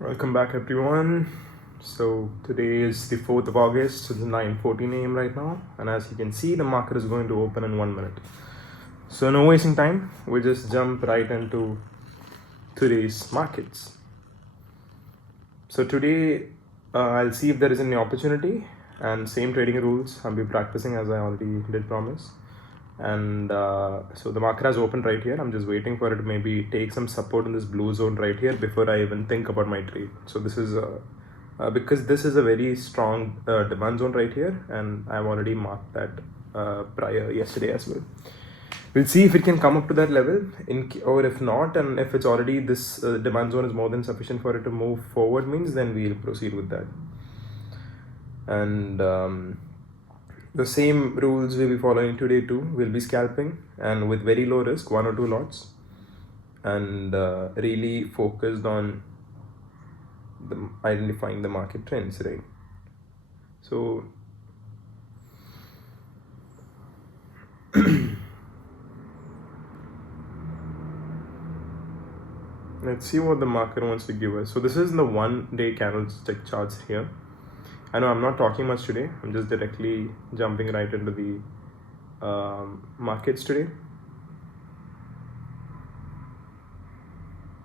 Welcome back, everyone. So today is the 4th of August, so it's 9:14 a.m. right now, and as you can see, the market is going to open in 1 minute. So no wasting time, we just jump right into today's markets. So today, I'll see if there is any opportunity, and same trading rules I'll be practicing as I already did promise. And so the market has opened right here. I'm just waiting for it to maybe take some support in this blue zone right here before I even think about my trade. So this is because this is a very strong demand zone right here, and I've already marked that prior yesterday as well. We'll see if it can come up to that level, or if not, and if it's already this demand zone is more than sufficient for it to move forward means, then we'll proceed with that. And the same rules we'll be following today too. We'll be scalping and with very low risk, 1 or 2 lots, and really focused on identifying the market trends, right? So let's see what the market wants to give us. So this is the 1-day candlestick charts here. I know I'm not talking much today. I'm just directly jumping right into the markets today.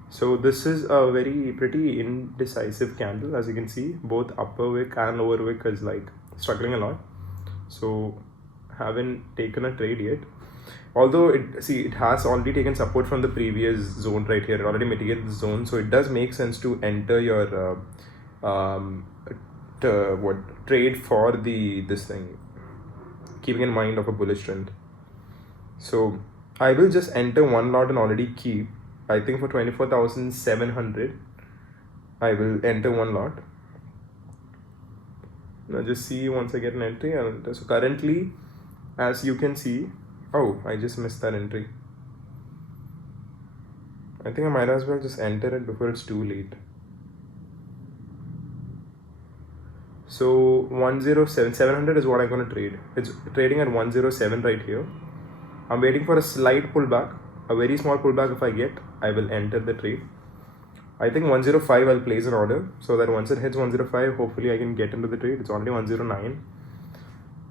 So this is a pretty indecisive candle. As you can see, both upper wick and lower wick is like struggling a lot. So haven't taken a trade yet. Although it has already taken support from the previous zone right here. It already mitigated the zone, so it does make sense to enter your trade for this thing, keeping in mind of a bullish trend. So I will just enter one lot and already keep. I think for 24,700, I will enter one lot. Now just see once I get an entry. And so currently, as you can see, oh, I just missed that entry. I think I might as well just enter it before it's too late. So 700 is what I'm going to trade. It's trading at 107 right here. I'm waiting for a slight pullback, a very small pullback. If I get, I will enter the trade. I think 105 I'll place an order, so that once it hits 105, hopefully I can get into the trade. It's already 109.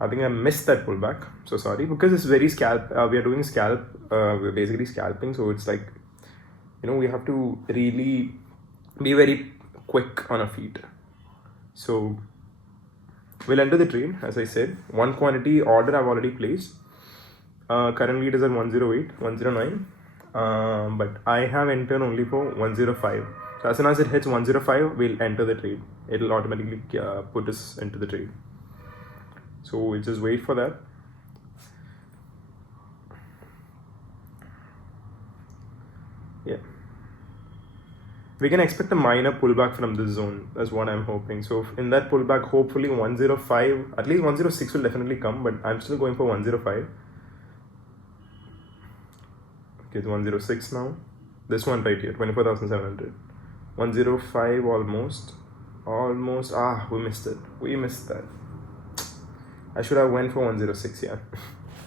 I think I missed that pullback, so sorry, because it's very scalp. We are doing scalp. We're basically scalping, so it's like, we have to really be very quick on our feet. So we'll enter the trade. As I said, one quantity order I've already placed. Currently it is at 108, 109, but I have entered only for 105. So as soon as it hits 105, we'll enter the trade. It'll automatically put us into the trade. So we'll just wait for that. Yeah. We can expect a minor pullback from this zone. That's what I'm hoping. So in that pullback, hopefully 105, at least 106 will definitely come, but I'm still going for 105. Okay, it's 106 now. This one right here, 24,700. 105 almost. We missed it. We missed that. I should have went for 106, yeah.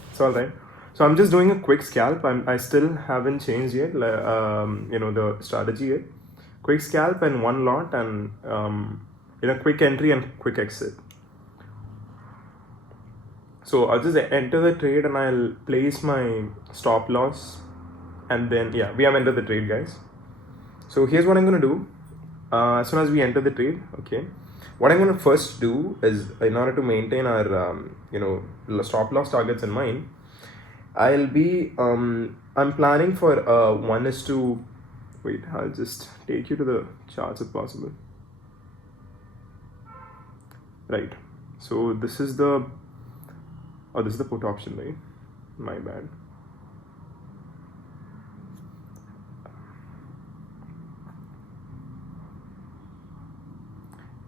It's all right. So I'm just doing a quick scalp. I still haven't changed yet, the strategy yet. Quick scalp and one lot, and quick entry and quick exit. So I'll just enter the trade and I'll place my stop loss, and then we have entered the trade, guys. So here's what I'm gonna do. As soon as we enter the trade, okay, what I'm gonna first do is, in order to maintain our stop loss targets in mind, I'll be I'm planning for 1:. Wait, I'll just take you to the charts if possible. Right. So this is the put option, right? My bad.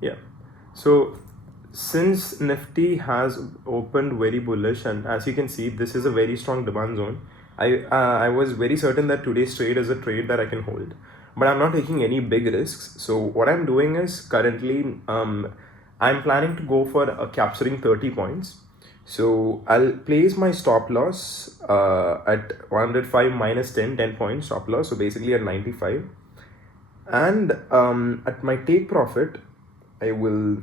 Yeah. So since Nifty has opened very bullish, and as you can see, this is a very strong demand zone, I was very certain that today's trade is a trade that I can hold, but I'm not taking any big risks. So what I'm doing is, currently I'm planning to go for capturing 30 points. So I'll place my stop loss at 105 minus 10 points stop loss, so basically at 95. And at my take profit, I will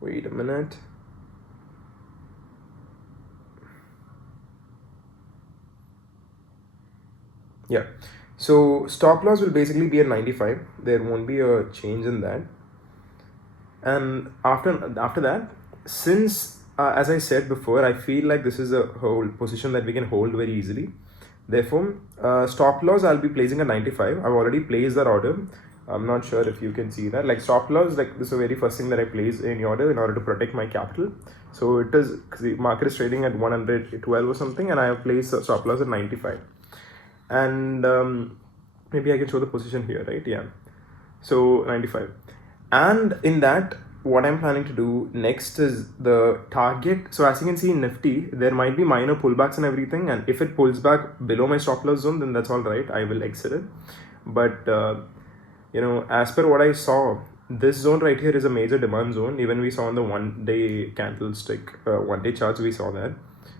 wait a minute. Yeah, so stop loss will basically be at 95. There won't be a change in that. And after that, since as I said before, I feel like this is a whole position that we can hold very easily. Therefore, stop loss I'll be placing at 95. I've already placed that order. I'm not sure if you can see that. Like stop loss, like this is the very first thing that I place in the order in order to protect my capital. So it is, the market is trading at 112 or something, and I have placed a stop loss at 95. And maybe I can show the position here, right? Yeah. So 95. And in that, what I'm planning to do next is the target. So as you can see in Nifty, there might be minor pullbacks and everything. And if it pulls back below my stop loss zone, then that's all right. I will exit it. But, as per what I saw, this zone right here is a major demand zone. Even we saw on the 1 day candlestick, 1 day charts, we saw that.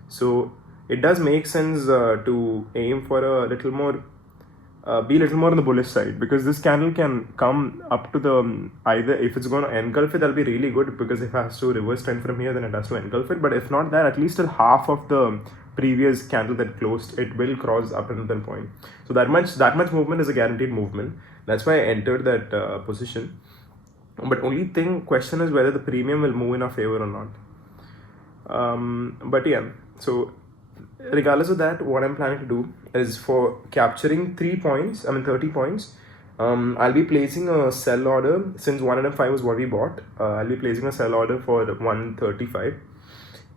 So it does make sense to aim for a little more be a little more on the bullish side, because this candle can come up to the either, if it's going to engulf it, that'll be really good, because if it has to reverse trend from here, then it has to engulf it. But if not that, at least till half of the previous candle that closed, it will cross up until that point. So that much movement is a guaranteed movement. That's why I entered that position. But only question is whether the premium will move in our favor or not. But yeah, so regardless of that, what I'm planning to do is, for capturing 30 points, I'll be placing a sell order. Since 105 was what we bought, I'll be placing a sell order for 135,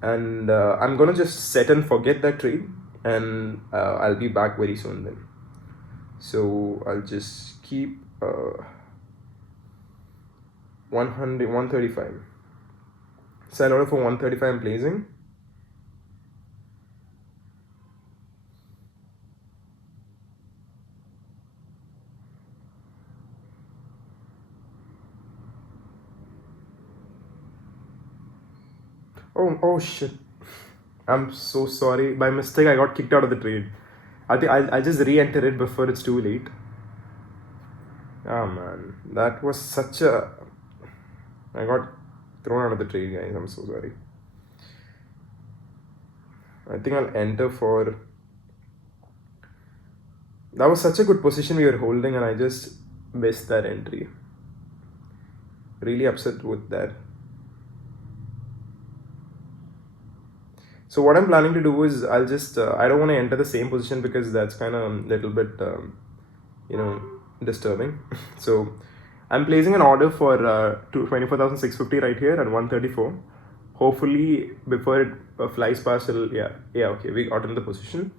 and I'm gonna just set and forget that trade, and I'll be back very soon then. So I'll just keep 135 sell order for 135. I'm placing. Oh shit. I'm so sorry. By mistake, I got kicked out of the trade. I think I'll just re-enter it before it's too late. Oh man, that was such a... I got thrown out of the trade, guys. I'm so sorry. I think I'll enter for... That was such a good position we were holding, and I just missed that entry. Really upset with that. So what I'm planning to do is, I'll just, I don't want to enter the same position, because that's kind of a little bit, disturbing. So I'm placing an order for 24,650 right here at 134. Hopefully before it flies past, okay, we got in the position.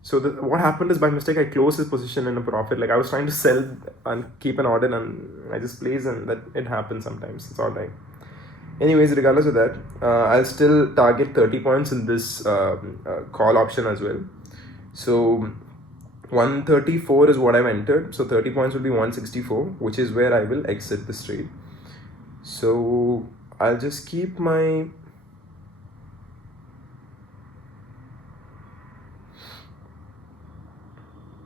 So what happened is, by mistake, I closed this position in a profit. Like I was trying to sell and keep an order, and I just placed, and that it happens sometimes. It's all right. Anyways, regardless of that, I'll still target 30 points in this call option as well. So 134 is what I've entered. So 30 points will be 164, which is where I will exit this trade. So I'll just keep my...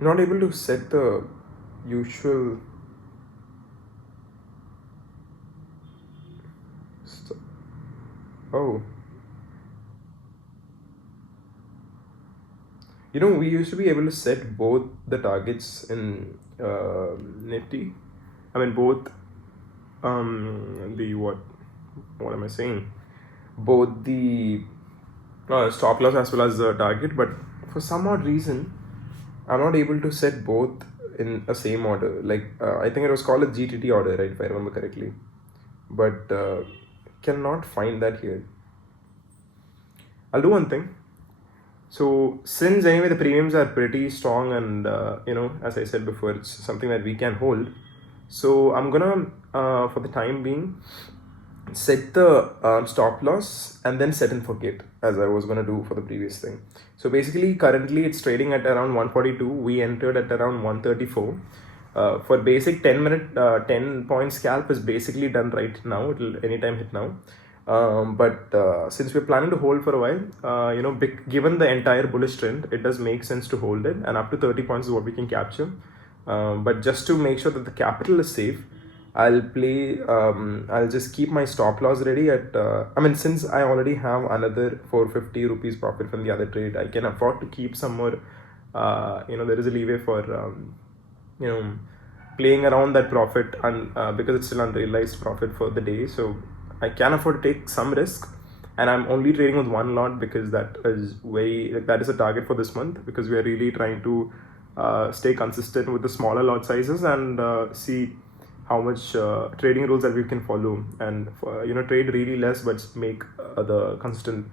Not able to set the usual... Oh. We used to be able to set both the targets in Nifty. I mean, both what am I saying? Both the stop loss as well as the target, but for some odd reason, I'm not able to set both in a same order. Like I think it was called a GTT order, right, if I remember correctly. But cannot find that here. I'll do one thing. So since anyway the premiums are pretty strong, and as I said before, it's something that we can hold. So I'm gonna for the time being set the stop loss and then set and forget, as I was gonna do for the previous thing. So basically currently it's trading at around 142. We entered at around 134. For basic 10-minute 10 point scalp is basically done right now. It'll anytime hit now. But since we're planning to hold for a while, given the entire bullish trend, it does make sense to hold it, and up to 30 points is what we can capture. But just to make sure that the capital is safe, I'll play. I'll just keep my stop loss ready at. Since I already have another 450 rupees profit from the other trade, I can afford to keep some more. There is a leeway for playing around that profit, and because it's still unrealized profit for the day, so I can afford to take some risk. And I'm only trading with one lot because that is a target for this month, because we are really trying to stay consistent with the smaller lot sizes and see how much trading rules that we can follow, and trade really less but make the consistent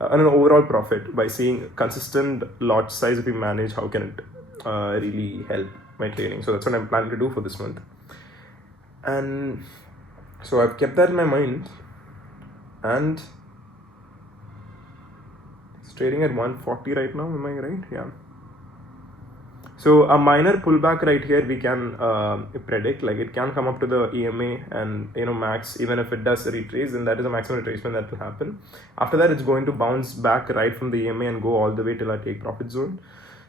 an overall profit by seeing consistent lot size. If we manage, how can it really help my trading? So that's what I'm planning to do for this month. And so I've kept that in my mind, and it's trading at 140 right now, am I right? Yeah. So a minor pullback right here we can predict, like it can come up to the EMA and max. Even if it does retrace, then that is a maximum retracement that will happen. After that, it's going to bounce back right from the EMA and go all the way till our take profit zone.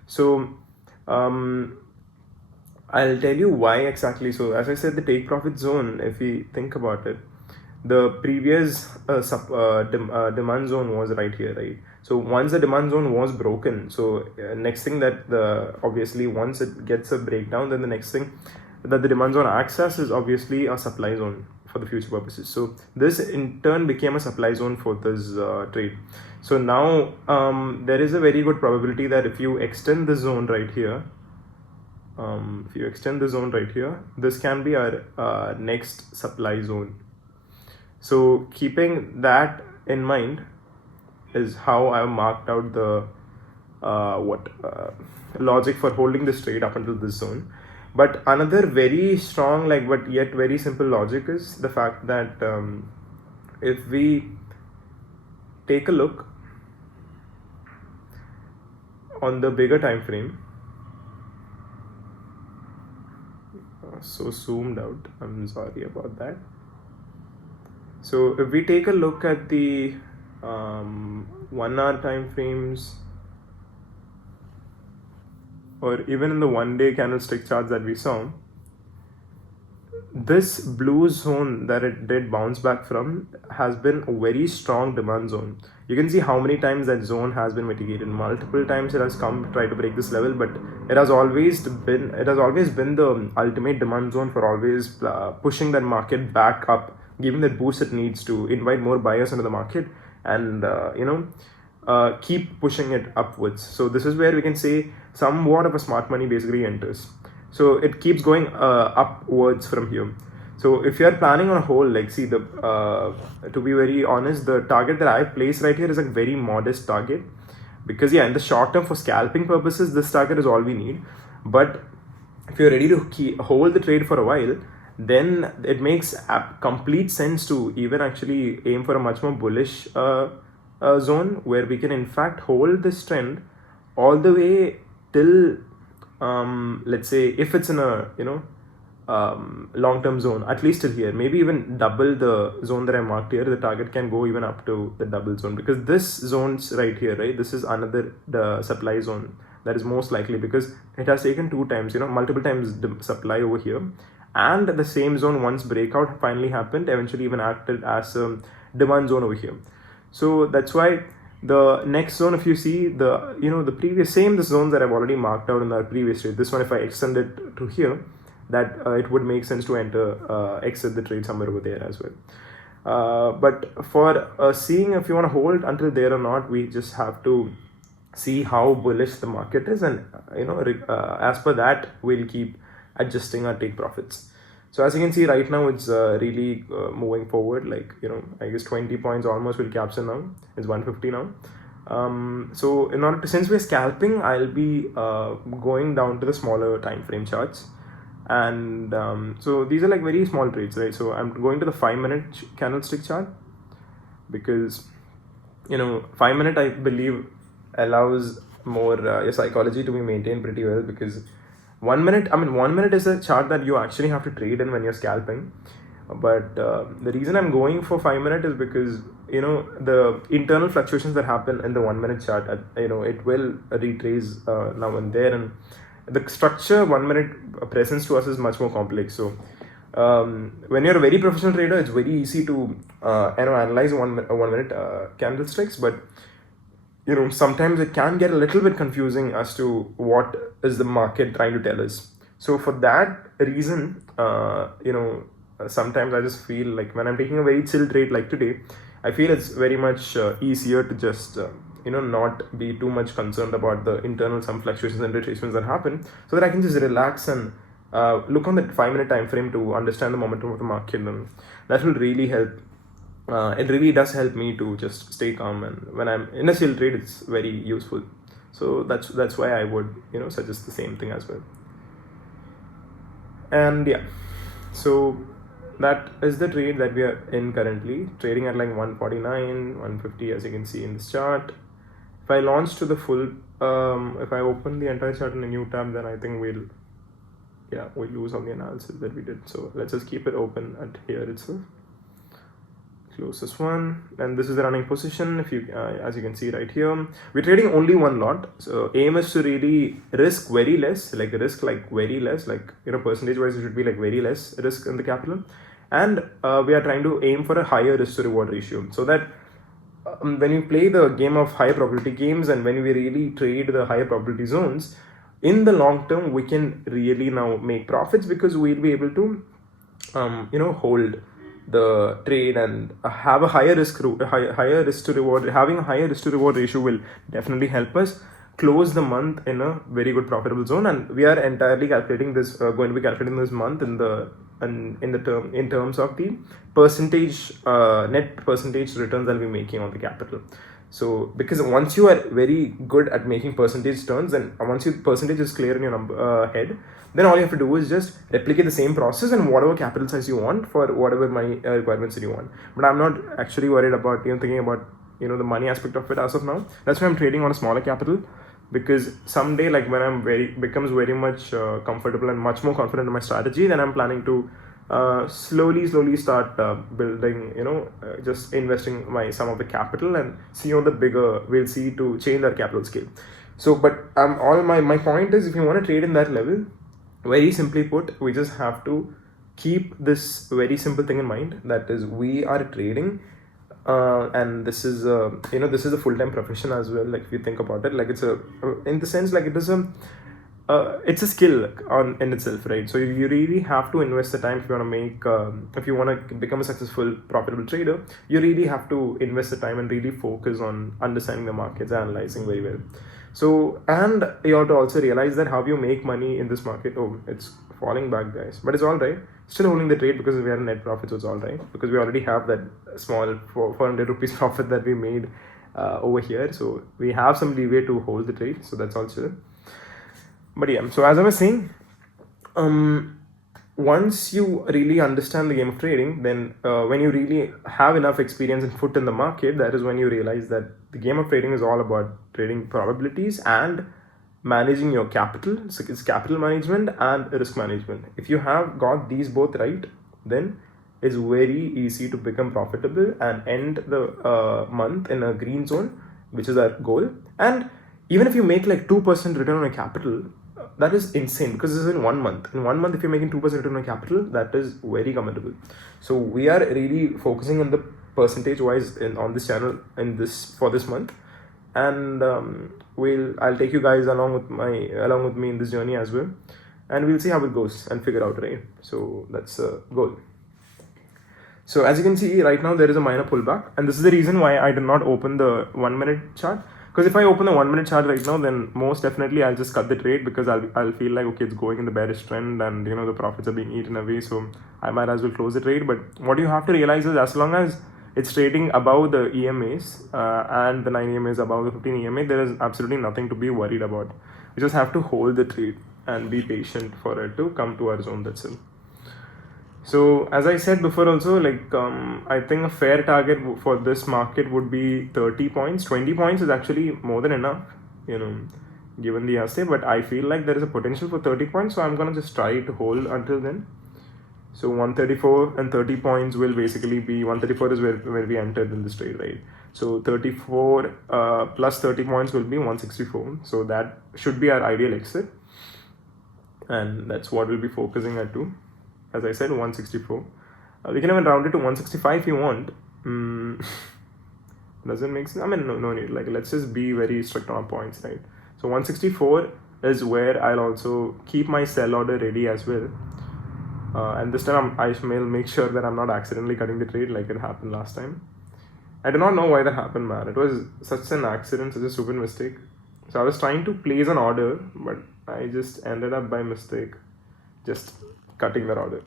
So I'll tell you why exactly. So as I said, the take profit zone, if we think about it, the previous demand zone was right here, right? So once the demand zone was broken, so next thing that obviously once it gets a breakdown, then the next thing that the demand zone acts as is obviously a supply zone for the future purposes. So this in turn became a supply zone for this trade. So now there is a very good probability that if you extend the zone right here, this can be our next supply zone. So keeping that in mind is how I've marked out the logic for holding this trade up until this zone. But another very strong, but yet very simple logic is the fact that if we take a look on the bigger time frame, so zoomed out, I'm sorry about that. So if we take a look at the 1 hour time frames, or even in the 1 day candlestick charts that we saw, this blue zone that it did bounce back from has been a very strong demand zone. You can see how many times that zone has been mitigated. Multiple times it has come to try to break this level, but it has always been the ultimate demand zone for always pushing that market back up, giving that boost it needs to invite more buyers into the market and keep pushing it upwards. So this is where we can say somewhat of a smart money basically enters. So it keeps going upwards from here. So if you are planning on a hold, to be very honest, the target that I place right here is a very modest target, because in the short term for scalping purposes, this target is all we need. But if you're ready to hold the trade for a while, then it makes complete sense to even actually aim for a much more bullish zone, where we can in fact hold this trend all the way till let's say if it's in a long-term zone, at least till here, maybe even double the zone that I marked here. The target can go even up to the double zone, because this zone's right here, right? This is another supply zone that is most likely, because it has taken two times, multiple times supply over here, and the same zone once breakout finally happened, eventually even acted as a demand zone over here. So that's why the next zone, if you see the previous the zones that I've already marked out in our previous trade, this one, if I extend it to here, that it would make sense to exit the trade somewhere over there as well. But for seeing if you want to hold until there or not, we just have to see how bullish the market is, and as per that we'll keep adjusting our take profits. So as you can see right now, it's really moving forward, I guess 20 points almost will capture now. It's 150 now. So in order to, since we're scalping, I'll be going down to the smaller time frame charts, and so these are very small trades, right? So I'm going to the 5-minute candlestick chart, because 5-minute I believe allows more your psychology to be maintained pretty well, because 1 minute, 1 minute is a chart that you actually have to trade in when you're scalping. But the reason I'm going for 5-minute is because the internal fluctuations that happen in the 1 minute chart, it will retrace now and there, and the structure 1 minute presents to us is much more complex. So when you're a very professional trader, it's very easy to analyze 1 minute candlesticks, but sometimes it can get a little bit confusing as to what is the market trying to tell us. So for that reason, sometimes I just feel like when I'm taking a very chill trade like today, I feel it's very much easier to just not be too much concerned about the internal some fluctuations and retracements that happen, so that I can just relax and look on the 5 minute time frame to understand the momentum of the market, and that will really help. It really does help me to just stay calm, and when I'm in a chill trade, it's very useful. So that's why I would suggest the same thing as well. And yeah, so that is the trade that we are in currently, trading at like 149, 150 as you can see in this chart. If I launch to the full, if I open the entire chart in a new tab, then I think we'll lose on the analysis that we did. So let's just keep it open at here itself. Close this one, and this is the running position. If you as you can see right here, we're trading only one lot. So aim is to really risk very less, like very less, percentage wise it should be like very less risk in the capital, and we are trying to aim for a higher risk to reward ratio, so that when you play the game of higher probability games and when we really trade the higher probability zones, in the long term we can really now make profits, because we'll be able to hold the trade and have a higher risk to reward. Having a higher risk to reward ratio will definitely help us close the month in a very good profitable zone, and we are entirely calculating this going to be calculating this month in terms of the percentage net percentage returns that we're making on the capital. So because once you are very good at making percentage turns, and once your percentage is clear in your head, then all you have to do is just replicate the same process and whatever capital size you want for whatever money requirements that you want. But I'm not actually worried about thinking about the money aspect of it as of now. That's why I'm trading on a smaller capital, because someday, like when I'm becomes very much comfortable and much more confident in my strategy, then I'm planning to slowly start building, just investing some of the capital and see on the bigger, we'll see to change our capital scale. So, but all my point is, if you want to trade in that level, very simply put, we just have to keep this very simple thing in mind, that is, we are trading and this is this is a full-time profession as well. Like if you think about it, like it's in the sense, like it is it's a skill in itself, right? So you really have to invest the time if you want to become a successful profitable trader. You really have to invest the time and really focus on understanding the markets, analyzing very well. So, and you have to also realize that how you make money in this market. Oh, it's falling back, guys, but it's all right. Still holding the trade because we are in net profit, so it's all right, because we already have that small 400 rupees profit that we made over here. So we have some leeway to hold the trade, so that's all chill. But yeah, so as I was saying, once you really understand the game of trading, then when you really have enough experience and foot in the market, that is when you realize that the game of trading is all about trading probabilities and managing your capital. So it's capital management and risk management. If you have got these both right, then it's very easy to become profitable and end the month in a green zone, which is our goal. And even if you make like 2% return on your capital, that is insane, because this is in 1 month. In 1 month, if you're making 2% return on capital, that is very commendable. So we are really focusing on the percentage wise on this channel for this month, and I'll take you guys along with me in this journey as well, and we'll see how it goes and figure out, right? So that's the goal. So as you can see right now, there is a minor pullback, and this is the reason why I did not open the 1 minute chart. Because if I open the 1 minute chart right now, then most definitely I'll just cut the trade, because I'll feel like, okay, it's going in the bearish trend and the profits are being eaten away, so I might as well close the trade. But what you have to realize is, as long as it's trading above the EMAs and the 9 EMAs above the 15 EMA, there is absolutely nothing to be worried about. We just have to hold the trade and be patient for it to come to our zone. That's it. So as I said before also, like I think a fair target for this market would be 30 points. 20 points is actually more than enough, given the assay, but I feel like there is a potential for 30 points, so I'm gonna just try to hold until then. So 134 and 30 points will basically be, 134 is where we entered in this trade, right? So 34 plus 30 points will be 164. So that should be our ideal exit. and that's what we'll be focusing at too. As I said, 164. We can even round it to 165 if you want. Does it make sense? I mean, no need. Like, let's just be very strict on our points, right? So 164 is where I'll also keep my sell order ready as well. And this time I will make sure that I'm not accidentally cutting the trade like it happened last time. I do not know why that happened, man. It was such an accident, such a stupid mistake. So I was trying to place an order, but I just ended up by mistake just cutting that order.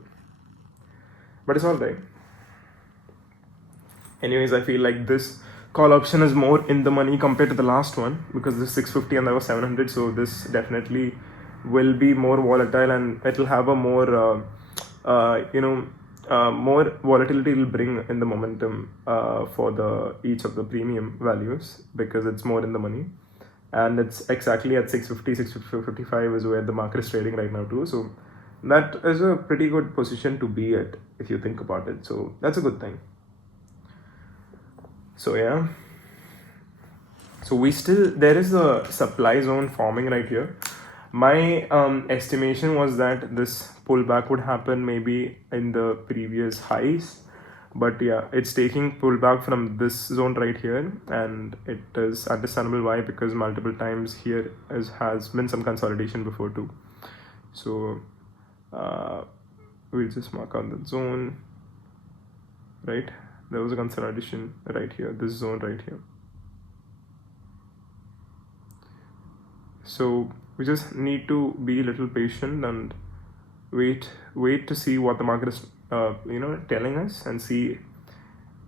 But it's all right. Anyways, I feel like this call option is more in the money compared to the last one, because this is 650 and that was 700. So this definitely will be more volatile, and it'll have a more more volatility will bring in the momentum for each of the premium values, because it's more in the money, and it's exactly at 650, 655 is where the market is trading right now too. So that is a pretty good position to be at if you think about it. So that's a good thing. So yeah, so there is a supply zone forming right here. My estimation was that this pullback would happen maybe in the previous highs, but yeah, it's taking pullback from this zone right here, and it is understandable why, because multiple times here has been some consolidation before too. So we'll just mark out the zone, right? There was a consolidation right here, this zone right here. So we just need to be a little patient and wait to see what the market is telling us, and see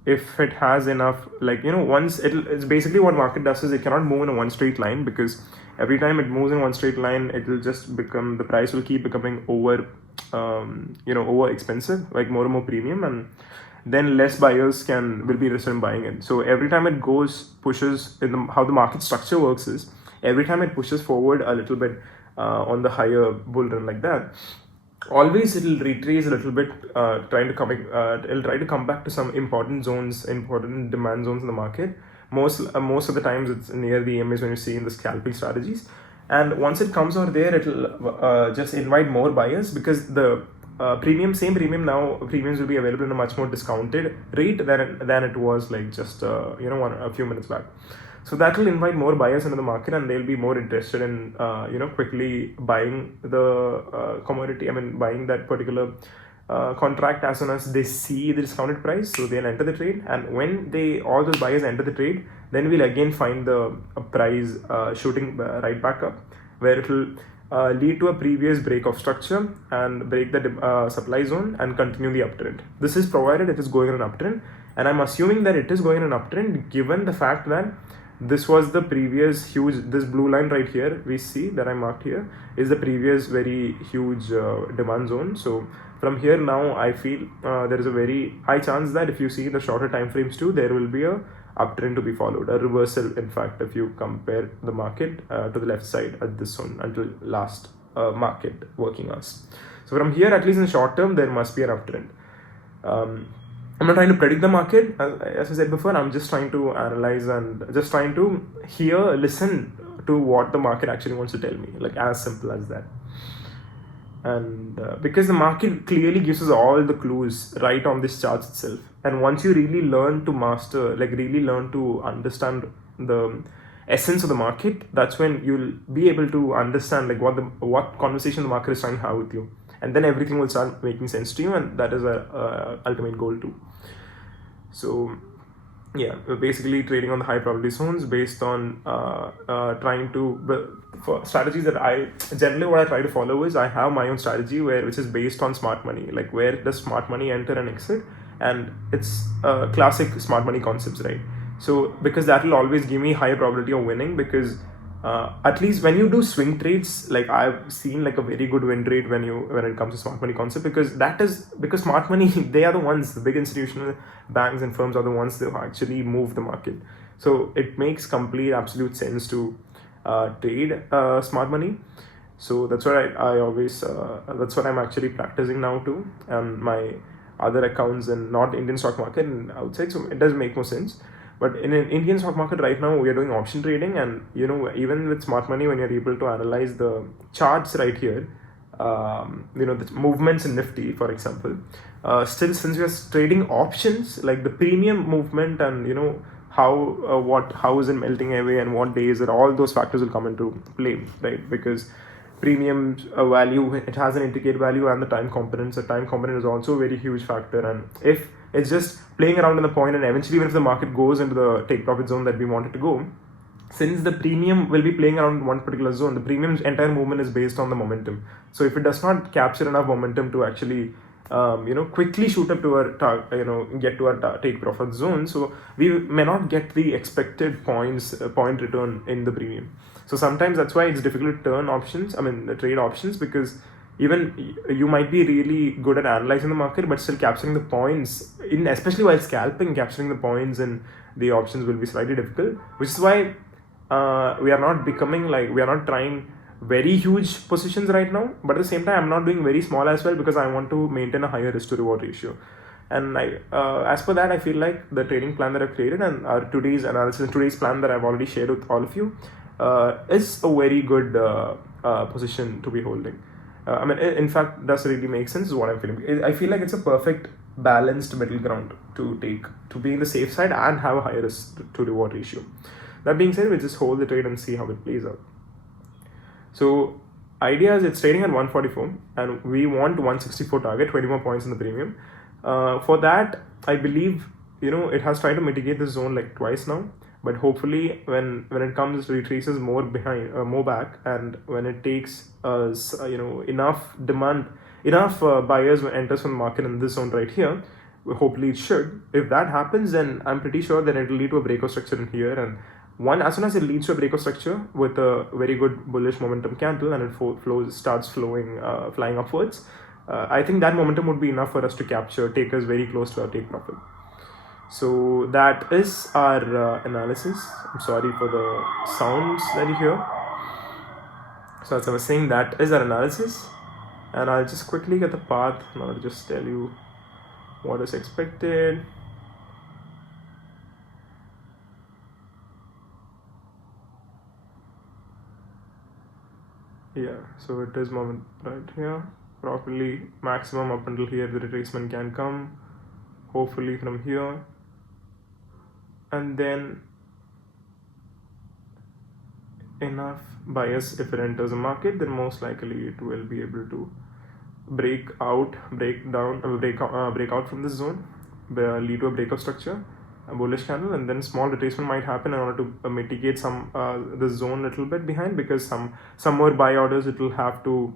if it has enough, once it's basically what market does is it cannot move in a one straight line, because every time it moves in one straight line, it will just become, the price will keep becoming over expensive, like more and more premium, and then less buyers will be interested in buying it. So every time it pushes how the market structure works is, every time it pushes forward a little bit on the higher bull run like that, always it'll retrace a little bit, it'll try to come back to some important demand zones in the market. Most of the times it's near the EMAs when you see in the scalping strategies, and once it comes over there, it'll just invite more buyers, because the premiums will be available in a much more discounted rate than it was like just a few minutes back. So that will invite more buyers into the market, and they'll be more interested in quickly buying the commodity. I mean, buying that particular contract as soon as they see the discounted price. So they'll enter the trade, and when all those buyers enter the trade, then we'll again find the price shooting right back up, where it will lead to a previous break of structure and break the supply zone and continue the uptrend. This is provided it is going in an uptrend, and I'm assuming that it is going in an uptrend given the fact that this was the previous this blue line right here we see that I marked here is the previous very huge demand zone. So from here now, I feel there is a very high chance that if you see the shorter time frames too, there will be a uptrend to be followed, a reversal in fact, if you compare the market to the left side at this zone until last market working hours. So from here, at least in the short term, there must be an uptrend. I'm not trying to predict the market, as I said before. I'm just trying to analyze and just trying to listen to what the market actually wants to tell me, like as simple as that. And because the market clearly gives us all the clues right on this chart itself, and once you really learn to master, really learn to understand the essence of the market, that's when you'll be able to understand what conversation the market is trying to have with you, and then everything will start making sense to you, and that is our ultimate goal too. So yeah, we're basically trading on the high probability zones based on trying to, for strategies that what I try to follow is, I have my own strategy which is based on smart money, like where does smart money enter and exit, and it's classic smart money concepts, right? So because that will always give me higher probability of winning, because at least when you do swing trades, like I've seen like a very good win rate when it comes to smart money concept, because smart money, they are the ones, the big institutional banks and firms are the ones that actually move the market. So it makes complete absolute sense to trade smart money. So that's what I always that's what I'm actually practicing now too, and my other accounts and not Indian stock market and outside. So it does make more sense. But in an Indian stock market right now, we are doing option trading, and even with smart money, when you're able to analyze the charts right here, the movements in Nifty, for example, still, since we are trading options, like the premium movement and how is it melting away and what day is it, all those factors will come into play, right? Because premium value, it has an indicate value and the time component. So time component is also a very huge factor, and if it's just playing around in the point, and eventually even if the market goes into the take profit zone that we want it to go, since the premium will be playing around one particular zone, the premium's entire movement is based on the momentum. So if it does not capture enough momentum to actually quickly shoot up to our get to our take profit zone, so we may not get the expected point return in the premium. So sometimes that's why it's difficult to trade options, because even you might be really good at analyzing the market, but still capturing the points in, especially while scalping, capturing the points in the options will be slightly difficult, which is why we are not trying very huge positions right now, but at the same time I'm not doing very small as well, because I want to maintain a higher risk to reward ratio. And as per that, I feel like the trading plan that I've created and our today's analysis, today's plan that I've already shared with all of you, is a very good position to be holding. In fact, does really make sense is what I'm feeling. I feel like it's a perfect balanced middle ground to take, to be in the safe side and have a higher risk to reward ratio. That being said, we'll just hold the trade and see how it plays out. So idea is it's trading at 144 and we want 164 target, 20 more points in the premium. For that, I believe it has tried to mitigate the zone like twice now, but hopefully when it comes, retraces more behind, more back, and when it takes enough demand, enough buyers enters from the market in this zone right here, hopefully it should. If that happens, then I'm pretty sure that it will lead to a breakout structure in here, and as soon as it leads to a breakout structure with a very good bullish momentum candle and it starts flying upwards, I think that momentum would be enough for us to take us very close to our take profit. So that is our analysis. I'm sorry for the sounds that you hear. So as I was saying, that is our analysis, and I'll just quickly get the path now to just tell you what is expected. Yeah, so it is moment right here, properly maximum up until here the retracement can come, hopefully from here, and then enough buyers, if it enters the market, then most likely it will be able to break out from this zone, lead to a breakout structure, a bullish candle, and then small retracement might happen in order to mitigate the zone a little bit behind, because some more buy orders it will have to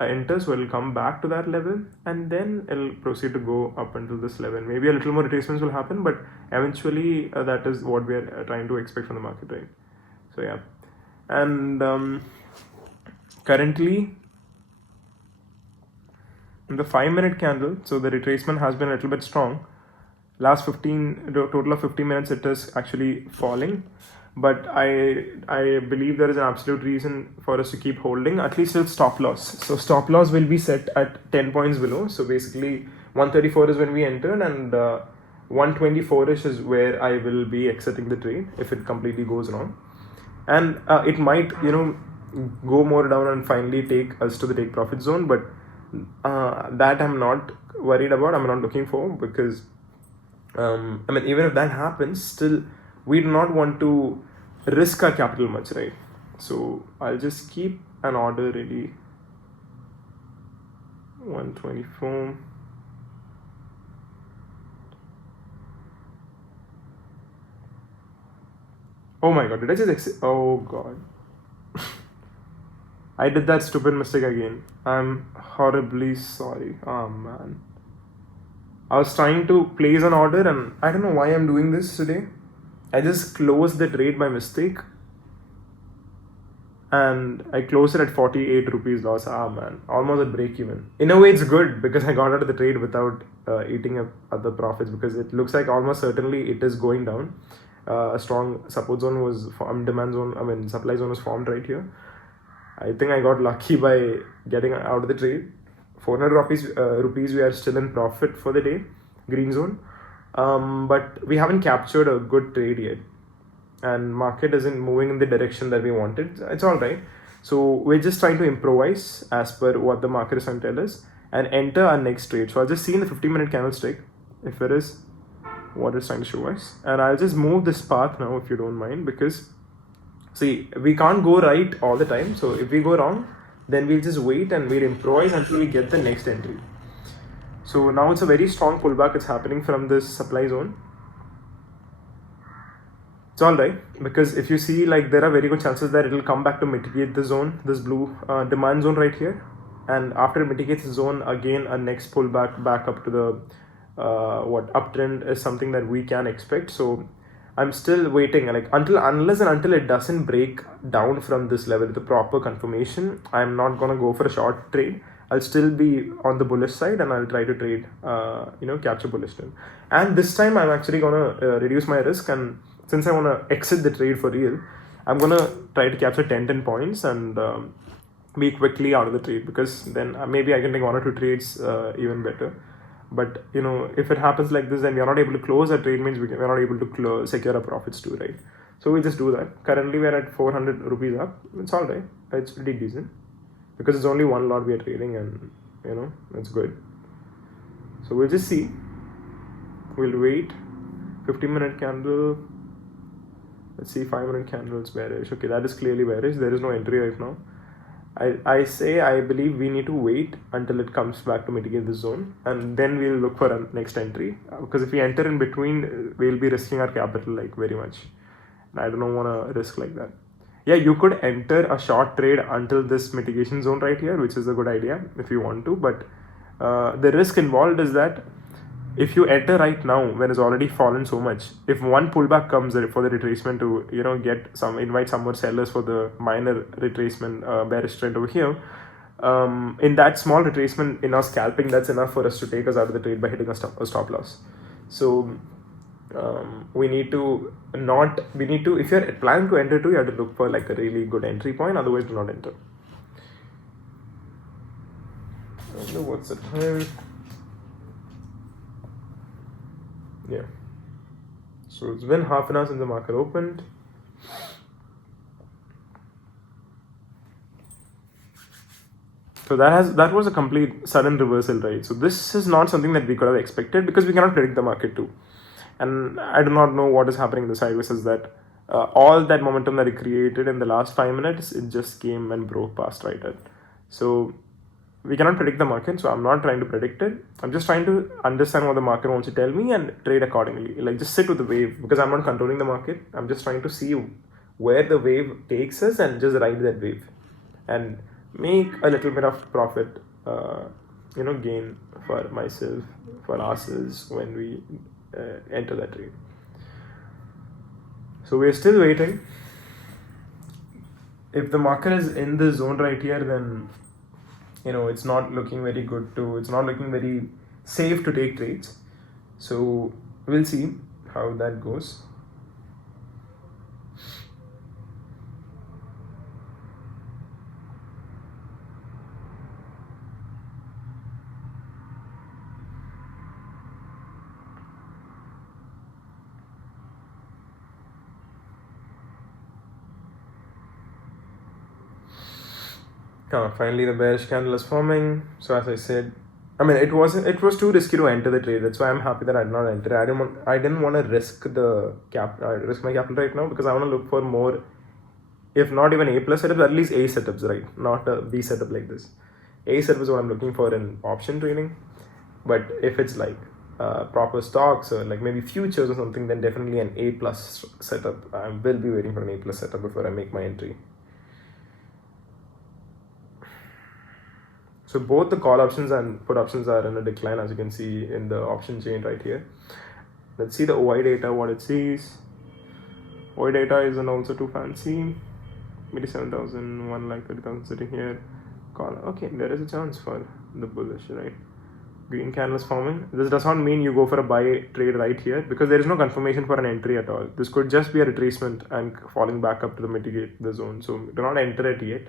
enter, so it'll come back to that level and then it'll proceed to go up until this level. Maybe a little more retracements will happen, but eventually that is what we are trying to expect from the market, right? So yeah, and currently in the 5-minute candle, so the retracement has been a little bit strong. Last total of 15 minutes it is actually falling, but I believe there is an absolute reason for us to keep holding, at least with stop loss. So stop loss will be set at 10 points below. So basically 134 is when we entered, and 124ish is where I will be exiting the trade if it completely goes wrong, and it might go more down and finally take us to the take profit zone, but that I'm not worried about, I'm not looking for, because even if that happens, still we do not want to risk our capital much, right? So I'll just keep an order ready. 124. Oh my god, did I just exit? Oh god. I did that stupid mistake again. I'm horribly sorry. Oh man. I was trying to place an order and I don't know why I'm doing this today. I just closed the trade by mistake. And I closed it at 48 rupees loss. Ah man, almost at break even. In a way it's good because I got out of the trade without eating up other profits, because it looks like almost certainly it is going down. A strong support zone was formed, supply zone was formed right here. I think I got lucky by getting out of the trade. 400 rupees we are still in profit for the day, green zone. But we haven't captured a good trade yet. And market isn't moving in the direction that we wanted. It's all right. So we're just trying to improvise as per what the market is trying to tell us and enter our next trade. So I'll just see in the 15-minute candlestick if it is what it's trying to show us, and I'll just move this path now if you don't mind, because see, we can't go right all the time. So if we go wrong, then we'll just wait and we'll improvise until we get the next entry. So now it's a very strong pullback. It's happening from this supply zone. It's all right, because if you see, like, there are very good chances that it will come back to mitigate the zone, this blue demand zone right here. And after it mitigates the zone, again, a next pullback back up to the uptrend is something that we can expect. So I'm still waiting, like, unless and until it doesn't break down from this level with the proper confirmation, I'm not gonna go for a short trade. I'll still be on the bullish side and I'll try to trade, capture bullish trend. And this time I'm actually gonna reduce my risk, and since I wanna exit the trade for real, I'm gonna try to capture 10 points and be quickly out of the trade, because then maybe I can take 1 or 2 trades even better. But if it happens like this, then we are not able to close our trade, means we are not able to secure our profits too, right? So we just do that. Currently we are at 400 rupees up. It's all right. It's pretty decent, because it's only one lot we are trading, and it's good. So we'll just see. We'll wait. 15-minute candle. Let's see, 5-minute candle is bearish. Okay, that is clearly bearish. There is no entry right now. I believe we need to wait until it comes back to mitigate the zone, and then we'll look for a next entry, because if we enter in between, we'll be risking our capital, like, very much. And I don't want to risk like that. Yeah, you could enter a short trade until this mitigation zone right here, which is a good idea if you want to, but the risk involved is that if you enter right now when it's already fallen so much, if one pullback comes for the retracement to invite some more sellers for the minor retracement bearish trend over here, in that small retracement in our scalping, that's enough for us to take us out of the trade by hitting a stop loss. So we need to, if you're planning to enter too, you have to look for like a really good entry point, otherwise do not enter. I don't know what's the time. Yeah, so it's been half an hour since the market opened. So that was a complete sudden reversal, right? So this is not something that we could have expected, because we cannot predict the market too. And I do not know what is happening in the sideways, is that all that momentum that it created in the last 5 minutes, it just came and broke past right at. So we cannot predict the market, so I'm not trying to predict it. I'm just trying to understand what the market wants to tell me and trade accordingly. Like, just sit with the wave, because I'm not controlling the market. I'm just trying to see where the wave takes us and just ride that wave and make a little bit of profit, gain for myself, for ourselves when we enter that trade. So we're still waiting. If the market is in the zone right here, then it's not looking very good it's not looking very safe to take trades. So we'll see how that goes. Finally the bearish candle is forming. So as I said, it was too risky to enter the trade. That's why I'm happy that I did not enter. I didn't want to risk my capital right now, because I want to look for more, if not even A+ setups, at least A setups, right? Not a B setup like this. A setup is what I'm looking for in option trading. But if it's like proper stocks or like maybe futures or something, then definitely an A+ setup. I will be waiting for an A+ setup before I make my entry. So both the call options and put options are in a decline, as you can see in the option chain right here. Let's see the OI data, what it sees. OI data isn't also too fancy. 87,000, 1,30,000 sitting here. Call. Okay, there is a chance for the bullish, right? Green candle is forming. This does not mean you go for a buy trade right here, because there is no confirmation for an entry at all. This could just be a retracement and falling back up to mitigate the zone. So do not enter it yet.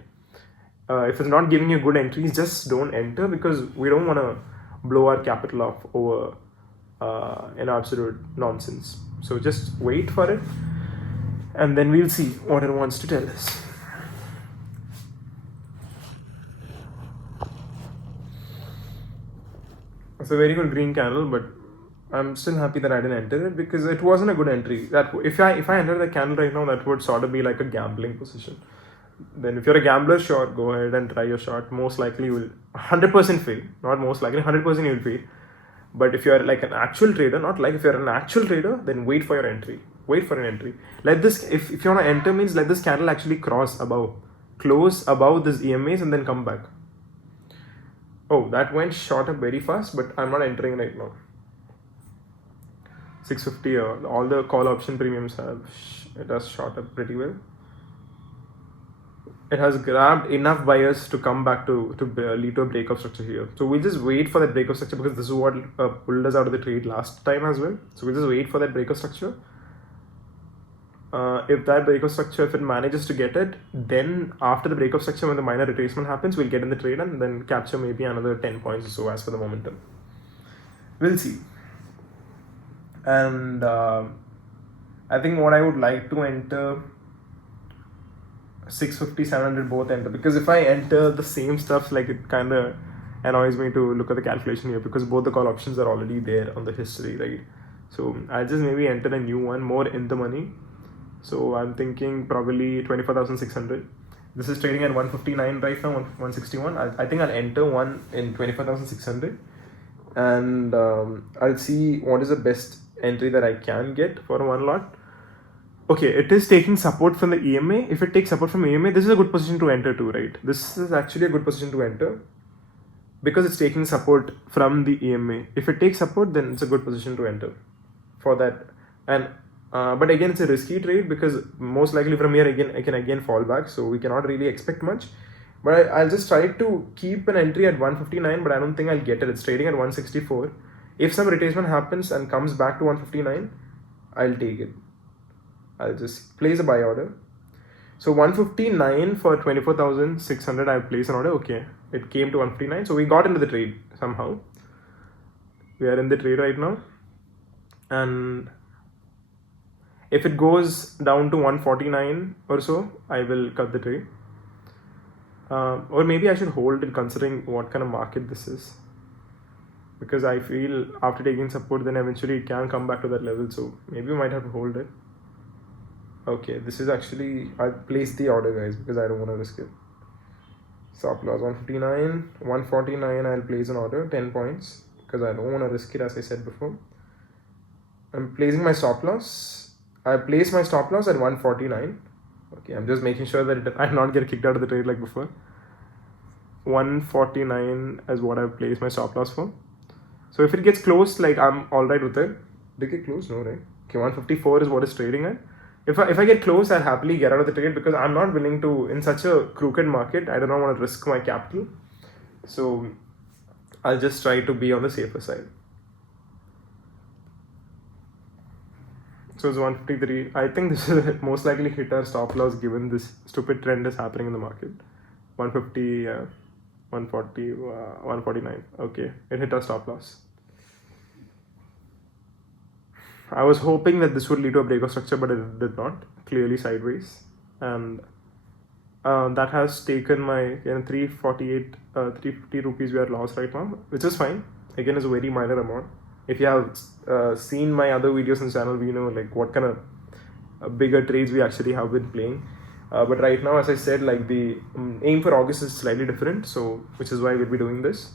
If it's not giving you good entries, just don't enter, because we don't want to blow our capital off over an absolute nonsense. So just wait for it, and then we'll see what it wants to tell us. It's a very good green candle, but I'm still happy that I didn't enter it because it wasn't a good entry. That if I enter the candle right now, that would sort of be like a gambling position. Then if you're a gambler, sure, go ahead and try your shot. Most likely you will 100% fail. Not most likely, 100% you will fail. But if you're like an actual trader, not like if you're an actual trader, then wait for your entry. Wait for an entry. Let this, if you want to enter means let this candle actually cross above, close above this EMAs and then come back. Oh, that went short up very fast, but I'm not entering right now. 650, all the call option premiums it has shot up pretty well. It has grabbed enough buyers to come back to lead to a breakout structure here. So we'll just wait for that breakout structure because this is what pulled us out of the trade last time as well. So we'll just wait for that breakout structure. If that breakout structure, if it manages to get it, then after the breakout structure, when the minor retracement happens, we'll get in the trade and then capture maybe another 10 points or so as for the momentum. We'll see. And I think what I would like to enter 650, 700 both enter, because if I enter the same stuff, like it kind of annoys me to look at the calculation here because both the call options are already there on the history, right? So I'll just maybe enter a new one more in the money. So I'm thinking probably 24,600. This is trading at 159 right now, 161. I think I'll enter one in 24,600 and I'll see what is the best entry that I can get for one lot. Okay, it is taking support from the EMA. If it takes support from EMA, this is a good position to enter too, right? This is actually a good position to enter because it's taking support from the EMA. If it takes support, then it's a good position to enter for that. And but again, it's a risky trade because most likely from here again I can again fall back, so we cannot really expect much. But I'll just try to keep an entry at 159, but I don't think I'll get it. It's trading at 164. If some retracement happens and comes back to 159, I'll take it. I'll just place a buy order. So 159 for 24,600, I've placed an order. Okay, it came to 159. So we got into the trade somehow. We are in the trade right now. And if it goes down to 149 or so, I will cut the trade. Or maybe I should hold it considering what kind of market this is. Because I feel after taking support, then eventually it can come back to that level. So maybe we might have to hold it. Okay, this is actually, I'll place the order guys because I don't want to risk it. Stop loss 159, 149, I'll place an order, 10 points because I don't want to risk it as I said before. I'm placing my stop loss. I placed my stop loss at 149. Okay, I'm just making sure that I not get kicked out of the trade like before. 149 is what I've placed my stop loss for. So if it gets close, like I'm alright with it. Did it get close? No, right? Okay, 154 is what it's trading at. If I get close, I'll happily get out of the trade because I'm not willing to, in such a crooked market, I do not want to risk my capital. So I'll just try to be on the safer side. So it's 153. I think this is most likely hit our stop loss given this stupid trend is happening in the market. 150, 140, 149. Okay, it hit our stop loss. I was hoping that this would lead to a breakout structure, but it did not. Clearly sideways. And that has taken my 348, 350 rupees we are lost right now, which is fine. Again, it's a very minor amount. If you have seen my other videos on the channel, we know like what kind of bigger trades we actually have been playing. But right now, as I said, like the aim for August is slightly different, so which is why we'll be doing this.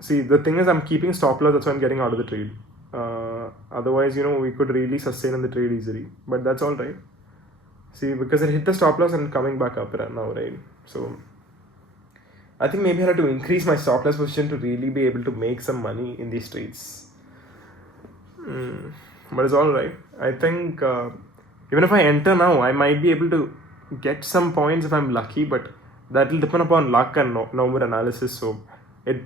See, the thing is I'm keeping stop loss, that's why I'm getting out of the trade. Otherwise, we could really sustain in the trade easily, but that's all right. See, because it hit the stop loss and coming back up now, right? So I think maybe I have to increase my stop loss position to really be able to make some money in these trades. But it's all right. I think even if I enter now, I might be able to get some points if I'm lucky, but that will depend upon luck and no more analysis. So it,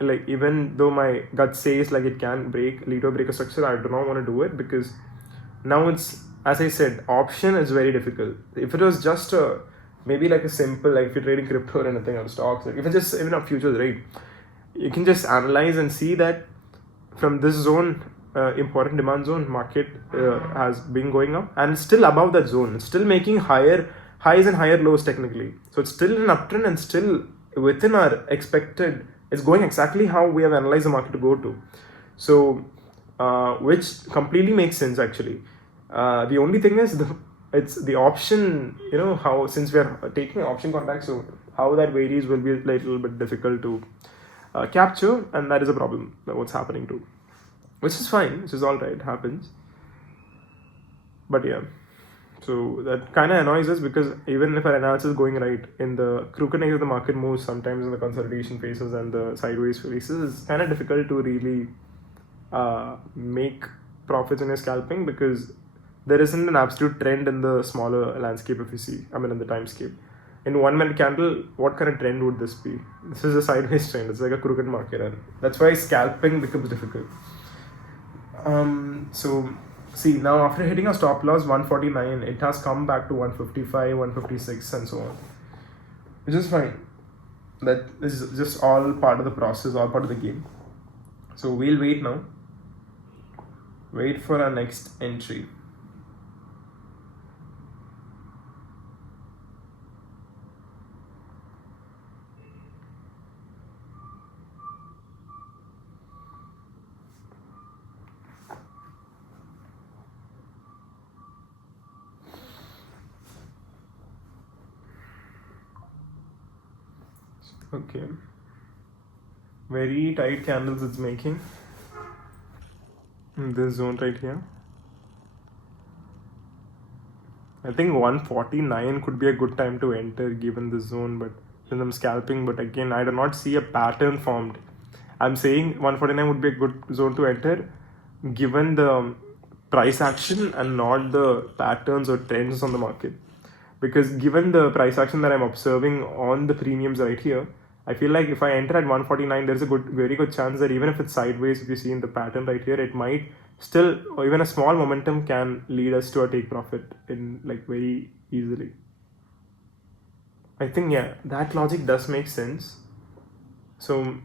like, even though my gut says like it can lead to a breaker structure, I do not want to do it because now it's, as I said, option is very difficult. If it was just maybe like a simple, like if you're trading crypto or anything on stocks, like if it's just even a futures, right, you can just analyze and see that from this zone, important demand zone, market has been going up and still above that zone. It's still making higher highs and higher lows technically. So it's still an uptrend and still within our expected It's going exactly how we have analyzed the market to go to. So, which completely makes sense actually. The only thing is it's the option, how, since we are taking option contracts, so how that varies will be a little bit difficult to capture, and that is a problem that what's happening too, which is fine, which is all right, it happens. But yeah, so that kind of annoys us, because even if our analysis is going right, in the crooked edge of the market moves, sometimes in the consolidation phases and the sideways phases, it's kind of difficult to really make profits in your scalping, because there isn't an absolute trend in the smaller landscape if you see, in the timescape. In 1 minute candle, what kind of trend would this be? This is a sideways trend. It's like a crooked market, and that's why scalping becomes difficult. So see, now after hitting a stop loss 149, it has come back to 155, 156, and so on, which is fine. That is just all part of the process, all part of the game. So we'll wait now. Wait for our next entry. Okay, very tight candles it's making in this zone right here. I think 149 could be a good time to enter given this zone, but since I'm scalping, but again, I do not see a pattern formed. I'm saying 149 would be a good zone to enter given the price action and not the patterns or trends on the market. Because given the price action that I'm observing on the premiums right here, I feel like if I enter at 149, there's a very good chance that even if it's sideways, if you see in the pattern right here, it might still, or even a small momentum can lead us to a take profit in like very easily. I think, yeah, that logic does make sense. So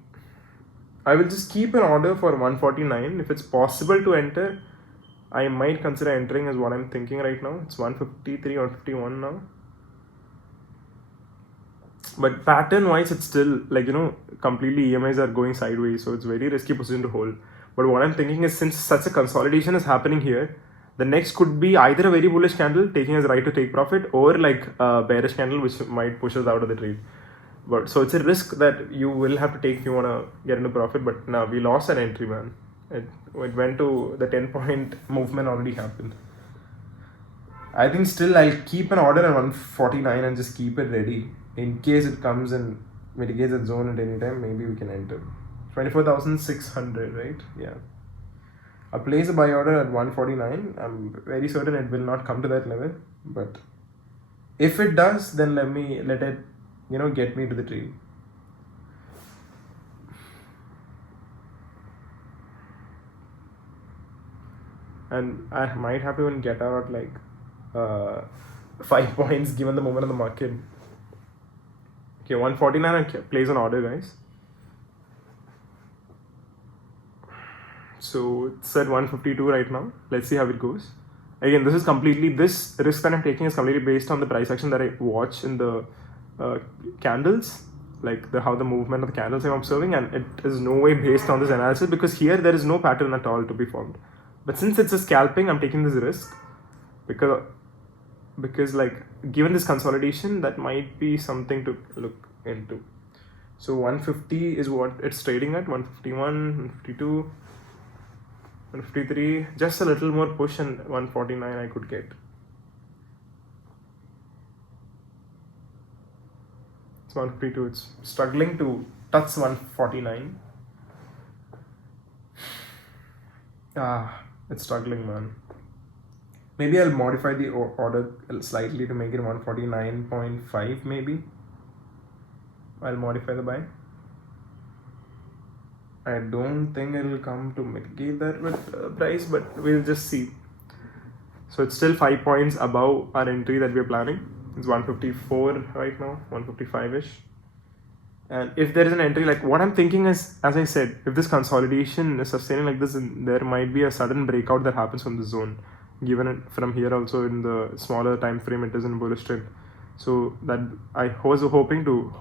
I will just keep an order for 149. If it's possible to enter, I might consider entering, is what I'm thinking right now. It's 153, 151 now. But pattern wise, it's still like, completely EMIs are going sideways, so it's very risky position to hold. But what I'm thinking is, since such a consolidation is happening here, the next could be either a very bullish candle taking us right to take profit, or like a bearish candle which might push us out of the trade. But so it's a risk that you will have to take if you want to get into profit. But now we lost an entry, man. It went to the 10-point movement already happened. I think still I'll keep an order at 149 and just keep it ready. In case it comes and mitigates that zone at any time, maybe we can enter. 24,600, right? Yeah. I'll place a buy order at 149. I'm very certain it will not come to that level. But if it does, then let it, get me to the trade. And I might have to even get out like 5 points given the moment of the market. Okay, 149, I place an order, guys. So it's at 152 right now. Let's see how it goes. Again, this risk that I'm taking is completely based on the price action that I watch in the candles, like how the movement of the candles I'm observing, and it is no way based on this analysis, because here there is no pattern at all to be formed. But since it's a scalping, I'm taking this risk because like given this consolidation, that might be something to look into. So 150 is what it's trading at, 151, 152, 153, just a little more push, and 149 I could get. It's 152, it's struggling to touch 149. It's struggling, man. Maybe I'll modify the order slightly to make it 149.5 maybe. I'll modify the buy. I don't think it'll come to mitigate that price, but we'll just see. So it's still 5 points above our entry that we're planning. It's 154 right now, 155-ish. And if there is an entry, like what I'm thinking is, as I said, if this consolidation is sustaining like this, there might be a sudden breakout that happens from the zone. Given it from here also in the smaller time frame, it is in bullish trend. So that I was hoping to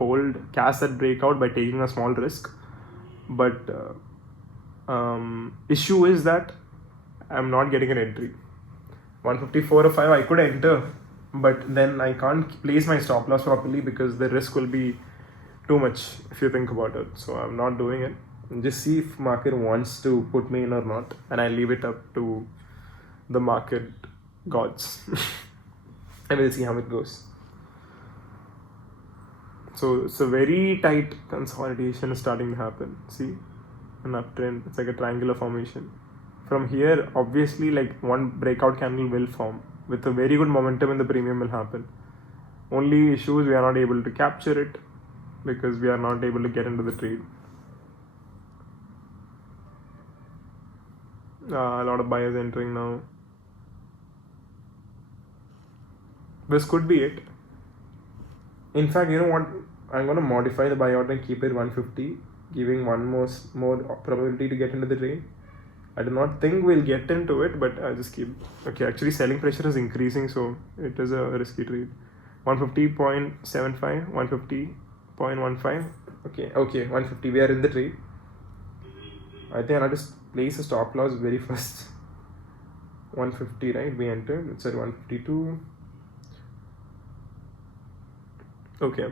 catch that breakout by taking a small risk. but issue is that I'm not getting an entry. 154 or 5 I could enter, but then I can't place my stop loss properly because the risk will be too much if you think about it. So I'm not doing it. Just see if market wants to put me in or not, and I leave it up to the market gods. And we'll see how it goes. So it's a very tight consolidation is starting to happen. See, an uptrend. It's like a triangular formation. From here, obviously, like one breakout candle will form with a very good momentum, and the premium will happen. Only issue is we are not able to capture it because we are not able to get into the trade. A lot of buyers entering now. This could be it. In fact, you know what? I'm going to modify the buyout and keep it 150, giving one more probability to get into the trade. I do not think we'll get into it, but I'll just keep. Okay, actually selling pressure is increasing, so it is a risky trade. 150.75, 150.15. Okay, 150. We are in the trade. I think I'll just place a stop loss very first. 150, right? We entered. It's at 152. Okay.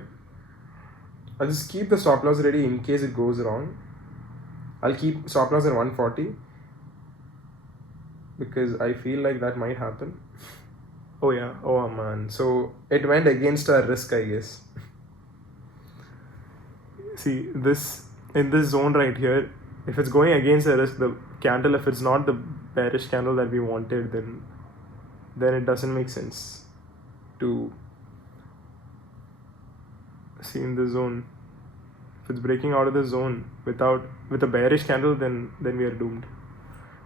I'll just keep the stop loss ready in case it goes wrong. I'll keep stop loss at 140 because I feel like that might happen. Oh yeah, oh man. So it went against our risk, I guess. See, this in this zone right here, if it's going against the risk, the candle, if it's not the bearish candle that we wanted, then it doesn't make sense to see in the zone. If it's breaking out of the zone with a bearish candle, then we are doomed.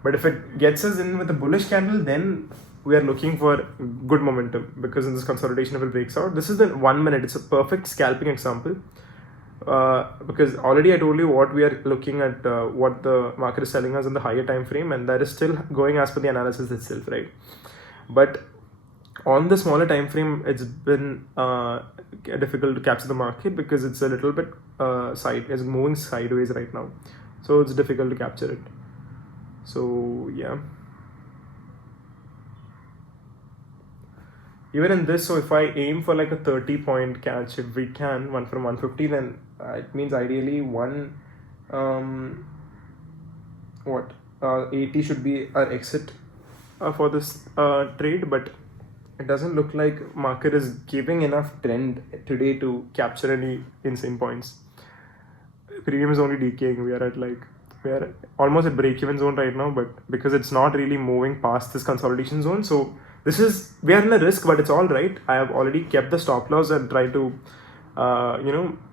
But if it gets us in with a bullish candle, then we are looking for good momentum, because in this consolidation, if it breaks out, this is the 1 minute. It's a perfect scalping example. Because already I told you what we are looking at, what the market is telling us in the higher time frame, and that is still going as per the analysis itself, right? But on the smaller time frame, it's been difficult to capture the market because it's a little bit it's moving sideways right now, so it's difficult to capture it. So yeah, even in this, so if I aim for like a 30-point catch, if we can, one from 150, then it means ideally 80 should be our exit for this trade. But it doesn't look like market is giving enough trend today to capture any insane points. Premium is only decaying. We are almost at break-even zone right now, but because it's not really moving past this consolidation zone, so we are in a risk, but it's all right. I have already kept the stop loss and tried to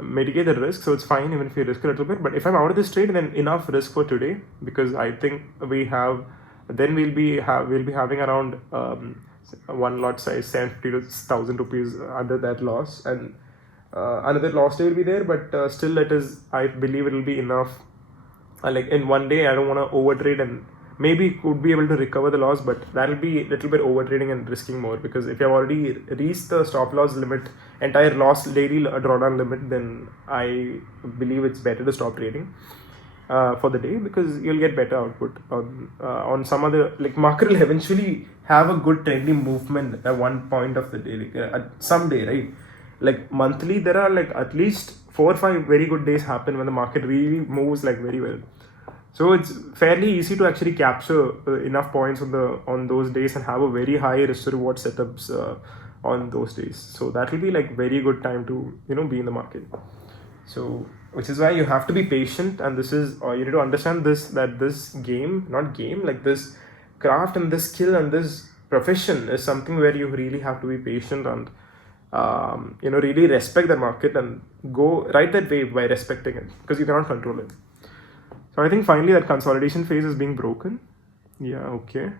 mitigate the risk, so it's fine even if we risk a little bit. But if I'm out of this trade, then enough risk for today, because I think we'll be having around one lot size 750 to 1,000 rupees under that loss, and another loss day will be there, but still I believe it will be enough. Like in one day, I don't want to overtrade, and maybe could be able to recover the loss, but that'll be a little bit overtrading and risking more, because if you have already reached the stop loss limit, entire loss daily drawdown limit, then I believe it's better to stop trading for the day, because you'll get better output on some other, like market will eventually have a good trendy movement at one point of the day, like at some day, right? Like monthly, there are like at least 4 or 5 very good days happen when the market really moves like very well. So it's fairly easy to actually capture enough points on those days and have a very high risk to reward setups on those days. So that will be like very good time to be in the market. So which is why you have to be patient, and this is you need to understand that this this craft and this skill and this profession is something where you really have to be patient and really respect the market and go ride that wave by respecting it, because you cannot control it. So I think finally that consolidation phase is being broken. Yeah, okay.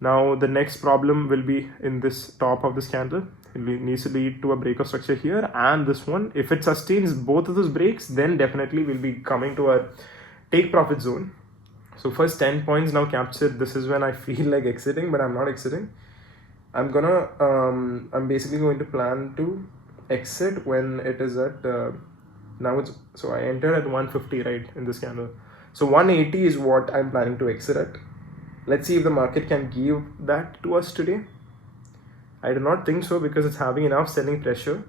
Now the next problem will be in this top of this candle. It needs to lead to a break of structure here and this one. If it sustains both of those breaks, then definitely we'll be coming to our take profit zone. So first 10 points now captured. This is when I feel like exiting, but I'm not exiting. I'm basically going to plan to exit when it is at Now it's, so I entered at 150 right in this candle. So 180 is what I'm planning to exit at. Let's see if the market can give that to us today. I do not think so because it's having enough selling pressure.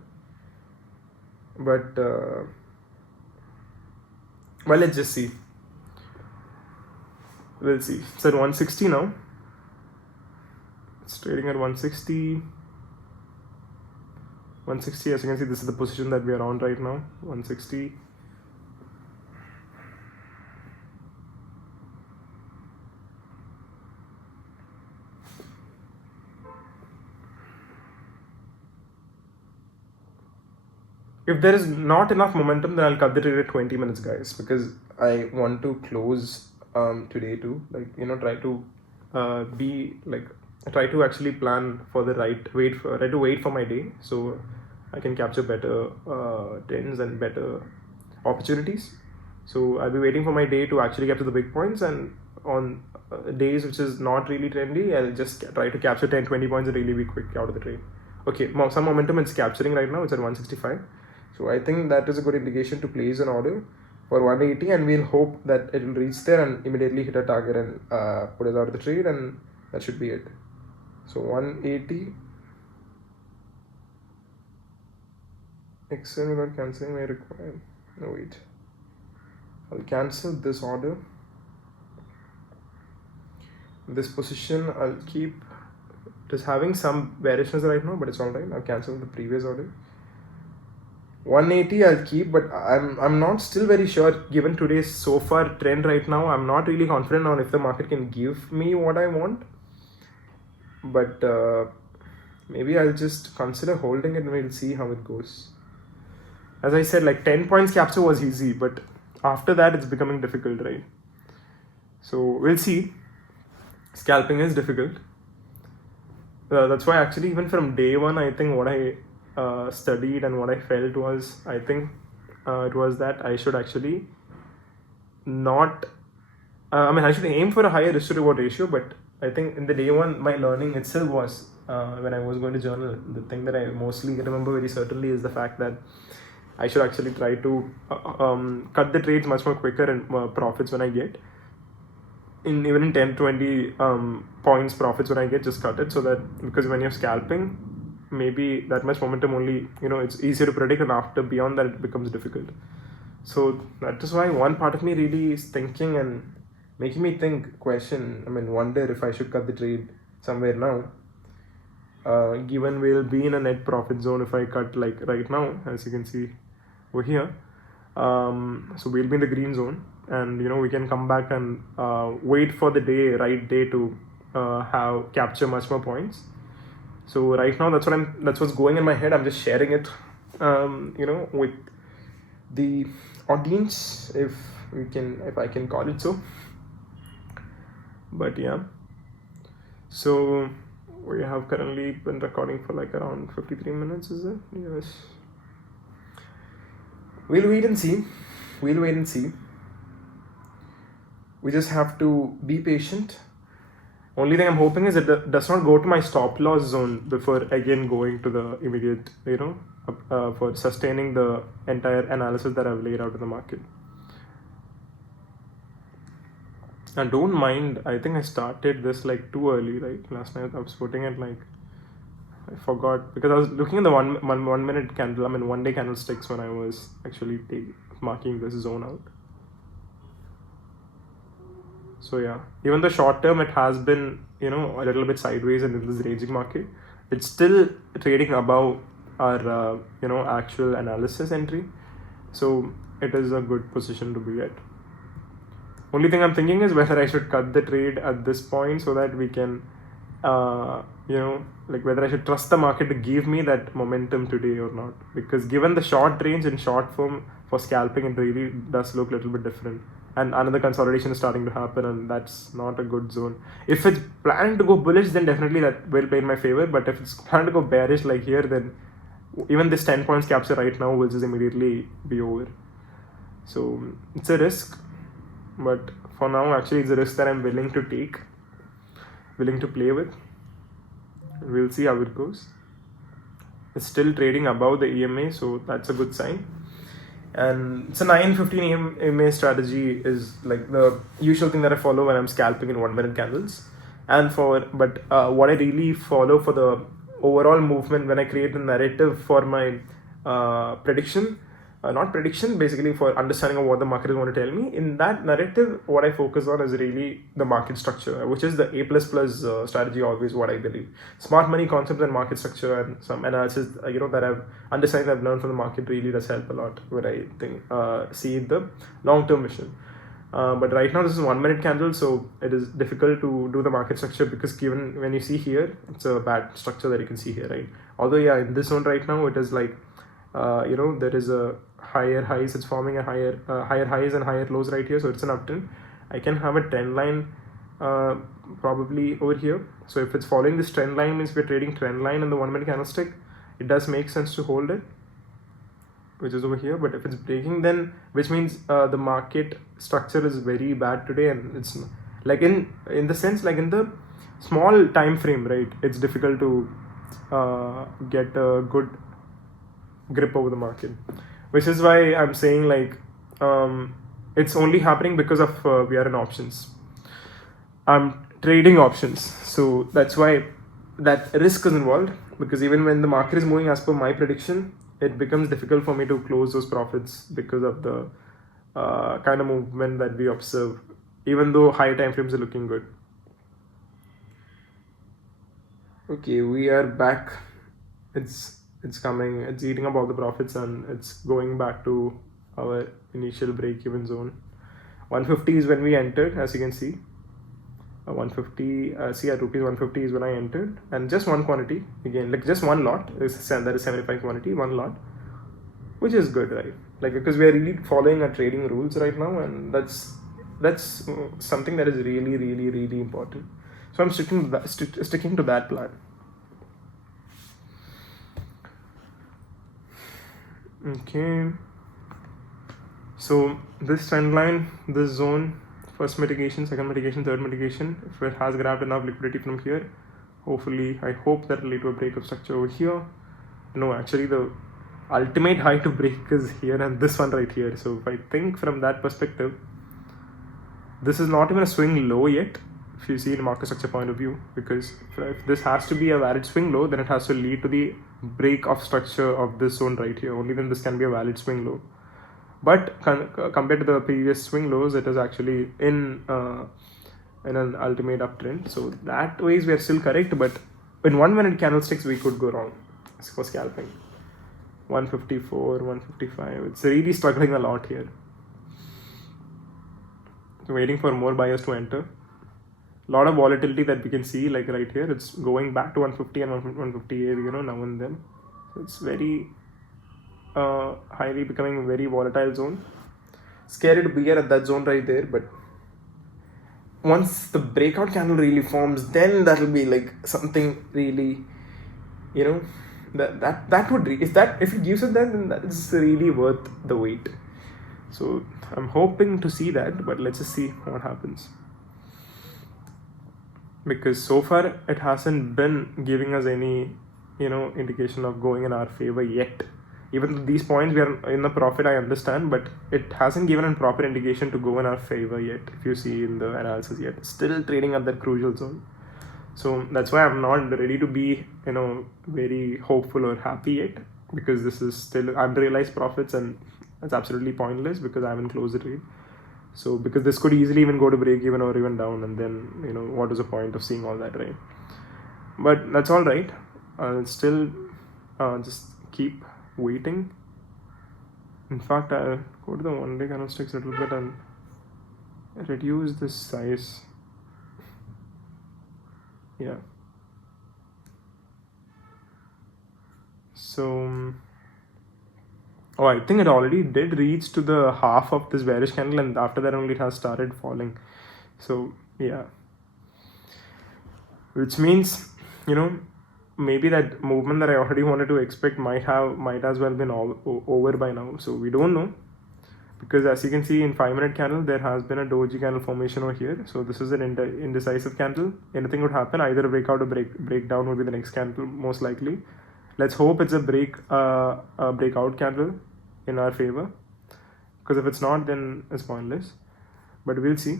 But well, let's just see. We'll see. It's at 160 now. It's trading at 160. 160, as you can see, this is the position that we are on right now. 160. If there is not enough momentum, then I'll cut the trade at 20 minutes, guys, because I want to close today too. Like, you know, try to try to actually plan for the try to wait for my day so I can capture better trends and better opportunities. So I'll be waiting for my day to actually capture the big points, and on days which is not really trendy, I'll just try to capture 10-20 points and really be quick out of the trade. Okay, some momentum it's capturing right now. It's at 165. So I think that is a good indication to place an order for 180, and we'll hope that it will reach there and immediately hit a target and put us out of the trade, and that should be it. So 180. Extend without cancelling may require. No, wait. I'll cancel this order. This position I'll keep. It is having some bearishness right now, but it's alright. I'll cancel the previous order. 180 I'll keep, but I'm not still very sure given today's so far trend right now. I'm not really confident on if the market can give me what I want, but maybe I'll just consider holding it and we'll see how it goes. As I said, like 10 points capture was easy, but after that it's becoming difficult, right? So we'll see. Scalping is difficult. That's why actually even from day one, I think what I studied and what I felt was, I think it was that I should actually not, I should aim for a higher risk to reward ratio, but I think in the day one, my learning itself was, when I was going to journal, the thing that I mostly remember very certainly is the fact that I should actually try to cut the trades much more quicker and profits when I get. Even in 10-20 points profits when I get, just cut it, so that, because when you're scalping, maybe that much momentum only, it's easier to predict, and after beyond that it becomes difficult. So that is why one part of me really is thinking and making me wonder if I should cut the trade somewhere now, given we'll be in a net profit zone if I cut like right now, as you can see over here. So we'll be in the green zone, and we can come back and wait for the right day to have capture much more points. So right now that's what's going in my head. I'm just sharing it with the audience, if I can call it so. But yeah, so we have currently been recording for like around 53 minutes, is it? Yes. We'll wait and see. We just have to be patient. Only thing I'm hoping is it does not go to my stop loss zone before again going to the immediate, for sustaining the entire analysis that I've laid out in the market. And don't mind, I think I started this like too early, right? Last night I was putting it like, I forgot, because I was looking at the one minute candle, 1 day candlesticks when I was actually marking this zone out. So yeah, even the short term, it has been, a little bit sideways in this ranging market. It's still trading above our, actual analysis entry. So it is a good position to be at. Only thing I'm thinking is whether I should cut the trade at this point so that we can, whether I should trust the market to give me that momentum today or not. Because given the short range and short form for scalping, it really does look a little bit different. And another consolidation is starting to happen, and that's not a good zone. If it's planned to go bullish, then definitely that will play in my favor. But if it's planned to go bearish like here, then even this 10 points capture right now will just immediately be over. So it's a risk, but for now, actually, it's a risk that I'm willing to take, willing to play with. We'll see how it goes. It's still trading above the EMA, so that's a good sign. And it's a 9:15 EMA strategy is like the usual thing that I follow when I'm scalping in 1 minute candles. And what I really follow for the overall movement when I create a narrative for my prediction, not prediction, basically for understanding of what the market is going to tell me. In that narrative, what I focus on is really the market structure, which is the A++ strategy, always what I believe. Smart money concepts and market structure and some analysis, that I've learned from the market really does help a lot when I think see the long-term vision. But right now this is 1 minute candle, so it is difficult to do the market structure because given when you see here, it's a bad structure that you can see here, right? Although yeah, in this zone right now, it is like, there is a higher highs, it's forming a higher highs and higher lows right here, so it's an uptrend. I can have a trend line probably over here. So if it's following this trend line, means we're trading trend line in the 1 minute candlestick, it does make sense to hold it, which is over here. But if it's breaking, then which means the market structure is very bad today, and it's like in the sense, like in the small time frame, right, it's difficult to get a good grip over the market, which is why I'm saying like it's only happening because of we are in options. I'm trading options, so that's why that risk is involved, because even when the market is moving as per my prediction, it becomes difficult for me to close those profits because of the kind of movement that we observe, even though high time frames are looking good. Okay, we are back. It's coming, it's eating up all the profits, and it's going back to our initial break-even zone. 150 is when we entered, as you can see. 150, see at rupees 150 is when I entered, and just one quantity, again, like just one lot, that is 75 quantity, one lot, which is good, right? Like, because we are really following our trading rules right now, and that's something that is really, really, really important. So I'm sticking to that plan. Okay, so this trend line, this zone, first mitigation, second mitigation, third mitigation, if it has grabbed enough liquidity from here, hopefully, I hope that will lead to a break of structure over here. No, actually the ultimate high to break is here, and this one right here. So if I think from that perspective, this is not even a swing low yet, if you see in market structure point of view, because if this has to be a valid swing low, then it has to lead to the break of structure of this zone right here. Only then this can be a valid swing low. But compared to the previous swing lows, it is actually in an ultimate uptrend. So that ways we are still correct, but in 1 minute candlesticks we could go wrong for scalping. 154, 155. It's really struggling a lot here. So waiting for more buyers to enter. A lot of volatility that we can see, like right here, it's going back to 150 and 158, now and then. So it's very highly becoming a very volatile zone. Scary to be here at that zone right there, but once the breakout candle really forms, then that will be like something really, that would if it gives it that, then that is really worth the wait. So I'm hoping to see that, but let's just see what happens, because so far it hasn't been giving us any indication of going in our favor yet. Even these points we are in the profit, I understand, but it hasn't given a proper indication to go in our favor yet, if you see in the analysis yet. It's still trading at that crucial zone. So that's why I'm not ready to be very hopeful or happy yet, because this is still unrealized profits, and it's absolutely pointless because I haven't closed the trade. So because this could easily even go to break even or even down, and then what is the point of seeing all that, right? But that's all right. Still just keep waiting. In fact, I'll go to the 1 day candlesticks a little bit and reduce this size. Yeah. So I think it already did reach to the half of this bearish candle, and after that only it has started falling. So yeah, which means maybe that movement that I already wanted to expect might as well been over by now. So we don't know, because as you can see in 5 minute candle, there has been a doji candle formation over here. So this is an indecisive candle. Anything would happen, either a breakout or breakdown would be the next candle most likely. Let's hope it's a breakout candle in our favor. because if it's not, then it's pointless. But we'll see.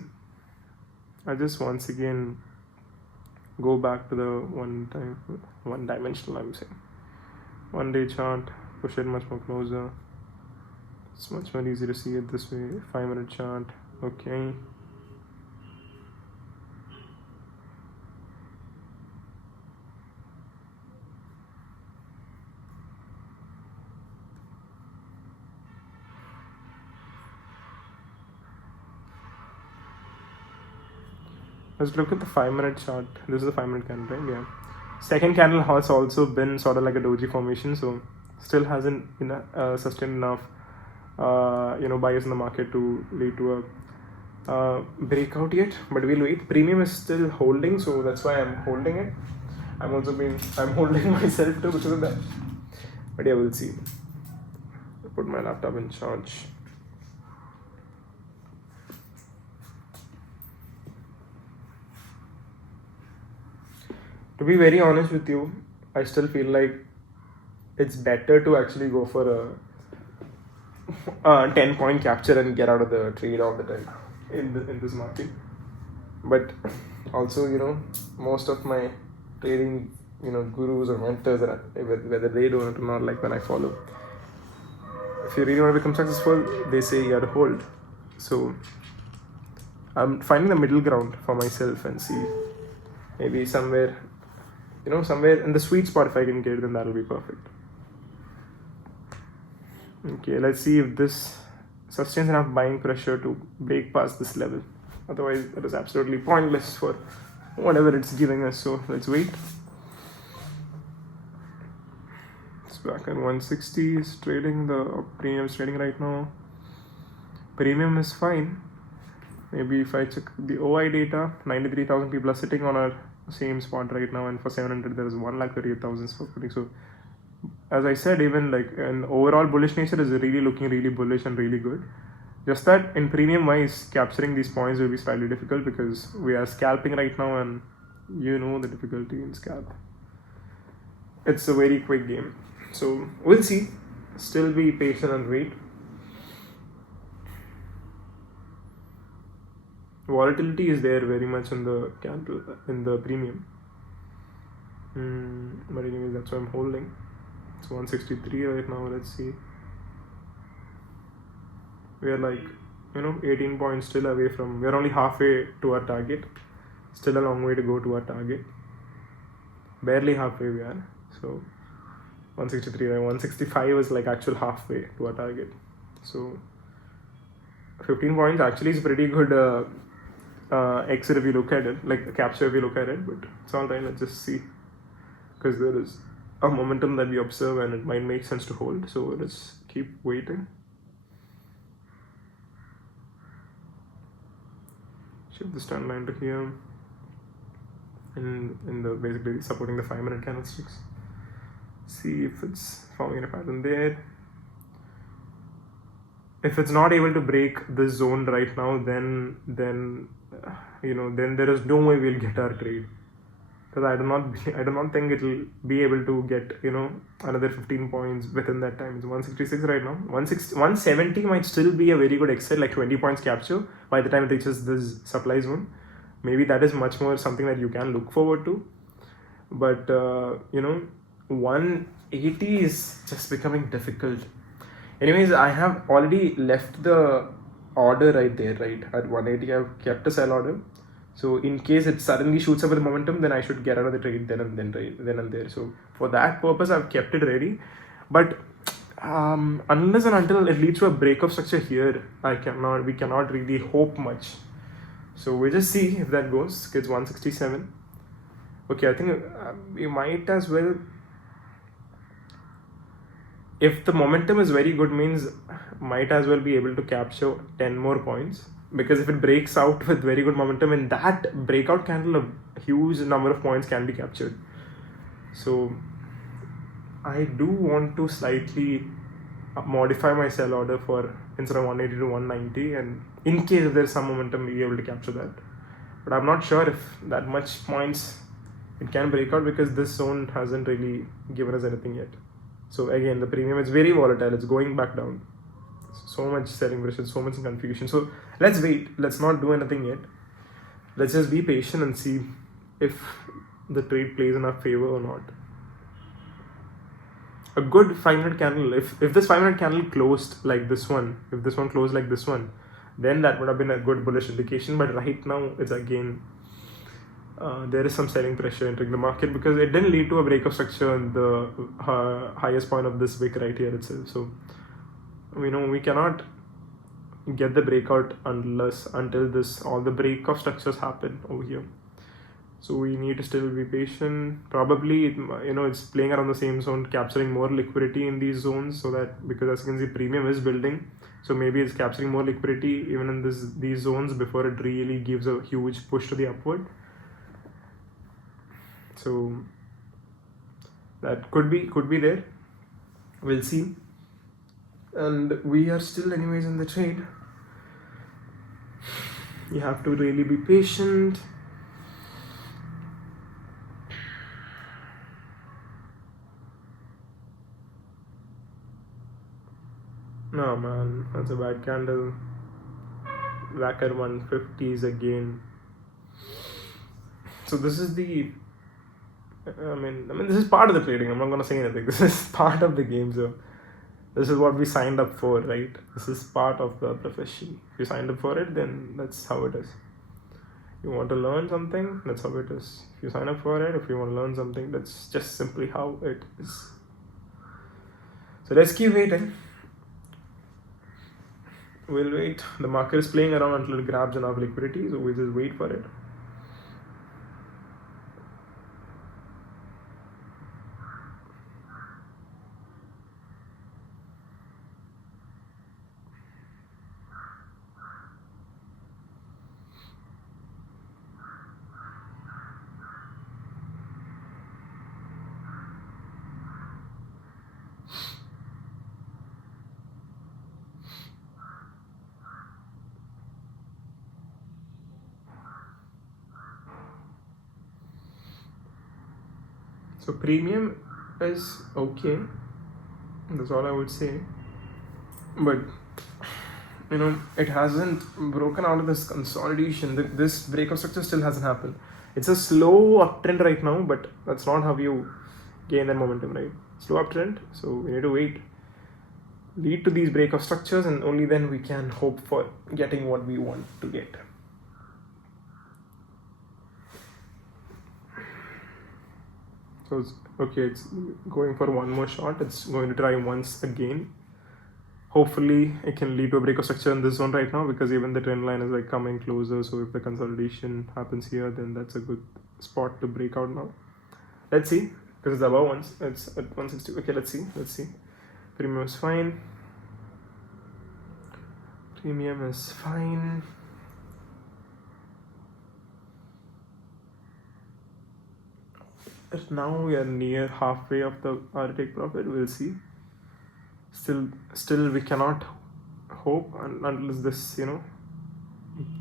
I just once again go back to the one dimensional, I'm saying. 1 day chart, push it much more closer. It's much more easy to see it this way. 5-minute chart, okay. Let's look at the 5-minute chart. This is the 5-minute candle, right? Yeah. Second candle has also been sort of like a doji formation, so still hasn't sustained enough, buyers in the market to lead to a breakout yet. But we'll wait. Premium is still holding, so that's why I'm holding it. I'm holding myself too because of that. But yeah, we'll see. I'll put my laptop in charge. To be very honest with you, I still feel like it's better to actually go for a 10-point capture and get out of the trade all the time in this market. But also, most of my trading, gurus or mentors, whether they do it or not, like when I follow, if you really want to become successful, they say you have to hold. So I'm finding the middle ground for myself and see maybe somewhere in the sweet spot. If I can get it, then that'll be perfect. Okay, let's see if this sustains enough buying pressure to break past this level. Otherwise, that is absolutely pointless for whatever it's giving us. So let's wait. It's back at 160. It's trading. The premium is trading right now. Premium is fine. Maybe if I check the OI data, 93,000 people are sitting on our same spot right now, and for 700 there is 138,000 for putting. So as I said, even like an overall bullish nature is really looking really bullish and really good. Just that in premium wise, capturing these points will be slightly difficult because we are scalping right now, and the difficulty in scalp. It's a very quick game, so we'll see. Still be patient and wait. Volatility is there very much in the candle, in the premium. But anyways, that's why I'm holding. It's 163 right now. Let's see. We are like 18 points still away from. We're only halfway to our target. Still a long way to go to our target. Barely halfway we are. So 163, 165 is like actual halfway to our target. So 15 points actually is pretty good. Exit if you look at it, like capture if you look at it, but it's alright. Let's just see, because there is a momentum that we observe and it might make sense to hold. So let's keep waiting. Shift the trend line to here, in the basically supporting the 5-minute candlesticks. See if it's forming a pattern there. If it's not able to break this zone right now, then there is no way we'll get our trade, because I do not think it will be able to get another 15 points within that time. It's 166 right now. 170 might still be a very good exit, like 20 points capture by the time it reaches this supply zone. Maybe that is much more something that you can look forward to. But 180 is just becoming difficult. Anyways, I have already left the order right there, right at 180. I've kept a sell order, so in case it suddenly shoots up with momentum, then I should get out of the trade then and there. So for that purpose, I've kept it ready. But unless and until it leads to a break of structure here, we cannot really hope much. So we'll just see if that goes. It's 167. Okay, I think we might as well. If the momentum is very good, means might as well be able to capture 10 more points, because if it breaks out with very good momentum, in that breakout candle, a huge number of points can be captured. So I do want to slightly modify my sell order for instead of 180 to 190, and in case if there's some momentum, be able to capture that. But I'm not sure if that much points it can break out, because this zone hasn't really given us anything yet. So again, the premium is very volatile. It's going back down. So much selling pressure, so much confusion. So let's wait. Let's not do anything yet. Let's just be patient and see if the trade plays in our favor or not. A good 500 candle, if this 500 candle closed like this one, if this one closed like this one, then that would have been a good bullish indication. But right now it's again there is some selling pressure entering the market because it didn't lead to a break of structure in the highest point of this wick right here itself. So we cannot get the breakout until this all the break of structures happen over here. So we need to still be patient. Probably it's playing around the same zone, capturing more liquidity in these zones, so that because as you can see premium is building, so maybe it's capturing more liquidity even in these zones before it really gives a huge push to the upward. So that could be there. We'll see. And we are still anyways in the trade. You have to really be patient. No man, that's a bad candle. Wacker 150s again. So this is the I mean this is part of the trading. I'm not gonna say anything. This is part of the game, so this is what we signed up for, right? This is part of the profession. If you signed up for it, then that's how it is. You want to learn something, that's how it is. If you sign up for it, if you want to learn something, that's just simply how it is. So let's keep waiting. We'll wait. The market is playing around until it grabs enough liquidity, so we'll just wait for it. So premium is okay, that's all I would say, but it hasn't broken out of this consolidation. This break of structure still hasn't happened. It's a slow uptrend right now, but that's not how you gain that momentum, right? Slow uptrend, so we need to wait, lead to these break of structures, and only then we can hope for getting what we want to get. So it's going for one more shot. It's going to try once again. Hopefully it can lead to a break of structure in this zone right now, because even the trend line is like coming closer. So if the consolidation happens here, then that's a good spot to break out now. Let's see, because it's above once. It's at 160. Okay, let's see. Premium is fine. Now we are near halfway of our take profit. We'll see. Still we cannot hope unless this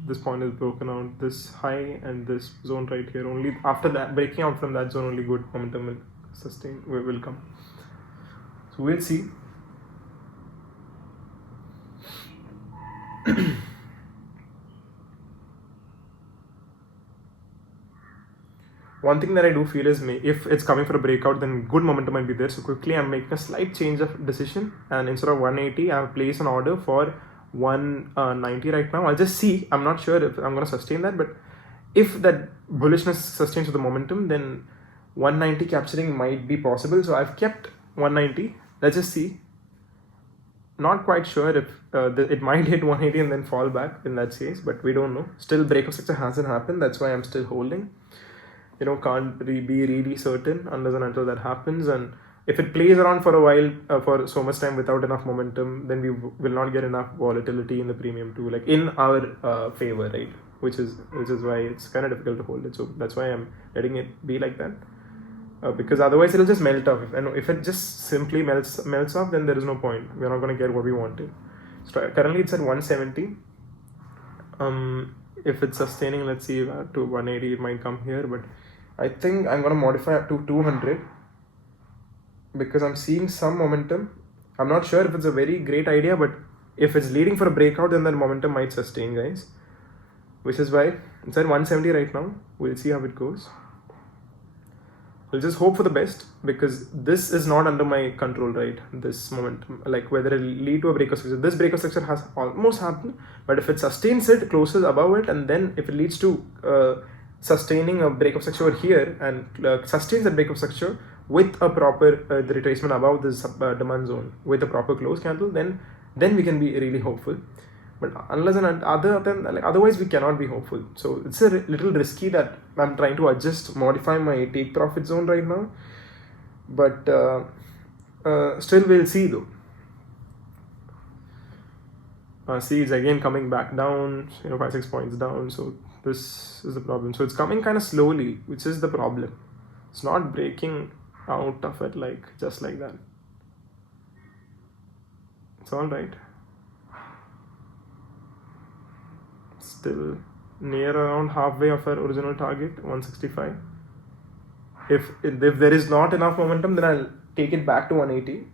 this point is broken out, this high and this zone right here. Only after that, breaking out from that zone, only good momentum will come. So we'll see. One thing that I do feel is if it's coming for a breakout, then good momentum might be there. So quickly I'm making a slight change of decision, and instead of 180, I have placed an order for 190 right now. I'll just see. I'm not sure if I'm going to sustain that, but if that bullishness sustains with the momentum, then 190 capturing might be possible. So I've kept 190. Let's just see. Not quite sure if it might hit 180 and then fall back in that case, but we don't know. Still, break of structure hasn't happened. That's why I'm still holding. Can't be really certain unless and until that happens. And if it plays around for a while, for so much time without enough momentum, then we will not get enough volatility in the premium to like in our favor, right? Which is why it's kind of difficult to hold it. So that's why I'm letting it be like that, because otherwise it'll just melt off. If it just simply melts off, then there is no point. We're not going to get what we wanted. So currently it's at 170. If it's sustaining, let's see, to 180, it might come here, but I think I'm going to modify up to 200 because I'm seeing some momentum. I'm not sure if it's a very great idea, but if it's leading for a breakout, then the momentum might sustain, guys, which is why it's at 170 right now. We'll see how it goes. We'll just hope for the best, because this is not under my control, right? This momentum, like whether it'll lead to a breakout structure. This breakout structure has almost happened, but if it sustains it, closes above it, and then if it leads to sustaining a breakup structure over here and sustains the breakup structure with a proper the retracement above this demand zone with a proper close candle, then we can be really hopeful. But unless and otherwise we cannot be hopeful. So it's a little risky that I'm trying to modify my take profit zone right now. But still we'll see though. See, it's again coming back down, 5-6 points down. So this is the problem. So it's coming kind of slowly, which is the problem. It's not breaking out of it just like that. It's all right. Still near around halfway of our original target, 165. If there is not enough momentum, then I'll take it back to 180.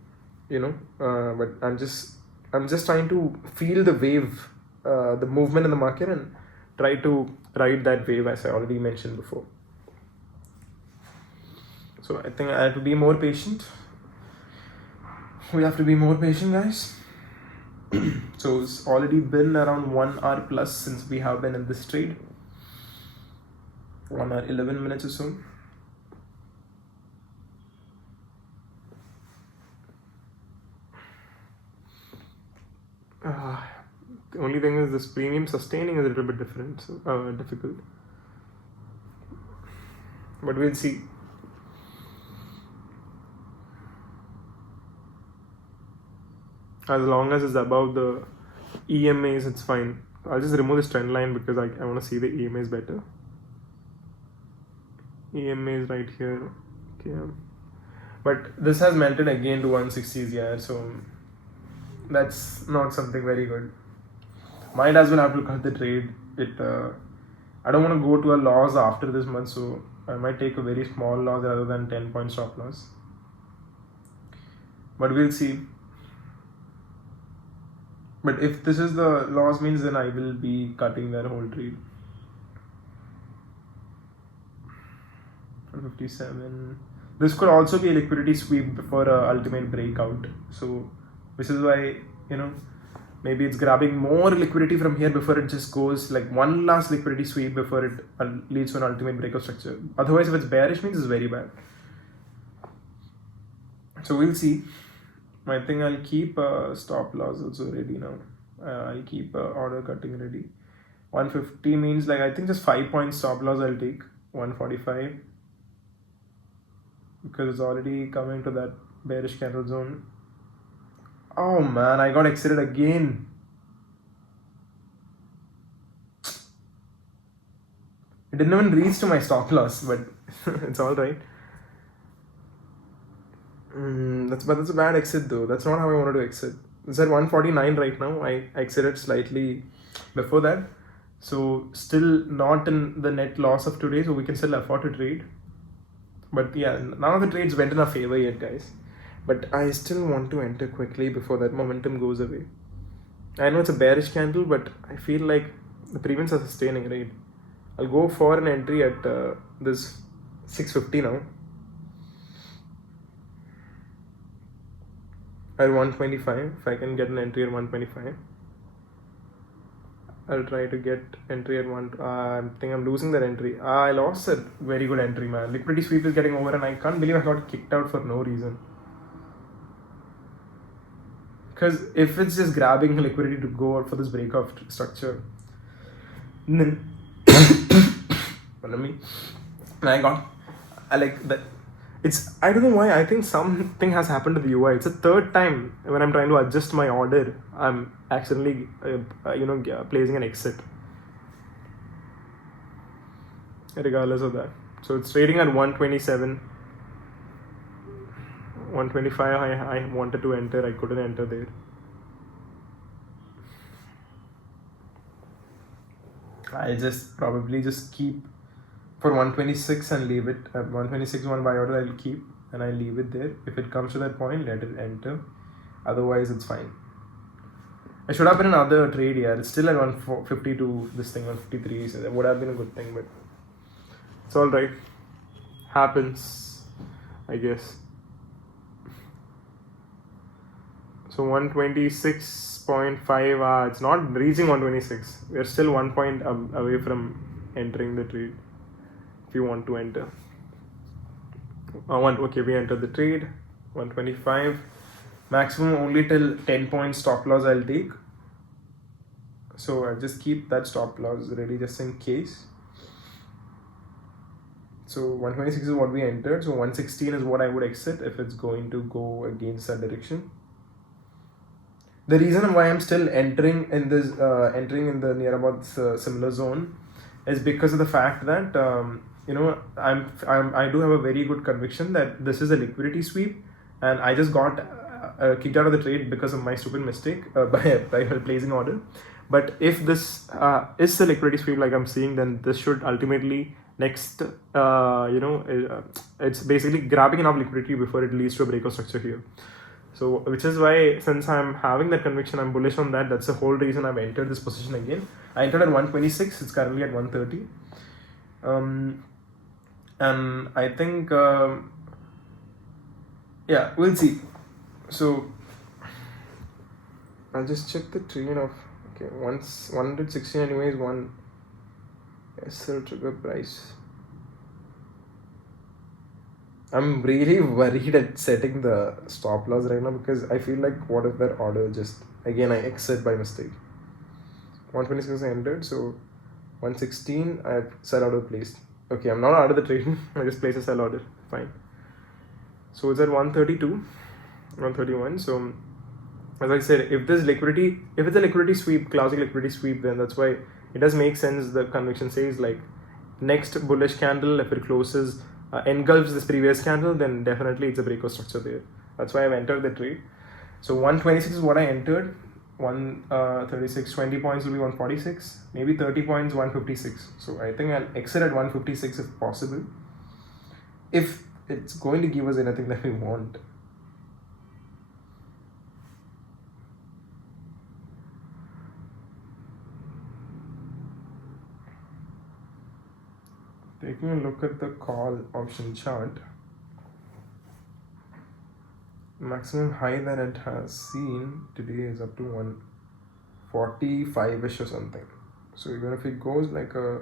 But I'm just trying to feel the wave, the movement in the market, and try to ride that wave, as I already mentioned before. So I think I have to be more patient. We have to be more patient, guys. So it's already been around 1 hour plus since we have been in this trade. 1 hour 11 minutes or so. The only thing is this premium sustaining is a little bit different, so difficult. But we'll see. As long as it's above the EMAs, it's fine. I'll just remove this trend line because I want to see the EMAs better. EMAs right here. Okay. But this has melted again to 160s, yeah, so that's not something very good. Might as well have to cut the trade. I don't want to go to a loss after this month, so I might take a very small loss rather than 10-point stop loss. But we'll see. But if this is the loss means, then I will be cutting that whole trade. 57. This could also be a liquidity sweep before ultimate breakout. So which is why, maybe it's grabbing more liquidity from here before it just goes like one last liquidity sweep before it leads to an ultimate breakout structure. Otherwise, if it's bearish means it's very bad. So we'll see. I think I'll keep stop loss also ready now. I'll keep order cutting ready. 150 means I think just 5-point stop loss I'll take. 145. Because it's already coming to that bearish candle zone. Oh man, I got exited again. It didn't even reach to my stop loss, but it's alright. That's a bad exit though. That's not how I wanted to exit. It's at 149 right now. I exited slightly before that. So still not in the net loss of today, so we can still afford to trade. But yeah, none of the trades went in our favor yet, guys. But I still want to enter quickly before that momentum goes away. I know it's a bearish candle, but I feel like the premiums are sustaining, right? I'll go for an entry at this 650 now. At 125, if I can get an entry at 125. I'll try to get entry at I think I'm losing that entry. I lost a very good entry, man. Liquidity sweep is getting over and I can't believe I got kicked out for no reason. Because if it's just grabbing liquidity to go out for this breakout structure, then I don't know why. I think something has happened to the UI. It's the third time when I'm trying to adjust my order, I'm accidentally placing an exit regardless of that. So it's trading at 127, 125. I wanted to enter, I couldn't enter there. I probably keep for 126 and leave it. At 126 one buy order I'll keep and I leave it there. If it comes to that point, let it enter. Otherwise it's fine. I should have been another trade here. It's still at 152, this thing 153, so that would have been a good thing, but it's alright. Happens, I guess. So 126.5, it's not reaching 126. We're still 1 point away from entering the trade if you want to enter. Okay, we entered the trade. 125. Maximum only till 10 points stop loss I'll take. So I'll just keep that stop loss ready just in case. So 126 is what we entered. So 116 is what I would exit if it's going to go against that direction. The reason why I'm still entering in this, entering in the near about similar zone, is because of the fact that I do have a very good conviction that this is a liquidity sweep, and I just got kicked out of the trade because of my stupid mistake by placing order. But if this is a liquidity sweep like I'm seeing, then this should ultimately it's basically grabbing enough liquidity before it leads to a breakout structure here. So, which is why, since I'm having that conviction, I'm bullish on that. That's the whole reason I've entered this position again. I entered at 126. It's currently at 130. And I think, yeah, we'll see. So, I'll just check the trade of, okay, once 116 anyways, one SL trigger price. I'm really worried at setting the stop loss right now, because I feel like, what if that order just, again, I exit by mistake. 126 I entered, so 116 I have sell order placed. Okay, I'm not out of the trade. I just place a sell order. Fine. So it's at 132, 131. So as I said, if it's a liquidity sweep, classic liquidity sweep, then that's why it does make sense. The conviction says like next bullish candle, if it closes, engulfs this previous candle, then definitely it's a breakout structure there. That's why I've entered the trade. So 126 is what I entered. 136, 20 points will be 146, maybe 30 points 156. So I think I'll exit at 156 if possible, if it's going to give us anything that we want. Taking a look at the call option chart, maximum high that it has seen today is up to 145ish or something. So even if it goes like a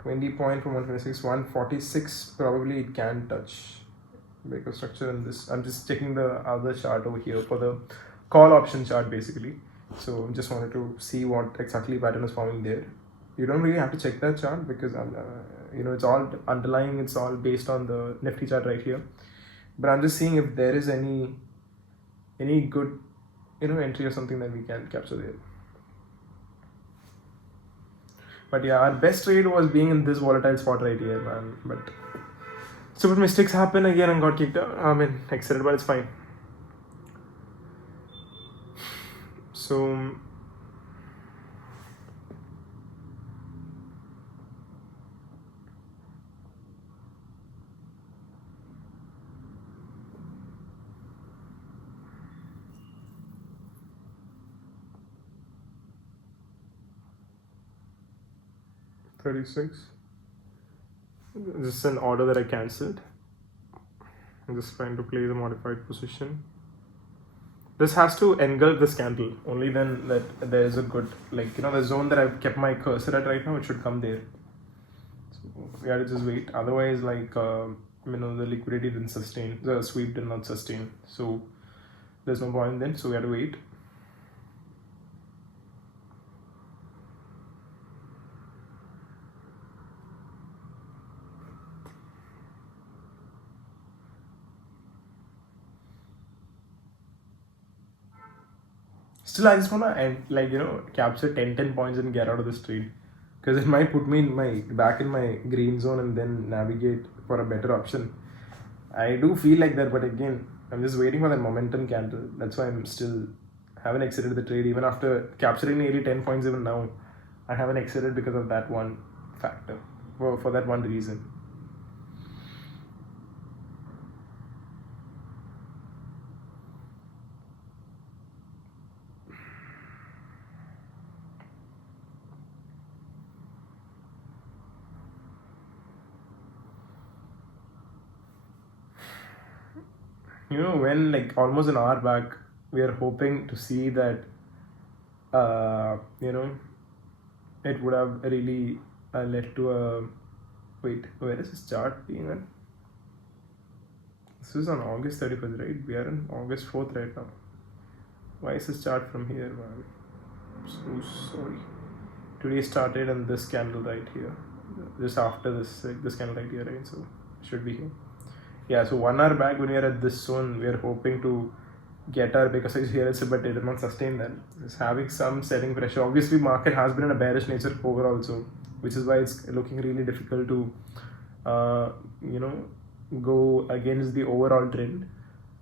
20 point from 126, 146 probably it can touch breakout structure in this. I'm just checking the other chart over here for the call option chart basically. So just wanted to see what exactly pattern is forming there. You don't really have to check that chart, because it's all underlying, it's all based on the Nifty chart right here. But I'm just seeing if there is any good entry or something that we can capture there. But yeah, our best trade was being in this volatile spot right here, man. But stupid mistakes happen again and got kicked out. I mean, exited, but it's fine. So 36. This is an order that I cancelled. I'm just trying to place a modified position. This has to engulf this candle. Only then that there is a good, the zone that I've kept my cursor at right now, it should come there. So we have to just wait. Otherwise, the liquidity didn't sustain. The sweep did not sustain. So there's no point then. So we have to wait. Still, I just wanna capture 10 points and get out of this trade, because it might put me back in my green zone and then navigate for a better option. I do feel like that, but again, I'm just waiting for that momentum candle. That's why I'm still haven't exited the trade even after capturing nearly 10 points. Even now, I haven't exited because of that one factor, for that one reason. when like almost an hour back we are hoping to see that it would have really led to a wait, where is this chart being at? This is on August 31st, right? We are on August 4th right now. Why is this chart from here, man? So sorry. Today started on this candle right here, just after this, like this candle right here, right? So should be here. Yeah, so 1 hour back when we are at this zone, we are hoping to get our because here it's but it did not sustain that. It's having some selling pressure. Obviously, market has been in a bearish nature overall, so which is why it's looking really difficult to go against the overall trend.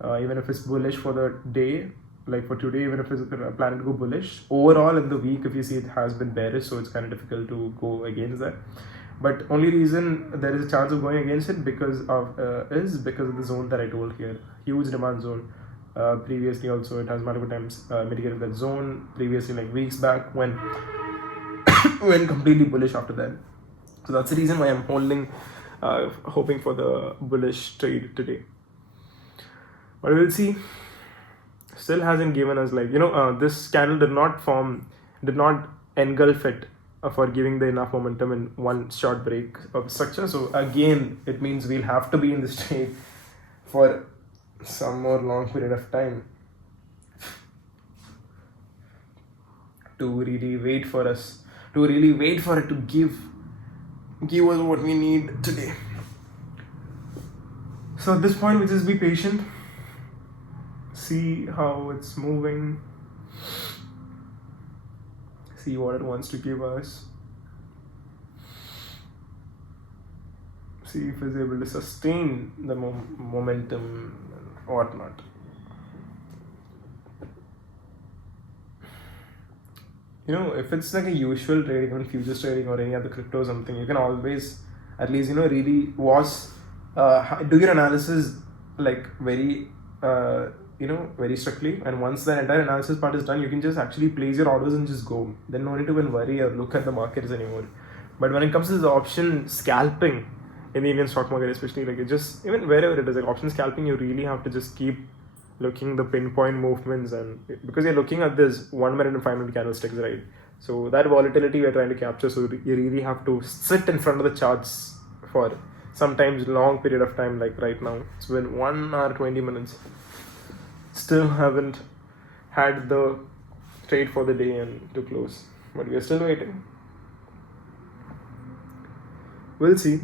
Even if it's bullish for the day, like for today, even if it's planning to go bullish, overall in the week, if you see, it has been bearish, so it's kind of difficult to go against that. But only reason there is a chance of going against it is because of the zone that I told here, huge demand zone. Previously also it has multiple times mitigated that zone previously, like weeks back when went completely bullish after that. So that's the reason why I'm hoping for the bullish trade today. But we'll see. Still hasn't given us this candle did not engulf it for giving the enough momentum in one short break of structure. So again, it means we'll have to be in this trade for some more long period of time to really wait for it to give us what we need today. So at this point, we just be patient, see how it's moving, see what it wants to give us, see if it's able to sustain the momentum and whatnot. If it's like a usual trading, even futures trading or any other crypto or something, you can always at least really do your analysis like very very strictly, and once the entire analysis part is done, you can just actually place your orders and just go. Then no need to even worry or look at the markets anymore. But when it comes to the option scalping in the Indian stock market, especially, like it just, even wherever it is, like option scalping, you really have to just keep looking the pinpoint movements, and because you're looking at this 1 minute and 5 minute candlesticks, right? So that volatility we're trying to capture, so you really have to sit in front of the charts for sometimes long period of time. Like right now, it's been 1 hour 20 minutes. Still haven't had the trade for the day and to close, but we are still waiting. We'll see.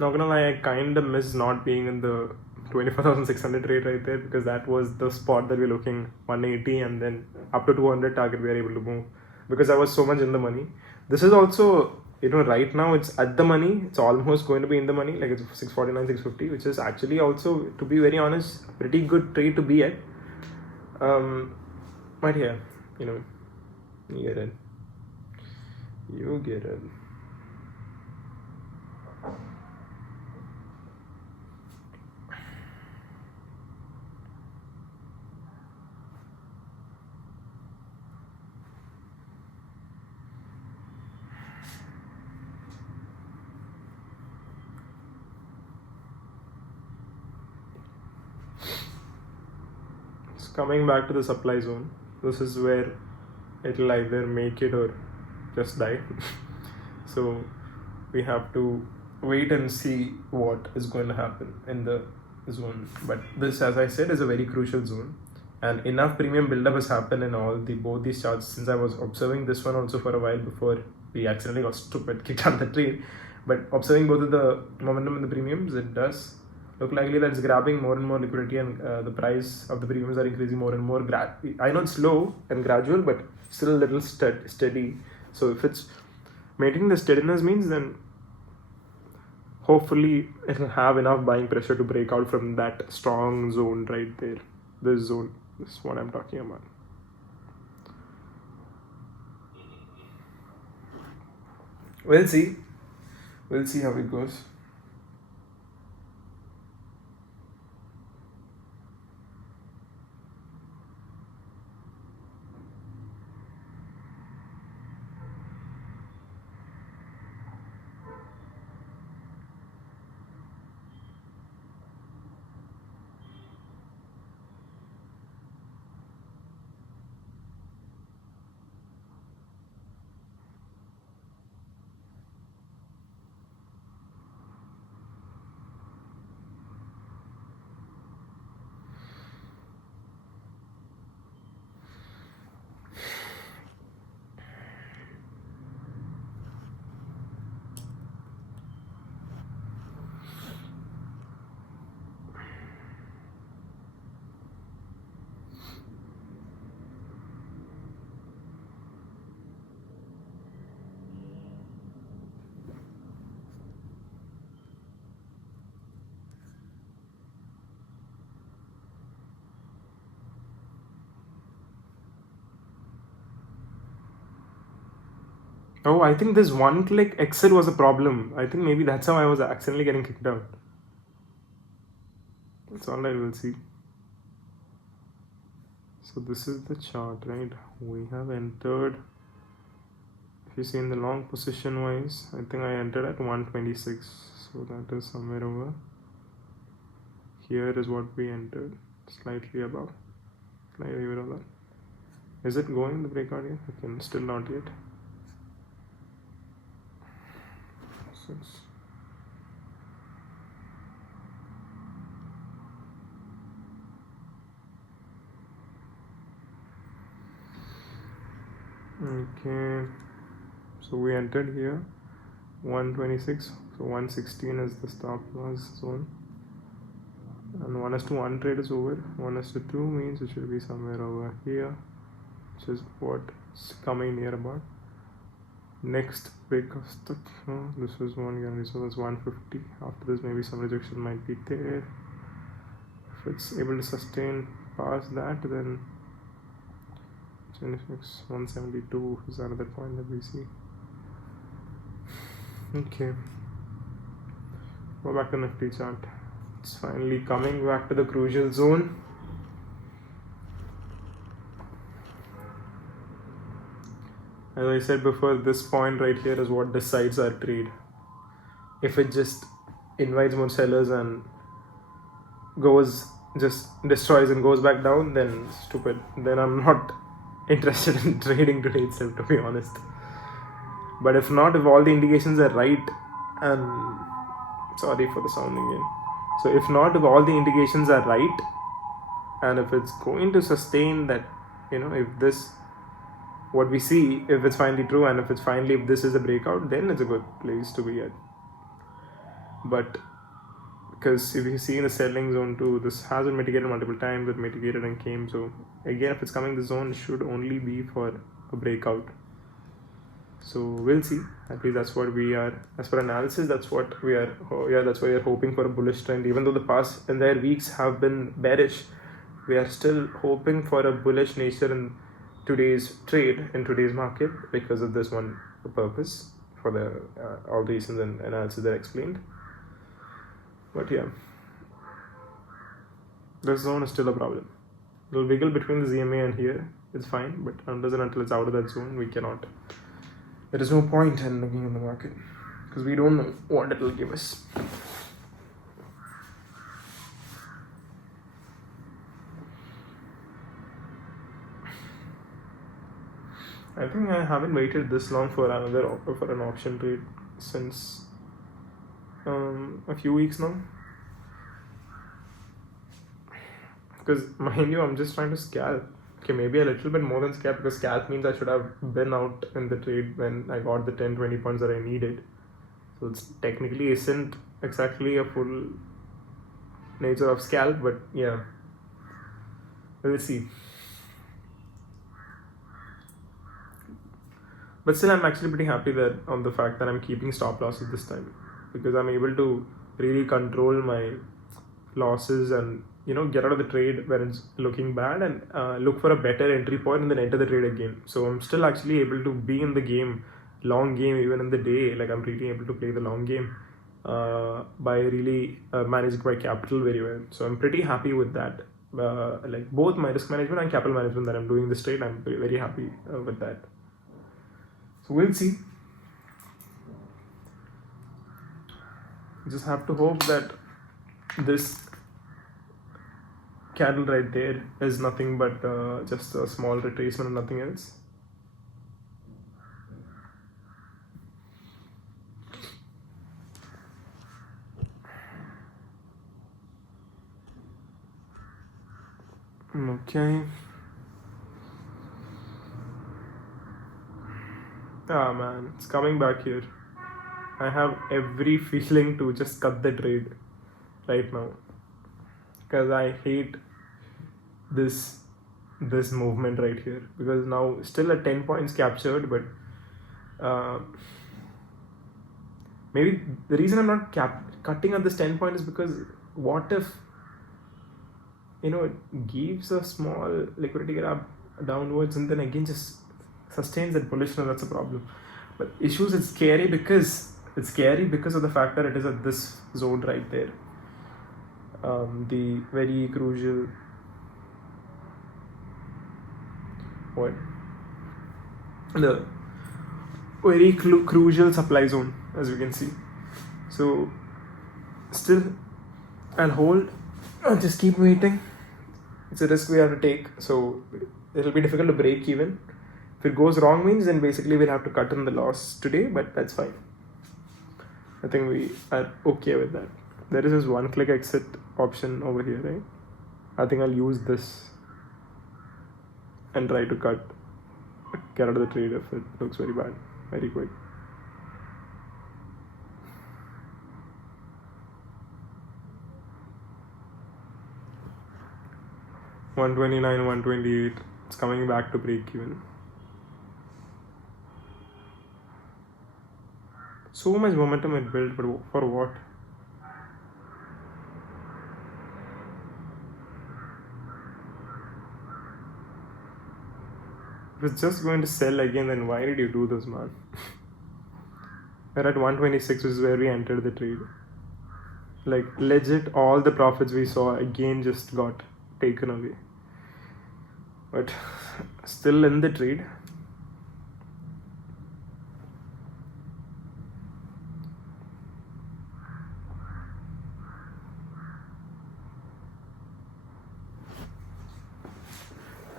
Not gonna lie, I kind of miss not being in the 24,600 rate right there, because that was the spot that we're looking 180 and then up to 200 target we are able to move, because I was so much in the money. This is also, right now it's at the money, it's almost going to be in the money, like it's 649, 650, which is actually also, to be very honest, pretty good trade to be at. But yeah, you know, you get it. You get it. So coming back to the supply zone, this is where it'll either make it or just die. So we have to wait and see what is going to happen in the zone. But this, as I said, is a very crucial zone, and enough premium buildup has happened in both these charts since I was observing this one also for a while before we accidentally got stupid kicked on the trade. But observing both of the momentum and the premiums, it does look likely that it's grabbing more and more liquidity, and the price of the premiums are increasing more and more. I know it's slow and gradual, but still a little steady. So if it's maintaining the steadiness means, then hopefully it'll have enough buying pressure to break out from that strong zone right there. This zone, this is what I'm talking about. We'll see how it goes. Oh, I think this one click exit was a problem. I think maybe that's how I was accidentally getting kicked out. That's all I will see. So this is the chart, right? We have entered, if you see in the long position wise, I think I entered at 126. So that is somewhere over. Here is what we entered, slightly above, slightly below that. Is it going the breakout yet? Okay, still not yet. Okay, so we entered here 126, so 116 is the stop loss zone, and 1:1 trade is over. 1:2 means it should be somewhere over here, which is what's coming near about. Next break of stock, this was one guarantee, so that's 150. After this, maybe some rejection might be there. If it's able to sustain past that, then 172 is another point that we see. Okay, go back to Nifty chart. It's finally coming back to the crucial zone. As I said before, this point right here is what decides our trade. If it just invites more sellers and just destroys and goes back down, then stupid. Then I'm not interested in trading today itself, to be honest. But if not, if all the indications are right, and sorry for the sound again. So if not, if all the indications are right, and if it's going to sustain that, if this, what we see, if it's finally true, and if this is a breakout, then it's a good place to be at. But because if you see in the selling zone too, this has been mitigated multiple times, it mitigated and came. So again, if it's coming the zone, it should only be for a breakout. So we'll see. At least that's what we are, as per analysis, that's what we are. That's why we are hoping for a bullish trend. Even though the past entire weeks have been bearish, we are still hoping for a bullish nature in today's trade in today's market because of this one purpose, for the all the reasons and analysis that I explained. But yeah, this zone is still a problem. It'll wiggle between the ZMA and here, it's fine, but unless and until it's out of that zone, we cannot. There is no point in looking in the market because we don't know what it will give us. I think I haven't waited this long for an option trade since a few weeks now. Because mind you, I'm just trying to scalp. Okay, maybe a little bit more than scalp, because scalp means I should have been out in the trade when I got the 10-20 points that I needed. So it's technically isn't exactly a full nature of scalp, but yeah, we'll see. But still, I'm actually pretty happy that on the fact that I'm keeping stop losses this time, because I'm able to really control my losses and get out of the trade when it's looking bad and look for a better entry point and then enter the trade again. So I'm still actually able to be in the game, long game, even in the day. Like, I'm really able to play the long game by really managing my capital very well. So I'm pretty happy with that. Like, both my risk management and capital management that I'm doing this trade, I'm very happy with that. So we'll see. Just have to hope that this candle right there is nothing but just a small retracement and nothing else. Okay. Ah man, it's coming back here. I have every feeling to just cut the trade right now, because I hate this movement right here, because now still at 10 points captured, but maybe the reason I'm not cutting at this 10 point is because what if it gives a small liquidity grab downwards and then again just sustains that bullishness. That's a problem. But issues, it's scary because of the fact that it is at this zone right there, the very crucial the very crucial supply zone, as you can see. So still I'll hold, just keep waiting. It's a risk we have to take, so it'll be difficult to break even. If it goes wrong means then basically we'll have to cut in the loss today, but that's fine. I think we are okay with that. There is this one click exit option over here, right? I think I'll use this and try to get out of the trade if it looks very bad, very quick. $129, $128. It's coming back to break even. So much momentum it built, but for what? If it's just going to sell again, then why did you do this, man? We're at 126, which is where we entered the trade. Like, legit, all the profits we saw again just got taken away. But still in the trade.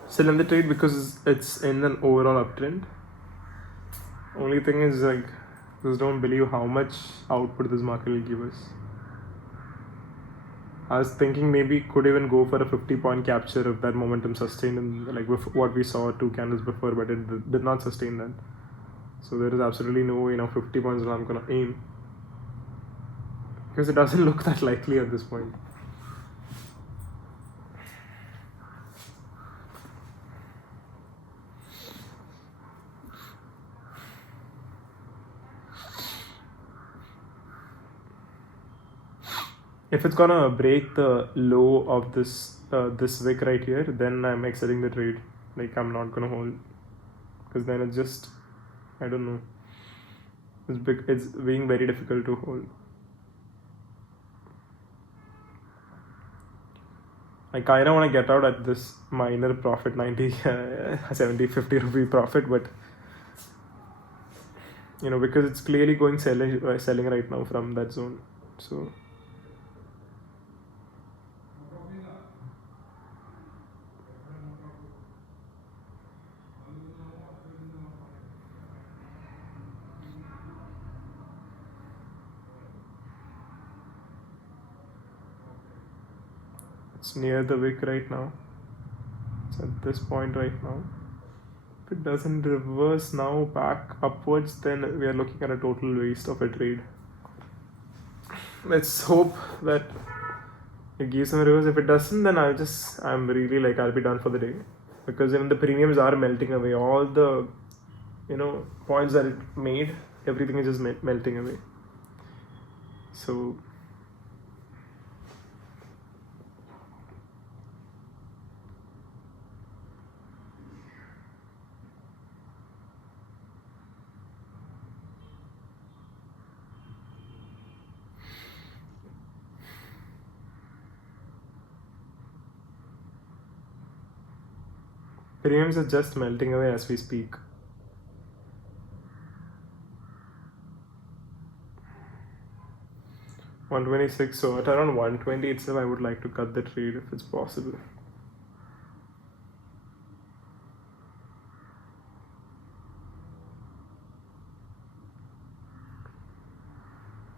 Still in the trade because it's in an overall uptrend. Only thing is, like, just don't believe how much output this market will give us. I was thinking maybe could even go for a 50-point capture if that momentum sustained in, like, what we saw 2 candles before, but it did not sustain that. So there is absolutely no way 50 points that I'm gonna aim, because it doesn't look that likely at this point. If it's gonna break the low of this wick right here, then I'm exiting the trade. like I'm not gonna hold, because then it's just, I don't know, it's being very difficult to hold. I kind of want to get out at this minor profit, 90 70 50 rupee profit, but because it's clearly going selling right now from that zone. So it's near the wick right now. It's at this point right now. If it doesn't reverse now back upwards, then we are looking at a total waste of a trade. Let's hope that it gives some reverse. If it doesn't, then I'm really like, I'll be done for the day, because even the premiums are melting away. All the points that it made, everything is just melting away. So premiums are just melting away as we speak. $126, so at around 120 itself, I would like to cut the trade if it's possible.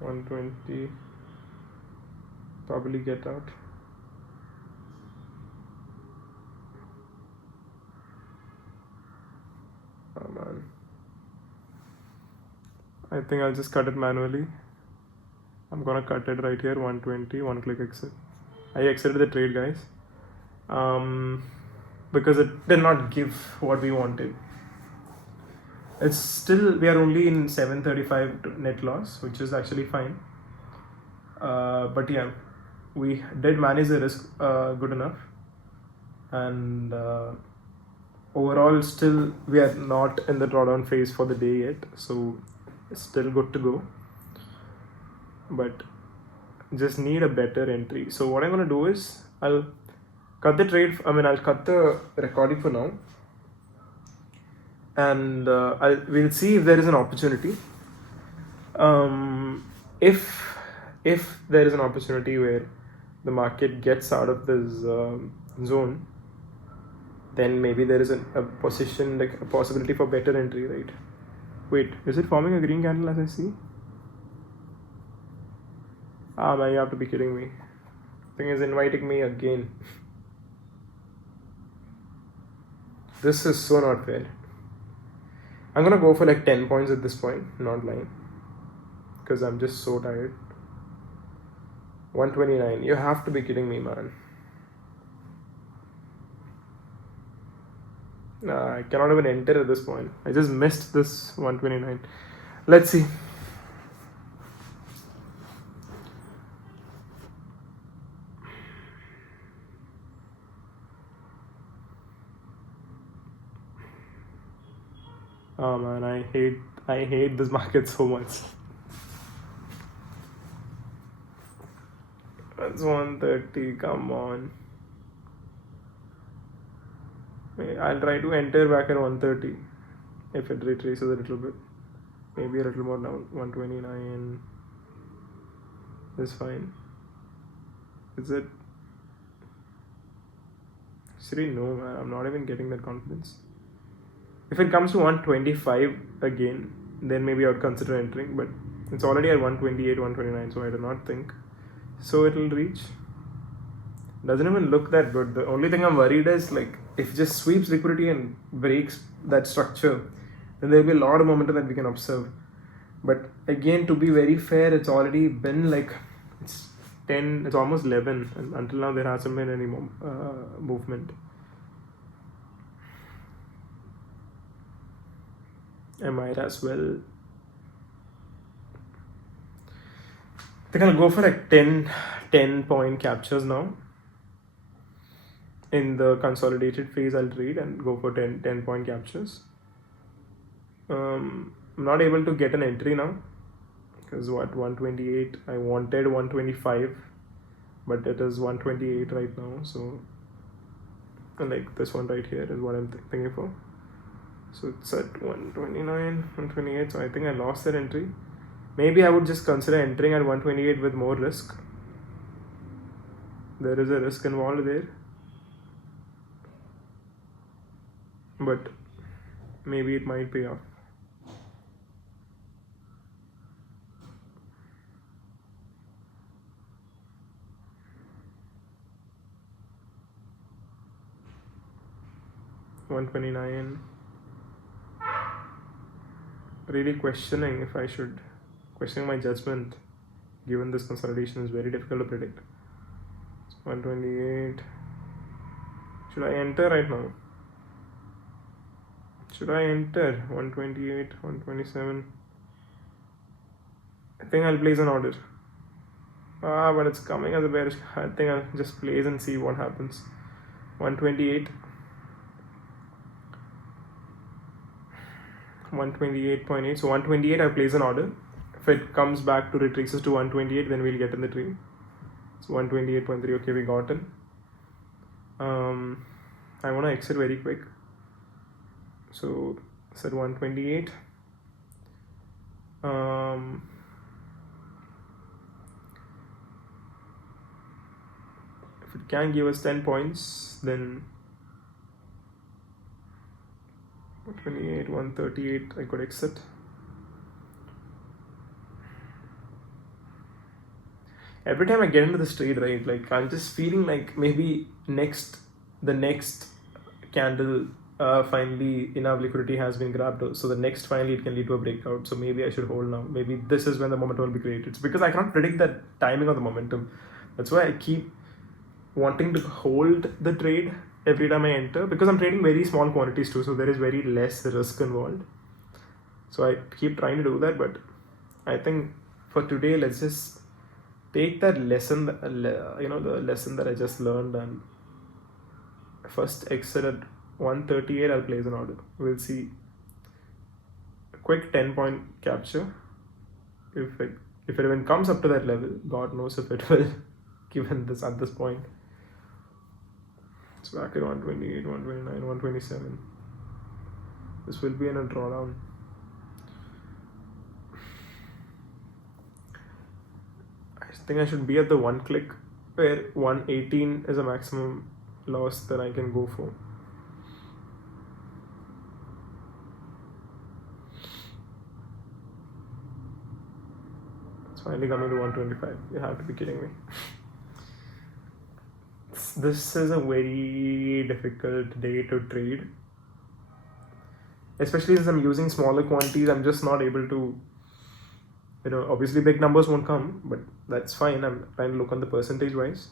$120, probably get out. Oh man, I think I'll just cut it manually. I'm gonna cut it right here, 120, one click exit. I exited the trade, guys, because it did not give what we wanted. It's still, we are only in 735 net loss, which is actually fine. But yeah, we did manage the risk good enough, and overall still we are not in the drawdown phase for the day yet, so it's still good to go, but just need a better entry. So what I'm going to do is I'll cut the trade, I'll cut the recording for now, and we'll see if there is an opportunity. If there is an opportunity where the market gets out of this zone, then maybe there is a position, like a possibility for better entry, right? Wait, is it forming a green candle as I see? Man, you have to be kidding me. Thing is inviting me again. This is so not fair. I'm gonna go for like 10 points at this point, not lying, because I'm just so tired. 129, you have to be kidding me, man. I cannot even enter at this point. I just missed this 129. Let's see. Oh man, I hate this market so much. That's 130, come on. I'll try to enter back at 130 if it retraces a little bit. Maybe a little more down. 129 is fine. Is it? Actually, no, man. I'm not even getting that confidence. If it comes to 125 again, then maybe I would consider entering, but it's already at 128, 129, so I do not think so it'll reach. Doesn't even look that good. The only thing I'm worried is, like, if it just sweeps liquidity and breaks that structure, then there'll be a lot of momentum that we can observe. But again, to be very fair, it's already been like, it's 10, it's almost 11, and until now there hasn't been any movement. I might as well. I think I'll go for like 10 point captures now. in the consolidated phase, I'll trade and go for 10 point captures. I'm not able to get an entry now because 128, I wanted 125, but it is 128 right now. So like this one right here is what I'm thinking for. So it's at 129, 128. So I think I lost that entry. Maybe I would just consider entering at 128 with more risk. There is a risk involved there, but maybe it might pay off. $129. Really questioning my judgment, given this consolidation is very difficult to predict. 128. Should I enter right now? Should I enter 128, 127? I think I'll place an order. But it's coming as a bearish. I think I'll just place and see what happens. 128. 128.8. So 128, I place an order. If it comes back to retraces to 128, then we'll get in the trade. So 128.3. Okay, we got in. I want to exit very quick. So set 128. If it can give us 10 points, then 128, 138, I could exit. Every time I get into this trade, right, like I'm just feeling like maybe the next candle finally enough liquidity has been grabbed, so the next finally it can lead to a breakout. So maybe I should hold now. Maybe this is when the momentum will be created. It's because I can't predict the timing of the momentum. That's why I keep wanting to hold the trade every time I enter, because I'm trading very small quantities too, so there is very less risk involved. So I keep trying to do that, but I think for today, let's just take that lesson, the lesson that I just learned, and first exit at 138. I'll place an order. We'll see. A quick 10-point capture. If it even comes up to that level, God knows if it will, given this at this point. It's back at 128, 129, 127. This will be in a drawdown. I think I should be at the one click where 118 is a maximum loss that I can go for. It's finally coming to 125. You have to be kidding me. This is a very difficult day to trade, especially since I'm using smaller quantities. I'm just not able to, obviously big numbers won't come, but that's fine. I'm trying to look on the percentage wise.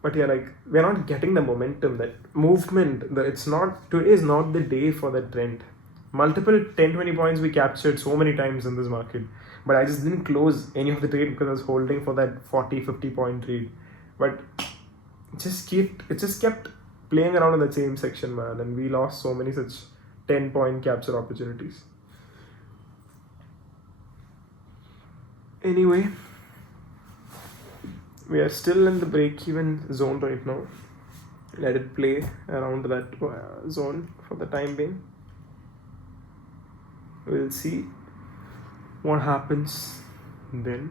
But yeah, like we're not getting the momentum, that movement. Today is not the day for that trend. Multiple 10-20 points we captured so many times in this market, but I just didn't close any of the trade because I was holding for that 40-50 point trade. But it just kept playing around in the same section, man, and we lost so many such 10-point capture opportunities. Anyway, we are still in the break-even zone right now. Let it play around that zone for the time being. We'll see what happens then.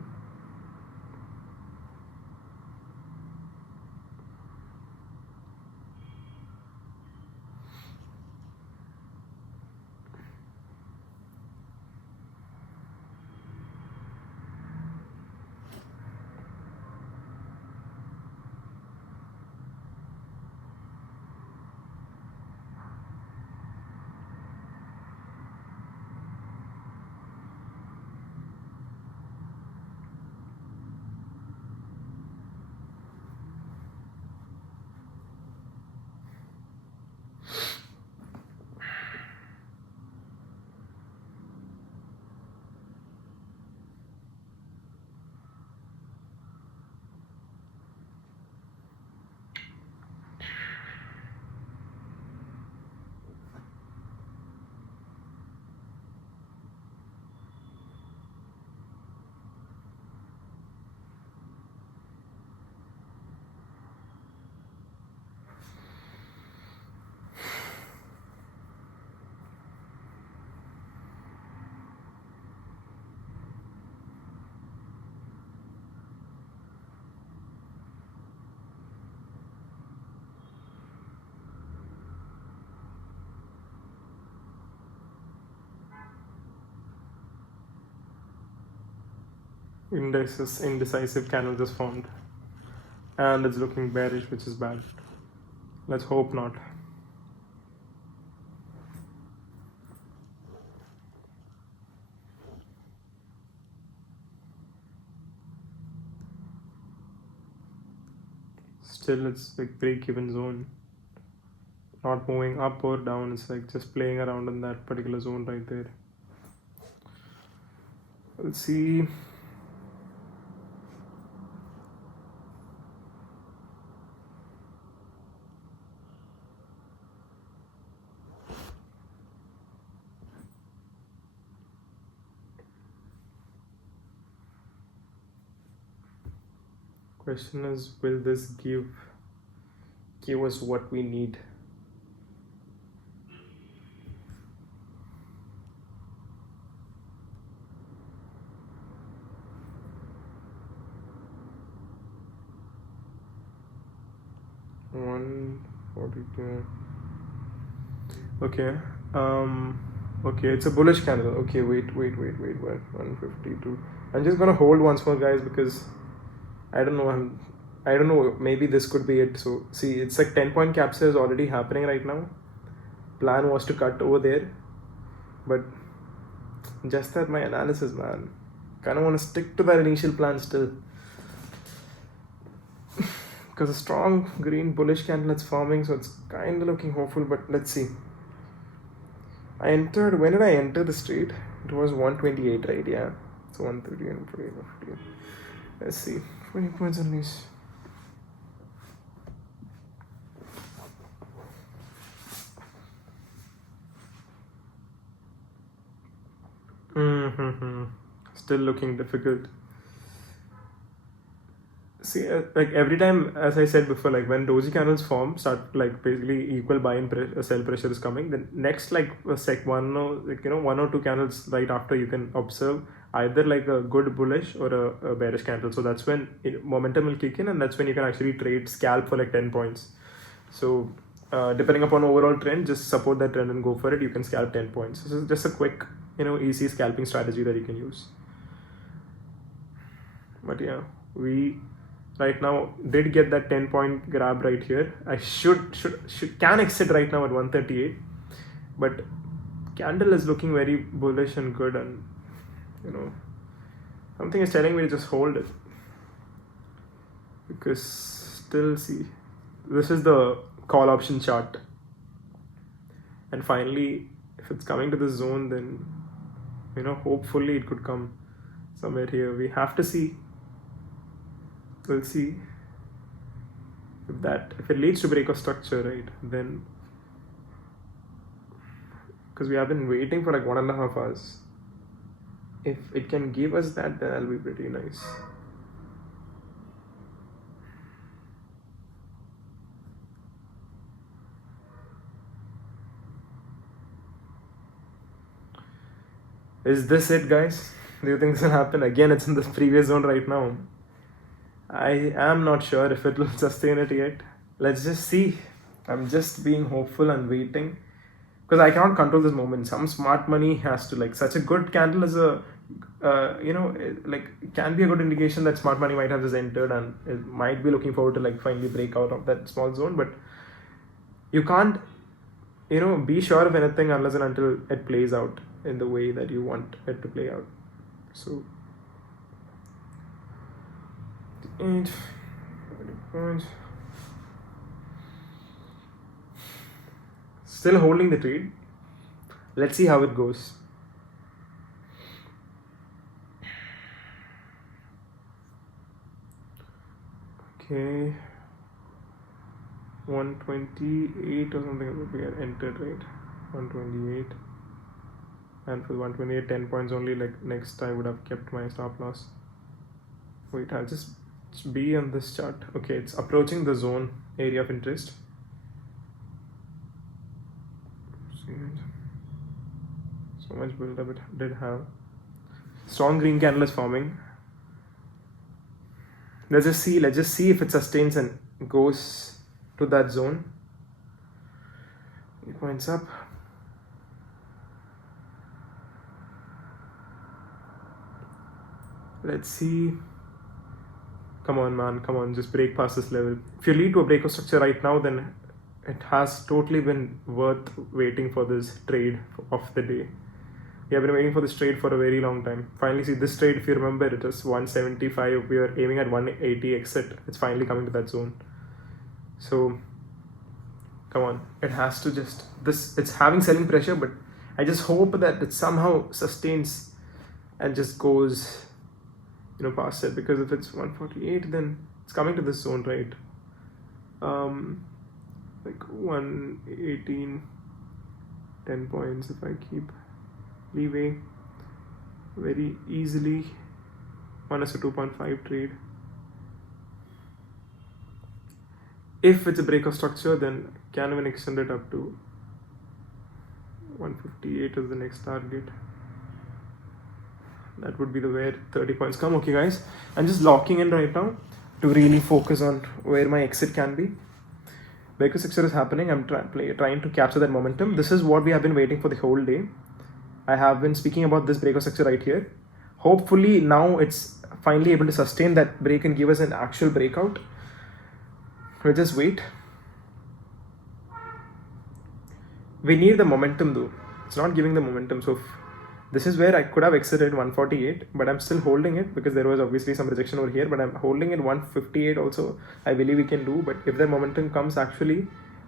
indecisive candle just formed, and it's looking bearish, which is bad. Let's hope not. Still, it's like break-even zone, not moving up or down. It's like just playing around in that particular zone right there. Let's see. Question is, will this give us what we need? Okay. Okay, it's a bullish candle. Okay, wait. 152. I'm just gonna hold once more, guys, because I don't know. I don't know. Maybe this could be it. So see, it's like 10-point capture is already happening right now. Plan was to cut over there, but just that my analysis, man. Kind of want to stick to that initial plan still. Because a strong green bullish candle is forming, so it's kind of looking hopeful, but let's see. When did I enter the street? It was 128, right? Yeah. So 130 and 148. Let's see. 20 points at least. Still looking difficult. See, like every time, as I said before, like when doji candles form, start like basically equal buy and sell pressure is coming. Then next, like one or two candles right after, you can observe either like a good bullish or a bearish candle. So that's when momentum will kick in, and that's when you can actually trade scalp for like 10 points. So depending upon overall trend, just support that trend and go for it. You can scalp 10 points. This is just a quick, easy scalping strategy that you can use. But yeah, we right now did get that 10-point grab right here. I can exit right now at 138, but candle is looking very bullish and good, and something is telling me to just hold it, because still, see, this is the call option chart, and finally if it's coming to this zone, then hopefully it could come somewhere here. We have to see. We'll see if it leads to break of structure, right? Then, because we have been waiting for like 1.5 hours, if it can give us that, then that'll be pretty nice. Is this it, guys? Do you think this will happen? Again, it's in the previous zone right now. I am not sure if it will sustain it yet. Let's just see. I'm just being hopeful and waiting, because I cannot control this moment. Some smart money has to, like, such a good candle is a it can be a good indication that smart money might have just entered and it might be looking forward to like finally break out of that small zone. But you can't be sure of anything unless and until it plays out in the way that you want it to play out. So 8 points. Still holding the trade. Let's see how it goes. Okay, 128 or something would be entered, right? 128, and for 128, 10 points only. Like next, I would have kept my stop loss. Wait, I'll just be on this chart. Okay, it's approaching the zone area of interest. So much build up it did have. Strong green candle is forming. Let's just see if it sustains and goes to that zone. 8 points up. Let's see. Come on, man. Come on. Just break past this level. If you lead to a breakout structure right now, then it has totally been worth waiting for this trade of the day. We have been waiting for this trade for a very long time. Finally, see this trade, if you remember, it was 175. We were aiming at 180 exit. It's finally coming to that zone. So, come on. It has to just... It's having selling pressure, but I just hope that it somehow sustains and just goes, past it. Because if it's 148, then it's coming to this zone, right? Like 118, 10 points if I keep leeway very easily. Minus a 2.5 trade. If it's a breakout structure, then can even extend it up to 158 is the next target. That would be the where 30 points come. Okay, guys, I'm just locking in right now to really focus on where my exit can be. Breakout structure is happening. I'm trying to capture that momentum. This is what we have been waiting for the whole day. I have been speaking about this breakout structure right here. Hopefully now it's finally able to sustain that break and give us an actual breakout. We'll just wait. We need the momentum though. It's not giving the momentum. So this is where I could have exited 148, but I'm still holding it because there was obviously some rejection over here, but I'm holding it 158 also. I believe we can do, but if the momentum comes actually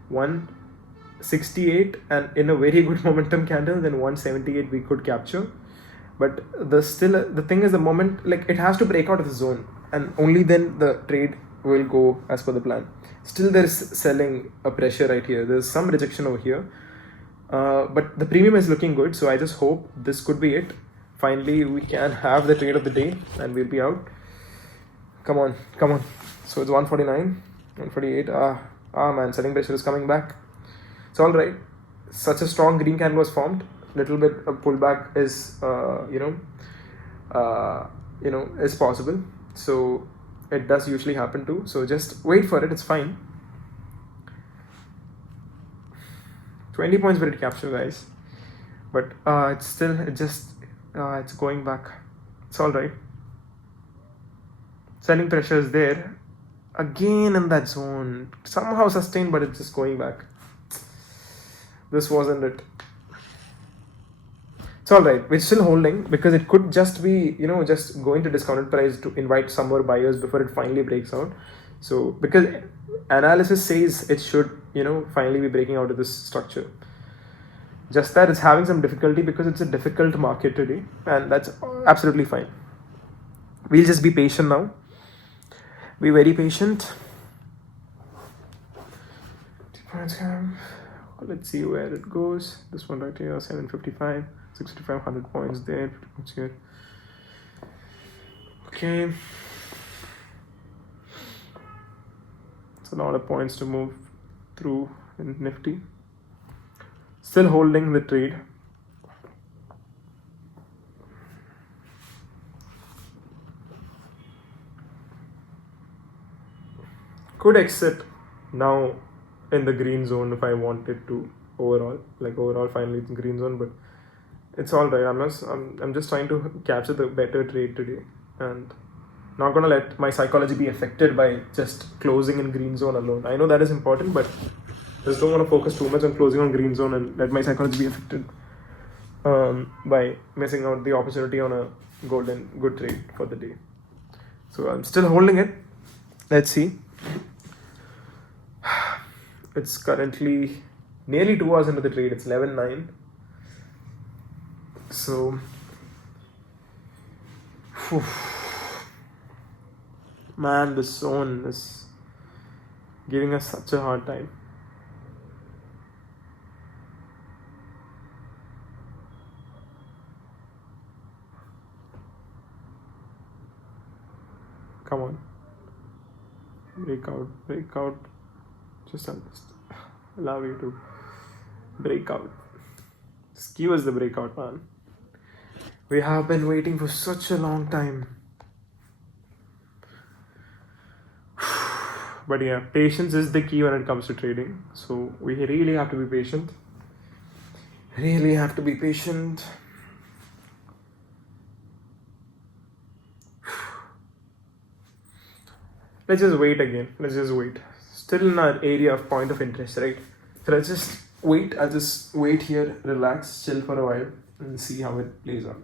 168 and in a very good momentum candle, then 178 we could capture. But the thing is the moment, like it has to break out of the zone and only then the trade will go as per the plan. Still there is selling a pressure right here. There's some rejection over here. But the premium is looking good, so I just hope this could be it. Finally, we can have the trade of the day and we'll be out. Come on. So it's 149, 148. Man, selling pressure is coming back. It's all right. Such a strong green candle was formed. Little bit of pullback is, is possible. So it does usually happen too. So just wait for it. It's fine. 20 points for it capture, guys, but it's going back. It's all right. Selling pressure is there again in that zone, somehow sustained, but it's just going back. This wasn't it. It's all right. We're still holding because it could just be, just going to discounted price to invite some more buyers before it finally breaks out. So because analysis says it should, finally be breaking out of this structure. Just that it's having some difficulty because it's a difficult market today, and that's absolutely fine. We'll just be patient now. Be very patient. Let's see where it goes. This one right here, 755, 6,500 points there, 50 points here. Okay. It's a lot of points to move through in Nifty. Still holding the trade. Could exit now in the green zone if I wanted to overall finally it's in green zone, but it's all right. I'm just trying to capture the better trade today and not gonna let my psychology be affected by just closing in green zone alone. I know that is important, but just don't want to focus too much on closing on green zone and let my psychology be affected by missing out the opportunity on a good trade for the day. So I'm still holding it. Let's see. It's currently nearly 2 hours into the trade. It's 11:09. So, man, the zone is giving us such a hard time. Come on. Break out. Just allow you to break out. Just give us the breakout, man. We have been waiting for such a long time. But yeah, patience is the key when it comes to trading. So we really have to be patient. let's just wait again. Let's just wait. Still in our area of point of interest, right? So let's just wait. I'll just wait here, relax, chill for a while, and see how it plays out.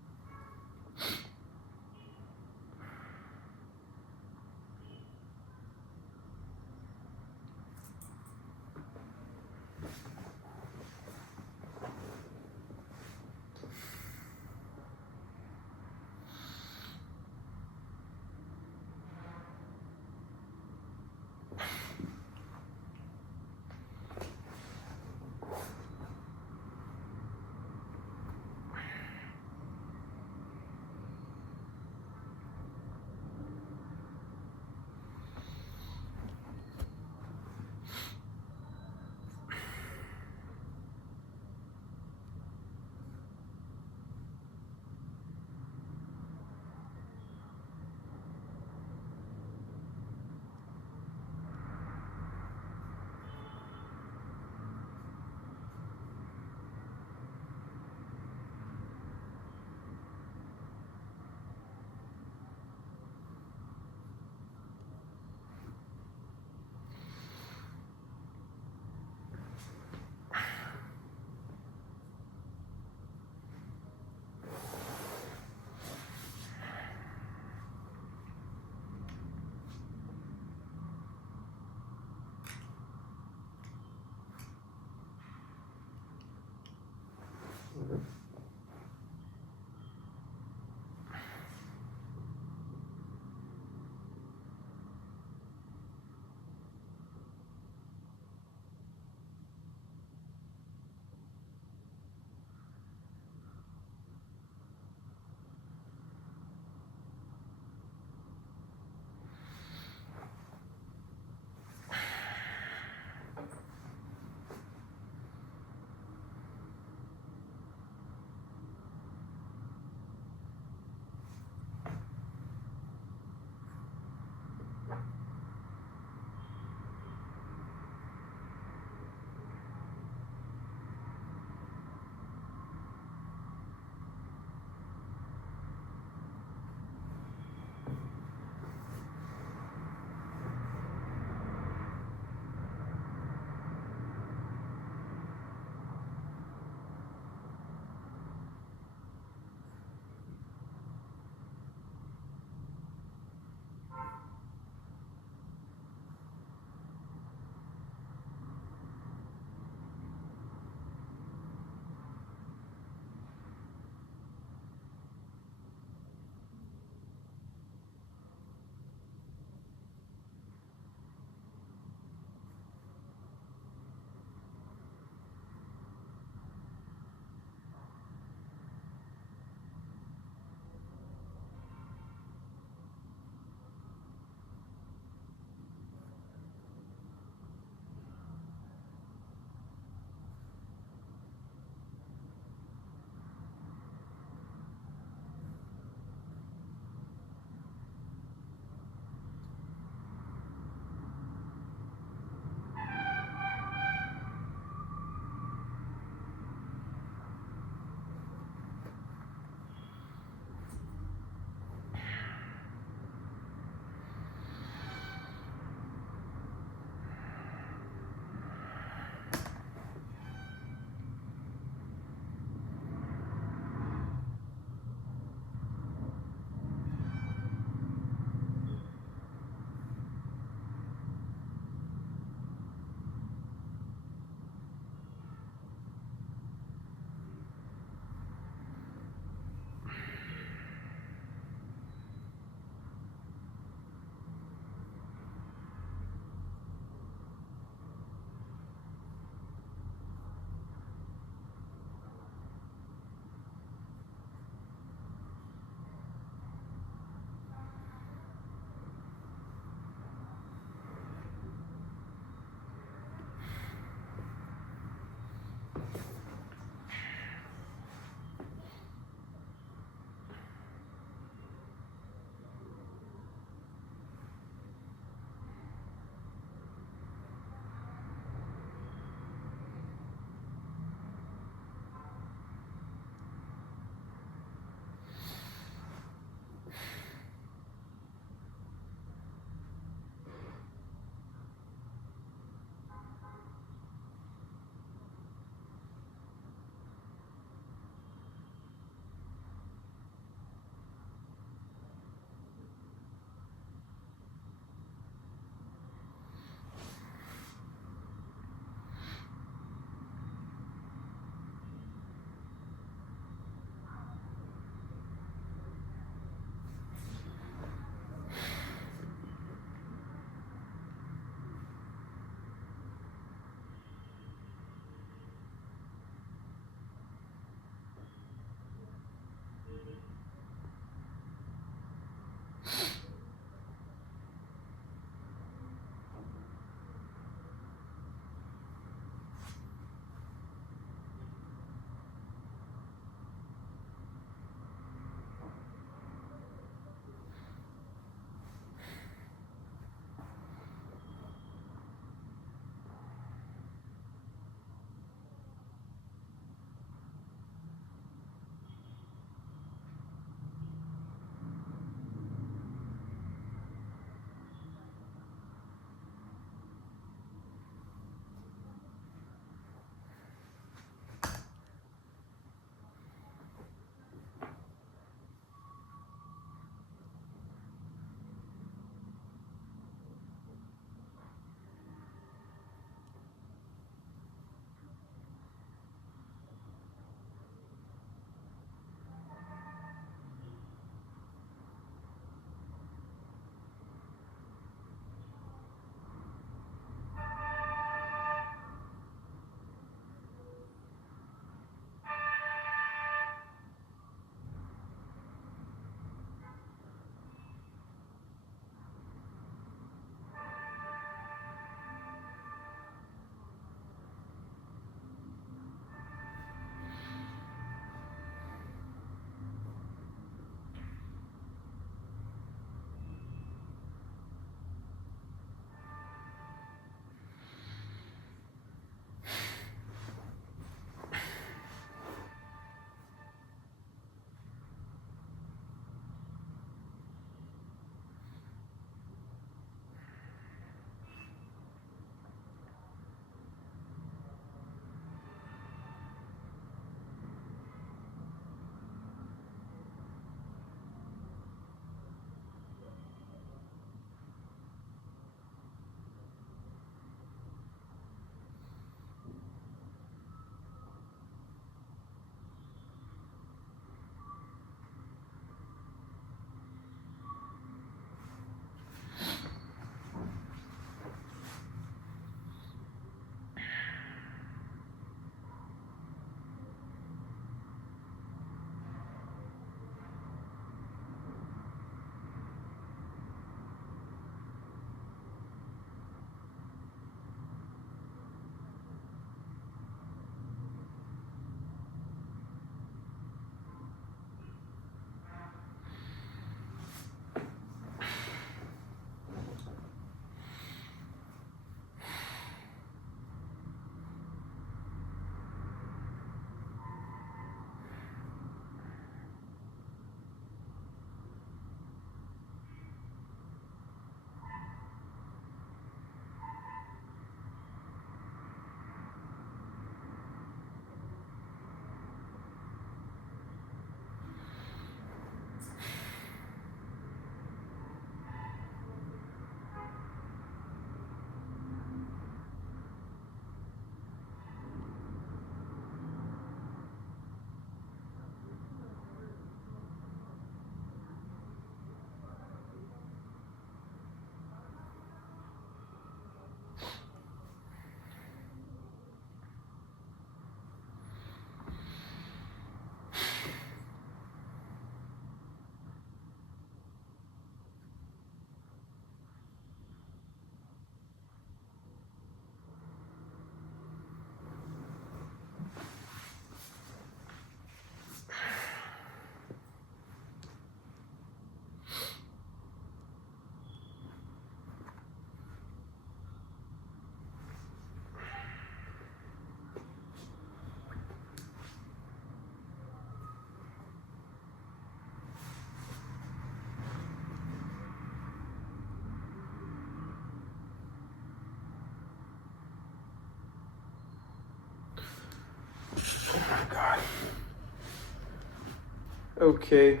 Okay,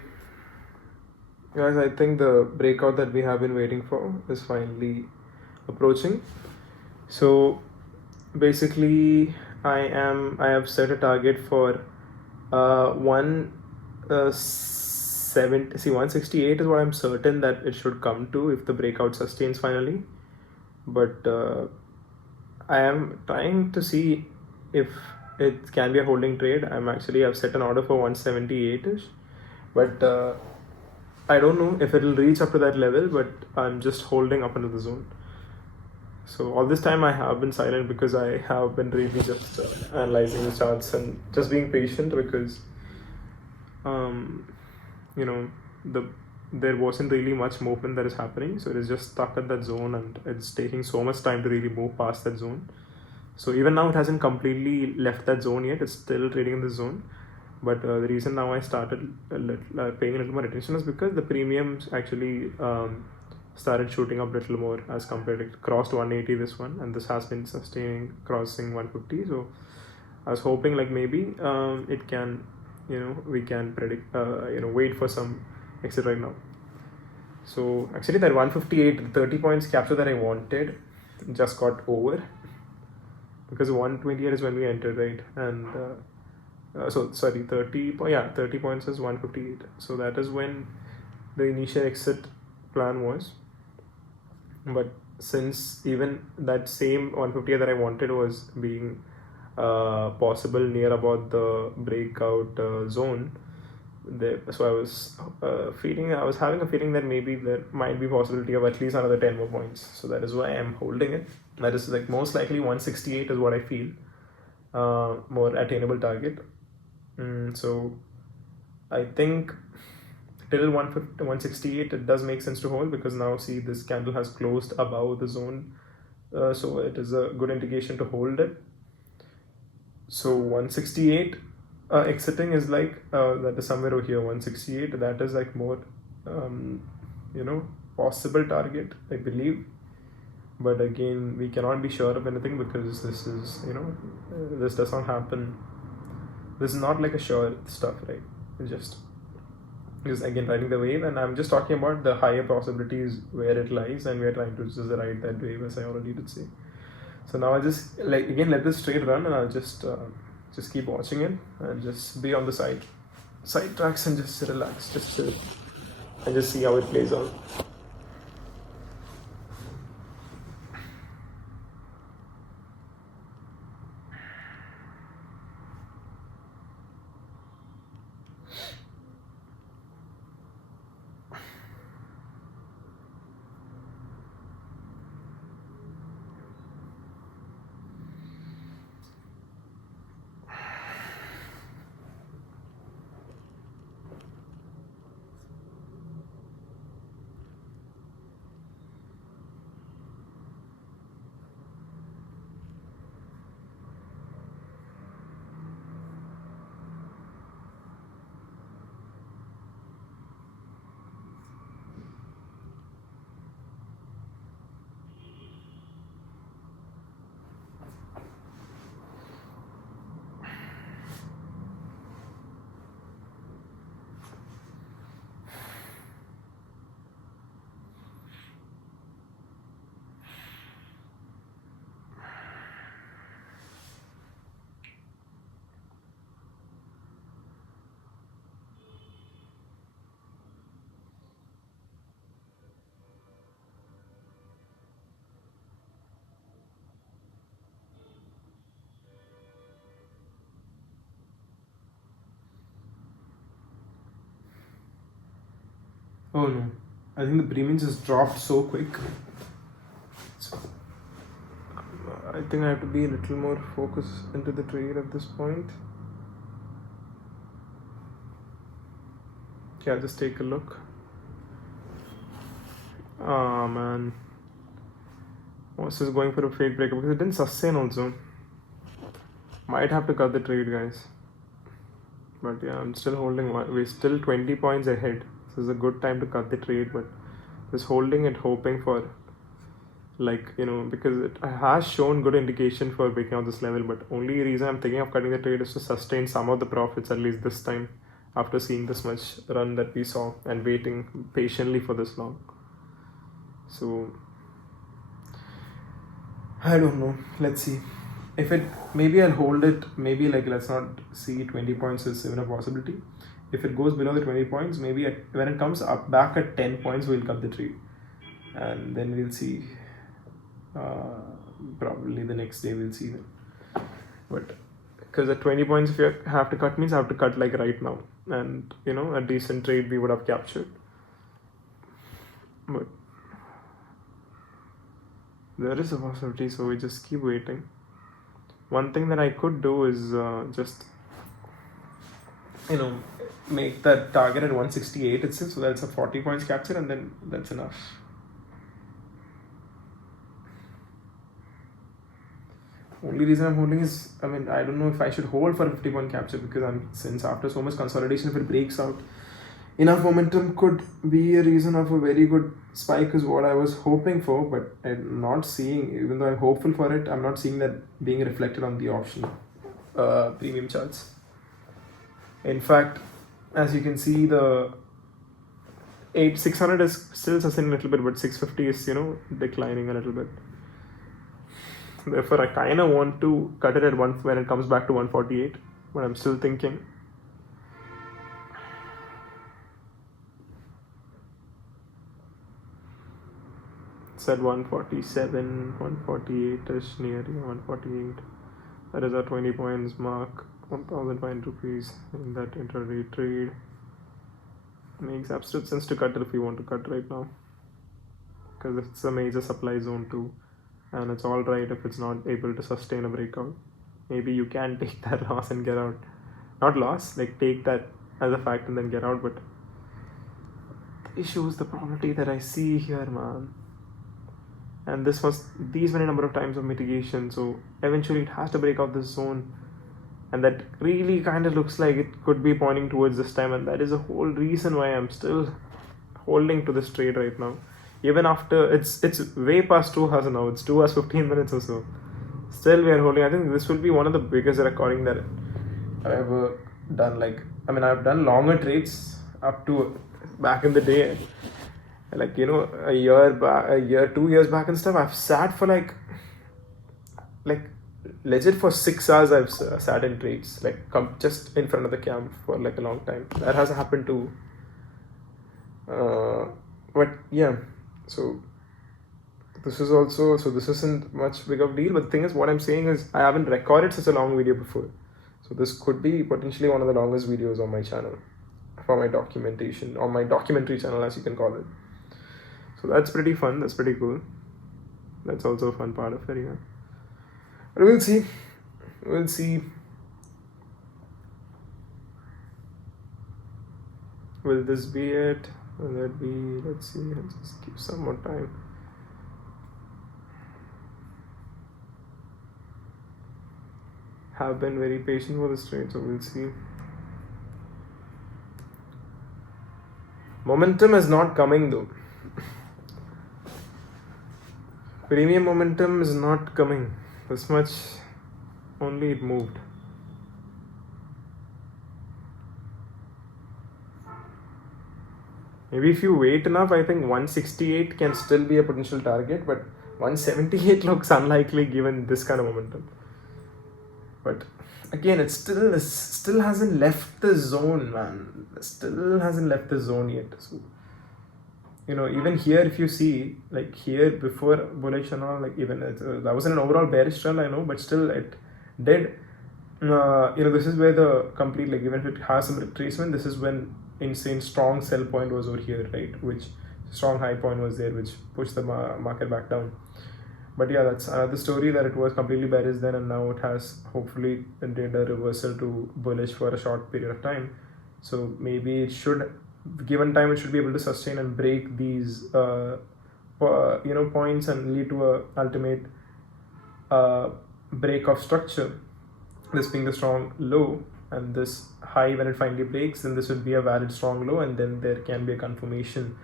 guys, I think the breakout that we have been waiting for is finally approaching. So basically, I have set a target for one 168 is what I'm certain that it should come to if the breakout sustains finally. But I am trying to see if it can be a holding trade. I've set an order for 178ish, but I don't know if it'll reach up to that level. But I'm just holding up into the zone. So all this time I have been silent because I have been really just analyzing the charts and just being patient because you know there wasn't really much movement that is happening, so it is just stuck at that zone and it's taking so much time to really move past that zone. So even now it hasn't completely left that zone yet, it's still trading in this zone. But the reason now I started paying a little more attention is because the premiums actually started shooting up a little more as compared to crossed 180 this one, and this has been sustaining crossing 150. So I was hoping like maybe it can, we can predict, wait for some exit right now. So actually that 158 30 points capture that I wanted just got over because 128 is when we entered, right? And 30 points is 158. So that is when the initial exit plan was. But since even that same 158 that I wanted was being possible near about the breakout zone, so I was having a feeling that maybe there might be possibility of at least another 10 more points. So that is why I'm holding it. That is like most likely 168 is what I feel more attainable target. So I think till 168 it does make sense to hold, because now see this candle has closed above the zone, so it is a good indication to hold it. So 168 exiting is like that is somewhere over here. 168, that is like more possible target, I believe. But again, we cannot be sure of anything because this is this does not happen. This is not like a sure stuff, right? It's just again riding the wave, and I'm just talking about the higher possibilities where it lies, and we're trying to just ride that wave, as I already did say. So now I just let this trade run, and I'll just keep watching it and just be on the side tracks and just relax, just chill, and just see how it plays out. Oh no, I think the premium just dropped so quick. So, I think I have to be a little more focused into the trade at this point. Okay, I'll just take a look. Oh man, what's this going for a fake breakup? Because it didn't sustain also. Might have to cut the trade, guys. But yeah, I'm still holding. We're still 20 points ahead. This is a good time to cut the trade, but just holding it, hoping for because it has shown good indication for breaking out this level. But only reason I'm thinking of cutting the trade is to sustain some of the profits at least this time, after seeing this much run that we saw and waiting patiently for this long. So I don't know, let's see. If it, maybe I'll hold it, maybe like let's not see 20 points is even a possibility. If it goes below the 20 points, maybe when it comes up back at 10 points, we'll cut the trade. And then we'll see, probably the next day we'll see them. But because at 20 points, if you have to cut means I have to cut like right now. And a decent trade we would have captured. But there is a possibility, so we just keep waiting. One thing that I could do is just make that target at 168 itself, so that's a 40 points capture, and then that's enough. Only reason I'm holding is, I don't know if I should hold for a 50 point capture, because since after so much consolidation, if it breaks out, enough momentum could be a reason of a very good spike is what I was hoping for, but I'm not seeing, even though I'm hopeful for it, I'm not seeing that being reflected on the option premium charts. In fact, as you can see, the 600 is still sustaining a little bit, but 650 is declining a little bit. Therefore, I kind of want to cut it at when it comes back to 148, but I'm still thinking. It's at 147, 148-ish, nearly 148. That is our 20 points mark, 1,500 rupees in that intraday trade. Makes absolute sense to cut it if we want to cut right now, because it's a major supply zone too, and it's all right if it's not able to sustain a breakout. Maybe you can take that loss and get out. Not loss, like take that as a fact and then get out, but the issue is the probability that I see here, man. And this was these many number of times of mitigation, so eventually it has to break out this zone, and that really kind of looks like it could be pointing towards this time, and that is the whole reason why I'm still holding to this trade right now. Even after it's way past 2 hours now, it's 2 hours 15 minutes or so, still we are holding. I think this will be one of the biggest recording that I've ever done. I've done longer trades up to back in the day, like a year back, 2 years back and stuff. I've sat for like legit for 6 hours. I've sat in trades, just in front of the cam for like a long time. That has happened too. But yeah, so this isn't much big of a deal. But the thing is, what I'm saying is, I haven't recorded such a long video before, so this could be potentially one of the longest videos on my channel for my documentation, on my documentary channel, as you can call it. So that's pretty fun. That's pretty cool. That's also a fun part of it, yeah. But we'll see. We'll see. Will this be it? Will that be? Let's see. I'll just give some more time. Have been very patient for this trade, so we'll see. Momentum is not coming though. Premium momentum is not coming. This much only it moved. Maybe if you wait enough, I think 168 can still be a potential target, but 178 looks unlikely given this kind of momentum. But again, it still hasn't left the zone, man. Still hasn't left the zone yet. So, even here, if you see, like here before bullish and all, like even that wasn't an overall bearish trend, I know, but still it did. This is where the complete, like even if it has some retracement, this is when insane strong sell point was over here, right? Which strong high point was there, which pushed the market back down. But yeah, that's another story, that it was completely bearish then, and now it has hopefully did a reversal to bullish for a short period of time. So maybe it should, given time, it should be able to sustain and break these points and lead to a ultimate break of structure, this being the strong low, and this high, when it finally breaks, then this would be a valid strong low, and then there can be a confirmation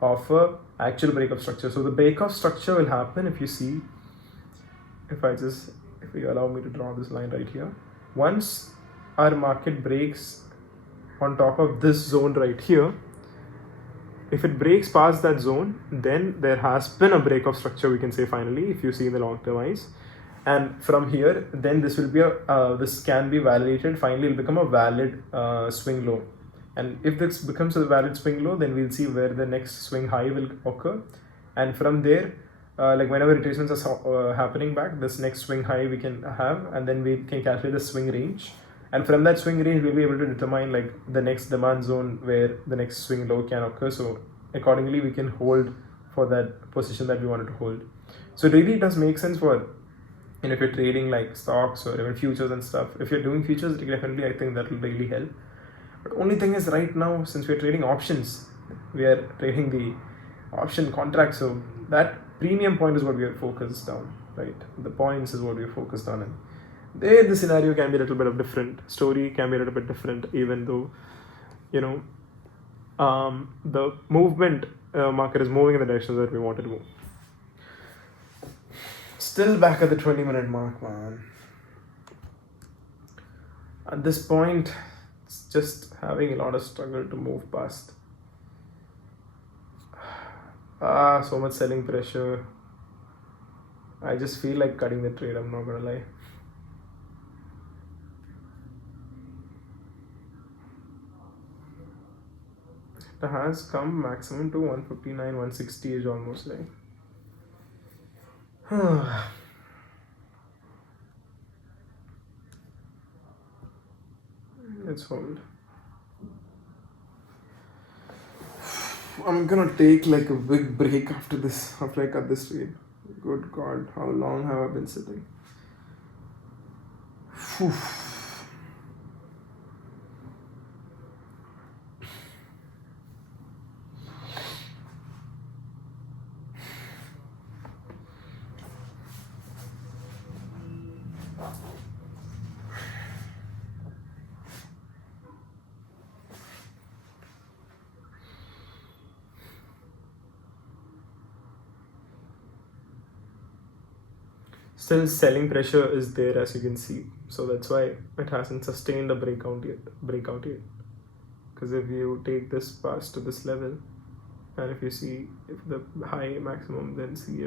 of a actual break of structure. So the break of structure will happen if you see, if you allow me to draw this line right here, once our market breaks on top of this zone right here. If it breaks past that zone, then there has been a break of structure, we can say finally, if you see in the long term eyes. And from here, then this will be this can be validated. Finally, it will become a valid swing low. And if this becomes a valid swing low, then we'll see where the next swing high will occur. And from there, like whenever retracements are happening back, this next swing high we can have, and then we can calculate the swing range. And from that swing range, we'll be able to determine like the next demand zone where the next swing low can occur. So accordingly, we can hold for that position that we wanted to hold. So it really does make sense for, if you're trading like stocks or even futures and stuff. If you're doing futures, definitely I think that will really help. But only thing is, right now, since we're trading options, we are trading the option contract. So that premium point is what we are focused on, right? The points is what we are focused on. And there the scenario can be a little bit of different. Story can be a little bit different, even though, the movement market is moving in the direction that we wanted to move. Still back at the 20-minute mark, man. At this point, it's just having a lot of struggle to move past. So much selling pressure. I just feel like cutting the trade, I'm not gonna lie. It has come maximum to 159, 160 is almost like. Let's hold. I'm gonna take like a big break after this, after I cut this trade. Good God, how long have I been sitting? Whew. Still selling pressure is there, as you can see, so that's why it hasn't sustained a breakout yet. Because if you take this past to this level, and if you see if the high maximum, then see,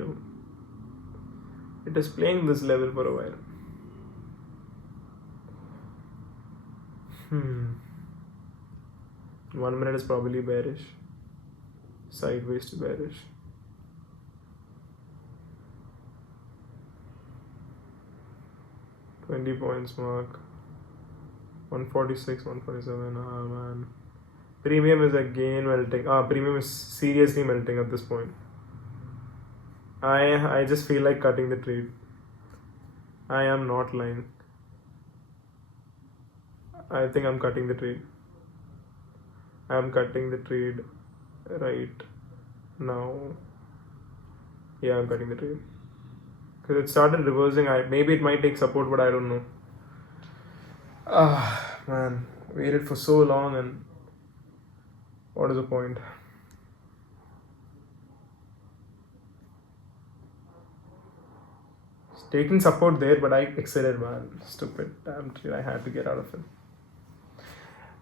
it is playing this level for a while. 1 minute is probably bearish, sideways to bearish. $20 points mark, 146, 147. Man, premium is again melting. Premium is seriously melting at this point. I just feel like cutting the trade. I am not lying. I think I'm cutting the trade. I'm cutting the trade right now. Yeah, I'm cutting the trade. Because it started reversing. Maybe it might take support, but I don't know. Man, waited for so long, and what is the point? It's taking support there, but I exited, man. Stupid damn trade. I had to get out of it.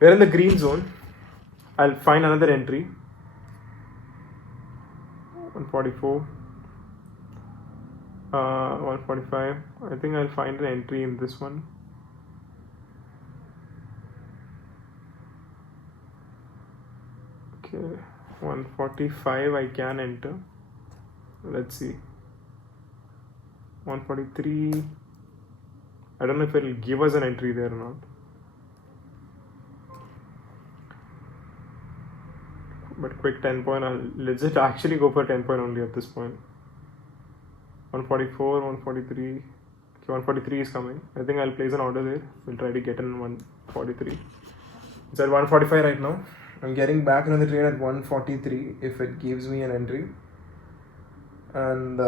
We're in the green zone. I'll find another entry. 144. 145. I think I'll find an entry in this one. Okay, 145 I can enter. Let's see. 143. I don't know if it'll give us an entry there or not. But quick 10 point, let's just actually go for 10 point only at this point. 144, 143. Okay, 143 is coming. I think I'll place an order there. We'll try to get in 143. It's at 145 right now. I'm getting back into the trade at 143 if it gives me an entry. And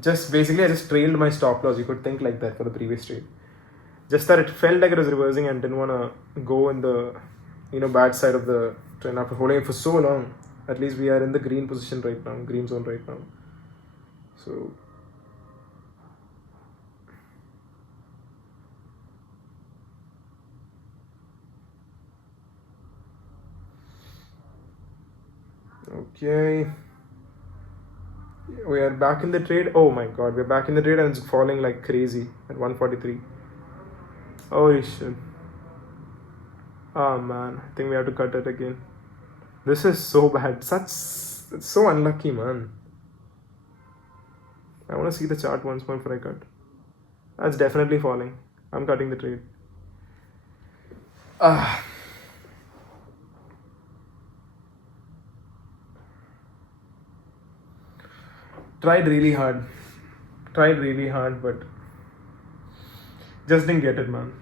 just basically I just trailed my stop loss. You could think like that for the previous trade. Just that it felt like it was reversing and didn't want to go in the bad side of the trend after holding it for so long. At least we are in the green position right now, green zone right now. So Okay. We are back in the trade. Oh my god, we're back in the trade and it's falling like crazy at 143. Holy shit. Oh man, I think we have to cut it again. This is so bad. It's so unlucky, man. I want to see the chart once more before I cut. That's definitely falling. I'm cutting the trade. Ah. Tried really hard. But just didn't get it, man.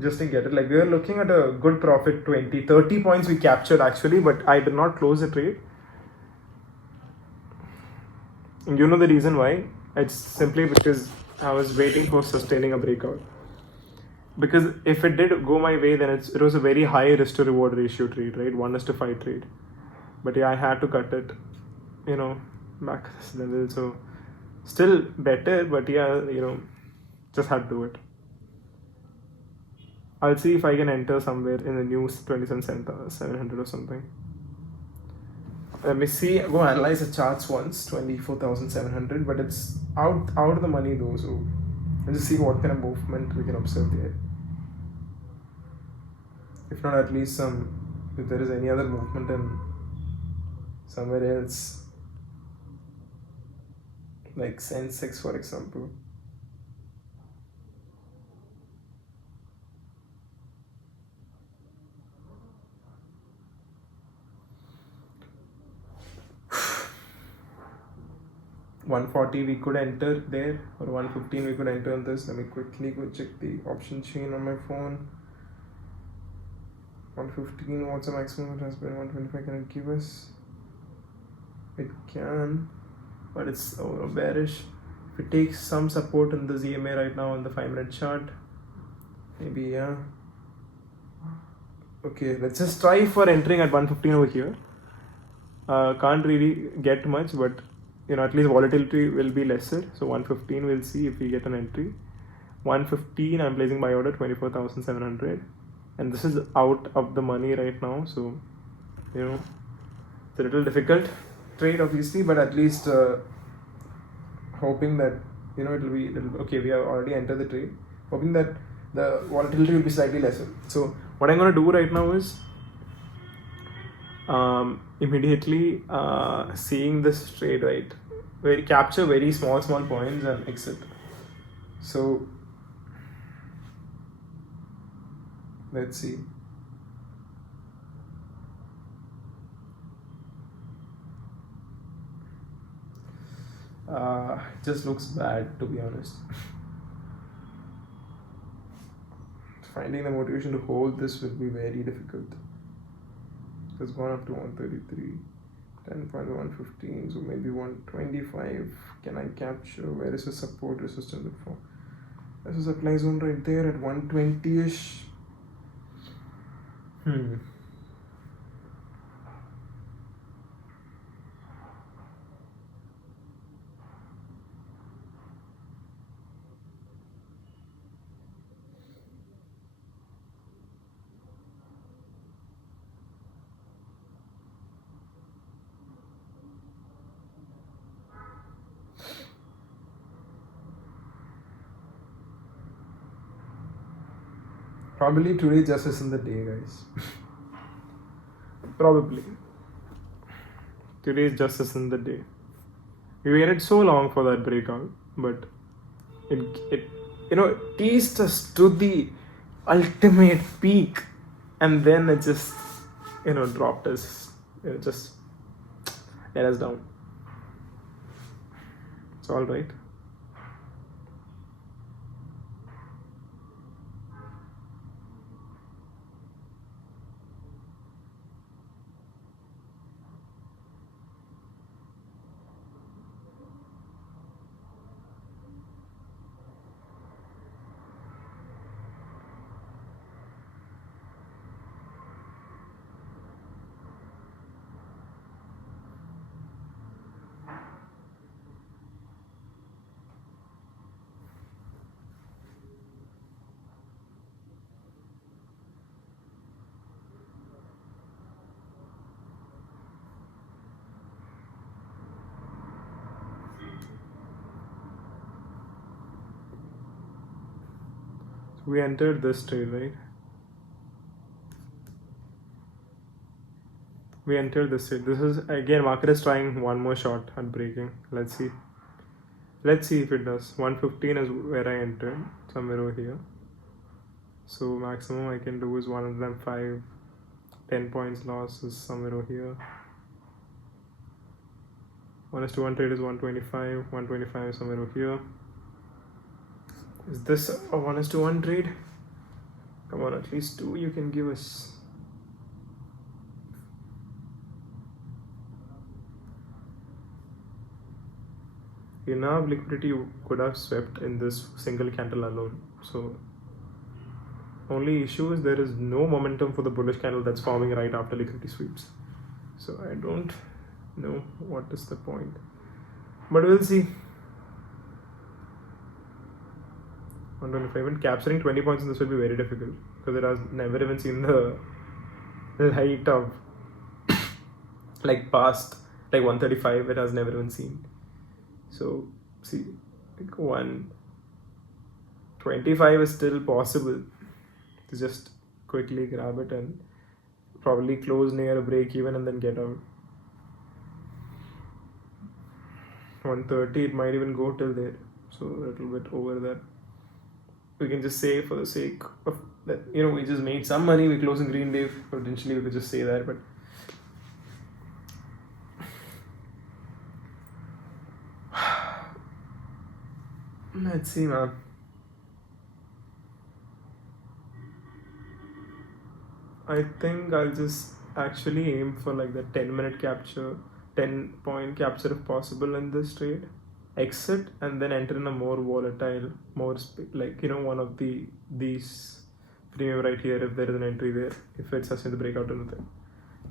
Just didn't get it. Like, we were looking at a good profit, 20, 30 points we captured actually, but I did not close the trade. And you know the reason why? It's simply because I was waiting for sustaining a breakout. Because if it did go my way, then it was a very high risk to reward ratio trade, right? 1:5 trade. But yeah, I had to cut it, back at this level. So still better, but yeah, just had to do it. I'll see if I can enter somewhere in the news 27,700 or something. Let me see. Go analyze the charts once. 24,700, but it's out of the money though. So let's just see what kind of movement we can observe there. If not, at least if there is any other movement in somewhere else, like Sensex for example. $140 we could enter there, or 115 we could enter on this. Let me quickly go check the option chain on my phone. 115, what's the maximum it has been? 125, can it give us? It can, but it's bearish. If it takes some support in the ZMA right now on the 5-minute chart, maybe, yeah. Okay, let's just try for entering at 115 over here. Can't really get much, but at least volatility will be lesser. So 115, we'll see if we get an entry. 115, I'm placing my order 24,700, and this is out of the money right now. So it's a little difficult trade obviously, but at least hoping that it'll be okay. We have already entered the trade, hoping that the volatility will be slightly lesser. So what I'm going to do right now is immediately seeing this trade, right, capture very small points and exit. So let's see. Just looks bad, to be honest. Finding the motivation to hold this will be very difficult. It's gone up to 133, 10.115, so maybe 125. Can I capture? Where is the support resistance for? There's a supply zone right there at 120ish. Probably today just isn't the day, guys. Probably. Today just isn't the day. We waited so long for that breakout, but it teased us to the ultimate peak, and then it just dropped us. It just let us down. It's all right. We entered this trade, right? We entered this trade. This is again, market is trying one more shot at breaking. Let's see. Let's see if it does. 115 is where I entered, somewhere over here. So maximum I can do is 105. 10 points loss is somewhere over here. 1:1 trade is 125. 125 is somewhere over here. Is this a 1:1 trade? Come on, at least 2 you can give us. Enough liquidity you could have swept in this single candle alone. So only issue is there is no momentum for the bullish candle that's forming right after liquidity sweeps. So I don't know what is the point, but we'll see. 125, and capturing 20 points in this will be very difficult because it has never even seen the light of like past like 135. It has never even seen. So see, like 125 is still possible to just quickly grab it and probably close near a break even and then get out. 130, it might even go till there, so a little bit over that. We can just say, for the sake of that, we just made some money, we close in green day. Potentially we could just say that, but let's see, man. I think I'll just actually aim for like the 10-minute capture, 10-point capture if possible in this trade. Exit and then enter in a more volatile, more one of these premium right here if there is an entry there, if it sustains the breakout or nothing.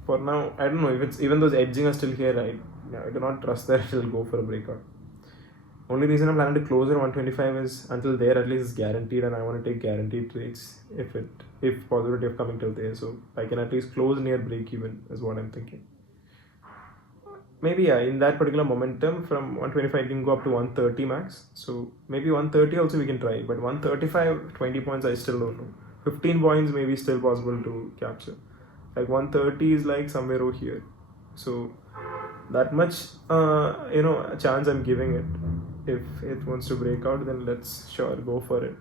For now, I don't know if it's even those edging are still here. I do not trust that it will go for a breakout. Only reason I'm planning to close at 125 is until there at least is guaranteed, and I want to take guaranteed trades if possibility of coming till there, so I can at least close near break even is what I'm thinking. Maybe in that particular momentum from 125 it can go up to 130 max, so maybe 130 also we can try, but 135, 20 points I still don't know. 15 points maybe still possible to capture. Like 130 is like somewhere over here, so that much chance I'm giving it. If it wants to break out, then let's sure go for it.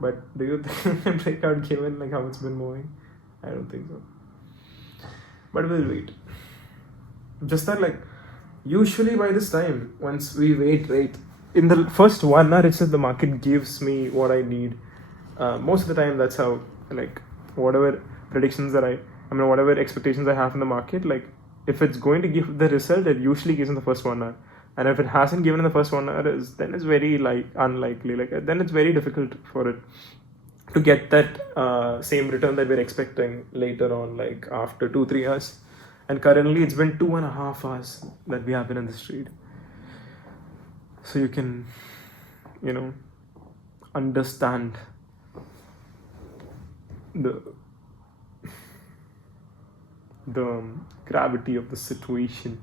But do you think breakout given like how it's been moving? I don't think so, but we'll wait. Just that, like, usually by this time, once we wait, right, in the first 1 hour itself, the market gives me what I need. Most of the time, that's how, like, whatever predictions that whatever expectations I have in the market, like, if it's going to give the result, it usually gives in the first 1 hour. And if it hasn't given in the first 1 hour, then it's very, unlikely. Then it's very difficult for it to get that same return that we're expecting later on, like, after 2-3 hours. And currently it's been 2.5 hours that we have been in this trade. So you can, understand the gravity of the situation.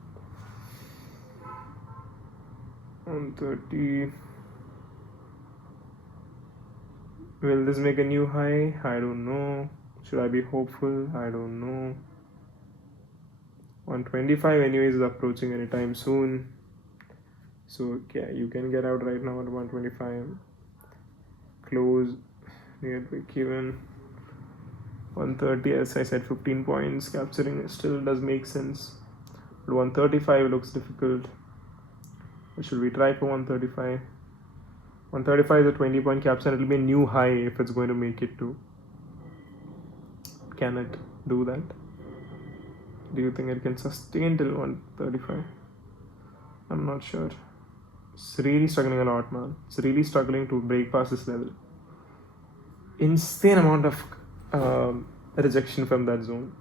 130. Will this make a new high? I don't know. Should I be hopeful? I don't know. 125 anyways is approaching anytime soon, so yeah, you can get out right now at 125, close near break even. 130, as I said, 15 points capturing still does make sense, but 135 looks difficult. What should we try for 135? 135 is a 20-point capture, and it will be a new high if it's going to make it to. Can it do that? Do you think it can sustain till 135? I'm not sure. It's really struggling a lot, man. It's really struggling to break past this level. Insane amount of rejection from that zone.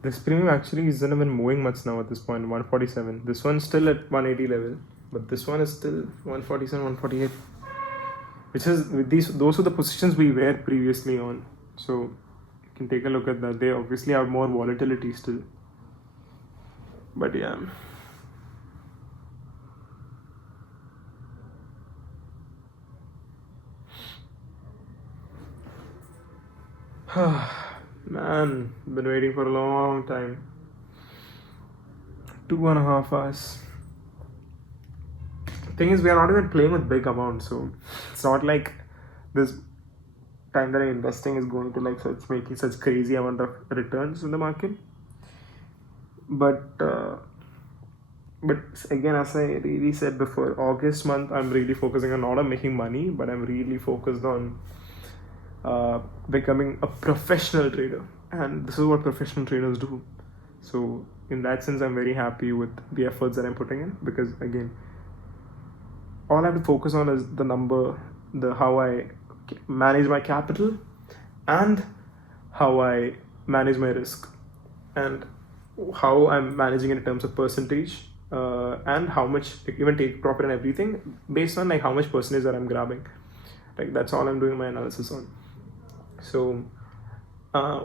This premium actually isn't even moving much now at this point, 147. This one's still at 180 level, but this one is still 147, 148. Which is with those are the positions we were previously on. So you can take a look at that. They obviously have more volatility still. But yeah. Man, been waiting for a long time. 2.5 hours. Thing is, we are not even playing with big amounts, so it's not like this time that I'm investing is going to like such making such crazy amount of returns in the market. But again, as I really said before, August month I'm really focusing on not on making money, but I'm really focused on becoming a professional trader, and this is what professional traders do. So in that sense, I'm very happy with the efforts that I'm putting in, because again, all I have to focus on is the number, the how I manage my capital, and how I manage my risk, and how I'm managing it in terms of percentage, and how much even take profit and everything based on like how much percentage that I'm grabbing. Like that's all I'm doing my analysis on. So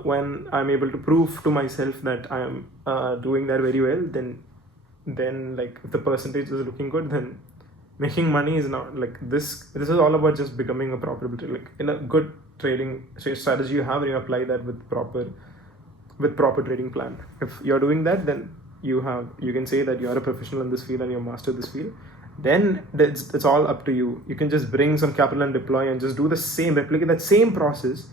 when I'm able to prove to myself that I am doing that very well, then like if the percentage is looking good, then making money is not like this. This is all about just becoming a profitable trader. Like in a good trading strategy you have, and you apply that with proper trading plan. If you're doing that, then you can say that you're a professional in this field and you master this field. Then it's all up to you. You can just bring some capital and deploy and just do the same, replicate the same process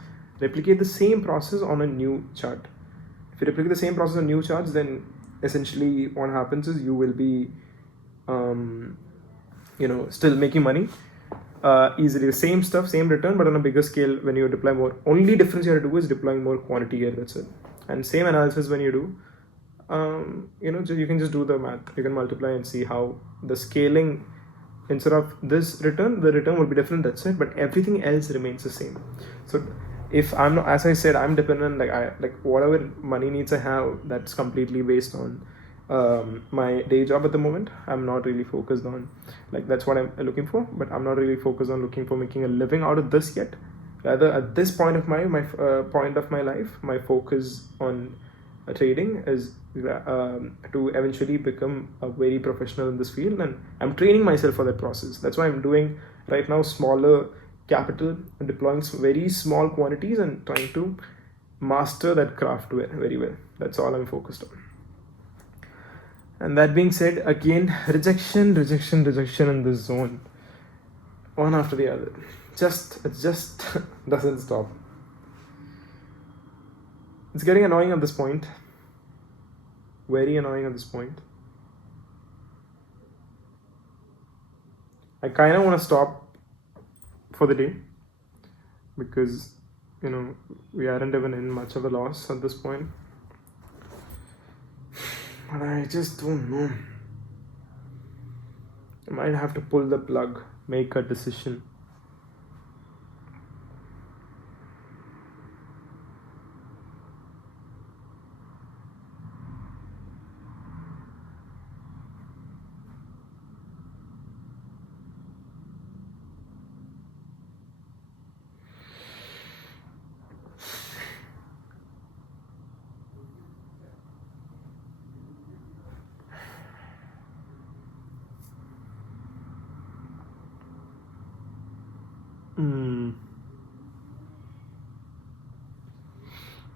on a new chart. If you replicate the same process on new charts, then essentially what happens is you will be still making money easily. The same stuff, same return, but on a bigger scale when you deploy more. Only difference you have to do is deploying more quantity here, that's it. And same analysis when you do, you can just do the math. You can multiply and see how the scaling, instead of this return, the return will be different, that's it, but everything else remains the same. So if I'm not, as I said, I'm dependent, like whatever money needs I have, that's completely based on my day job at the moment. I'm not really focused on, like that's what I'm looking for, but I'm not really focused on looking for making a living out of this yet. Rather, at this point of my point of my life, my focus on trading is to eventually become a very professional in this field, and I'm training myself for that process. That's why I'm doing right now smaller capital and deploying very small quantities and trying to master that craft very well. That's all I'm focused on. And that being said, again, rejection in this zone, one after the other. It just doesn't stop. It's getting annoying at this point. Very annoying at this point. I kind of want to stop for the day, because we aren't even in much of a loss at this point. But I just don't know. I might have to pull the plug, make a decision.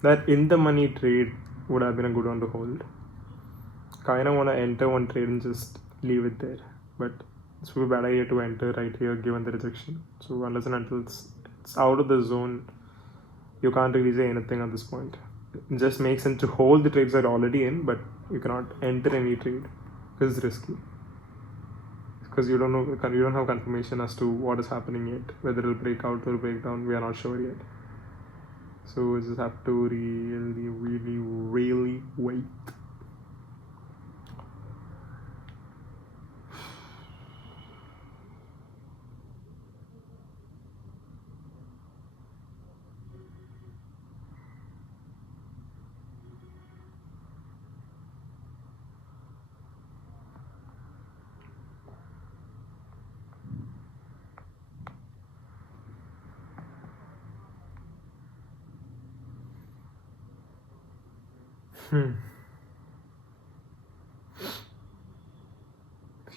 That in the money trade would have been a good one to hold. Kind of want to enter one trade and just leave it there, but it's a bad idea to enter right here given the rejection. So unless and until it's out of the zone, you can't really say anything at this point. It just makes sense to hold the trades that are already in, but you cannot enter any trade because it's risky. Because you don't know, you don't have confirmation as to what is happening yet, whether it'll break out or break down. We are not sure yet. So we just have to really wait.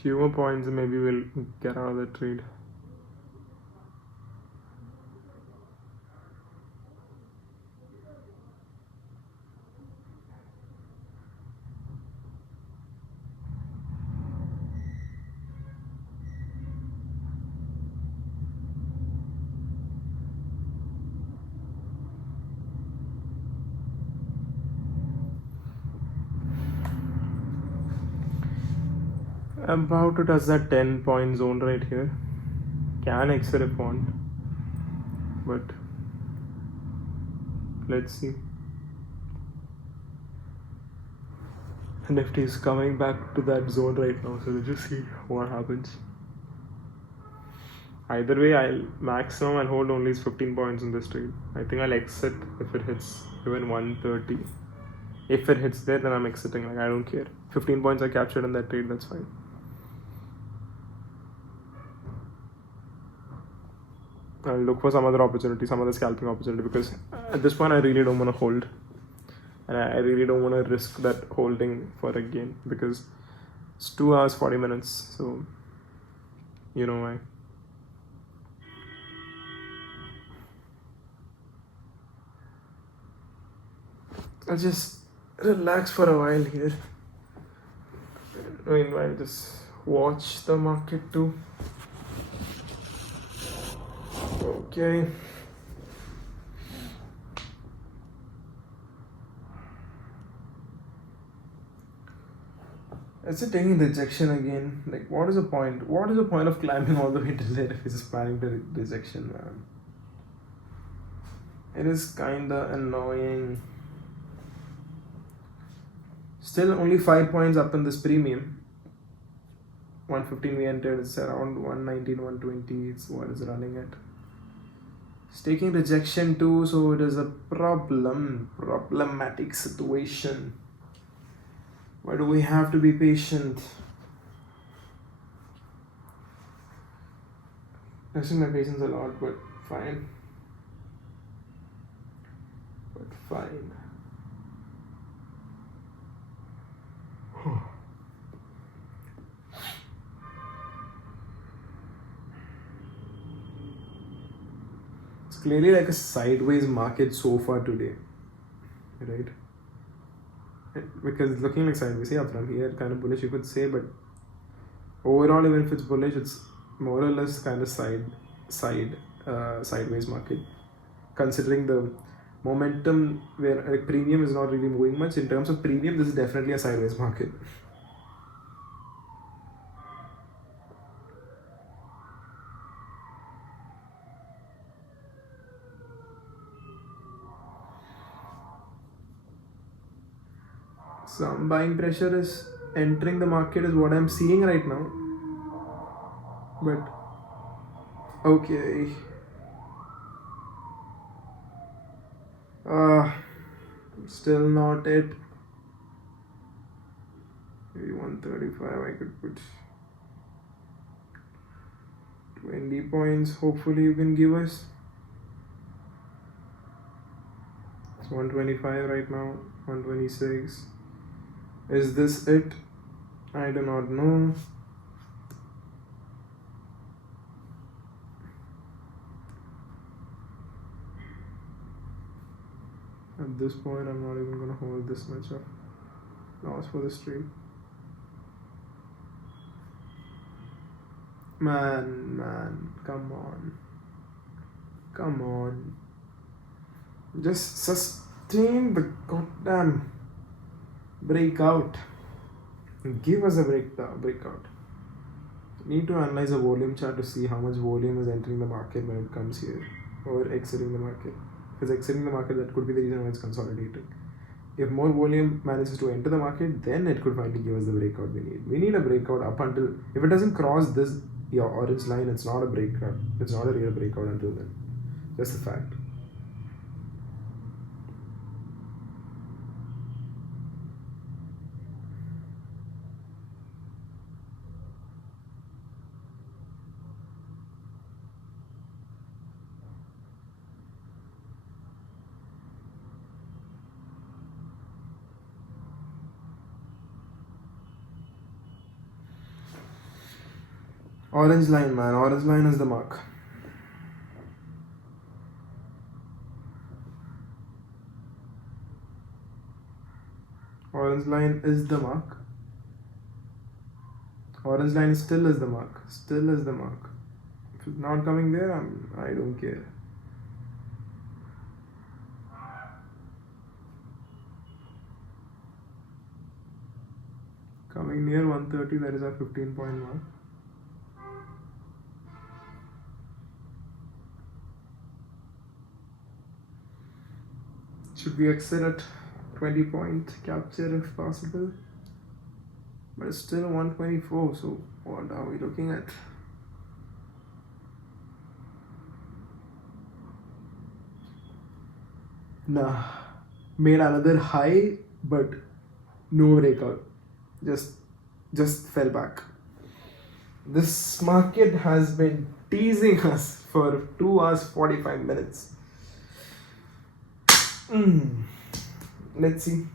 Few more points, maybe we'll get out of the trade. About to touch that 10-point zone right here. Can exit if want, but let's see. Nifty is coming back to that zone right now, so let's just see what happens. Either way, I'll hold only 15 points in this trade. I think I'll exit if it hits even 130. If it hits there, then I'm exiting. Like, I don't care. 15 points I captured in that trade, that's fine. I'll look for some other opportunity, some other scalping opportunity, because at this point I really don't want to hold. And I really don't want to risk that holding for a gain, because it's 2 hours 40 minutes, so you know why. I'll just relax for a while here. Meanwhile, just watch the market too. Okay. Is it taking rejection again? Like, what is the point? What is the point of climbing all the way to there if it's just planning to rejection, man? It is kinda annoying. Still only 5 points up in this premium. 115 we entered, it's around 119, 120, it's what is running at. It's taking rejection too, so it is a problematic situation. Why do we have to be patient? Testing my patience a lot, but fine. It's clearly like a sideways market so far today, right? Because it's looking like sideways. Yeah, from here kind of bullish you could say, but overall even if it's bullish, it's more or less kind of sideways market, considering the momentum where premium is not really moving much. In terms of premium, this is definitely a sideways market. Some buying pressure is entering the market is what I'm seeing right now. But okay. Still not it. Maybe 135 I could put 20 points. Hopefully you can give us. It's 125 right now, 126. Is this it? I do not know. At this point, I'm not even gonna hold this much of loss for this trade. Man, come on. Just sustain the goddamn breakout. Give us a breakout. Need to analyze a volume chart to see how much volume is entering the market when it comes here, or exiting the market. Because exiting the market, that could be the reason why it's consolidating. If more volume manages to enter the market, then it could finally give us the breakout we need. We need a breakout up until, if it doesn't cross this orange line, it's not a breakout. It's not a real breakout until then. That's the fact. Orange line, man. Orange line is the mark. Orange line is the mark. Orange line still is the mark. Still is the mark. If it's not coming there, I don't care. Coming near 130, that is our 15-point mark. Should we exit at 20-point capture if possible? But it's still 124, so what are we looking at? Nah, made another high, but no breakout. Just fell back. This market has been teasing us for 2 hours 45 minutes. Let's see.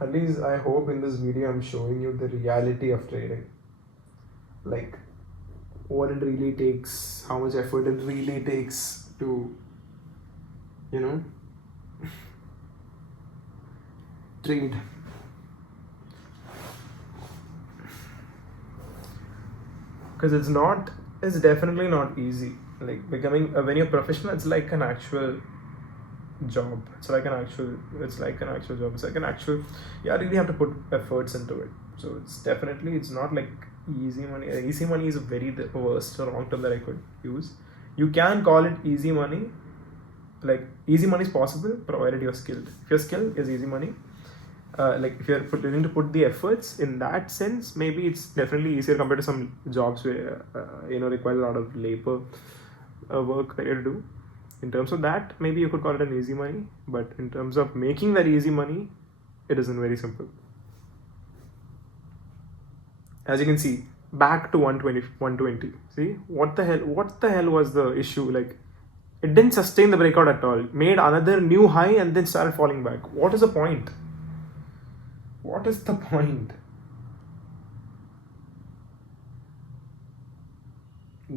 At least I hope in this video I'm showing you the reality of trading. Like what it really takes, how much effort it really takes to, trade. Because it's definitely not easy. Like becoming when you're professional, it's like an actual job. It's like an actual job. It's like an actual, you really have to put efforts into it. So it's not like easy money. Easy money is very the worst or wrong term that I could use. You can call it easy money. Like easy money is possible provided you're skilled. If you're skilled, it's easy money. Like if you're willing to put the efforts in that sense, maybe it's definitely easier compared to some jobs where require a lot of labor work that you have to do. In terms of that, maybe you could call it an easy money, but in terms of making that easy money, it isn't very simple. As you can see, back to 120. See, what the hell was the issue? Like, it didn't sustain the breakout at all. Made another new high and then started falling back. What is the point? What is the point?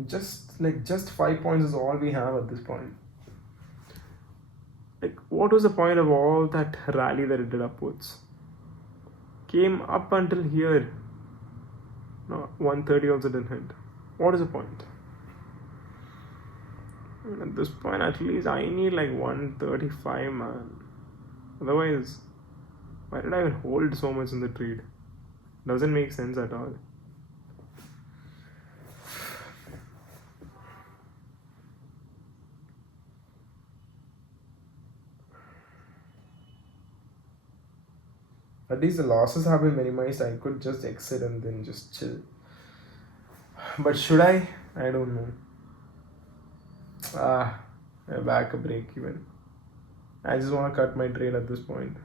Just 5 points is all we have at this point. Like, what was the point of all that rally that it did upwards? Came up until here. No, 130 also didn't hit. What is the point? At this point, at least I need like 135, man. Otherwise, why did I even hold so much in the trade? Doesn't make sense at all. At least the losses have been minimized. I could just exit and then just chill. But should I? I don't know. Back a break even. I just want to cut my trade at this point.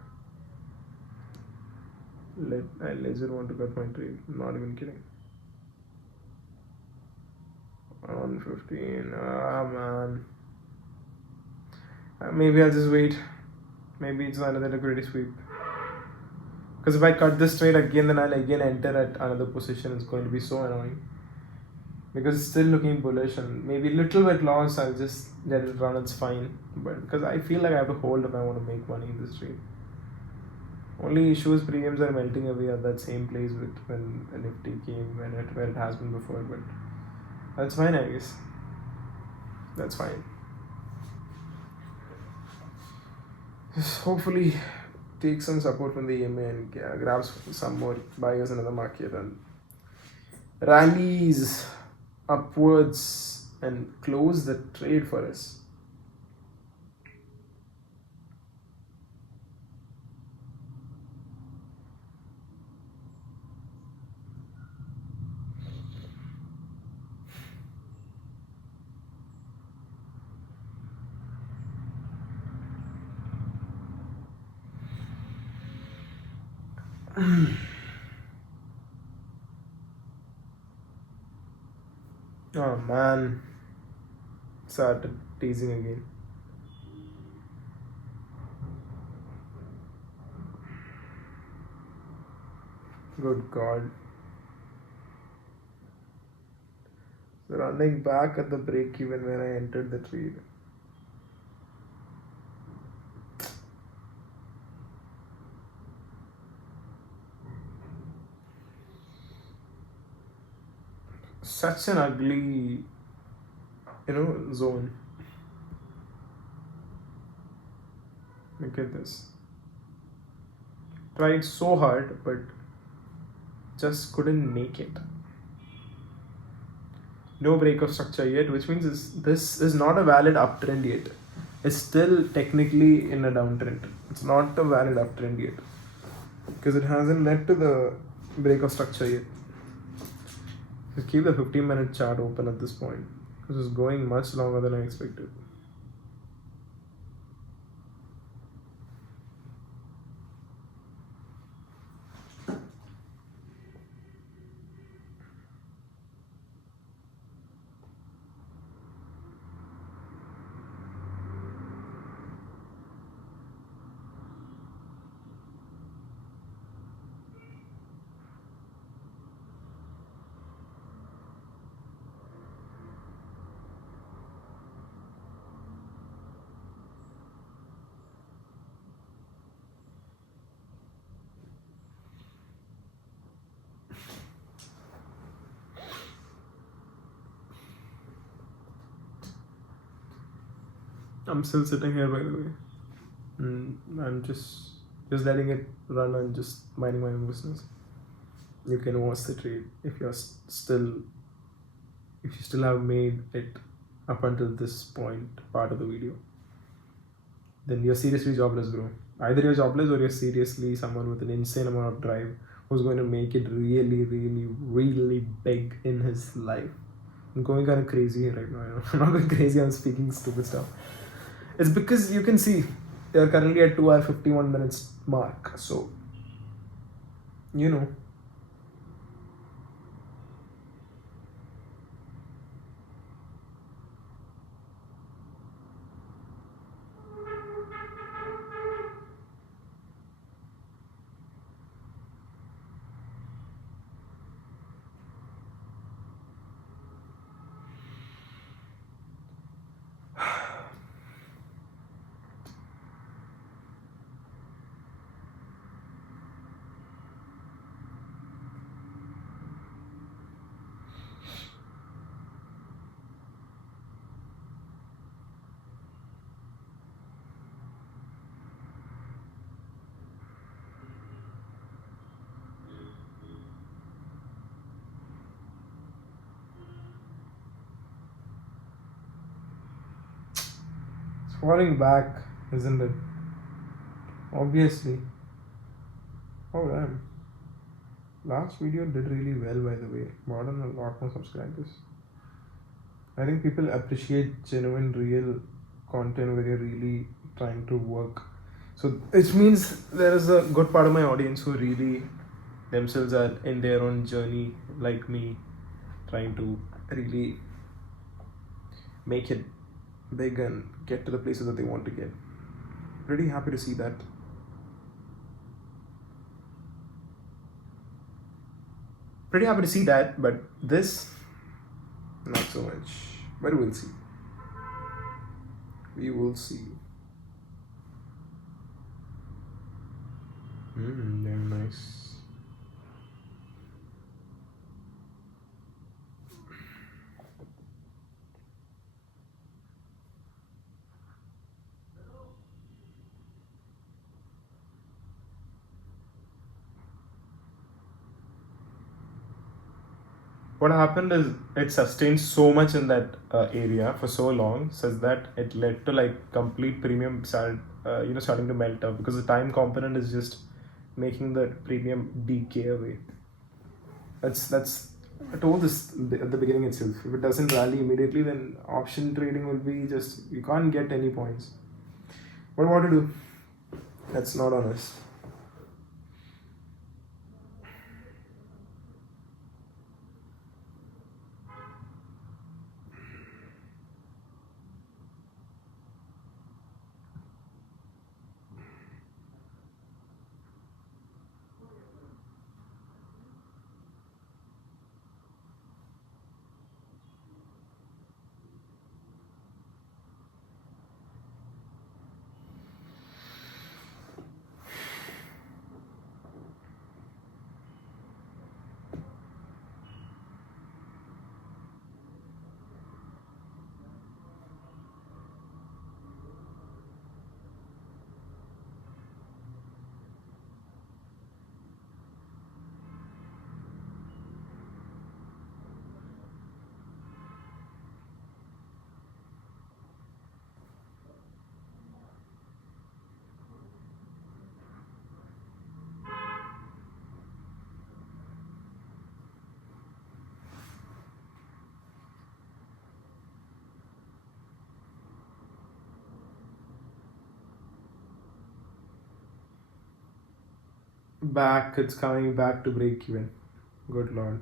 I legit want to cut my trade. I'm not even kidding. 115. Man. Maybe I'll just wait. Maybe it's another liquidity sweep. Because if I cut this trade again, then I'll again enter at another position. It's going to be so annoying. Because it's still looking bullish and maybe a little bit loss, I'll just let it run, it's fine. But because I feel like I have to hold if I want to make money in this trade. Only issues premiums are melting away at that same place with when Nifty came, where it has been before. But that's fine, I guess. That's fine. Just hopefully take some support from the EMA and grab some more buyers in the market and rallies upwards and close the trade for us. Oh man, started teasing again. Good God. Running back at the break even when I entered the trade. Such an ugly, zone. Look at this. Tried so hard, but just couldn't make it. No break of structure yet, which means this is not a valid uptrend yet. It's still technically in a downtrend. It's not a valid uptrend yet because it hasn't led to the break of structure yet. Just keep the 15-minute chart open at this point because it's going much longer than I expected. I'm still sitting here, by the way. I'm just letting it run and just minding my own business. You can watch the trade if you still have made it up until this part of the video. Then you're seriously jobless, bro. Either you're jobless or you're seriously someone with an insane amount of drive who's going to make it really, really, really big in his life. I'm going kind of crazy here right now. I'm not going crazy, I'm speaking stupid stuff. It's because you can see they're currently at 2 hour 51 minutes mark. So, it's falling back, isn't it? Obviously. Oh damn. Last video did really well, by the way. Brought in a lot more subscribers. I think people appreciate genuine, real content where you're really trying to work. So, which means there is a good part of my audience who really themselves are in their own journey, like me, trying to really make it big and get to the places that they want to get. Pretty happy to see that. But this, not so much. But we'll see. We will see. Damn nice. What happened is it sustained so much in that area for so long, such that it led to like complete premium starting to melt up because the time component is just making the premium decay away. That's I told this at the beginning itself. If it doesn't rally immediately, then option trading will be just you can't get any points. What to do? That's not on us. back. It's coming back to break even. Good lord.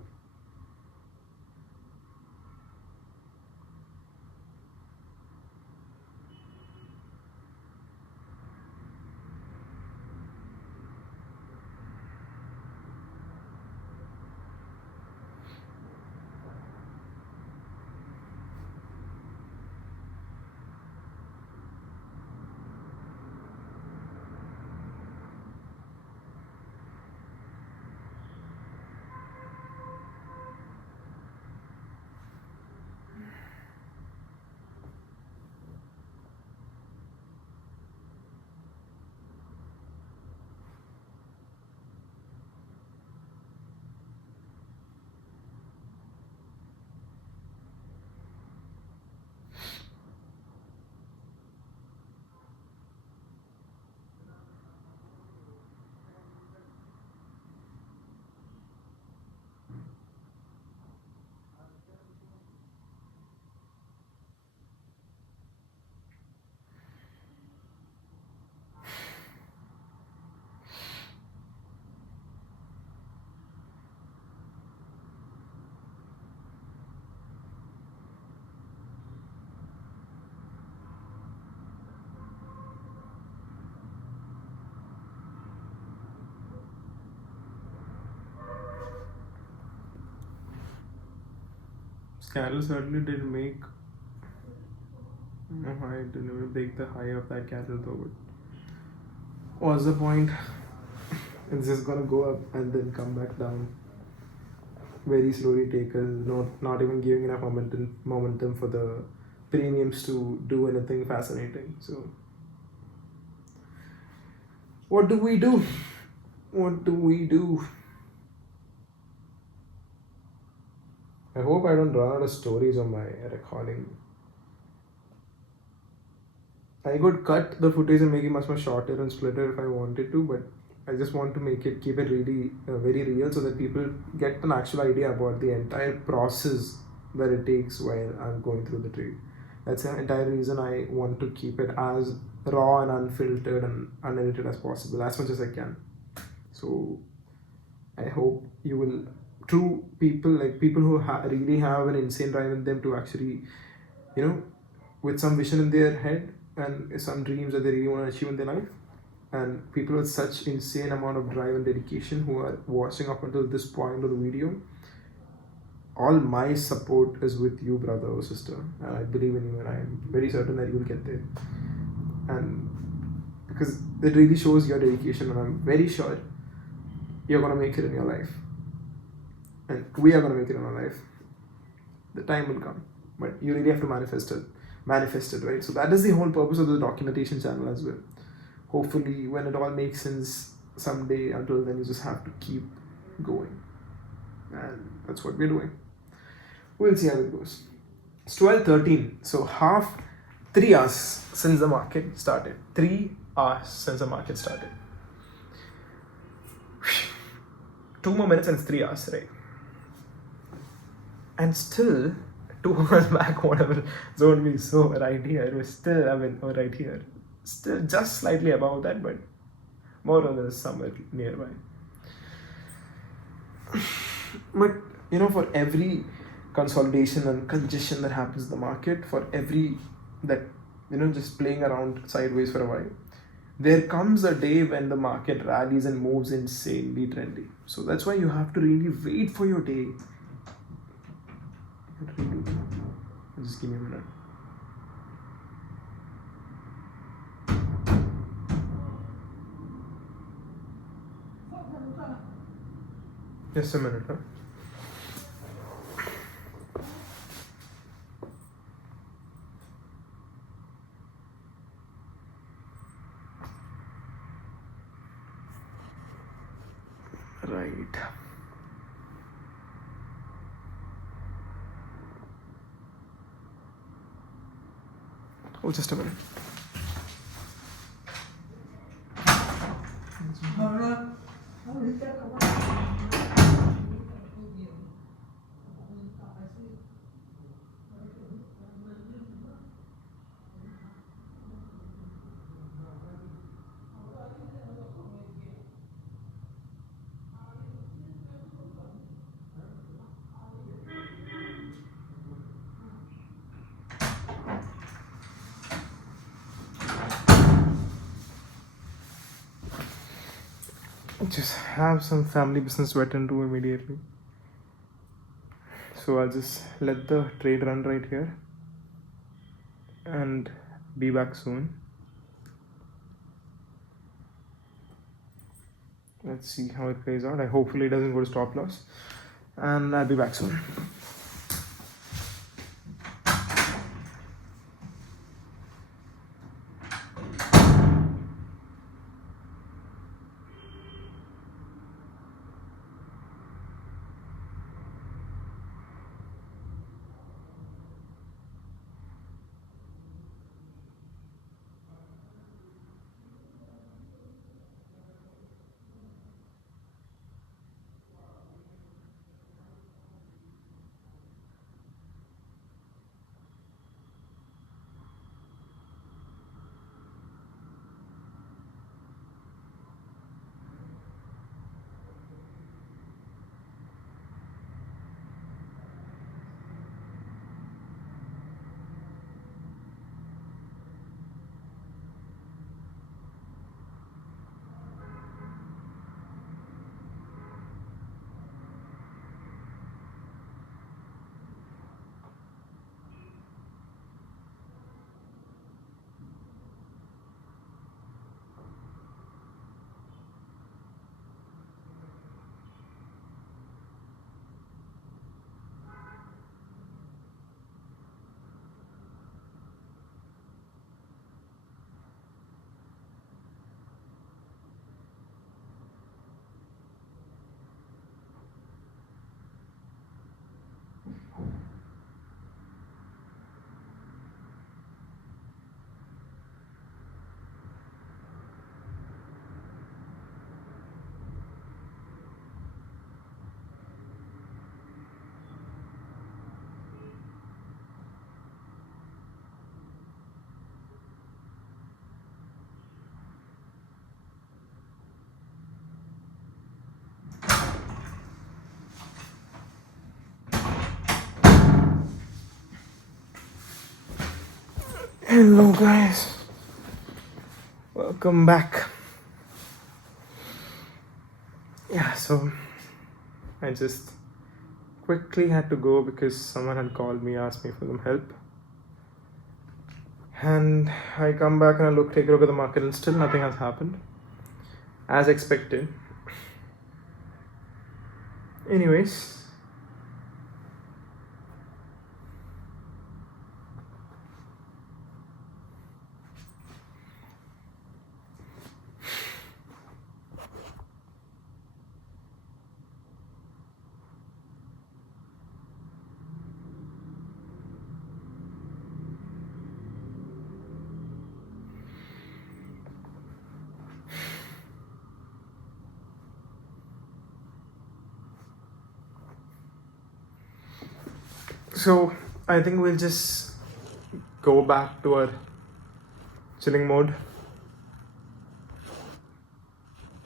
Candle certainly didn't make no high, didn't even break the high of that candle though. But what's the point? It's just gonna go up and then come back down very slowly. Take a not even giving enough momentum for the premiums to do anything fascinating. So what do we do? What do we do? I hope I don't run out of stories on my recording. I could cut the footage and make it much more shorter and split it if I wanted to, but I just want to keep it really very real so that people get an actual idea about the entire process that it takes while I'm going through the trade. That's the entire reason I want to keep it as raw and unfiltered and unedited as possible, as much as I can. So I hope you will, true people, like people who really have an insane drive in them to actually, with some vision in their head and some dreams that they really want to achieve in their life, and people with such insane amount of drive and dedication who are watching up until this point of the video, all my support is with you, brother or sister, and I believe in you, and I am very certain that you will get there. And because it really shows your dedication, and I'm very sure you're gonna make it in your life, and we are gonna make it in our life. The time will come, but you really have to manifest it, right? So that is the whole purpose of the documentation channel as well. Hopefully, when it all makes sense someday, until then you just have to keep going, and that's what we're doing. We'll see how it goes. It's 12:13, so 3 hours since the market started. 3 hours since the market started. 2 more minutes and it's 3 hours, right? And still, 2 hours back, whatever zoned me so right here, it was still, right here. Still just slightly above that, but more or less somewhere nearby. But, for every consolidation and congestion that happens in the market, for every that, just playing around sideways for a while, there comes a day when the market rallies and moves insanely trendy. So that's why you have to really wait for your day. Just give me a minute. Just a minute, huh? Right. Oh, just a minute. just have some family business to attend to immediately. So I'll just let the trade run right here and be back soon. Let's see how it plays out. Hopefully it doesn't go to stop loss, and I'll be back soon. Hello guys, welcome back. Yeah, so I just quickly had to go because someone had called me, asked me for some help, and I come back and I take a look at the market, and still nothing has happened as expected. Anyways, so I think we'll just go back to our chilling mode,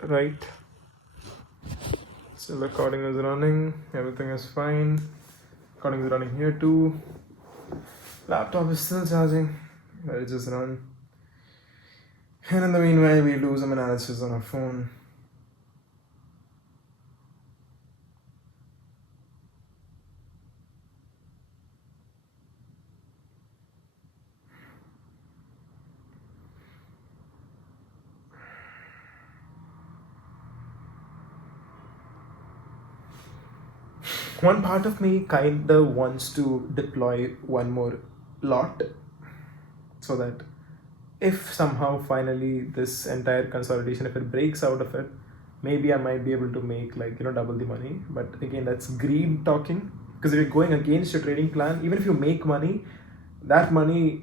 right? So recording is running, everything is fine. Recording is running here too. Laptop is still charging, let it just run. And in the meanwhile, we do some analysis on our phone. One part of me kind of wants to deploy one more lot so that if somehow finally this entire consolidation, if it breaks out of it, maybe I might be able to make double the money. But again, that's greed talking, because if you're going against your trading plan, even if you make money, that money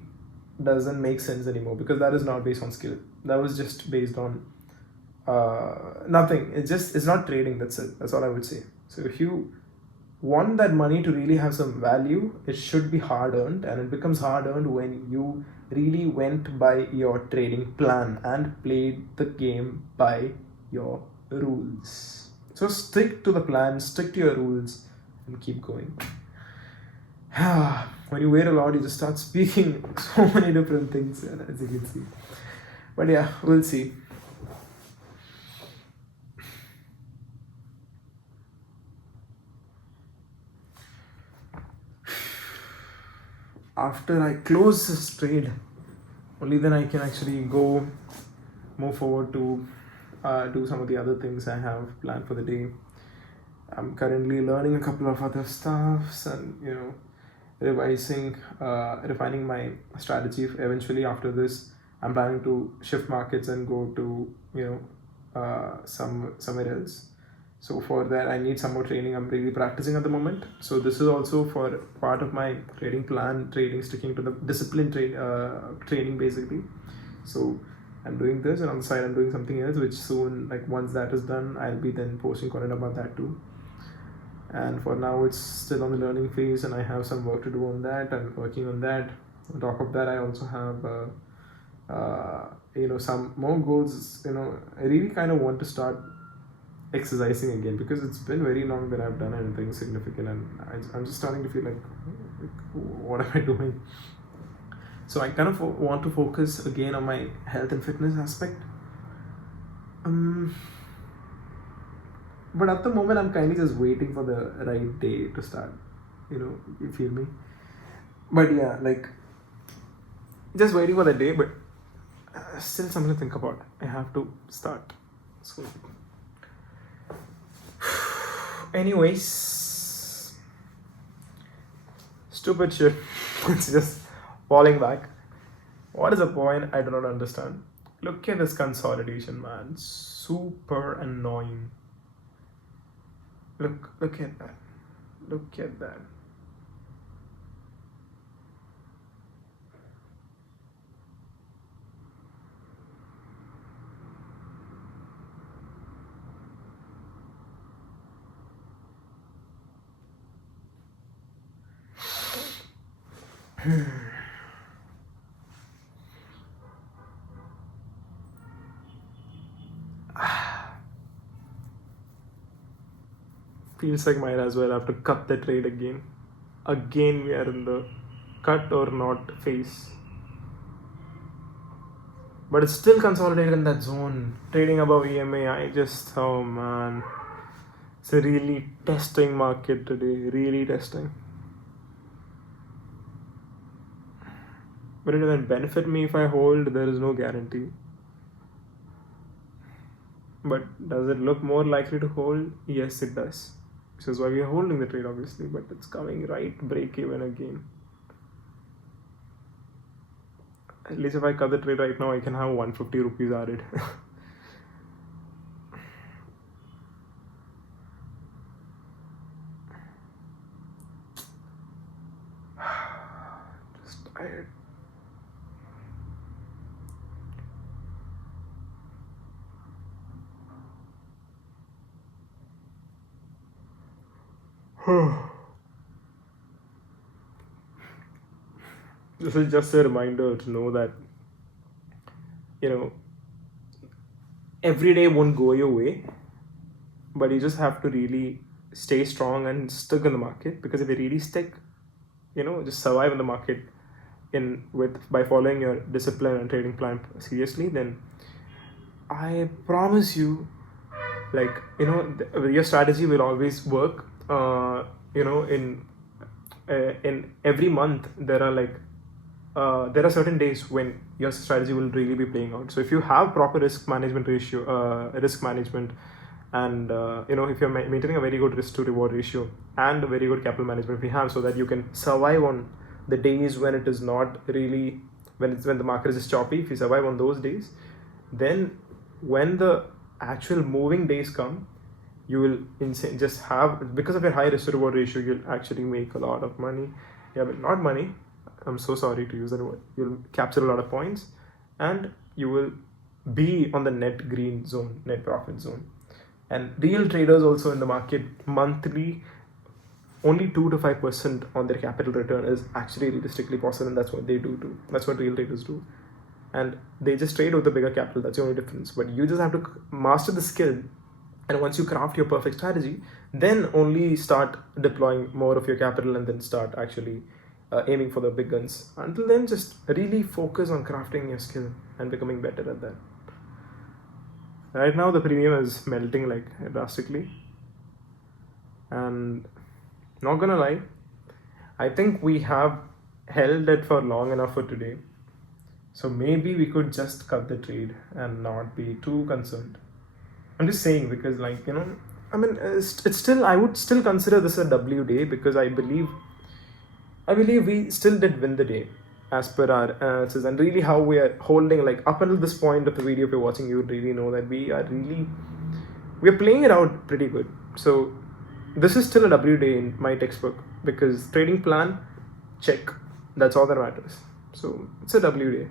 doesn't make sense anymore, because that is not based on skill. That was just based on nothing. It's not trading. That's it. That's all I would say. So if you want that money to really have some value, it should be hard earned, and it becomes hard earned when you really went by your trading plan and played the game by your rules. So stick to the plan, stick to your rules, and keep going. When you wait a lot, you just start speaking so many different things, as you can see. But yeah, we'll see. after I close this trade, only then I can actually move forward to do some of the other things I have planned for the day. I'm currently learning a couple of other stuffs and refining my strategy. Eventually, after this, I'm planning to shift markets and go to somewhere else. So for that, I need some more training. I'm really practicing at the moment. So this is also for part of my trading plan, sticking to the discipline training basically. So I'm doing this, and on the side I'm doing something else, which soon, like once that is done, I'll be then posting content about that too. And for now, it's still on the learning phase, and I have some work to do on that. I'm working on that. On top of that, I also have some more goals. I really kind of want to start exercising again, because it's been very long that I've done anything significant, and I'm just starting to feel like what am I doing? So I kind of want to focus again on my health and fitness aspect. But at the moment, I'm kind of just waiting for the right day to start. You feel me? But yeah, like just waiting for the day, but still something to think about. I have to start. So anyways, stupid shit. It's just falling back. What is the point? I do not understand. Look at this consolidation, man. Super annoying. Look at that. Look at that. Feels like might as well have to cut the trade again. Again, we are in the cut or not phase. But it's still consolidated in that zone. Trading above EMA, oh man. It's a really testing market today. Really testing. But it doesn't benefit me if I hold. There is no guarantee. But does it look more likely to hold? Yes, it does. Which is why we are holding the trade, obviously. But it's coming right break even again. At least if I cut the trade right now, I can have 150 rupees added. Just tired. This is just a reminder to know that, every day won't go your way, but you just have to really stay strong and stick in the market. Because if you really stick, just survive in the market by following your discipline and trading plan seriously, then I promise you, your strategy will always work. In every month there are certain days when your strategy will really be playing out. So if you have proper risk management, and if you're maintaining a very good risk to reward ratio and a very good capital management we have, so that you can survive on the days when it is not really, when the market is just choppy. If you survive on those days, then when the actual moving days come, you will just have, because of your high risk to reward ratio, you'll actually make a lot of money. Yeah, but not money, I'm so sorry to use that word. You'll capture a lot of points, and you will be on the net green zone, net profit zone. And real traders also in the market, monthly, only 2 to 5% on their capital return is actually realistically possible, and that's what they do too. That's what real traders do. And they just trade with a bigger capital. That's the only difference. But you just have to master the skill. And once you craft your perfect strategy, then only start deploying more of your capital, and then start actually aiming for the big guns. Until then, just really focus on crafting your skill and becoming better at that. Right now, the premium is melting drastically. And not gonna lie, I think we have held it for long enough for today. So maybe we could just cut the trade and not be too concerned. I'm just saying because, like, I mean, it's still, I would still consider this a W day because I believe we still did win the day as per our analysis, and really how we are holding, like, up until this point of the video, if you're watching, you would really know that we're playing it out pretty good. So this is still a W day in my textbook because trading plan, check. That's all that matters. So it's a W day.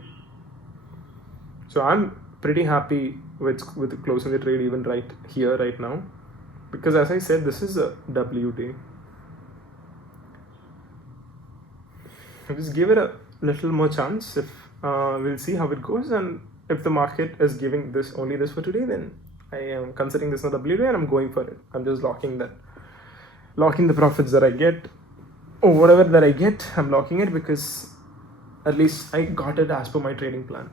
So I'm pretty happy with closing the trade even right here, right now, because as I said, this is a W day. Just give it a little more chance. If we'll see how it goes, and if the market is giving only this for today, then I am considering this a W day and I'm going for it. I'm just locking the profits that I get, or whatever that I get, I'm locking it because at least I got it as per my trading plan.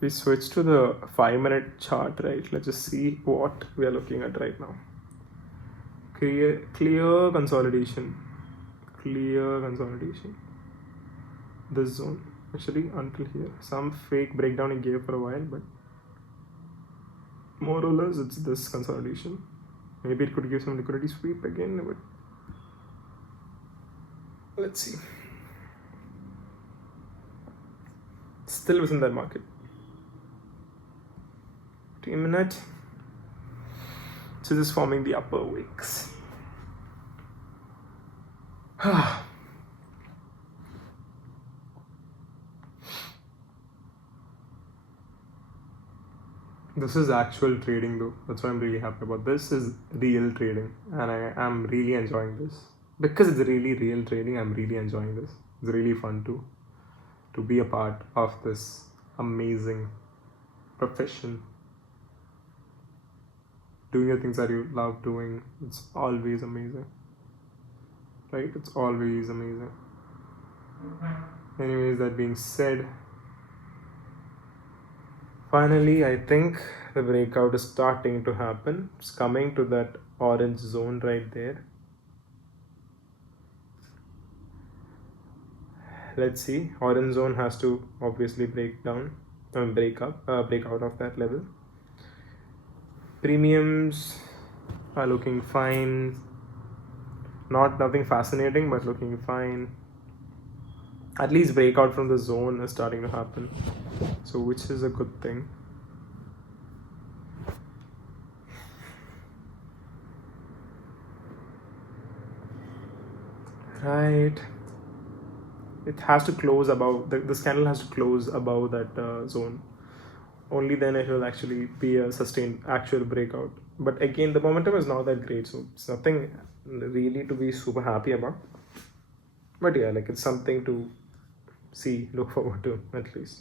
We switch to the 5-minute chart, right? Let's just see what we are looking at right now. Clear consolidation. This zone, actually, until here. Some fake breakdown it gave for a while, but more or less it's this consolidation. Maybe it could give some liquidity sweep again, but let's see. Still within that market. 3-minute. So this is forming the upper wicks. This is actual trading though. That's why I'm really happy about this. This is real trading, and I am really enjoying this. Because it's really real trading, I'm really enjoying this. It's really fun to be a part of this amazing profession. Doing the things that you love doing, it's always amazing. Right? It's always amazing. Anyways, that being said, finally, I think the breakout is starting to happen. It's coming to that orange zone right there. Let's see. Orange zone has to obviously break out of that level. Premiums are looking fine. Nothing fascinating, but looking fine. At least breakout from the zone is starting to happen, so which is a good thing. Right, it has to close above this candle has to close above that zone. Only then it will actually be a sustained actual breakout. But again, the momentum is not that great, so it's nothing really to be super happy about. But yeah, like, it's something to look forward to at least.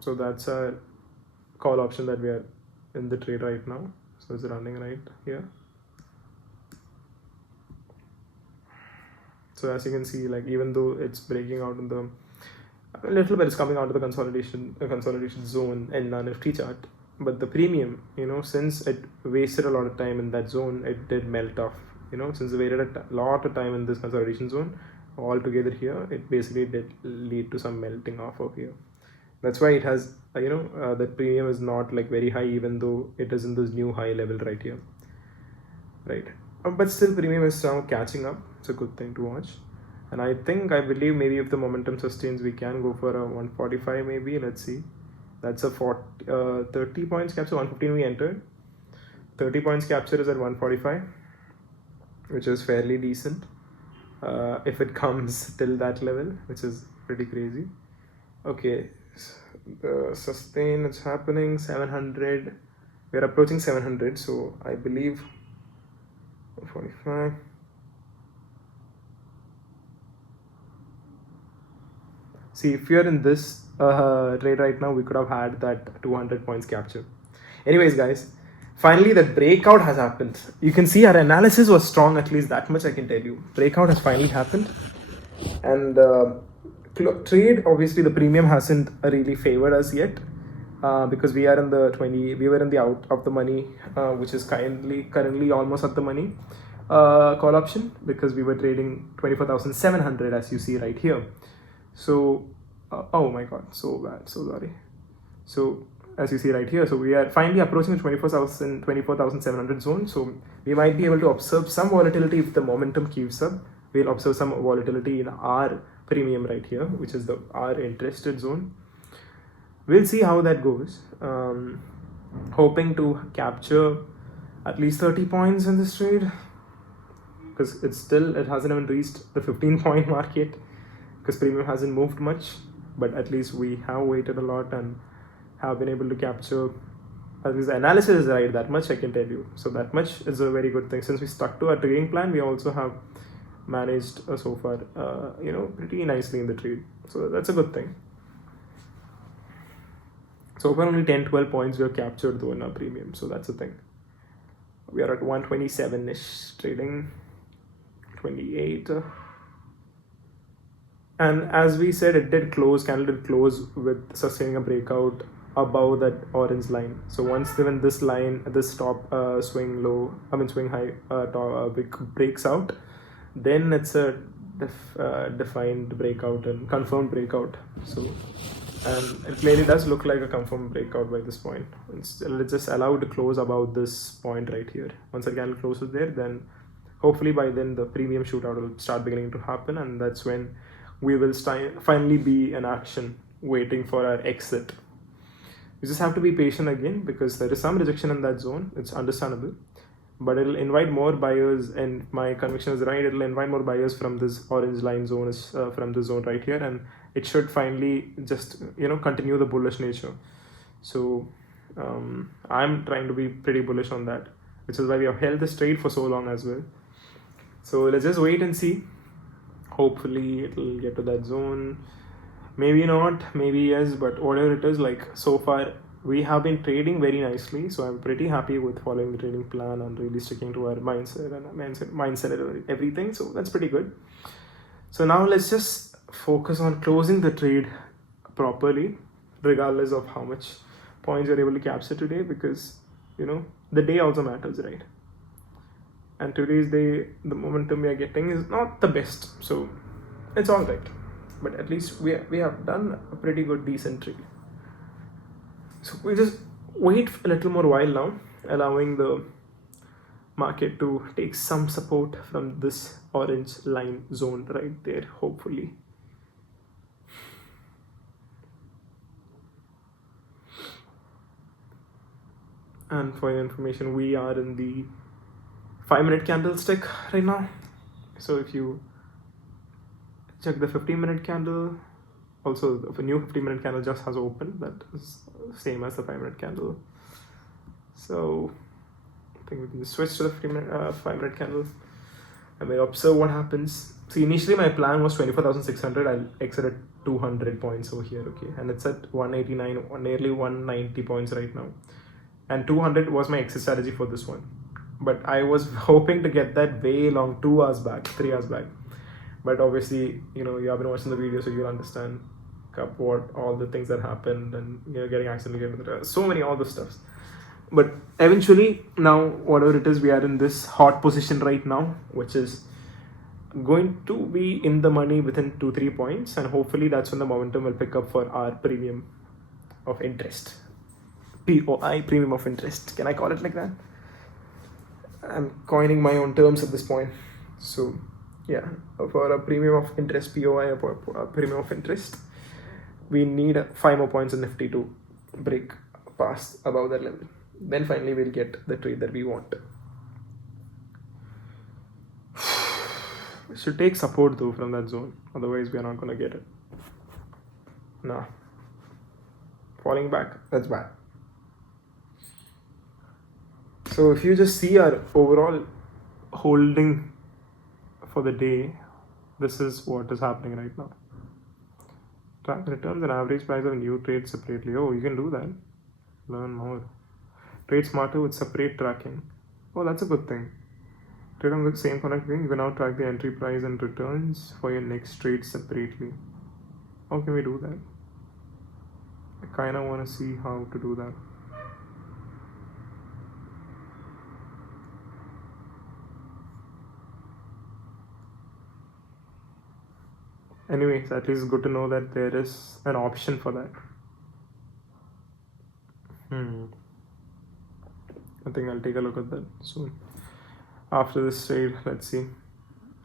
So that's a call option that we are in the trade right now. So it's running right here. So as you can see, like, even though it's breaking out in the a little bit, is coming out of the consolidation zone in the Nifty chart, but the premium, since it wasted a lot of time in that zone, it did melt off. Since it waited a lot of time in this consolidation zone, all together here, it basically did lead to some melting off of here. That's why it has, the premium is not like very high, even though it is in this new high level right here, right? But still, premium is now catching up. It's a good thing to watch. And I believe maybe if the momentum sustains, we can go for a 145 maybe. Let's see. That's a 30 points capture. 115 we entered. 30 points capture is at 145, which is fairly decent. If it comes till that level, which is pretty crazy. Okay, the sustain, it's happening. 700. We're approaching 700, so I believe 145. See, if you're in this trade right now, we could have had that 200 points capture. Anyways, guys, finally the breakout has happened. You can see our analysis was strong, at least that much I can tell you. Breakout has finally happened. And trade, obviously the premium hasn't really favored us yet, because we are in the 20, we were in the out of the money, which is currently almost at the money call option, because we were trading 24,700 as you see right here. So oh my god, so bad, so sorry. So as you see right here, so we are finally approaching the 24,700 zone. So we might be able to observe some volatility if the momentum keeps up. We'll observe some volatility in our premium right here, which is our interested zone. We'll see how that goes. Hoping to capture at least 30 points in this trade, because it hasn't even reached the 15-point mark yet, because premium hasn't moved much. But at least we have waited a lot and have been able to capture, at least the analysis is right, that much I can tell you. So that much is a very good thing. Since we stuck to our trading plan, we also have managed so far pretty nicely in the trade. So that's a good thing. So far only 10-12 points we have captured though in our premium, so that's the thing. We are at 127-ish trading, 28, and as we said, candle did close with sustaining a breakout above that orange line. So once even this top swing high breaks out, then it's a defined breakout and confirmed breakout. So, and it clearly does look like a confirmed breakout by this point. Let's just allow it to close about this point right here. Once the candle closes there, then hopefully by then the premium shootout will start beginning to happen, and that's when we will finally be in action, waiting for our exit. You just have to be patient again, because there is some rejection in that zone. It's understandable, but it'll invite more buyers, and my conviction is right, it'll invite more buyers from this orange line zone, from this zone right here, and it should finally just continue the bullish nature. So I'm trying to be pretty bullish on that, which is why we have held this trade for so long as well. So let's just wait and see. Hopefully it'll get to that zone. Maybe not, maybe yes, but whatever it is, like so far we have been trading very nicely. So I'm pretty happy with following the trading plan and really sticking to our mindset and everything. So that's pretty good. So now let's just focus on closing the trade properly, regardless of how much points you're able to capture today, because the day also matters, right? And today's day, the momentum we are getting is not the best, so it's all right. But at least we have done a pretty good, decent trade. So we just wait a little more while now, allowing the market to take some support from this orange line zone right there, hopefully. And for your information, we are in the 5-minute candlestick right now. So if you check the 15-minute candle, also the new 15-minute candle just has opened, that is same as the 5-minute candle. So I think we can just switch to the 5-minute candle and we'll observe what happens. See, initially my plan was 24,600. I'll exit at 200 points over here, okay, and it's at 189, nearly 190 points right now, and 200 was my exit strategy for this one. But I was hoping to get that way long, 3 hours back. But obviously, you have been watching the video, so you'll understand what all the things that happened, and getting accidentally so many all the stuffs. But eventually, now whatever it is, we are in this hot position right now, which is going to be in the money within 2-3 points, and hopefully that's when the momentum will pick up for our premium of interest. POI, premium of interest. Can I call it like that? I'm coining my own terms at this point. So yeah, for a premium of interest, POI, a premium of interest, we need 5 more points in Nifty to break past above that level. Then finally we'll get the trade that we want. We should take support though from that zone, otherwise we are not gonna get it. Nah, falling back, that's bad. So if you just see our overall holding for the day, this is what is happening right now. Track returns and average price of new trades separately. Oh, you can do that. Learn more. Trade smarter with separate tracking. Oh, that's a good thing. Trade on the same contract again. You can now track the entry price and returns for your next trade separately. How can we do that? I kind of want to see how to do that. Anyways, at least it's good to know that there is an option for that. I think I'll take a look at that soon. After this trade, let's see.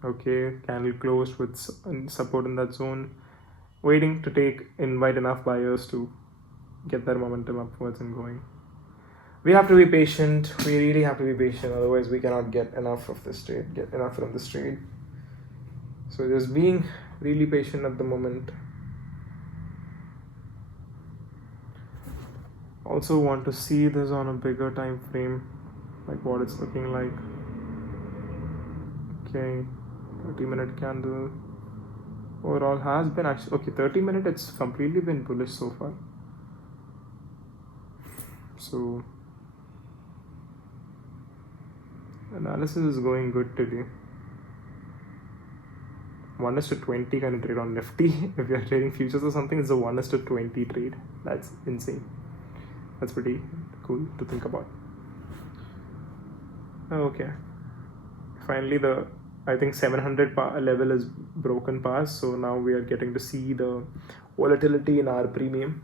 Okay, candle closed with support in that zone. Waiting to invite enough buyers to get their momentum upwards and going. We have to be patient. We really have to be patient. Otherwise, we cannot get enough of this trade, get enough from this trade. So just being really patient at the moment. Also want to see this on a bigger time frame, like what it's looking like. Okay, 30-minute candle. Overall has been actually okay. 30-minute, it's completely been bullish so far. So analysis is going good today. 1:20 kind of trade on Nifty. If you're trading futures or something, it's a 1:20 trade. That's insane. That's pretty cool to think about. Okay. Finally, I think 700 level is broken past. So now we are getting to see the volatility in our premium.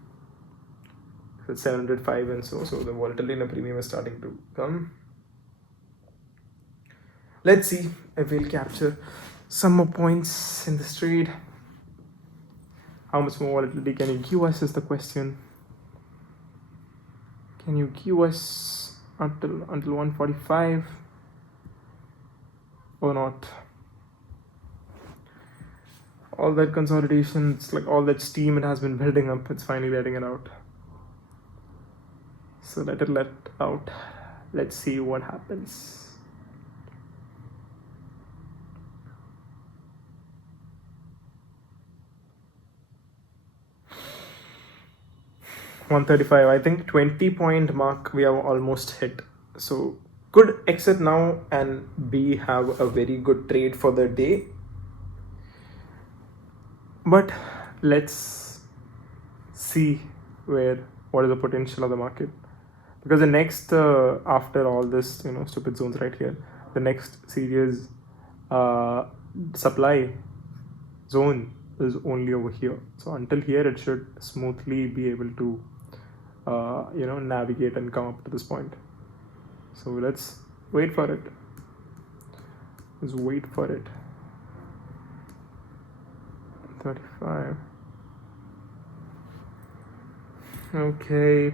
It's 705 and so the volatility in the premium is starting to come. Let's see if we'll capture some more points in this trade. How much more volatility can you give us is the question. Can you give us until 145 or not? All that consolidation, it's like all that steam it has been building up, it's finally letting it out. So let it let out. Let's see what happens. $135. I think 20-point mark we have almost hit. So could exit now and B have a very good trade for the day. But let's see what is the potential of the market. Because the next, after all this, stupid zones right here, the next serious supply zone is only over here. So until here, it should smoothly be able to, navigate and come up to this point. So let's wait for it. Let's wait for it. 35. Okay.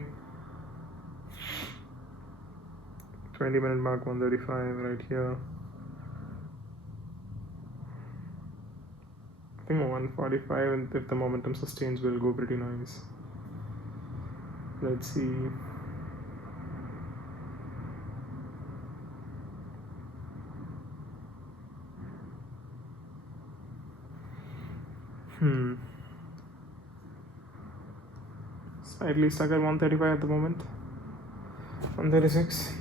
20-minute mark, 135 right here. I think 145, and if the momentum sustains, will go pretty nice. Let's see. Slightly stuck at 135 at the moment. 136.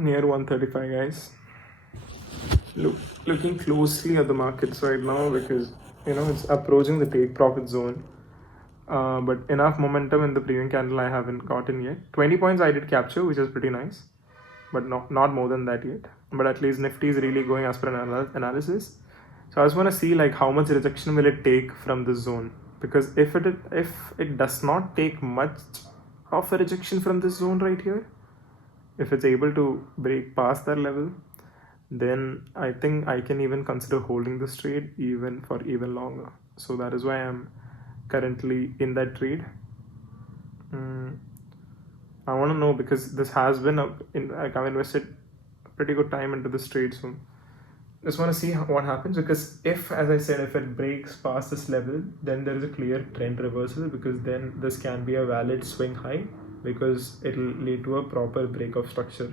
Near 135, guys. Looking closely at the markets right now because it's approaching the take profit zone. But enough momentum in the premium candle I haven't gotten yet. 20 points I did capture, which is pretty nice, but not more than that yet. But at least Nifty is really going as per analysis. So I just want to see like how much rejection will it take from this zone, because if it does not take much of a rejection from this zone right here, if it's able to break past that level, then I think I can even consider holding this trade even longer. So that is why I'm currently in that trade. I want to know, because this has been I've invested pretty good time into this trade, so just want to see what happens, because if, as I said, if it breaks past this level, then there is a clear trend reversal, because then this can be a valid swing high, because it will lead to a proper break of structure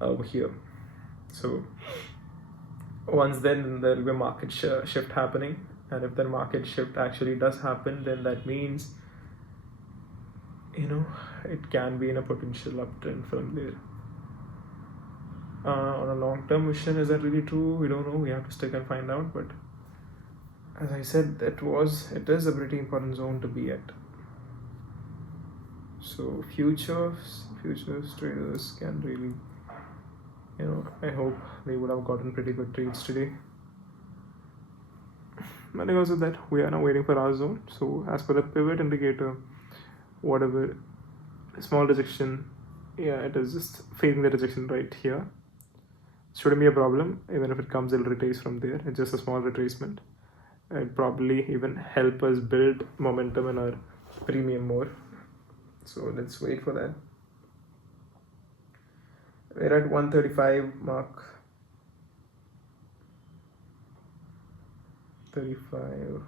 over here. So once then there will be a market shift happening, and if the market shift actually does happen, then that means, it can be in a potential uptrend from there. On a long-term vision, is that really true? We don't know. We have to stick and find out. But as I said, it is a pretty important zone to be at. So futures traders can really, I hope they would have gotten pretty good trades today. But because of that, we are now waiting for our zone. So as per the pivot indicator, whatever small rejection, it is just fading the rejection right here. Shouldn't be a problem. Even if it comes, it'll retrace from there. It's just a small retracement. It'll probably even help us build momentum in our premium more. So let's wait for that. We're at 135 mark. 35.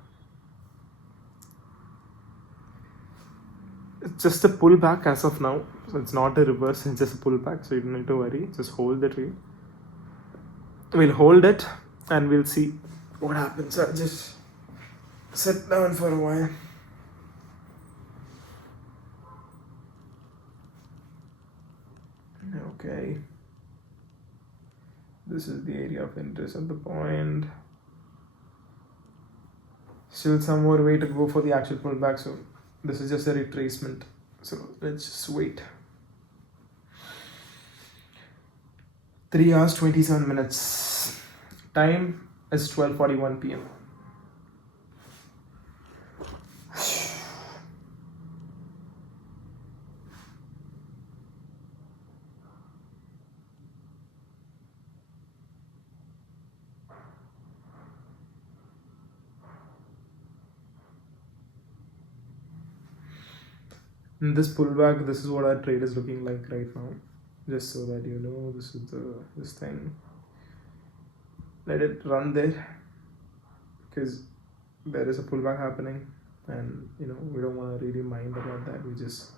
It's just a pullback as of now. So it's not a reverse, it's just a pullback. So you don't need to worry. Just hold the trade. We'll hold it and we'll see what happens. I'll just sit down for a while. Okay. This is the area of interest at the point. Still some more way to go for the actual pullback. So this is just a retracement. So let's just wait. 3 hours 27 minutes. Time is 12:41 p.m. In this pullback, this is what our trade is looking like right now. Just so that you know, this is this thing. Let it run there, because there is a pullback happening, and we don't want to really mind about that. We just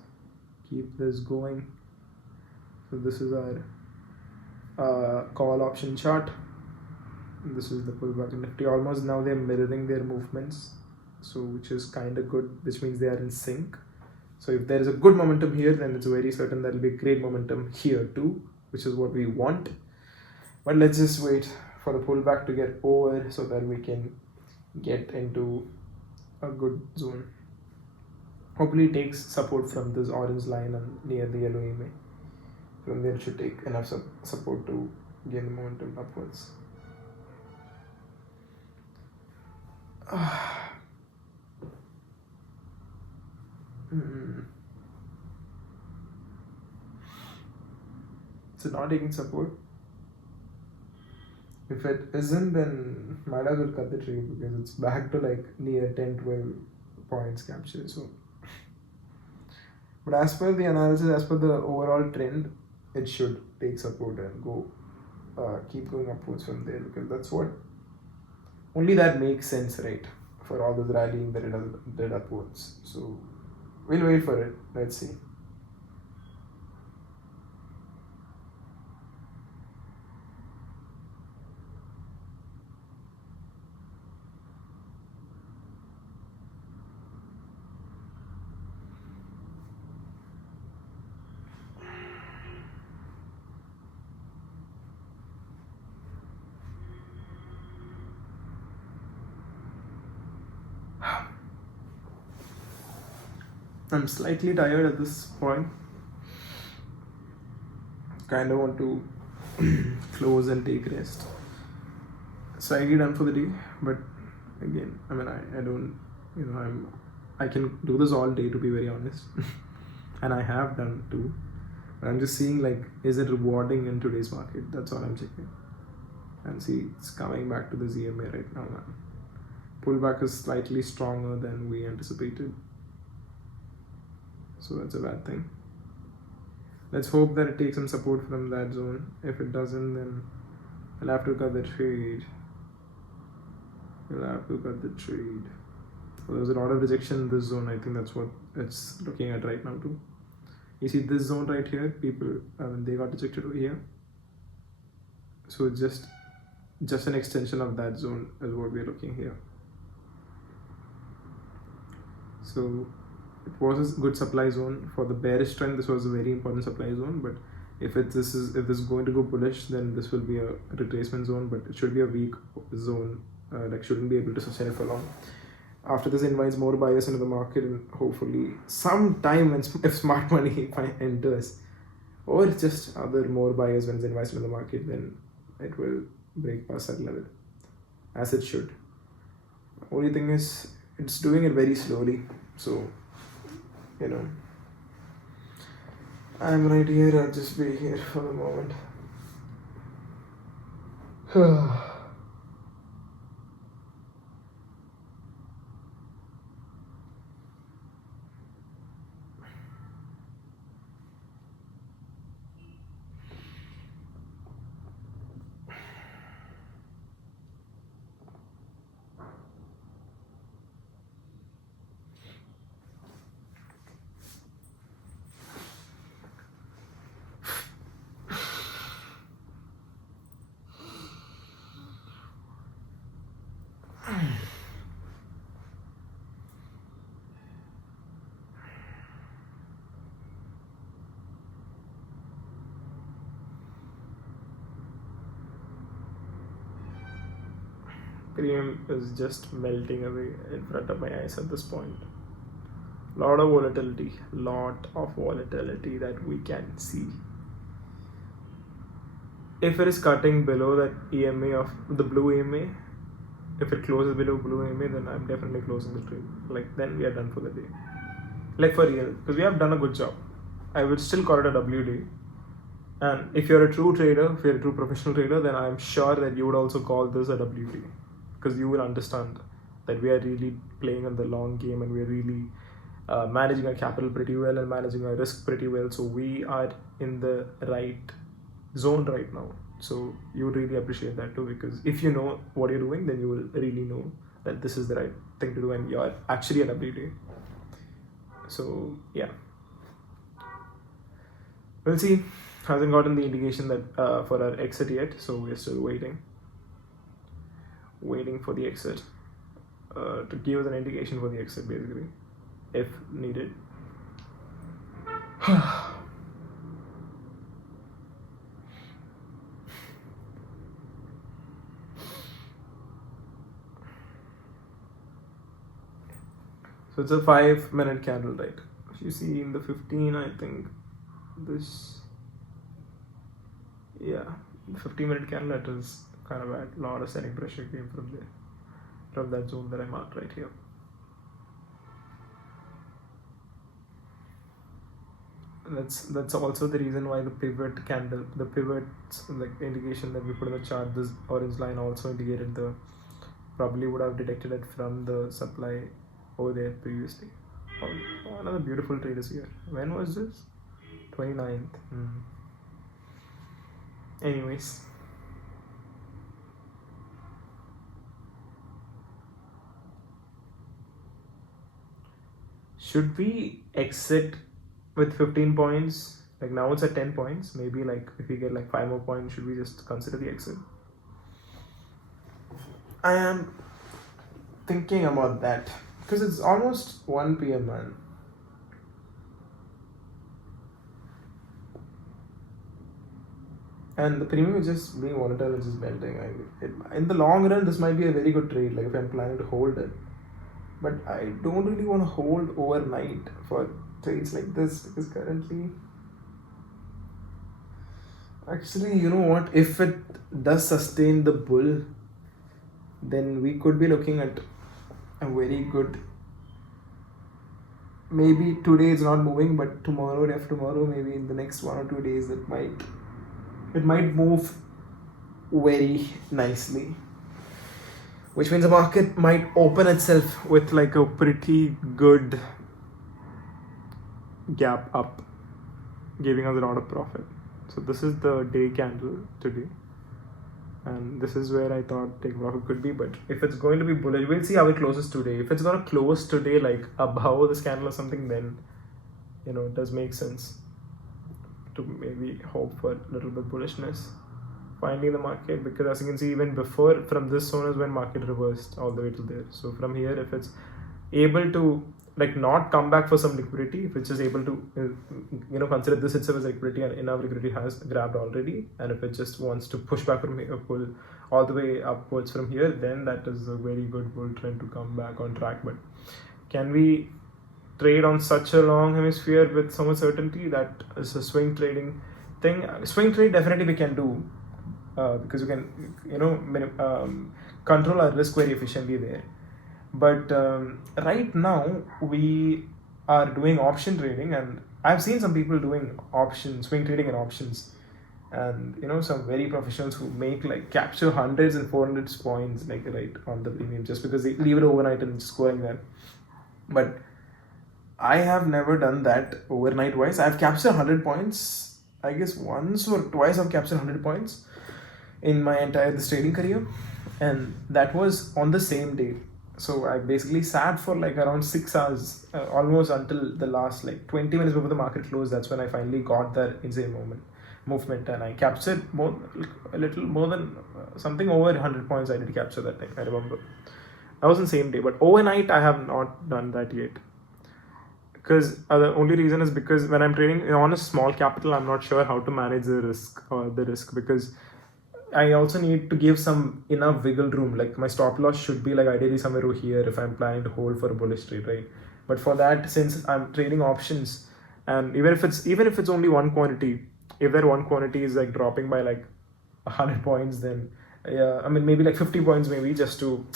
keep this going. So this is our call option chart. This is the pullback in Nifty. Almost now they're mirroring their movements, so which is kind of good, which means they are in sync. So if there is a good momentum here, then it's very certain there will be great momentum here too, which is what we want. But let's just wait for the pullback to get over so that we can get into a good zone. Hopefully it takes support from this orange line and near the yellow EMA. From there it should take enough support to gain the momentum upwards. So not taking support. If it isn't, then might as well cut the trade, because it's back to like near 10-12 points capture. So, but as per the analysis, as per the overall trend, it should take support and go keep going upwards from there, because that's what only that makes sense, right? For all this rallying that it did upwards. So we'll wait for it. Let's see. I'm slightly tired at this point. Kind of want to close and take rest. Slightly done for the day, but again, I mean, I don't, I can do this all day, to be very honest. And I have done too. But I'm just seeing, like, is it rewarding in today's market? That's all I'm checking. And see, it's coming back to the ZMA right now, man. Pullback is slightly stronger than we anticipated. So that's a bad thing. Let's hope that it takes some support from that zone. If it doesn't, then I'll have to cut the trade. We'll have to cut the trade. Well, there's a lot of rejection in this zone. I think that's what it's looking at right now too. You see this zone right here, people, they got rejected over here. So it's just an extension of that zone is what we're looking here. So it was a good supply zone for the bearish trend. This was a very important supply zone, but if this is going to go bullish, then this will be a retracement zone, but it should be a weak zone, like shouldn't be able to sustain it for long. After this invites more buyers into the market, and hopefully sometime when if smart money enters, or just other more buyers when it invites into the market, then it will break past that level, as it should. Only thing is, it's doing it very slowly, so you know, I'm right here. I'll just be here for the moment. Premium is just melting away in front of my eyes at this point. Lot of volatility that we can see. If it is cutting below that EMA of the blue EMA, if it closes below blue EMA, then I'm definitely closing the trade. Like, then we are done for the day. Like, for real, because we have done a good job. I would still call it a WD. And if you're a true trader, if you're a true professional trader, then I'm sure that you would also call this a WD, because you will understand that we are really playing on the long game, and we are really managing our capital pretty well and managing our risk pretty well. So we are in the right zone right now. So you would really appreciate that too, because if you know what you're doing, then you will really know that this is the right thing to do and you're actually a WD. So yeah, we'll see. Hasn't gotten the indication that for our exit yet, so we're still waiting for the exit to give us an indication for the exit, basically, if needed. So it's a 5-minute candle, right? If you see in the 15, I think this, yeah, the 15-minute candle, it is kind of bad. A lot of selling pressure came from there, from that zone that I marked right here. And that's also the reason why the pivot candle, the pivots, like the indication that we put in the chart, this orange line also indicated probably would have detected it from the supply over there previously. Oh, another beautiful trade is here. When was this? 29th. Anyways, should we exit with 15 points? Like, now it's at 10 points. Maybe like if we get like 5 more points, should we just consider the exit? I am thinking about that, because it's almost 1 p.m, man. And the premium is just being volatile and just melting. In the long run, this might be a very good trade, like if I'm planning to hold it. But I don't really want to hold overnight for trades like this, because currently, actually, you know what, if it does sustain the bull, then we could be looking at a very good, maybe today it's not moving, but tomorrow and after tomorrow, maybe in the next 1 or 2 days, it might move very nicely, which means the market might open itself with like a pretty good gap up, giving us a lot of profit. So this is the day candle today. and this is where I thought taking profit could be. But if it's going to be bullish, we'll see how it closes today. If it's gonna close today like above this candle or something, then it does make sense to maybe hope for a little bit bullishness finally in the market, because as you can see, even before, from this zone is when market reversed all the way to there. So from here, if it's able to like not come back for some liquidity, if it's just able to consider this itself as liquidity, and enough liquidity has grabbed already, and if it just wants to push back from here, pull all the way upwards from here, then that is a very good bull trend to come back on track. But can we trade on such a long hemisphere with so much certainty? That is a swing trading thing. Swing trade definitely we can do, because we can control our risk very efficiently there. But right now we are doing option trading, and I've seen some people doing swing trading and options, and some very professionals who make like capture hundreds and 400 points like right on the premium just because they leave it overnight and just going there. But I have never done that overnight wise. I've captured 100 points, I guess once or twice I've captured 100 points in my entire this trading career, and that was on the same day. So I basically sat for like around 6 hours, almost until the last like 20 minutes before the market closed. That's when I finally got that insane movement, and I captured a little more than something over 100 points. I did capture that time, I remember. That was the same day, but overnight I have not done that yet. Because the only reason is because when I'm trading on a small capital, I'm not sure how to manage the risk, because I also need to give some enough wiggle room. Like my stop loss should be like ideally somewhere over here if I'm planning to hold for a bullish trade, right? But for that, since I'm trading options, and even if it's only one quantity, if that one quantity is like dropping by like 100 points, then maybe like 50 points maybe, just to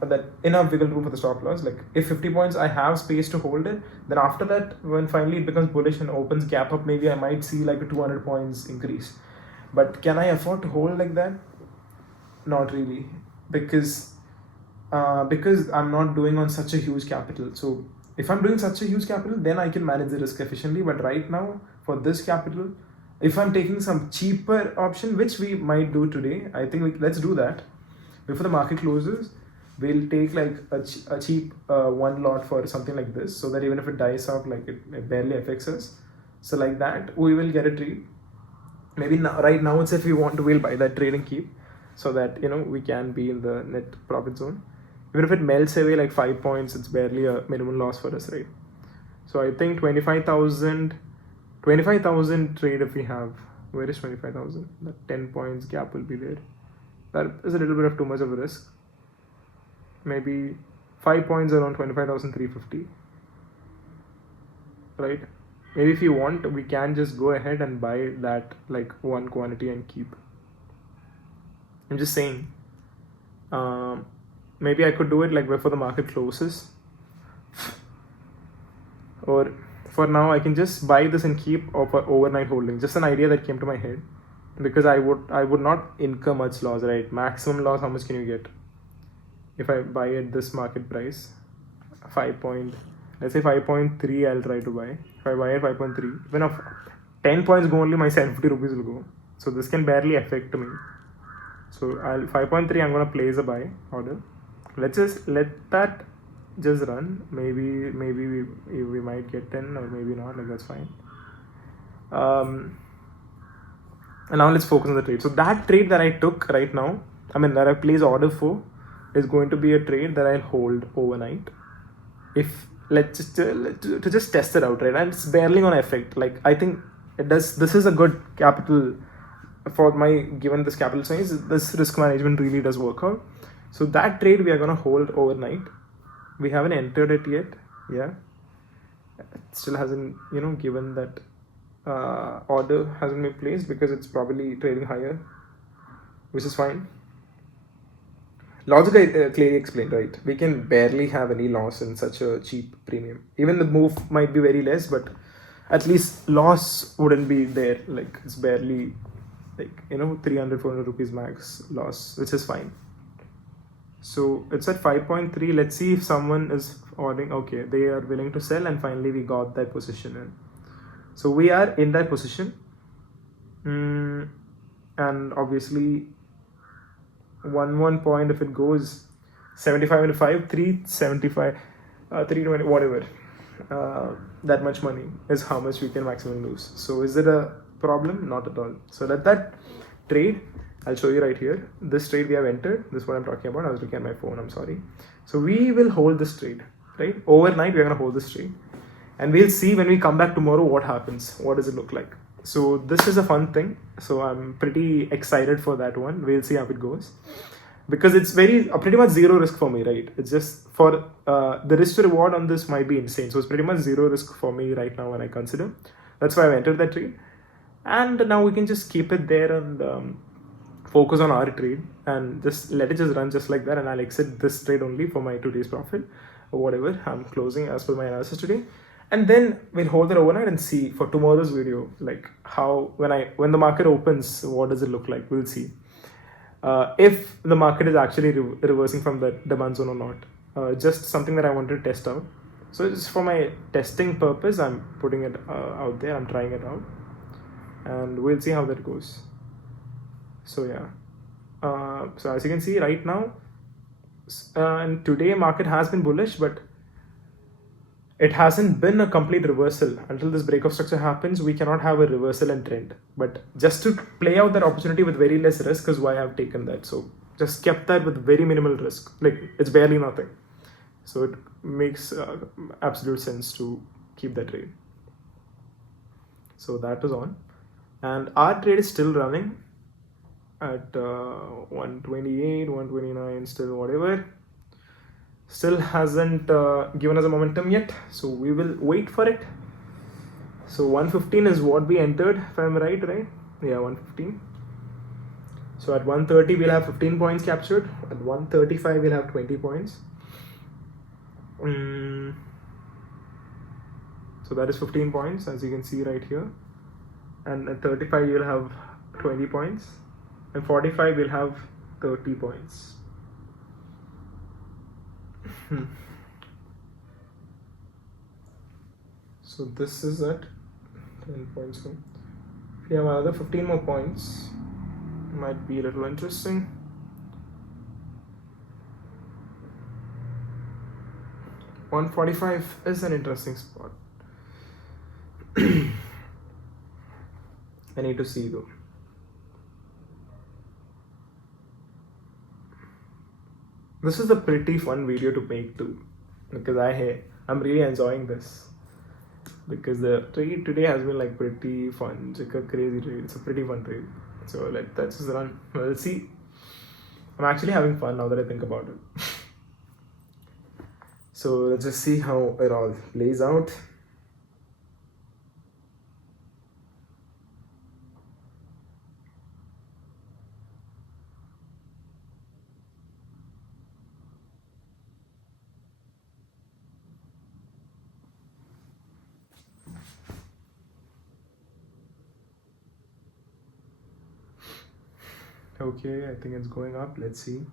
that enough wiggle room for the stop loss. Like if 50 points I have space to hold it, then after that, when finally it becomes bullish and opens gap up, maybe I might see like a 200 points increase. But can I afford to hold like that? Not really, because I'm not doing on such a huge capital. So if I'm doing such a huge capital, then I can manage the risk efficiently. But right now, for this capital, if I'm taking some cheaper option, which we might do today, I think let's do that before the market closes. We'll take like a cheap one lot for something like this, so that even if it dies off, like it barely affects us. So like that, we will get a trade. Maybe right now itself, if we want to, we'll buy that trade and keep, so that we can be in the net profit zone. Even if it melts away like 5 points, it's barely a minimum loss for us, right? So I think 25,000 trade if we have. Where is 25,000? That 10 points gap will be there. That is a little bit of too much of a risk. Maybe 5 points around 25,350, right? Maybe if you want, we can just go ahead and buy that like one quantity and keep. I'm just saying. Maybe I could do it like before the market closes. Or for now, I can just buy this and keep for overnight holding. Just an idea that came to my head. Because I would not incur much loss, right? Maximum loss, how much can you get? If I buy at this market price, let's say 5.3, I'll try to buy. If I buy at 5.3, even if 10 points go only, my 750 rupees will go. So this can barely affect me. So 5.3, I'm gonna place a buy order. Let's just let that just run. Maybe we might get 10 or maybe not. Like that's fine. And now let's focus on the trade. So that trade that I took right now, that I placed order for, is going to be a trade that I'll hold overnight. If let's just to just test it out, right? And it's barely gonna affect. Like I think it does. This is a good capital for my given this capital size. This risk management really does work out. So that trade we are gonna hold overnight. We haven't entered it yet. Yeah, it still hasn't given that order hasn't been placed because it's probably trading higher, which is fine. Logic I clearly explained, right? We can barely have any loss in such a cheap premium. Even the move might be very less, but at least loss wouldn't be there. Like it's barely 300-400 rupees max loss, which is fine. So it's at 5.3. Let's see if someone is ordering. Okay, they are willing to sell, and finally we got that position in. So we are in that position. and obviously 1 point if it goes 75 into 5, 375, 320, whatever. That much money is how much we can maximum lose. So is it a problem? Not at all. So that trade, I'll show you right here. This trade we have entered. This is what I'm talking about. I was looking at my phone. I'm sorry. So we will hold this trade, right? Overnight, we're gonna hold this trade, and we'll see when we come back tomorrow what happens. What does it look like? So this is a fun thing. So I'm pretty excited for that one. We'll see how it goes, because it's pretty much zero risk for me, right? It's just for the risk to reward on this might be insane. So it's pretty much zero risk for me right now when I consider. That's why I've entered that trade, and now we can just keep it there and focus on our trade and just let it just run just like that. And I'll exit this trade only for my today's profit or whatever I'm closing as per my analysis today. And then we'll hold it overnight and see for tomorrow's video, like how when the market opens, what does it look like? We'll see. If the market is actually reversing from the demand zone or not. Just something that I want to test out. So just for my testing purpose, I'm putting it out there. I'm trying it out, and we'll see how that goes. So yeah. So as you can see right now, and today market has been bullish, but it hasn't been a complete reversal. Until this break of structure happens, we cannot have a reversal and trend. But just to play out that opportunity with very less risk is why I've taken that. So just kept that with very minimal risk. Like it's barely nothing. So it makes absolute sense to keep that trade. So that is on. And our trade is still running at 128, 129, still whatever. Still hasn't given us a momentum yet, so we will wait for it. So 115 is what we entered, if I'm right? Yeah, 115. So at 130 we'll have 15 points captured. At 135 we'll have 20 points. So that is 15 points, as you can see right here. And at 35 you'll have 20 points. And 45 we'll have 30 points. So this is at 10 points. So if you have another 15 more points, it might be a little interesting. $145 is an interesting spot. I need to see though. This is a pretty fun video to make too, because I'm really enjoying this, because the trade today has been like pretty fun. It's like a crazy trade. It's a pretty fun trade. So let's just run. We'll see. I'm actually having fun now that I think about it. So let's just see how it all plays out. Okay, I think it's going up. Let's see.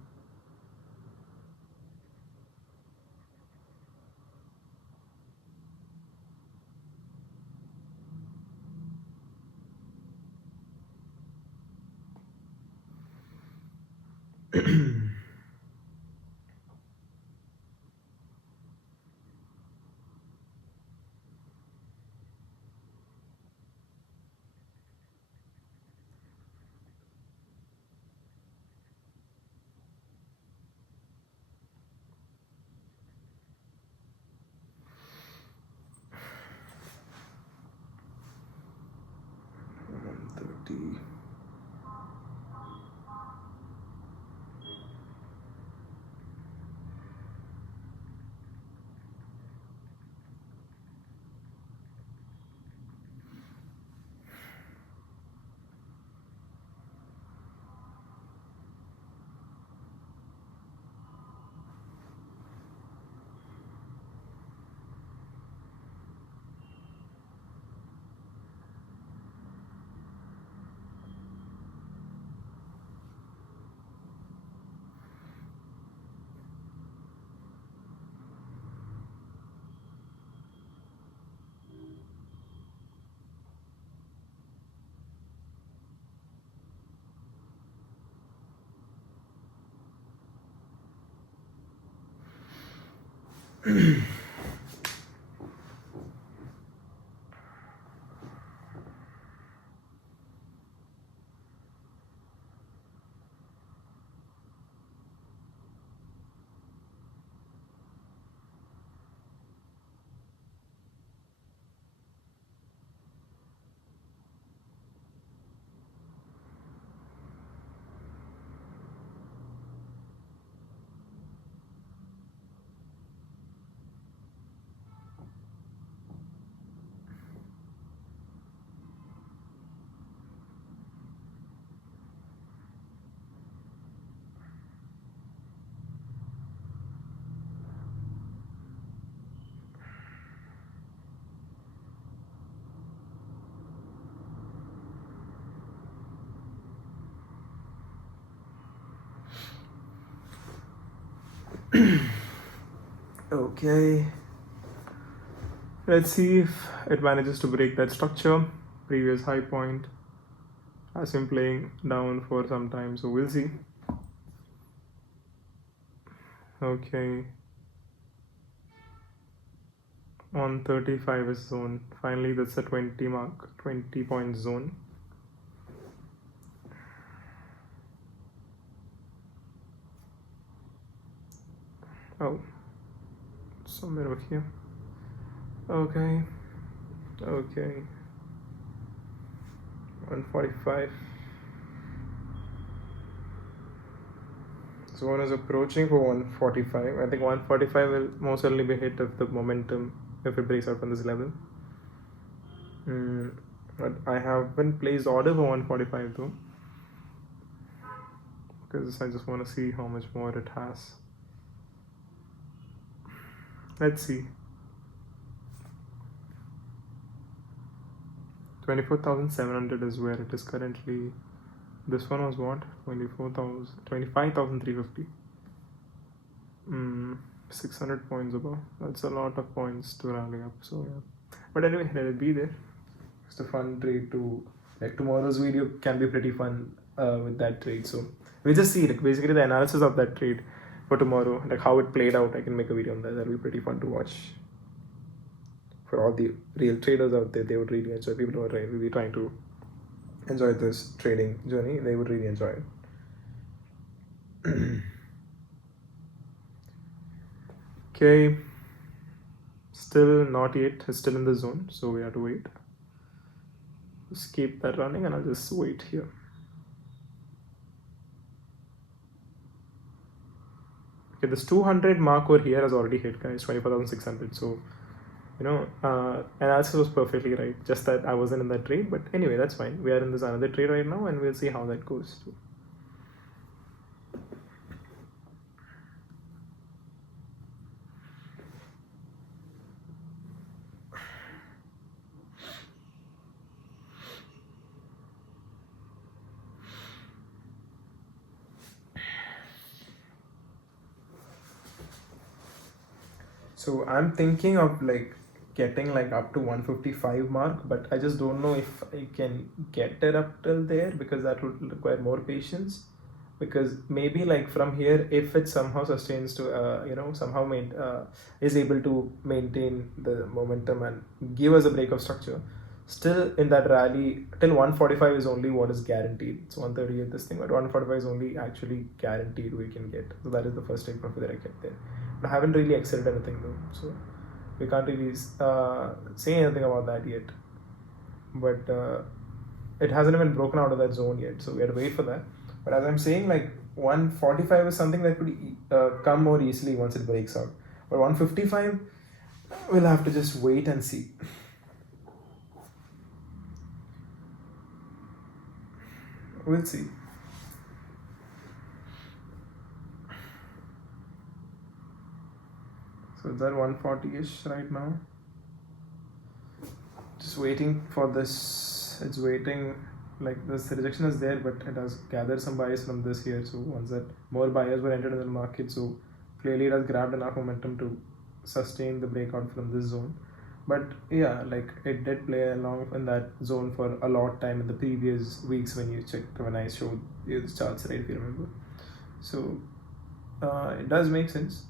Okay, let's see if it manages to break that structure, previous high point, has been playing down for some time, so we'll see. Okay, 135 is zone. Finally, that's a 20 mark, 20 point zone. Oh, somewhere over here. Okay, 145. Zone is approaching for 145. I think 145 will most certainly be hit if the momentum, if it breaks out from this level. But I haven't placed order for 145 though, because I just want to see how much more it has. Let's see. 24,700 is where it is currently. This one was what? 25,350. 600 points above. That's a lot of points to rally up. So yeah. But anyway, let it be there. It's a fun trade to, like, tomorrow's video can be pretty fun with that trade. So we'll just see, like, basically the analysis of that trade for tomorrow, like how it played out. I can make a video on that. That'll be pretty fun to watch. For all the real traders out there, they would really enjoy. People who are really trying to enjoy this trading journey, they would really enjoy it. Okay, still not yet. It's still in the zone, so we have to wait. Just keep that running, and I'll just wait here. Okay, this 200 mark over here has already hit, guys. 24,600. So, you know, analysis was perfectly right. Just that I wasn't in that trade, but anyway, that's fine. We are in this another trade right now, and we'll see how that goes. So I'm thinking of like getting like up to 155 mark, but I just don't know if I can get it up till there, because that would require more patience. Because maybe like from here, if it somehow sustains to somehow is able to maintain the momentum and give us a break of structure, still in that rally till 145 is only what is guaranteed. It's 138 this thing, but 145 is only actually guaranteed we can get. So that is the first take profit that I kept there. I haven't really excelled anything though, so we can't really say anything about that yet. But it hasn't even broken out of that zone yet, so we have to wait for that. But as I'm saying, like 145 is something that could come more easily once it breaks out. But 155, we'll have to just wait and see. We'll see. So it's at 140-ish right now. Just waiting for this. It's waiting, like this rejection is there, but it has gathered some buyers from this here. So once that more buyers were entered in the market, so clearly it has grabbed enough momentum to sustain the breakout from this zone. But yeah, like it did play along in that zone for a lot of time in the previous weeks when you checked, when I showed you the charts, right, if you remember. So it does make sense.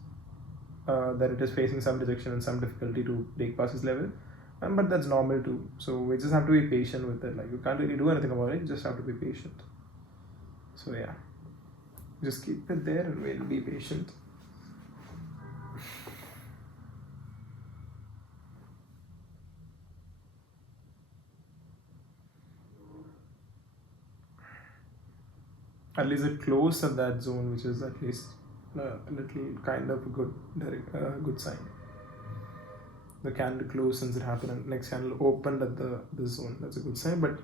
that it is facing some rejection and some difficulty to break past this level. But that's normal too. So we just have to be patient with it. Like, you can't really do anything about it. You just have to be patient. So yeah, just keep it there and we'll be patient. At least it closed at that zone, which is at least a little kind of a good sign. The candle closed since it happened, and next candle opened at this zone. That's a good sign. But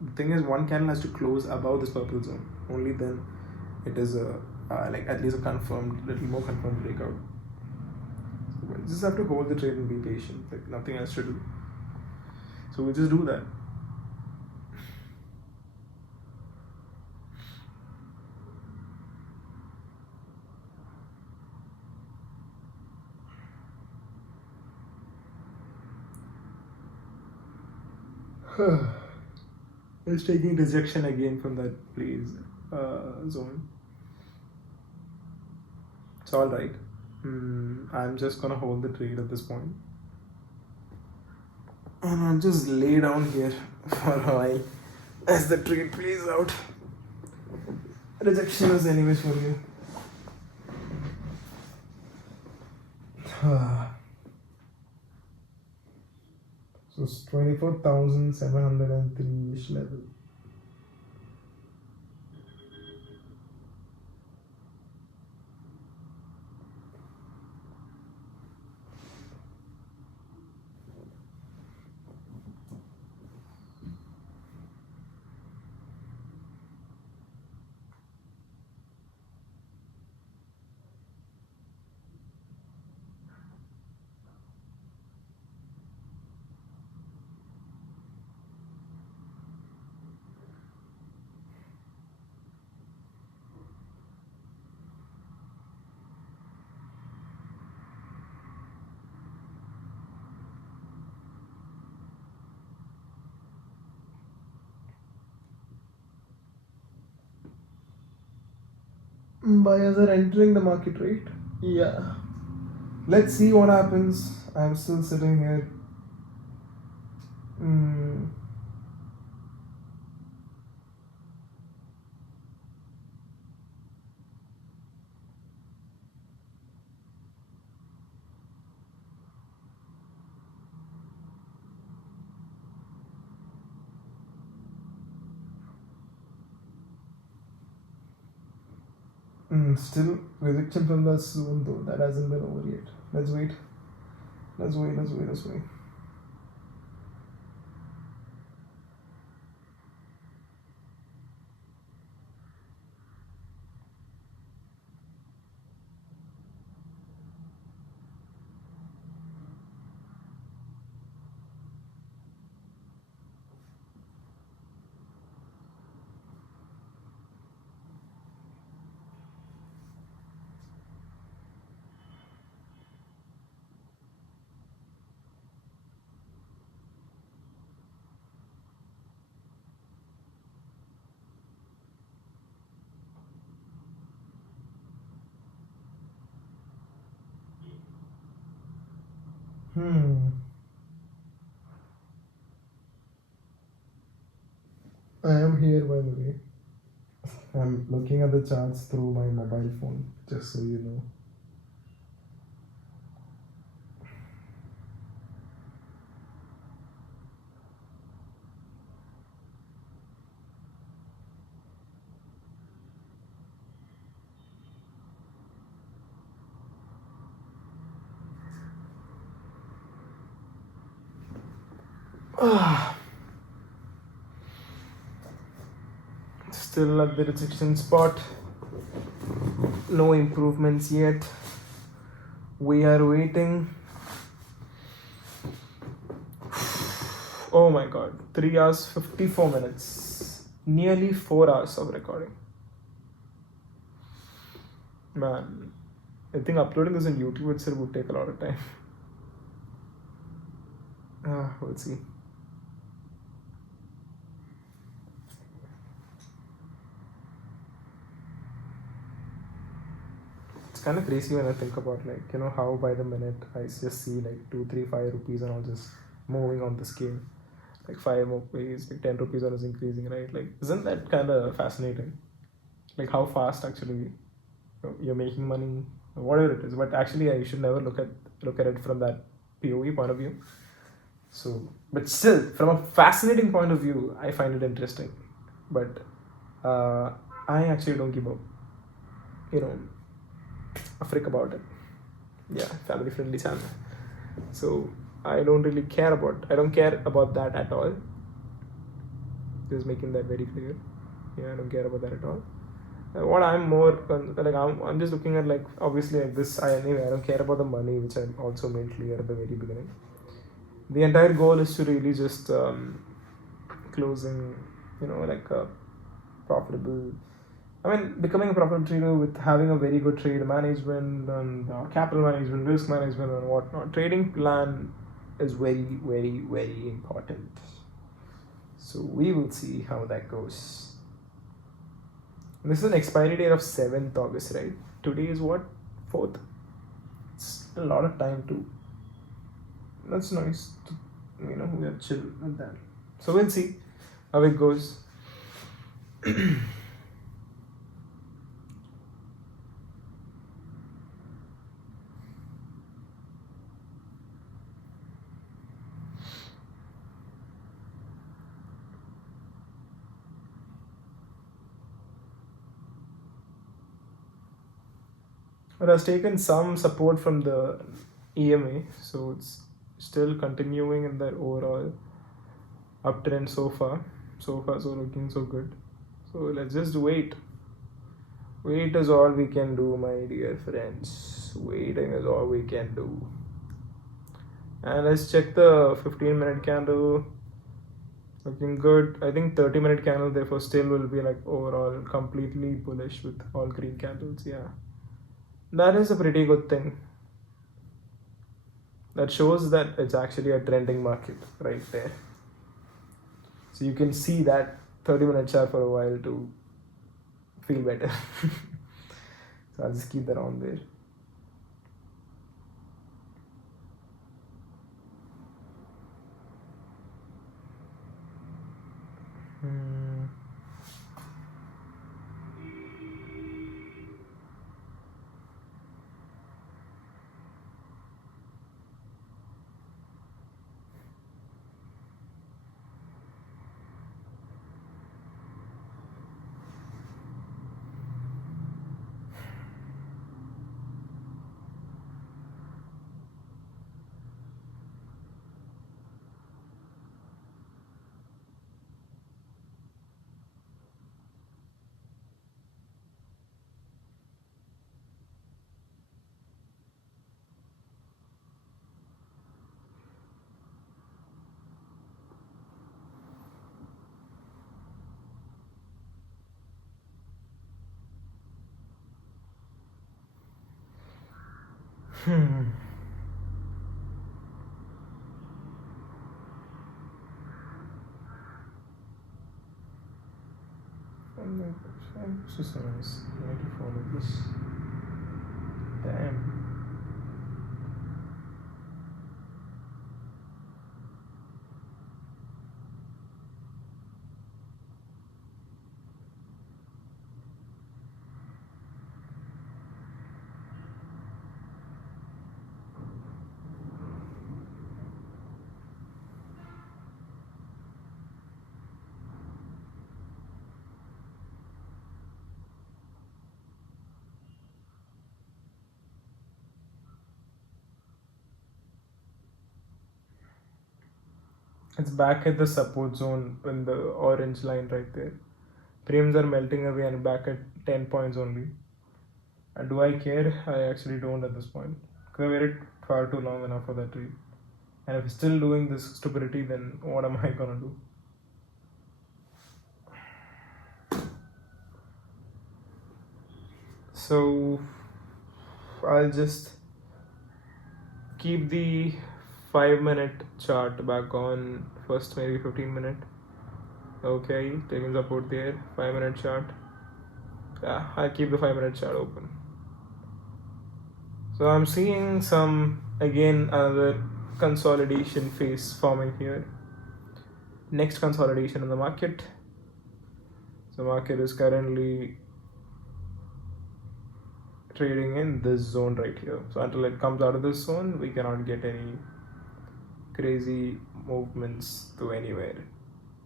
the thing is, one candle has to close above this purple zone. Only then it is a like at least a little more confirmed breakout. So we just have to hold the trade and be patient. Like, nothing else to do. So we just do that. It's taking rejection again from that please zone. It's all right. I'm just gonna hold the trade at this point, and I'll just lay down here for a while as the trade plays out. Rejection is anyways for you. So it's 24,703-ish level. Buyers are entering the market, right? Yeah. Let's see what happens. I'm still sitting here. Still rejection from the zone though. That hasn't been over yet. Let's wait. Let's wait. I am here, by the way. I'm looking at the charts through my mobile phone, just so you know. Still at the rejection spot. No improvements yet. We are waiting. Oh my god, 3 hours 54 minutes. Nearly 4 hours of recording. Man, I think uploading this on YouTube itself would take a lot of time. We'll see. It's kind of crazy when I think about, like, how by the minute I just see like 2, 3, 5 rupees and all just moving on the scale. Like 5 rupees, like 10 rupees is increasing, right? Like, isn't that kind of fascinating? Like how fast actually you're making money, or whatever it is. But actually, I should never look at it from that POV point of view. So, but still, from a fascinating point of view, I find it interesting. But I actually don't give you know, a frick about it. Yeah, family friendly channel. So I don't care about that at all. Just making that very clear. Yeah, I don't care about that at all. What I'm more like, I'm just looking at, like, obviously, like this. I don't care about the money, which I also made clear at the very beginning. The entire goal is to really just closing, like a profitable. I mean, becoming a profitable trader with having a very good trade management and capital management, risk management, and whatnot. Trading plan is very, very, very important. So we will see how that goes. This is an expiry date of 7th August, right? Today is what? 4th? It's a lot of time too. That's nice. We are chill with that. So we'll see how it goes. It has taken some support from the EMA, so it's still continuing in that overall uptrend so far. So far, so looking so good. So let's just wait. Wait is all we can do, my dear friends. Waiting is all we can do. And let's check the 15-minute candle. Looking good. I think 30-minute candle therefore still will be like overall completely bullish with all green candles. Yeah. That is a pretty good thing. That shows that it's actually a trending market right there. So you can see that 30-minute chart for a while to feel better. So I'll just keep that on there. This is so nice. I need to follow this. Damn. It's back at the support zone in the orange line right there. Premiums are melting away and back at 10 points only. And do I care? I actually don't at this point. Because I waited far too long enough for that trade. And if it's still doing this stupidity, then what am I gonna do? So I'll just keep the 5-minute chart back on first, maybe 15-minute. Okay, taking support there. 5-minute chart. Yeah, I'll keep the 5-minute chart open. So I'm seeing another consolidation phase forming here. Next consolidation in the market. So market is currently trading in this zone right here. So until it comes out of this zone, we cannot get any crazy movements to anywhere.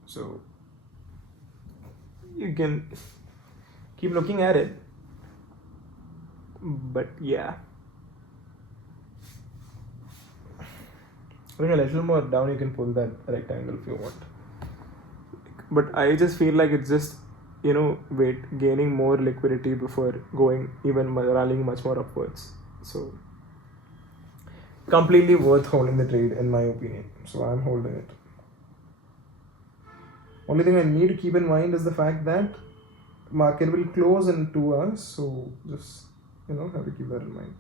So you can keep looking at it, but yeah, going a little more down, you can pull that rectangle if you want. But I just feel like it's just gaining more liquidity before going even rallying much more upwards. So completely worth holding the trade in my opinion. So I'm holding it. Only thing I need to keep in mind is the fact that market will close in 2 hours. So just have to keep that in mind.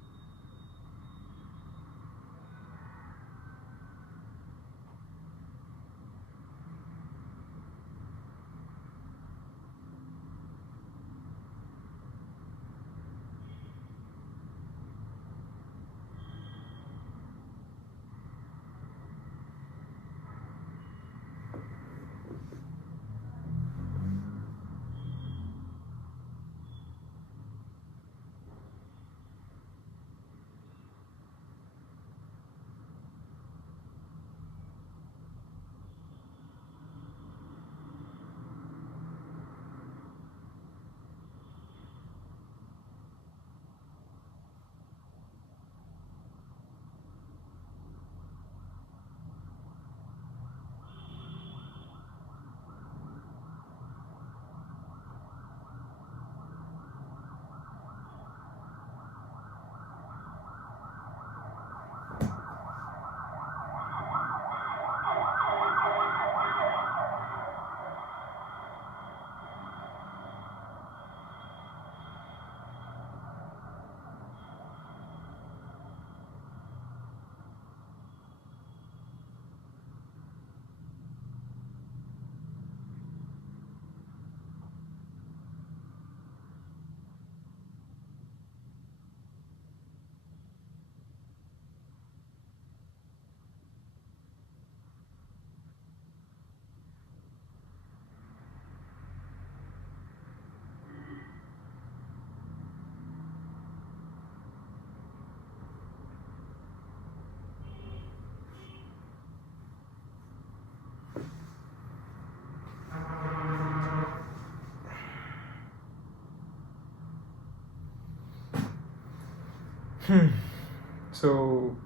So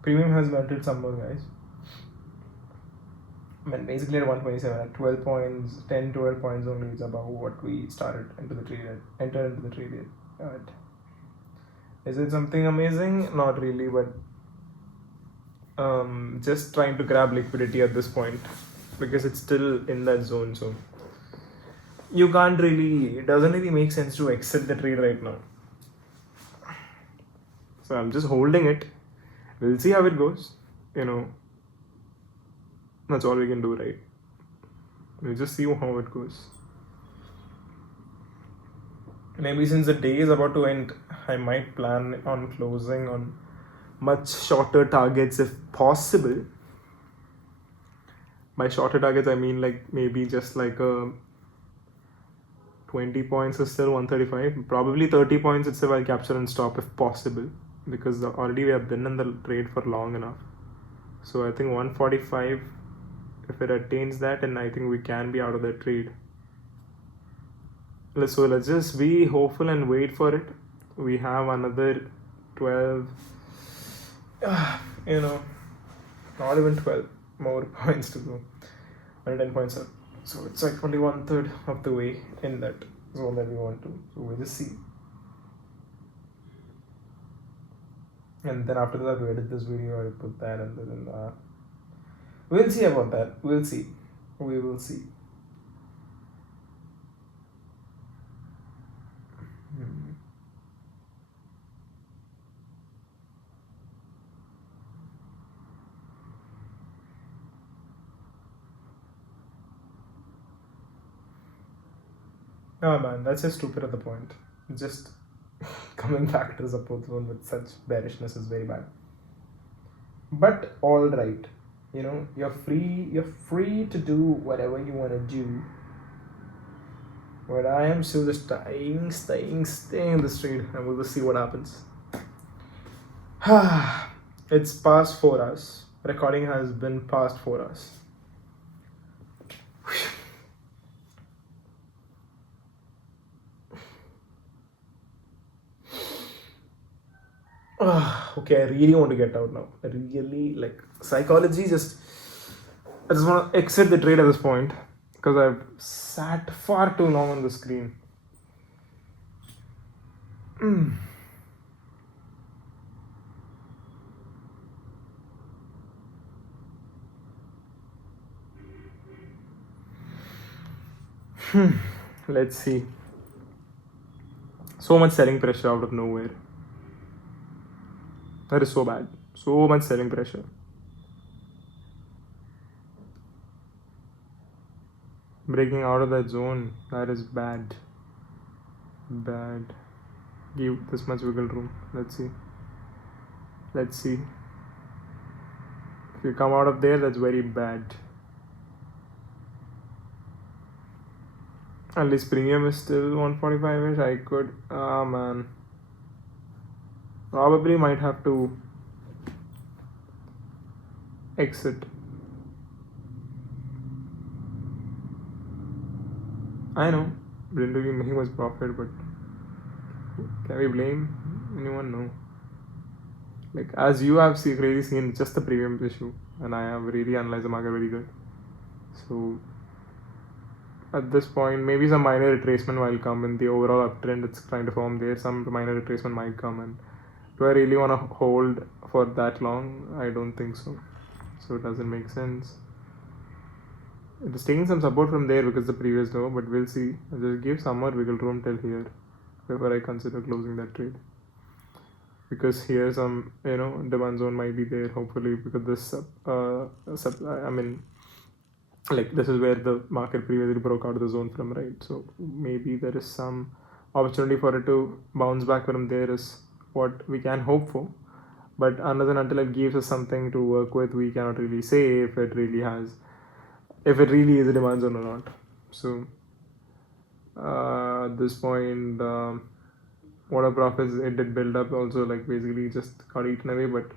premium has melted some more, guys. I mean, basically at 127, at 12 points, 10, 12 points only, it's about what we entered into the trade at. Is it something amazing? Not really, but just trying to grab liquidity at this point because it's still in that zone. So it doesn't really make sense to exit the trade right now. So I'm just holding it. We'll see how it goes. That's all we can do, right? We'll just see how it goes. Maybe since the day is about to end, I might plan on closing on much shorter targets if possible. By shorter targets, I mean maybe just a 20 points is still 135. Probably 30 points itself I'll capture and stop if possible, because already we have been in the trade for long enough. So I think 145, if it attains that, and I think we can be out of the trade. So let's just be hopeful and wait for it. We have another 12, not even 12 more points to go. 110 points up. So it's only 1/3 of the way in that zone that we want to. So we'll just see. And then after that, we edit this video, I put that, and then we'll see about that. We'll see. We will see. Oh man, that's just stupid at the point. Just coming back to the support zone with such bearishness is very bad. But all right, you're free to do whatever you want to do. But I am still just staying in the street, and we'll just see what happens. It's past 4 hours. Recording has been past 4 hours. Okay, I really want to get out now. I really psychology. I just want to exit the trade at this point because I've sat far too long on the screen. Let's see. So much selling pressure out of nowhere. That is so bad. So much selling pressure. Breaking out of that zone, that is bad. Bad. Give this much wiggle room. Let's see. If you come out of there, that's very bad. At least premium is still 145ish. I could, man. Probably might have to exit. I know, didn't really make much profit, but can we blame anyone? No. As you have really seen, just the premium issue, and I have really analyzed the market very good. So at this point, maybe some minor retracement will come in the overall uptrend. It's trying to form there. Some minor retracement might come, and do I really want to hold for that long? I don't think so. So it doesn't make sense. It is taking some support from there because the previous low, but we'll see. I'll just give some more wiggle room till here before I consider closing that trade. Because here some demand zone might be there, hopefully, because this this is where the market previously broke out of the zone from, right? So maybe there is some opportunity for it to bounce back from there is what we can hope for. But unless and until it gives us something to work with, we cannot really say if it really is a demand zone or not. So at this point, what are profits it did build up also, basically just got eaten away, but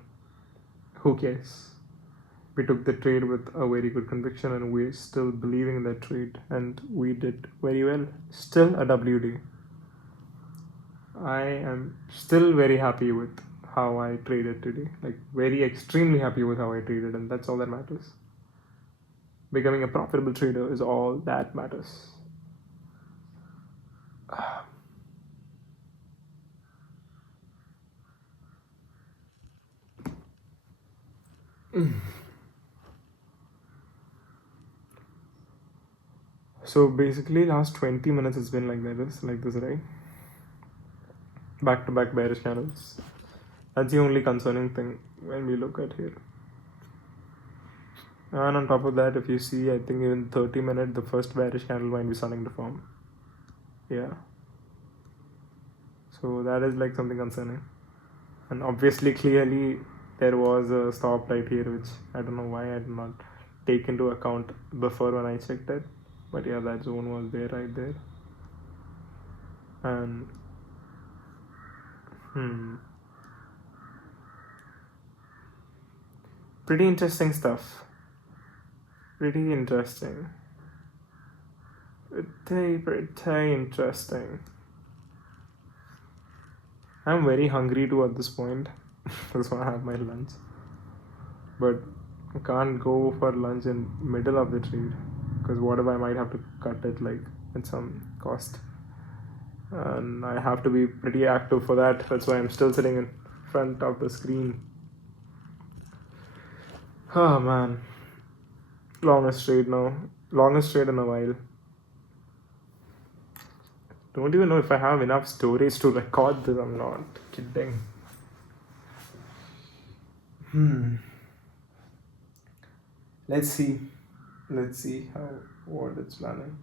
who cares? We took the trade with a very good conviction and we're still believing in that trade, and we did very well. Still a WD. I am still very happy with how I traded today. Very extremely happy with how I traded, and that's all that matters. Becoming a profitable trader is all that matters. So basically last 20 minutes it's been like this, right? Back to back bearish candles. That's the only concerning thing when we look at here. And on top of that, if you see, I think even 30 minutes, the first bearish candle might be starting to form. Yeah. So that is something concerning. And obviously, clearly, there was a stop right here, which I don't know why I did not take into account before when I checked it. But yeah, that zone was there, right there. And pretty interesting stuff. Pretty interesting. Pretty interesting. I'm very hungry too at this point. I just want to have my lunch. But I can't go for lunch in middle of the trade, because what if I might have to cut it at some cost, and I have to be pretty active for that. That's why I'm still sitting in front of the screen. Oh man, longest trade now, longest trade in a while. Don't even know if I have enough storage to record this. I'm not kidding. Let's see what it's planning.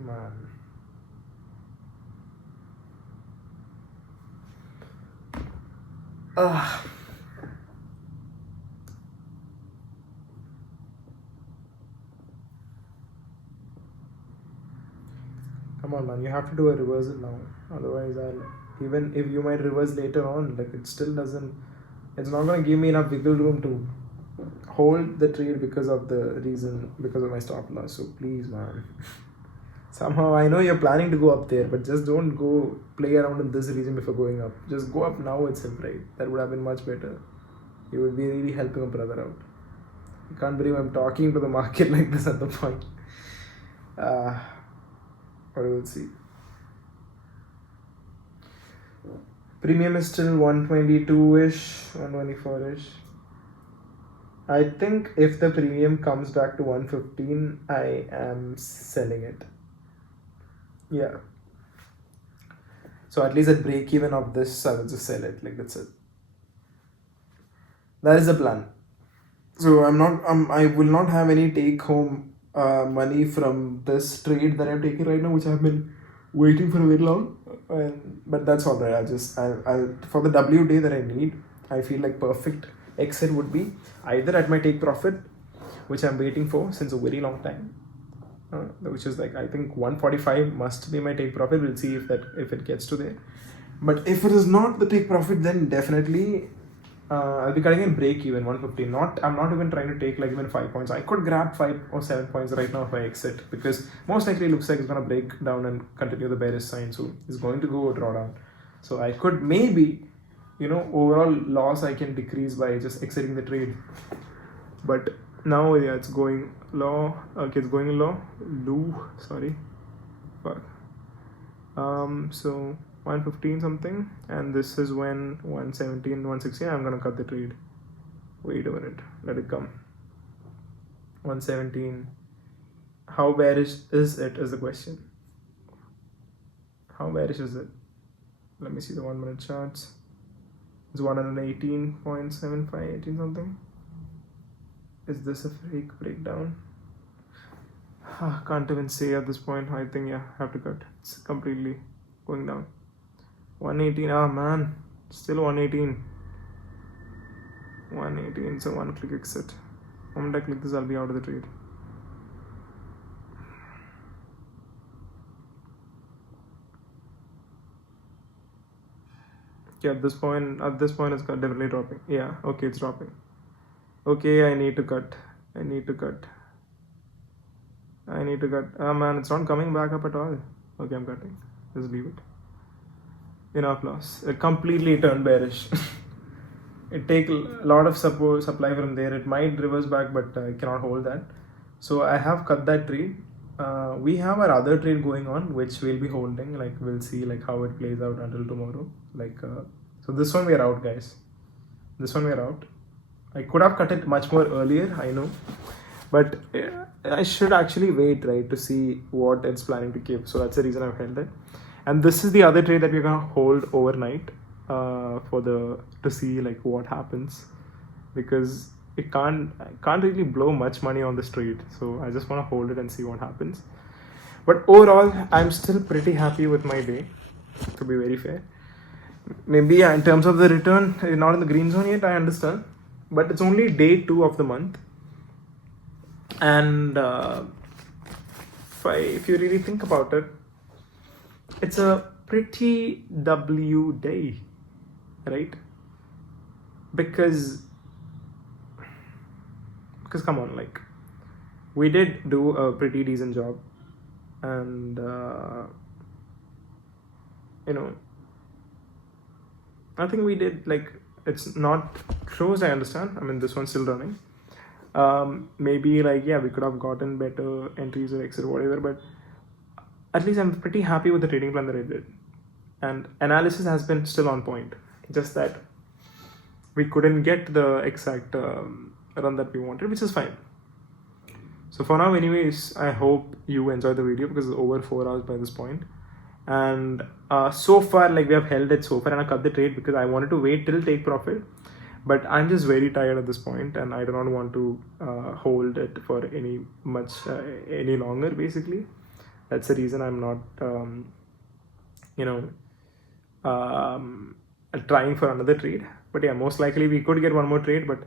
Man. Come on, man. You have to do a reversal now. Otherwise, even if you might reverse later on, like it still doesn't. It's not gonna give me enough wiggle room to hold the trade because of my stop loss. So please, man. Somehow I know you're planning to go up there, but just don't go play around in this region before going up. Just go up now itself, right? That would have been much better. You would be really helping a brother out. I can't believe I'm talking to the market like this at the point. What will see. Premium is still 122-ish, 124-ish. I think if the premium comes back to 115, I am selling it. Yeah. So at least at break even of this, I will just sell it. Like that's it. That is the plan. So I will not have any take home money from this trade that I'm taking right now, which I've been waiting for a very long. But that's all right. I'll for the W day that I need, I feel like perfect exit would be either at my take profit, which I'm waiting for since a very long time, which is like I think 145 must be my take profit. We'll see if it gets to there. But if it is not the take profit, then definitely I'll be cutting in break even 150. I'm not even trying to take like even 5 points. I could grab 5 or 7 points right now if I exit, because most likely it looks like it's gonna break down and continue the bearish sign. So it's going to go drawdown. So I could maybe, overall loss I can decrease by just exiting the trade. But now yeah, it's going low. Okay, it's going low. Sorry. Fuck. So 115 something, and this is when 117, 116. I'm gonna cut the trade. Wait a minute, let it come. 117. How bearish is it? Is the question. How bearish is it? Let me see the 1 minute charts. It's 118.75, 18 something. Is this a fake breakdown? Can't even say at this point. I think yeah, have to cut. It's completely going down. 118. Man, still 118. 118. So one click exit. The moment I click this, I'll be out of the trade. Yeah, at this point it's definitely dropping. Yeah, okay, it's dropping. Okay, I need to cut. Man, it's not coming back up at all. Okay, I'm cutting. Just leave it. Enough loss. It completely turned bearish. It take a lot of supply from there. It might reverse back, but I cannot hold that. So I have cut that trade. We have our other trade going on, which we'll be holding. Like we'll see like how it plays out until tomorrow. So this one we are out, guys. This one we are out. I could have cut it much more earlier, I know, but I should actually wait, right, to see what it's planning to keep. So that's the reason I've held it. And this is the other trade that we're gonna hold overnight to see like what happens, because I can't really blow much money on this trade. So I just want to hold it and see what happens. But overall, I'm still pretty happy with my day, to be very fair. Maybe in terms of the return, not in the green zone yet, I understand. But it's only day 2 of the month. And if you really think about it, it's a pretty W day, right? Because come on, like, we did do a pretty decent job, and I think we did, like, it's not closed, I understand. I mean, this one's still running. Maybe like, yeah, we could have gotten better entries or exit or whatever, but at least I'm pretty happy with the trading plan that I did, and analysis has been still on point. Just that we couldn't get the exact run that we wanted, which is fine. So for now, anyways, I hope you enjoyed the video, because it's over 4 hours by this point. And so far, like, we have held it so far, and I cut the trade because I wanted to wait till take profit. But I'm just very tired at this point, and I do not want to hold it for any longer, basically. That's the reason I'm not you know trying for another trade. But yeah, most likely we could get one more trade, but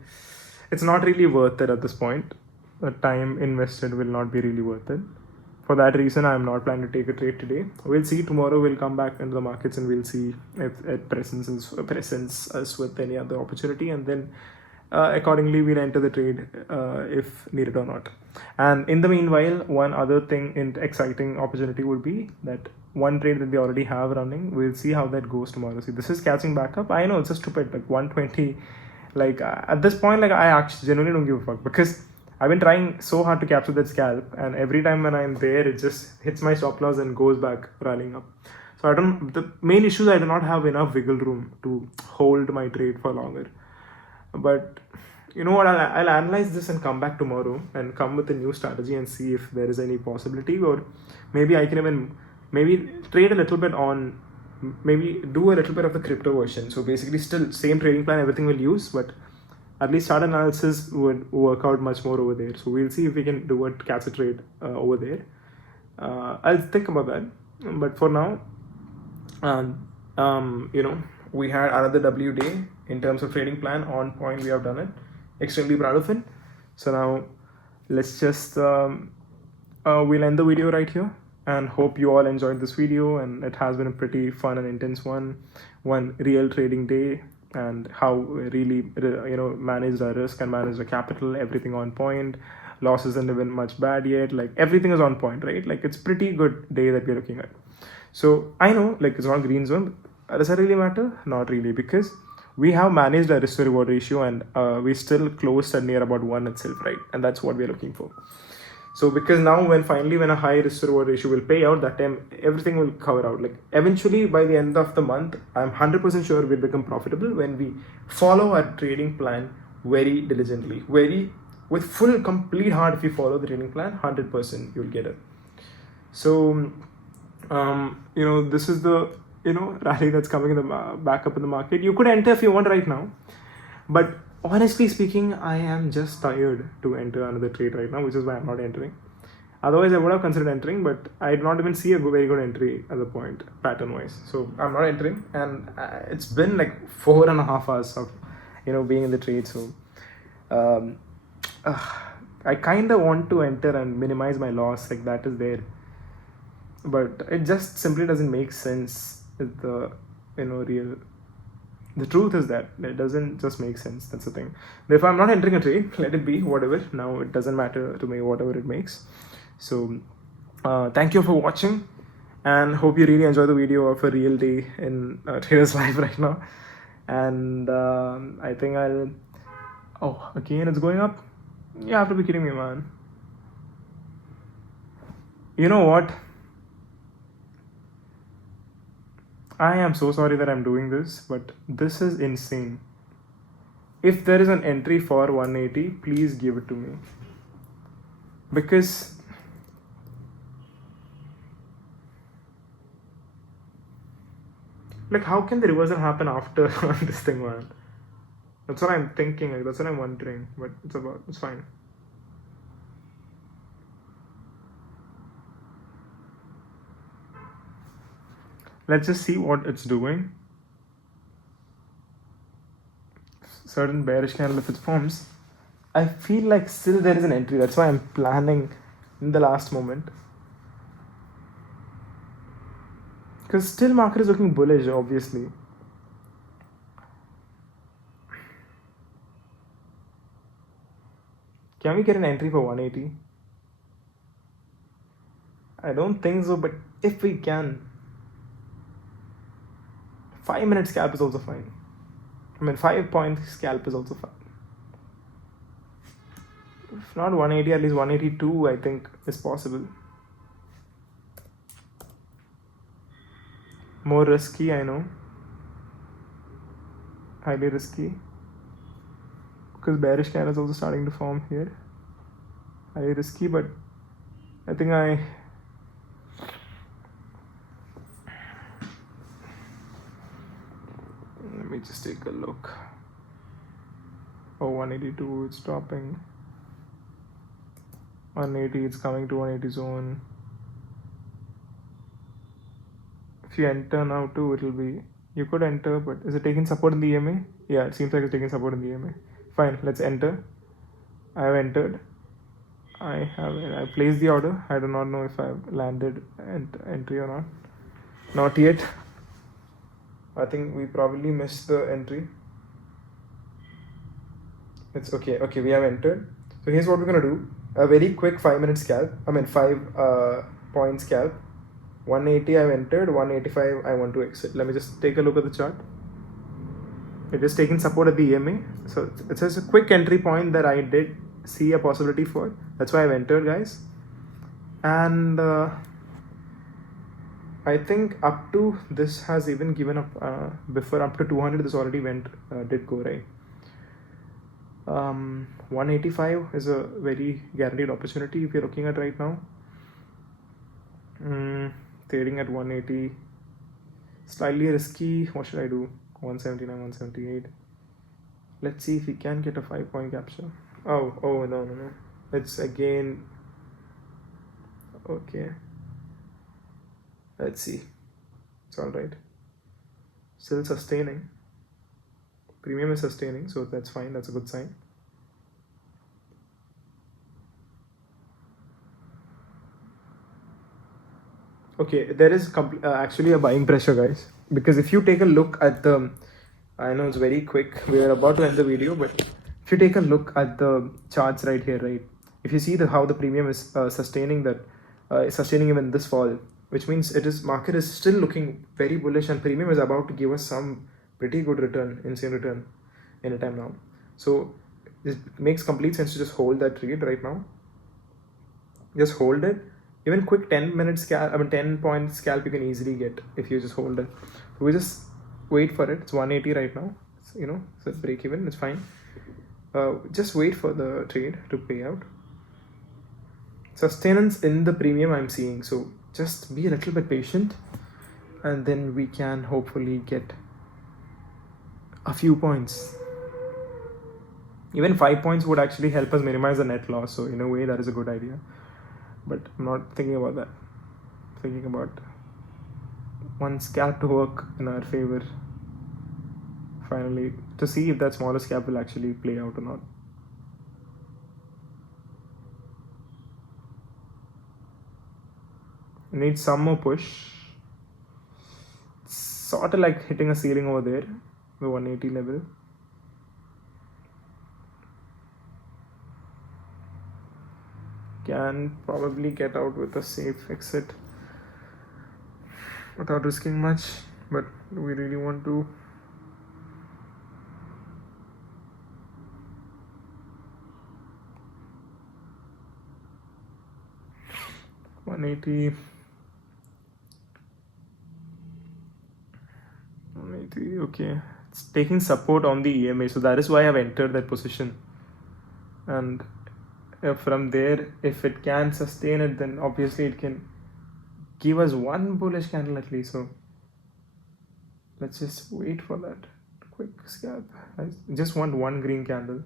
it's not really worth it at this point. The time invested will not be really worth it. For that reason, I'm not planning to take a trade today. We'll see tomorrow. We'll come back into the markets and we'll see if it presents us with any other opportunity, and then accordingly we'll enter the trade if needed or not. And in the meanwhile, one other thing, exciting opportunity would be that one trade that we already have running. We'll see how that goes tomorrow. See, this is catching back up. I know it's a stupid, like 120. Like at this point, like I actually genuinely don't give a fuck, because I've been trying so hard to capture that scalp, and every time when I'm there, it just hits my stop loss and goes back running up. So the main issue is I do not have enough wiggle room to hold my trade for longer. But you know what, I'll analyze this and come back tomorrow and come with a new strategy and see if there is any possibility, or maybe I can even maybe trade a little bit on, maybe do a little bit of the crypto version. So basically still same trading plan, everything will use, but at least chart analysis would work out much more over there. So we'll see if we can do a catch a trade over there. I'll think about that. But for now, we had another W day in terms of trading plan on point. We have done it. Extremely proud of it. So now let's just we'll end the video right here, and hope you all enjoyed this video, and it has been a pretty fun and intense one real trading day, and how we really managed our risk and managed our capital, everything on point. Losses haven't been much bad yet, like everything is on point, right? Like it's pretty good day that we're looking at. So I know, like, it's not green zone. Does that really matter? Not really, because we have managed our risk to reward ratio, and we still closed at near about 1 itself, right? And that's what we're looking for. So because now when a high risk to reward ratio will pay out, that time everything will cover out. Like eventually by the end of the month, I'm 100% sure we'll become profitable when we follow our trading plan very diligently, with full complete heart. If you follow the trading plan, 100% you'll get it. So this is the rally that's coming in the back up in the market. You could enter if you want right now, but honestly speaking, I am just tired to enter another trade right now, which is why I'm not entering. Otherwise, I would have considered entering, but I did not even see a very good entry at the point, pattern-wise. So I'm not entering, and it's been like 4.5 hours of, being in the trade. So I kind of want to enter and minimize my loss, like that is there, but it just simply doesn't make sense with the the truth is that it doesn't just make sense. That's the thing. If I'm not entering a trade, let it be, whatever. Now it doesn't matter to me, whatever it makes. So thank you for watching, and hope you really enjoy the video of a real day in Trader's Life right now. And I think again it's going up. You have to be kidding me, man. You know what? I am so sorry that I'm doing this, but this is insane. If there is an entry for 180, please give it to me. Because like, how can the reversal happen after this thing, man? That's what I'm thinking, like that's what I'm wondering, but it's fine. Let's just see what it's doing. Certain bearish candle, if it forms, I feel like still there is an entry. That's why I'm planning in the last moment. Because still market is looking bullish, obviously. Can we get an entry for 180? I don't think so, but if we can, 5-minute scalp is also fine. 5-point scalp is also fine. If not 180, at least 182 I think is possible. More risky, I know. Highly risky. Because bearish candle is also starting to form here. Highly risky, but I think let me just take a look. 182, it's dropping. 180, it's coming to 180 zone. If you enter now too, it'll be, you could enter, but is it taking support in the EMA? Yeah, it seems like it's taking support in the EMA. Fine, let's enter. I have entered. I placed the order. I do not know if I've landed entry or not. Not yet. I think we probably missed the entry. It's okay. Okay, we have entered. So here's what we're gonna do. A very quick 5-minute scalp. 5 point scalp. 180 I've entered. 185 I want to exit. Let me just take a look at the chart. It is taking support at the EMA. So it says a quick entry point that I did see a possibility for. That's why I've entered, guys. And I think up to this has even given up before up to 200 this already did go right. 185 is a very guaranteed opportunity if you're looking at right now. Trading at 180, slightly risky. What should I do? 179, 178. Let's see if we can get a 5-point capture. Oh no. It's again okay. Let's see. It's all right. Still sustaining. Premium is sustaining, so that's fine. That's a good sign. Okay, there is actually a buying pressure, guys. Because if you take a look at the, I know it's very quick. We are about to end the video, but if you take a look at the charts right here, right? If you see how the premium is sustaining even this fall, which means market is still looking very bullish, and premium is about to give us some pretty good return, insane return anytime now. So it makes complete sense to just hold that trade right now. Just hold it. Even quick 10-minute scalp, 10-point scalp you can easily get if you just hold it. So we just wait for it. It's 180 right now. So break even. It's fine. Just wait for the trade to pay out. Sustenance in the premium I'm seeing. So just be a little bit patient, and then we can hopefully get a few points. Even 5 points would actually help us minimize the net loss. So in a way, that is a good idea. But I'm not thinking about that. I'm thinking about one scalp to work in our favor. Finally, to see if that smaller scalp will actually play out or not. Need some more push. Sort of like hitting a ceiling over there, the 180 level. Can probably get out with a safe exit without risking much, but do we really want to? $180, okay. It's taking support on the EMA, so that is why I've entered that position. And from there, if it can sustain it, then obviously it can give us one bullish candle at least. So let's just wait for that quick scalp. I just want one green candle,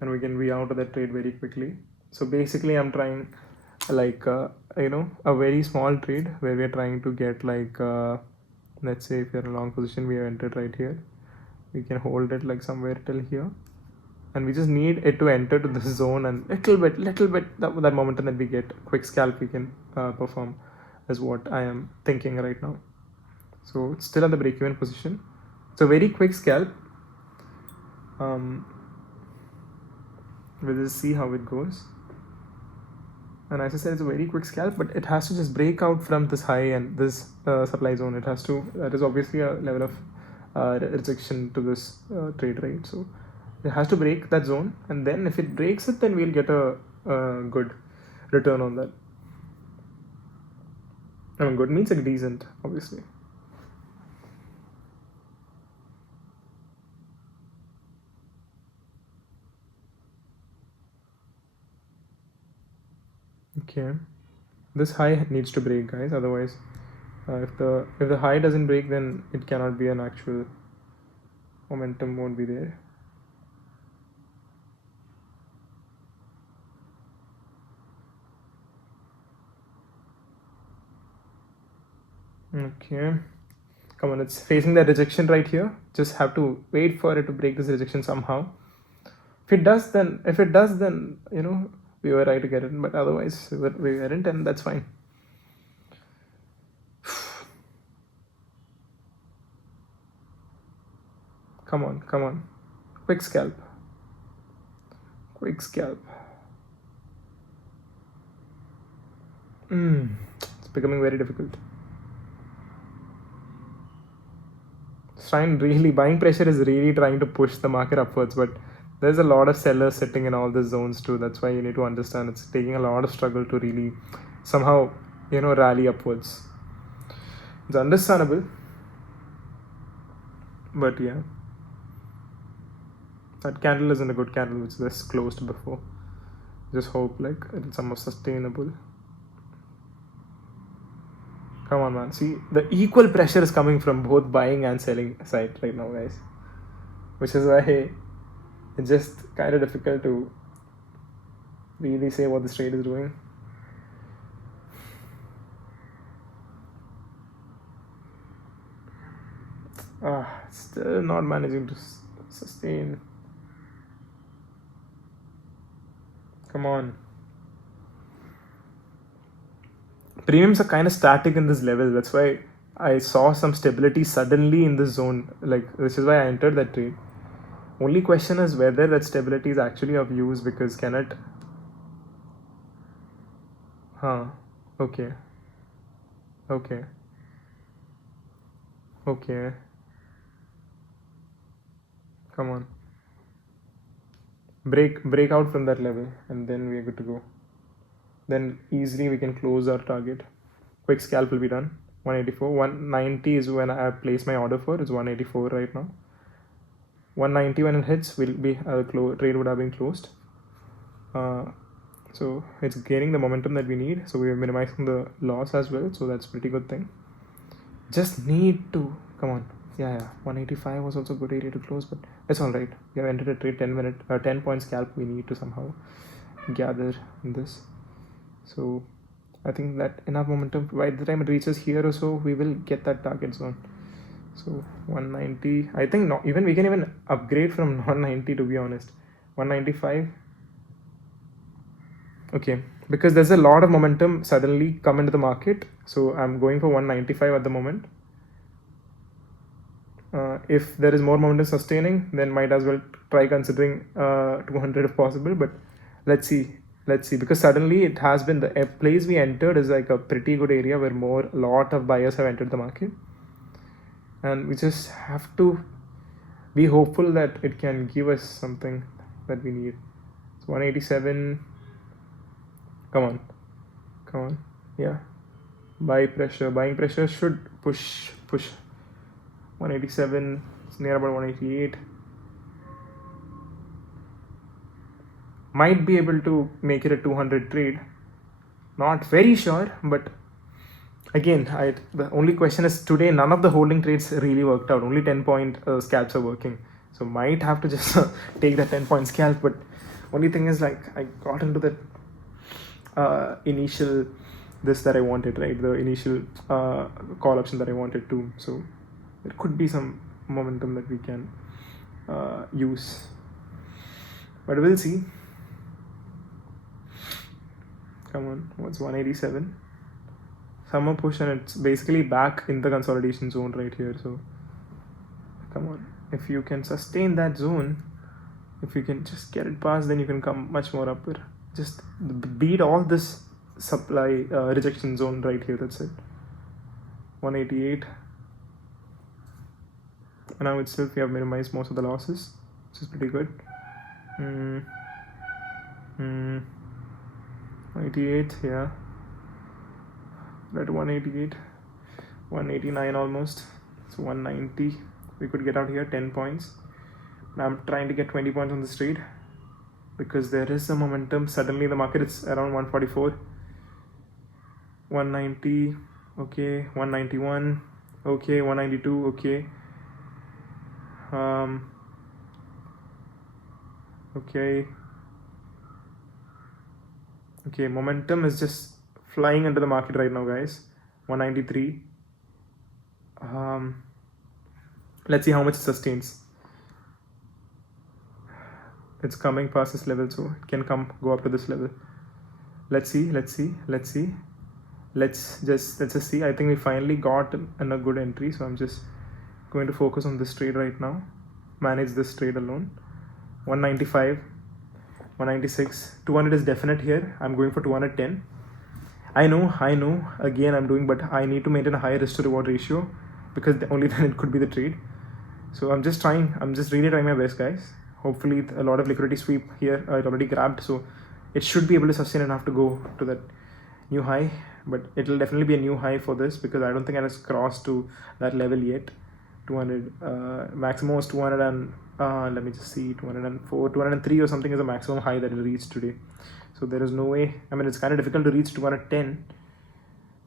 and we can be out of that trade very quickly. So basically I'm trying like a very small trade where we're trying to get let's say if you're in a long position, we have entered right here, we can hold it like somewhere till here, and we just need it to enter to this zone, and little bit that momentum that we get, quick scalp we can perform, is what I am thinking right now. So it's still at the break-even position. It's a very quick scalp. We'll just see how it goes. And as I said, it's a very quick scalp, but it has to just break out from this high and this supply zone. It has to. That is obviously a level of rejection to this trade, right? So it has to break that zone, and then if it breaks it, then we'll get a good return on that. I mean, good means like decent, obviously. Okay, this high needs to break, guys. Otherwise, if the high doesn't break, then it cannot be an actual momentum. Won't be there. Okay, come on, it's facing that rejection right here. Just have to wait for it to break this rejection somehow. If it does, then we were right to get it, but otherwise we weren't, and that's fine. Come on, quick scalp. It's becoming very difficult. Buying pressure is really trying to push the market upwards, but there's a lot of sellers sitting in all these zones too. That's why you need to understand it's taking a lot of struggle to really somehow rally upwards. It's understandable, but yeah, that candle isn't a good candle which this closed before. Just hope like it's somewhat sustainable. Come on, man. See, the equal pressure is coming from both buying and selling side right now, guys. Which is why it's just kind of difficult to really say what this trade is doing. Still not managing to sustain. Come on. Premiums are kind of static in this level. That's why I saw some stability suddenly in this zone. Like, this is why I entered that trade. Only question is whether that stability is actually of use, because can it... Okay. Come on. Break out from that level, and then we're good to go. Then easily we can close our target. Quick scalp will be done. 184. 190 is when I place my order for. It's 184 right now. 190 when it hits will be trade would have been closed. So it's gaining the momentum that we need. So we're minimizing the loss as well. So that's pretty good thing. Just need to come on. Yeah. 185 was also a good area to close, but it's all right. We have entered a trade 10 point scalp. We need to somehow gather in this. So I think that enough momentum. By the time it reaches here or so, we will get that target zone. So 190. I think we can even upgrade from 190 to be honest. 195. Okay, because there's a lot of momentum suddenly come into the market. So I'm going for 195 at the moment. If there is more momentum sustaining, then might as well try considering 200 if possible. But let's see, because suddenly it has been the place we entered is like a pretty good area where a lot of buyers have entered the market, and we just have to be hopeful that it can give us something that we need. It's 187. Come on. Yeah, buying pressure should push 187. It's near about 188. Might be able to make it a 200 trade. Not very sure, but again, the only question is today none of the holding trades really worked out. Only 10 point scalps are working. So might have to just take that 10 point scalp. But only thing is like I got into that initial this that I wanted, right? The initial call option that I wanted to. So there could be some momentum that we can use. But we'll see. Come on, what's 187? Summer push, and it's basically back in the consolidation zone right here. So come on, if you can sustain that zone, if you can just get it past, then you can come much more upward. Just beat all this supply rejection zone right here. That's it. 188. And now itself we have minimized most of the losses, which is pretty good. 98, yeah. At 188, 189 almost. So 190. We could get out here 10 points. Now I'm trying to get 20 points on this trade because there is some momentum. Suddenly the market is around 144. 190. Okay. 191. Okay. 192. Okay. Okay, momentum is just flying into the market right now, guys. 193. Let's see how much it sustains. It's coming past this level, so it can go up to this level. Let's see. Let's just see. I think we finally got a good entry, so I'm just going to focus on this trade right now. Manage this trade alone. 195, 196, 200 is definite here. I'm going for 210. I know. Again, I'm doing, but I need to maintain a high risk to reward ratio because only then it could be the trade. So I'm just really trying my best, guys. Hopefully a lot of liquidity sweep here. It already grabbed, so it should be able to sustain enough to go to that new high. But it will definitely be a new high for this because I don't think it has crossed to that level yet. 200 maximum was 200 and let me just see, 204, 203 or something is the maximum high that it reached today. So there is no way. I mean, it's kind of difficult to reach 210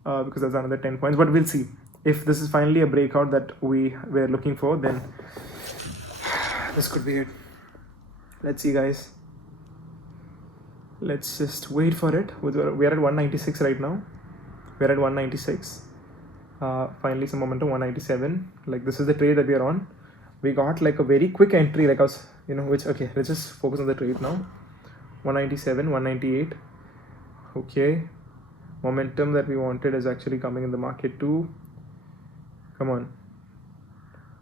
because that's another 10 points, but we'll see. If this is finally a breakout that we were looking for, then this could be it. Let's see, guys. Let's just wait for it. We're at 196 right now. We're at 196. Finally some momentum. 197. Like, this is the trade that we are on. We got like a very quick entry, like I was, okay, let's just focus on the trade now. 197, 198. Okay, momentum that we wanted is actually coming in the market too. Come on.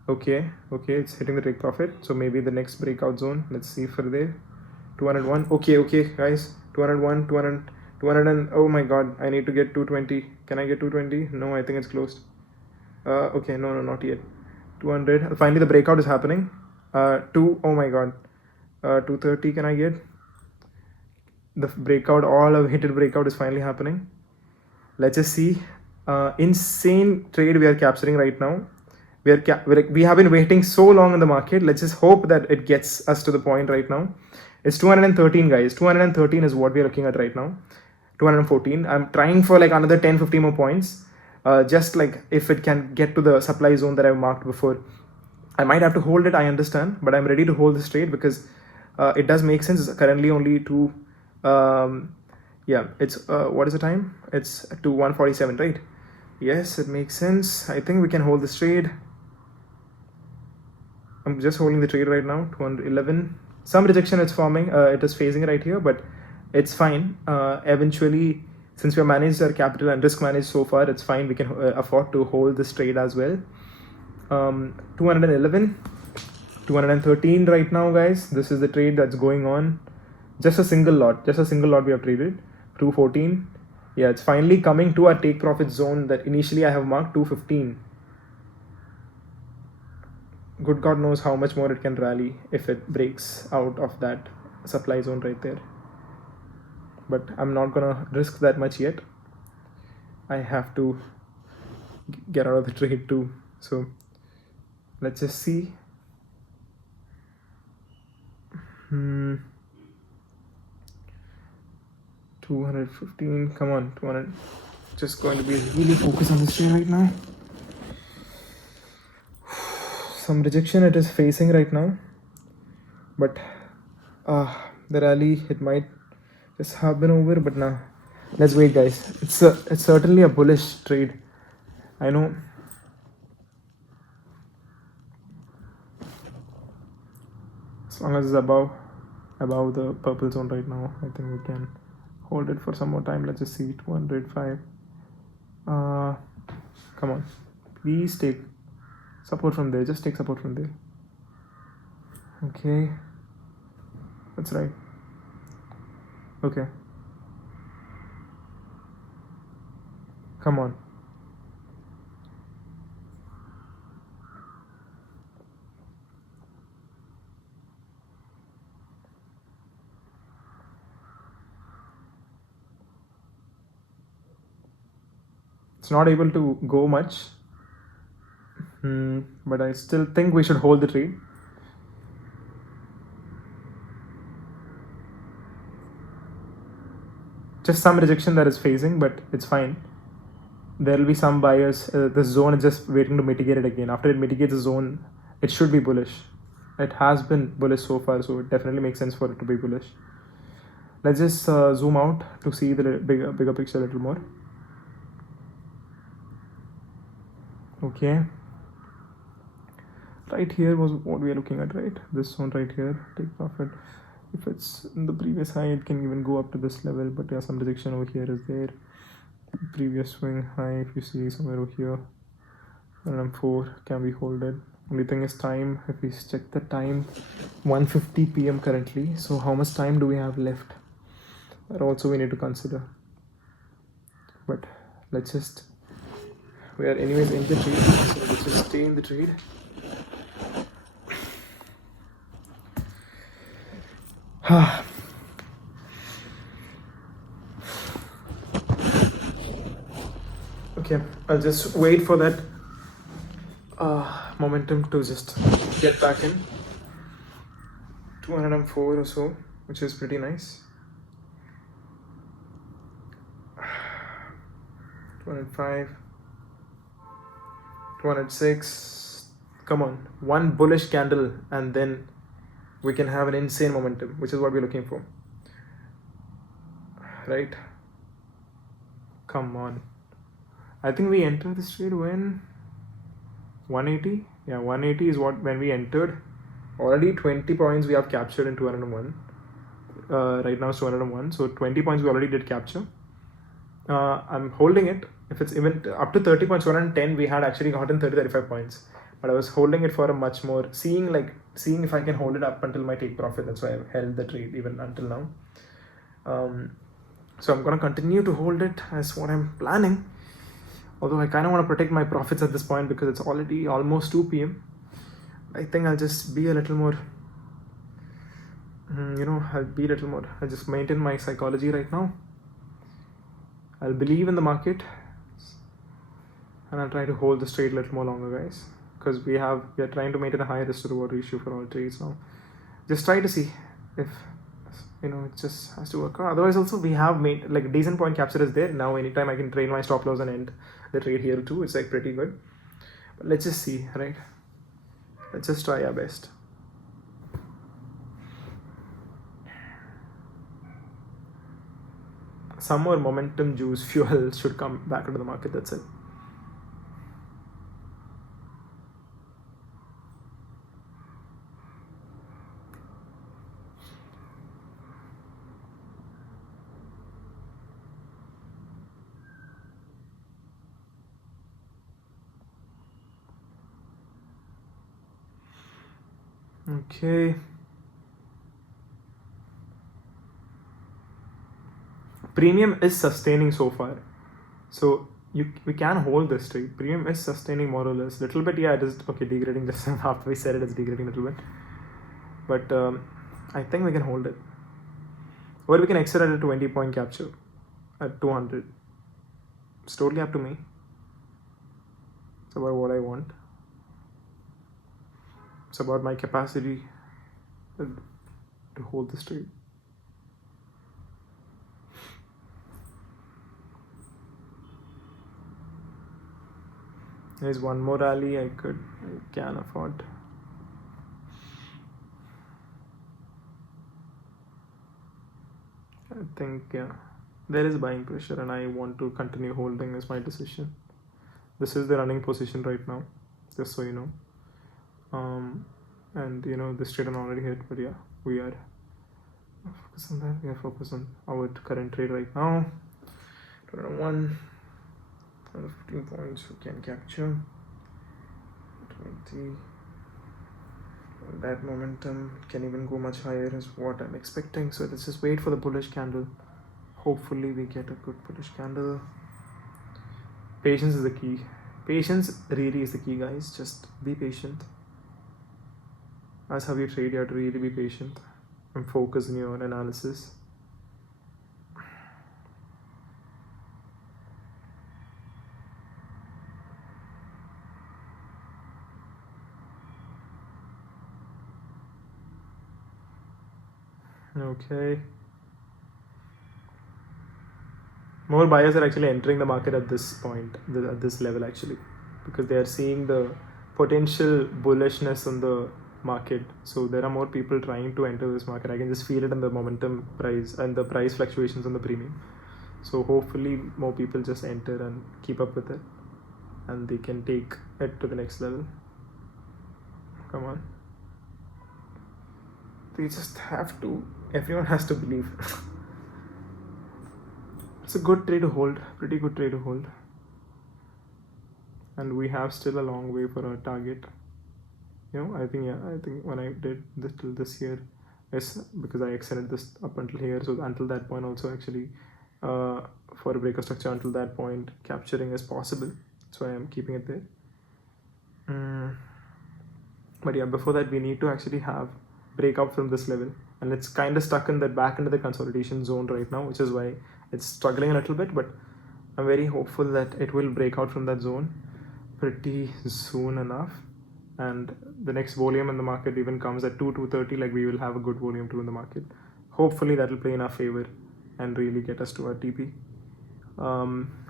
Okay, it's hitting the take profit, so maybe the next breakout zone. Let's see for there. 201. Okay, guys. 201, 200 and oh my god, I need to get 220. Can I get 220? No, I think it's closed. Okay, no, not yet. 200. Finally the breakout is happening. Oh my god. 230. Can I get the breakout? All of hinted breakout is finally happening. Let's just see. Insane trade we are capturing right now. We have been waiting so long in the market. Let's just hope that it gets us to the point right now. It's 213, guys. 213 is what we're looking at right now. 214. I'm trying for like another 10-15 more points. Just like if it can get to the supply zone that I marked before. I might have to hold it, I understand, but I'm ready to hold this trade because it does make sense. It's currently only to it's what is the time? It's to 147, right? Yes, it makes sense. I think we can hold this trade. I'm just holding the trade right now. 211. Some rejection is forming. It is phasing right here, but it's fine. Eventually, since we have managed our capital and risk managed so far, it's fine. We can afford to hold this trade as well. 211, 213 right now, guys. This is the trade that's going on. Just a single lot we have traded. 214. Yeah, it's finally coming to our take profit zone that initially I have marked 215. Good God knows how much more it can rally if it breaks out of that supply zone right there. But I'm not gonna risk that much yet. I have to get out of the trade too. So let's just see. 215. Come on, 200. Just going to be really focused on this trade right now. Some rejection it is facing right now, but the rally, it might just have been over, but now let's wait, guys. It's certainly a bullish trade. I know. As long as it's above the purple zone right now, I think we can hold it for some more time. Let's just see. 205. Come on, please take support from there. Just take support from there. Okay, that's right. Okay, come on. It's not able to go much. But I still think we should hold the trade. Just some rejection that is phasing, but it's fine. There will be some buyers. The zone is just waiting to mitigate it again. After it mitigates the zone, it should be bullish. It has been bullish so far, so it definitely makes sense for it to be bullish. Let's just zoom out to see the bigger picture a little more. Okay, right here was what we are looking at, right? This one right here, take profit. If it's in the previous high, it can even go up to this level, but yeah, some rejection over here is there. Previous swing high, if you see somewhere over here, 4 can be holded. Only thing is time. If we check the time, 1:50 p.m. currently, so how much time do we have left? That also we need to consider. But let's just, we are anyways in the trade, so let's just stay in the trade. Okay, I'll just wait for that momentum to just get back in. 204 or so, which is pretty nice. 205, 206. Come on, one bullish candle and then we can have an insane momentum, which is what we're looking for, right? Come on. I think we entered this trade when 180. Yeah, 180 is what when we entered. Already 20 points we have captured in 201. Right now it's 201, so 20 points we already did capture. I'm holding it. If it's even up to 30 points, 110, we had actually gotten 35 points. But I was holding it for a much more, seeing if I can hold it up until my take profit. That's why I've held the trade even until now. So I'm going to continue to hold it as what I'm planning. Although I kind of want to protect my profits at this point because it's already almost 2 p.m. I think I'll just be a little more, I'll just maintain my psychology right now. I'll believe in the market and I'll try to hold the trade a little more longer, guys, because we are trying to maintain a high risk to reward ratio for all trades now. Just try to see if it just has to work out. Otherwise also we have made like decent point capture is there now. Anytime I can train my stop loss and end the trade here too. It's like pretty good, but let's just see, right? Let's just try our best. Some more momentum juice fuel should come back into the market. That's it. Okay. Premium is sustaining so far, so we can hold this trade. Premium is sustaining more or less. Little bit, yeah, it is okay. Degrading just after we said it's degrading a little bit, but I think we can hold it. Or we can exit at a 20 point capture at 200. It's totally up to me. It's about what I want. It's about my capacity to hold this trade. There's one more rally I can afford. I think, yeah, there is buying pressure and I want to continue holding as my decision. This is the running position right now, just so you know. And this trade I'm already hit, but yeah, we are focused on that. We are focused on our current trade right now. 1 15 points we can capture. 20. That momentum can even go much higher is what I'm expecting. So let's just wait for the bullish candle. Hopefully we get a good bullish candle. Patience is the key. Patience really is the key, guys. Just be patient. That's how you trade. You have to really be patient and focus on your analysis. Okay. More buyers are actually entering the market at this point, at this level actually, because they are seeing the potential bullishness on the market. So there are more people trying to enter this market. I can just feel it in the momentum price and the price fluctuations on the premium. So hopefully more people just enter and keep up with it and they can take it to the next level. Come on. We just have to. Everyone has to believe. It's a good trade to hold. Pretty good trade to hold. And we have still a long way for our target. I think when I did this till this year, yes, because I extended this up until here, so until that point also actually, for a breaker structure until that point, capturing is possible. So I am keeping it there. But yeah, before that we need to actually have breakout from this level, and it's kind of stuck in that back into the consolidation zone right now, which is why it's struggling a little bit. But I'm very hopeful that it will break out from that zone pretty soon enough, and the next volume in the market even comes at 230, like we will have a good volume too in the market. Hopefully that will play in our favor and really get us to our TP.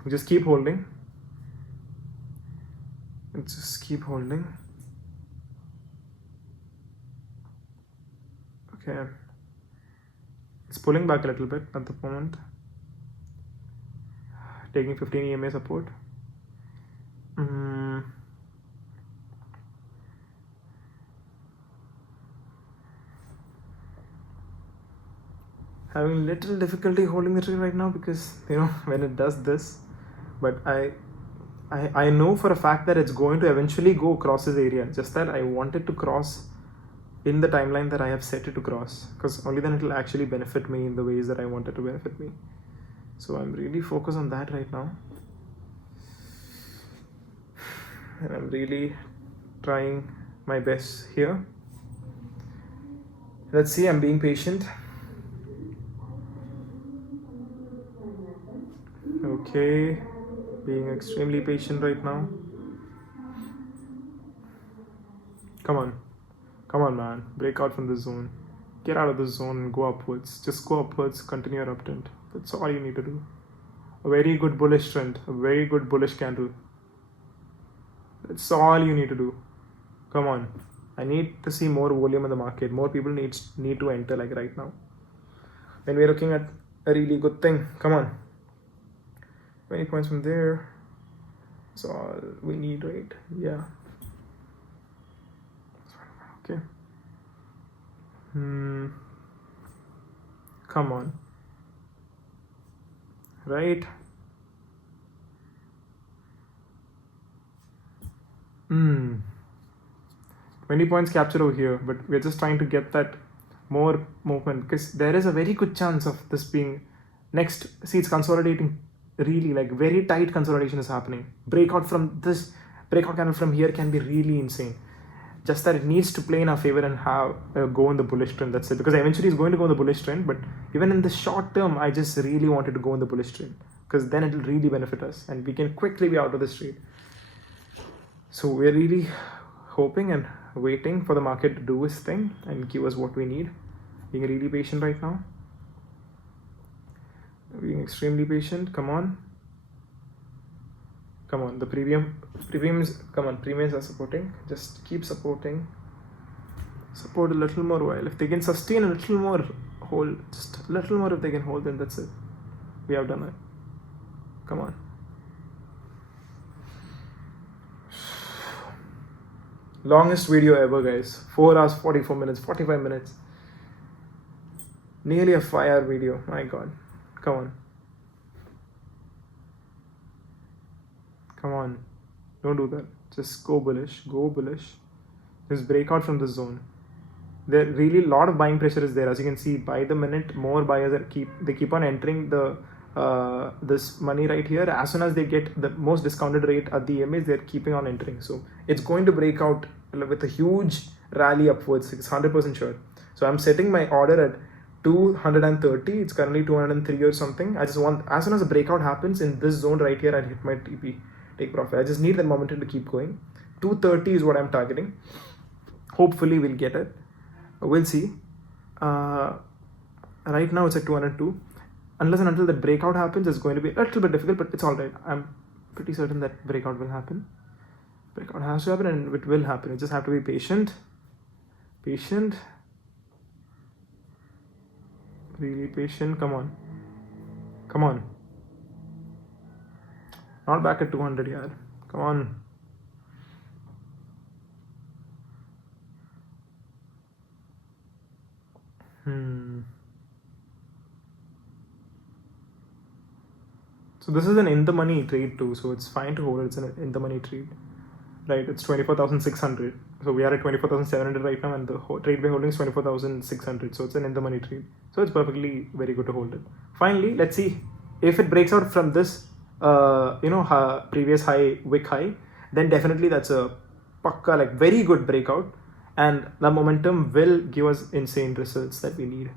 We just keep holding. Just keep holding. Okay. It's pulling back a little bit at the moment. Taking 15 EMA support. Having little difficulty holding the trade right now because when it does this, but I know for a fact that it's going to eventually go across this area. Just that I want it to cross in the timeline that I have set it to cross, because only then it will actually benefit me in the ways that I want it to benefit me. So I'm really focused on that right now, and I'm really trying my best here. Let's see, I'm being patient. Okay, being extremely patient right now. Come on man, break out from the zone, get out of the zone and go upwards. Just go upwards, continue your uptrend. That's all you need to do. A very good bullish trend, a very good bullish candle. That's all you need to do. Come on, I need to see more volume in the market. More people need to enter, like right now when we're looking at a really good thing. Come on, 20 points from there. That's all we need, right? Yeah. Okay. Come on. Right. 20 points capture over here, but we're just trying to get that more movement, because there is a very good chance of this being next. See, it's consolidating, really, like very tight consolidation is happening. Breakout from this breakout candle from here can be really insane. Just that it needs to play in our favor and have go in the bullish trend. That's it, because eventually it's going to go in the bullish trend. But even in the short term, I just really wanted to go in the bullish trend, because then it will really benefit us and we can quickly be out of this trade. So we're really hoping and waiting for the market to do its thing and give us what we need. Being really patient right now. Being extremely patient. Come on, the premiums, come on, premiums are supporting. Just keep supporting. Support a little more while. If they can sustain a little more, hold, just a little more. If they can hold, then that's it. We have done it. Come on. Longest video ever, guys. 4 hours, 44 minutes, 45 minutes. Nearly a 5-hour video. My god. Come on. Come on. Don't do that. Just go bullish. Go bullish. Just break out from the zone. There really a lot of buying pressure is there. As you can see, by the minute, more buyers are keep on entering the this money right here. As soon as they get the most discounted rate at the EMAs, they're keeping on entering. So it's going to break out with a huge rally upwards. It's 100% sure. So I'm setting my order at 230. It's currently 203 or something. I just want, as soon as the breakout happens in this zone right here, I'll hit my TP, take profit. I just need that momentum to keep going. 230 is what I'm targeting. Hopefully we'll get it. We'll see. Right now it's at 202. Unless and until the breakout happens, it's going to be a little bit difficult, but it's all right. I'm pretty certain that breakout will happen. Breakout has to happen, and it will happen. You just have to be patient. Patient. Really patient. Come on. Come on. Not back at 200 yet. Come on. So this is an in the money trade too, so it's fine to hold. It's an in the money trade, right? It's 24,600. So we are at 24,700 right now, and the trade we're holding is 24,600. So it's an in the money trade. So it's perfectly very good to hold it. Finally, let's see if it breaks out from this, previous high, wick high. Then definitely that's a pakka, like very good breakout, and the momentum will give us insane results that we need.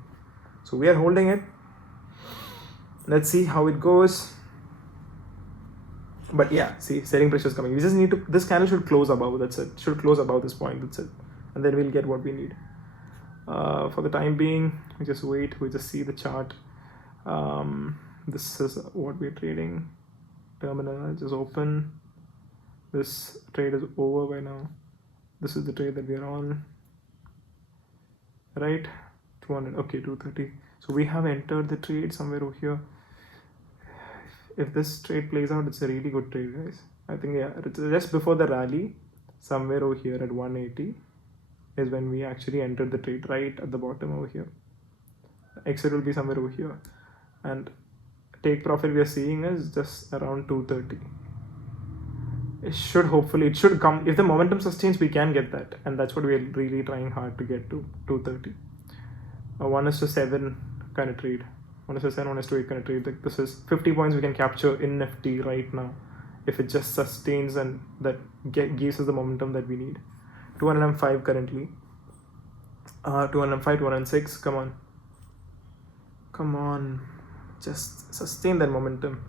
So we are holding it. Let's see how it goes. But yeah, see, selling pressure is coming. We just need to, this candle should close above, that's it. Should close above this point, that's it. And then we'll get what we need. For the time being, we just wait, we just see the chart. This is what we're trading. Terminal just open. This trade is over by now. This is the trade that we're on. Right? 200, okay, 230. So we have entered the trade somewhere over here. If this trade plays out, it's a really good trade, guys. I think, yeah, it's just before the rally, somewhere over here at 180 is when we actually entered the trade, right at the bottom over here. Exit will be somewhere over here. And take profit we are seeing is just around 230. It should come. If the momentum sustains, we can get that. And that's what we're really trying hard to get to, 230. A 1:7 kind of trade. 1:7, 1:8 kind of trade. Like this is 50 points we can capture in Nifty right now if it just sustains and that gives us the momentum that we need. 205 currently. 205, 206. Come on. Just sustain that momentum.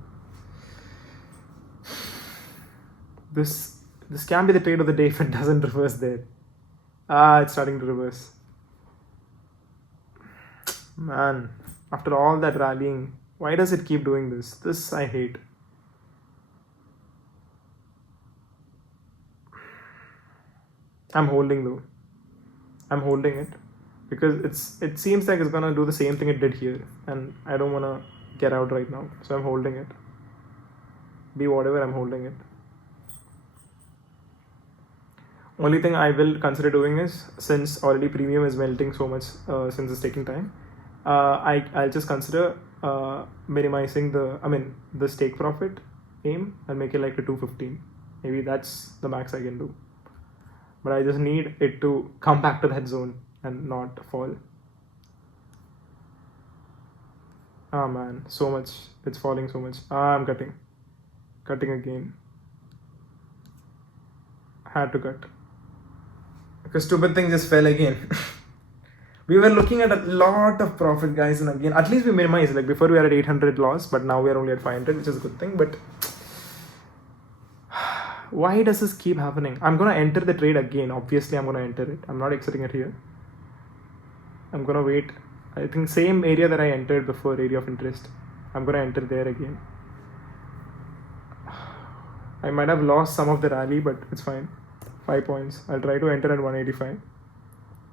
This can be the trade of the day if it doesn't reverse there. It's starting to reverse. Man, after all that rallying, why does it keep doing this? This I hate. I'm holding though. I'm holding it because it seems like it's gonna do the same thing it did here, and I don't wanna get out right now. So I'm holding it. Be whatever, I'm holding it. Only thing I will consider doing is, since already premium is melting so much, since it's taking time, I'll just consider minimizing the stake profit aim and make it like to 215. Maybe that's the max I can do. But I just need it to come back to that zone and not fall. Ah man, so much. It's falling so much. I'm cutting. Cutting again. Had to cut. Because stupid thing just fell again. We were looking at a lot of profit, guys, and again, at least we minimized. Like before we were at 800 loss, but now we are only at 500, which is a good thing. But why does this keep happening? I'm gonna enter the trade again. Obviously, I'm gonna enter it. I'm not exiting it here. I'm gonna wait. I think same area that I entered before, area of interest. I'm gonna enter there again. I might have lost some of the rally, but it's fine. 5 points. I'll try to enter at 185.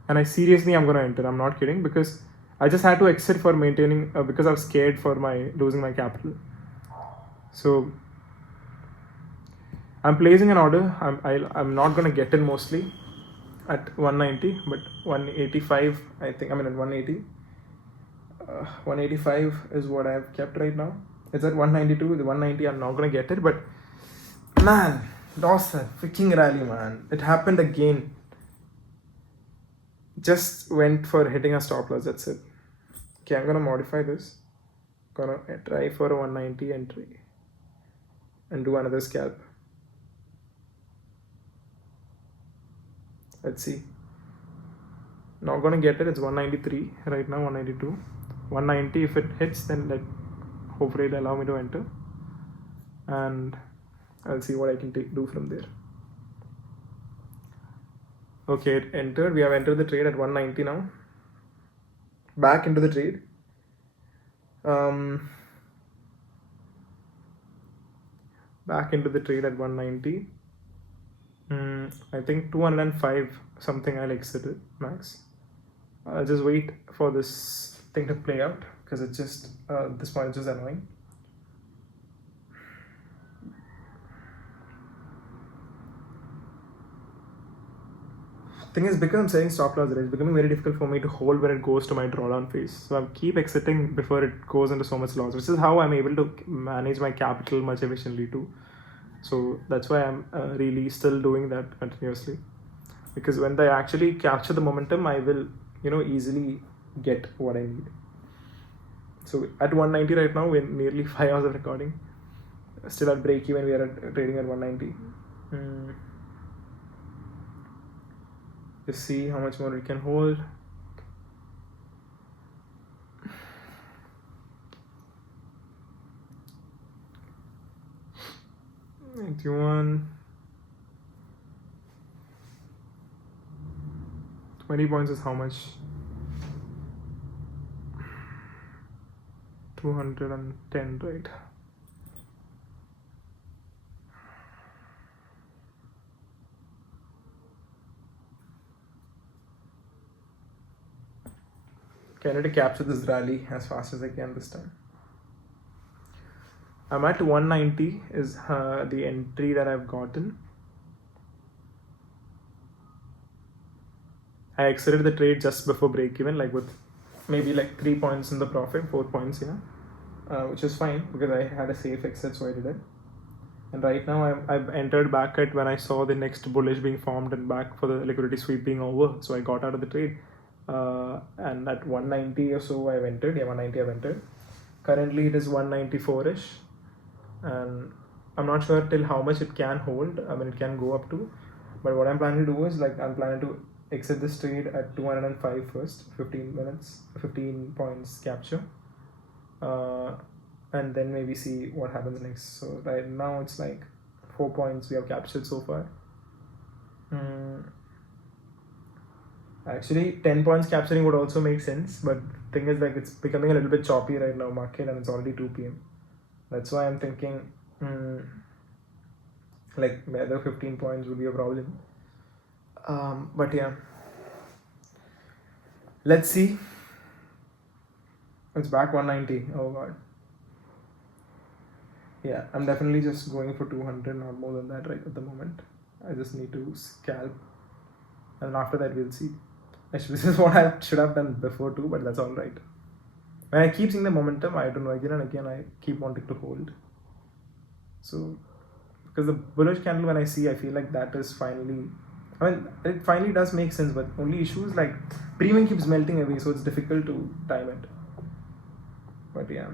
And I'm gonna enter. I'm not kidding, because I just had to exit for maintaining because I was scared for losing my capital. So I'm placing an order. I'm not gonna get in mostly at 190, but 185. At 180. 185 is what I've kept right now. It's at 192. The 190 I'm not gonna get it, but man, lost that freaking rally, man. It happened again. Just went for hitting a stop loss, that's it. Okay, I'm gonna modify this. Gonna try for a 190 entry and do another scalp. Let's see. Not gonna get it. It's 193 right now, 192. 190, if it hits, then hopefully it'll allow me to enter. And I'll see what I can do from there. Okay, it entered. We have entered the trade at 190 now. Back into the trade. Back into the trade at 190. I think 205 something I'll exit it max. I'll just wait for this thing to play out, because it's just this point is just annoying. Thing is, because I'm setting stop loss, it's becoming very difficult for me to hold when it goes to my drawdown phase. So I keep exiting before it goes into so much loss, which is how I'm able to manage my capital much efficiently too. So that's why I'm really still doing that continuously. Because when they actually capture the momentum, I will, easily get what I need. So at 190 right now, we're nearly 5 hours of recording. Still at break even, we are trading at 190. Just see how much more we can hold. $91. 20 points is how much? 210, right? Okay, I need to capture this rally as fast as I can this time. I'm at 190 is the entry that I've gotten. I exited the trade just before break even, like with maybe like 3 points in the profit, 4 points, which is fine because I had a safe exit, so I did it. And right now I've entered back at when I saw the next bullish being formed and back for the liquidity sweep being over, so I got out of the trade. And at 190 or so I've entered. 190 I've entered. Currently it is 194ish, and I'm not sure till how much it can hold. I mean, it can go up to, but what I'm planning to do is I'm planning to exit this trade at 205 first, 15 points capture, and then maybe see what happens next. So right now it's 4 points we have captured so far. Actually 10 points capturing would also make sense, but thing is it's becoming a little bit choppy right now, market, and it's already 2 p.m. That's why I'm thinking whether 15 points would be a problem. But yeah, let's see. It's back 190. Oh god. Yeah, I'm definitely just going for 200, not more than that right at the moment. I just need to scalp, and after that we'll see. Actually, this is what I should have done before too, but that's alright. When I keep seeing the momentum, I don't know, again and again I keep wanting to hold. So because the bullish candle, when I see, I feel like that is finally, I mean, it finally does make sense, but only issue is premium keeps melting away, so it's difficult to time it. But yeah.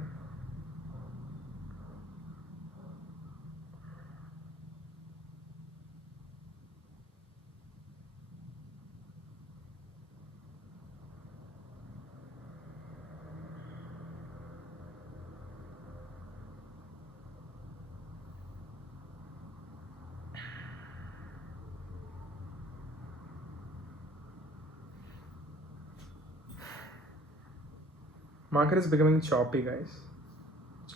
Market is becoming choppy, guys,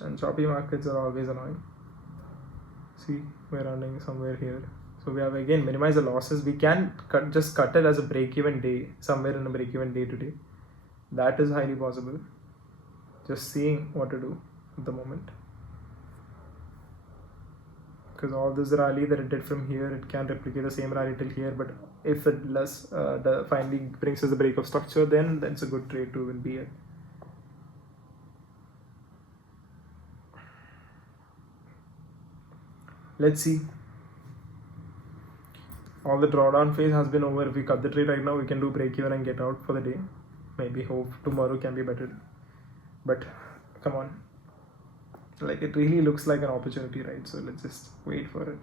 and choppy markets are always annoying. See, we're running somewhere here, so we have again minimized the losses. We can just cut it as a break-even day, somewhere in a break-even day today. That is highly possible. Just seeing what to do at the moment, because all this rally that it did from here, it can replicate the same rally till here. But if it finally brings us the break of structure, then that's a good trade to even be at. Let's see. All the drawdown phase has been over. If we cut the trade right now, we can do break even and get out for the day. Maybe hope tomorrow can be better. But come on. It really looks like an opportunity, right? So let's just wait for it.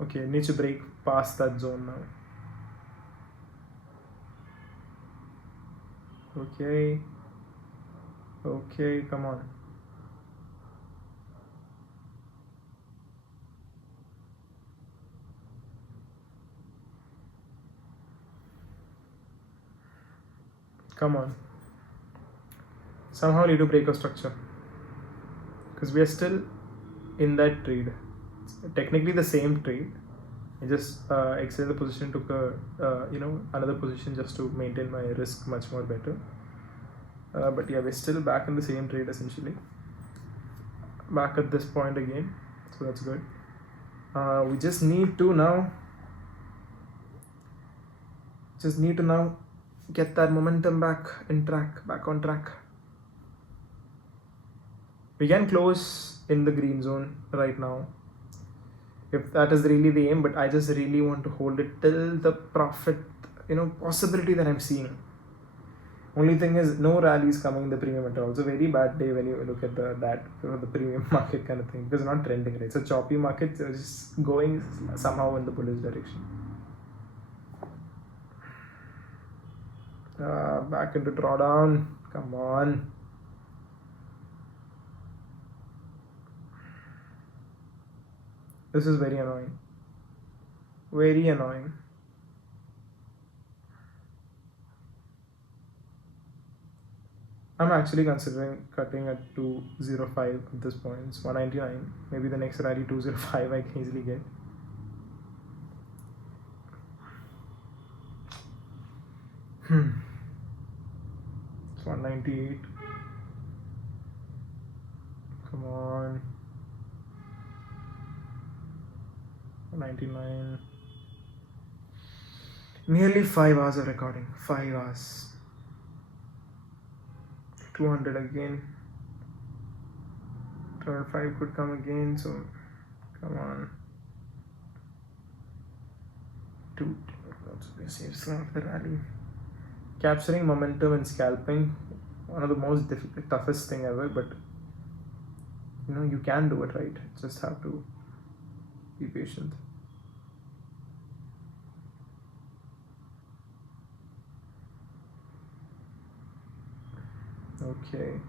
Okay, it needs to break past that zone now. Okay, come on. Come on. Somehow need to break a structure, because we are still in that trade. It's technically the same trade. I just exited the position, took another position just to maintain my risk much more better. But yeah, we're still back in the same trade essentially. back at this point again, so that's good. We just need to now get that momentum back on track. We can close in the green zone right now if that is really the aim, but I just really want to hold it till the profit possibility that I'm seeing. Only thing is, no rallies coming in the premium at all. It's a very bad day when you look at the premium market kind of thing, because it's not trending, right? It's a choppy market, so it's just going somehow in the bullish direction. Back into drawdown. Come on. This is very annoying. Very annoying. I'm actually considering cutting at 205 at this point. It's 199. Maybe the next rally 205 I can easily get. It's 198. Come on. 199. Nearly 5 hours of recording. 5 hours. 200 again. 205 could come again, so come on. Let's be safe slot of the rally. Capturing momentum and scalping, one of the most toughest thing ever, but you can do it, right? Just have to be patient. Okay.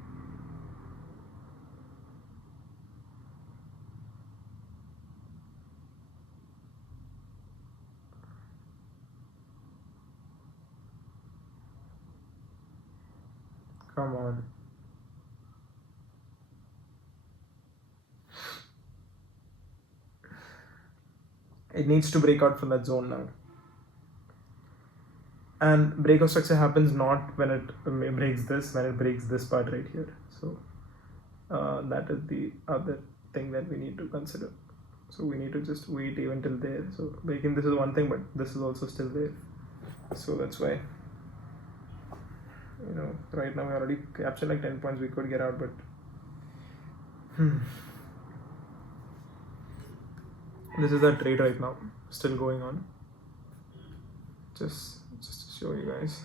Come on. It needs to break out from that zone now. And breakout structure happens not when it breaks this, when it breaks this part right here. So that is the other thing that we need to consider. So we need to just wait even till there. So breaking this is one thing, but this is also still there. So that's why, right now we already captured like 10 points. We could get out, but this is the trade right now, still going on. Just to show you guys.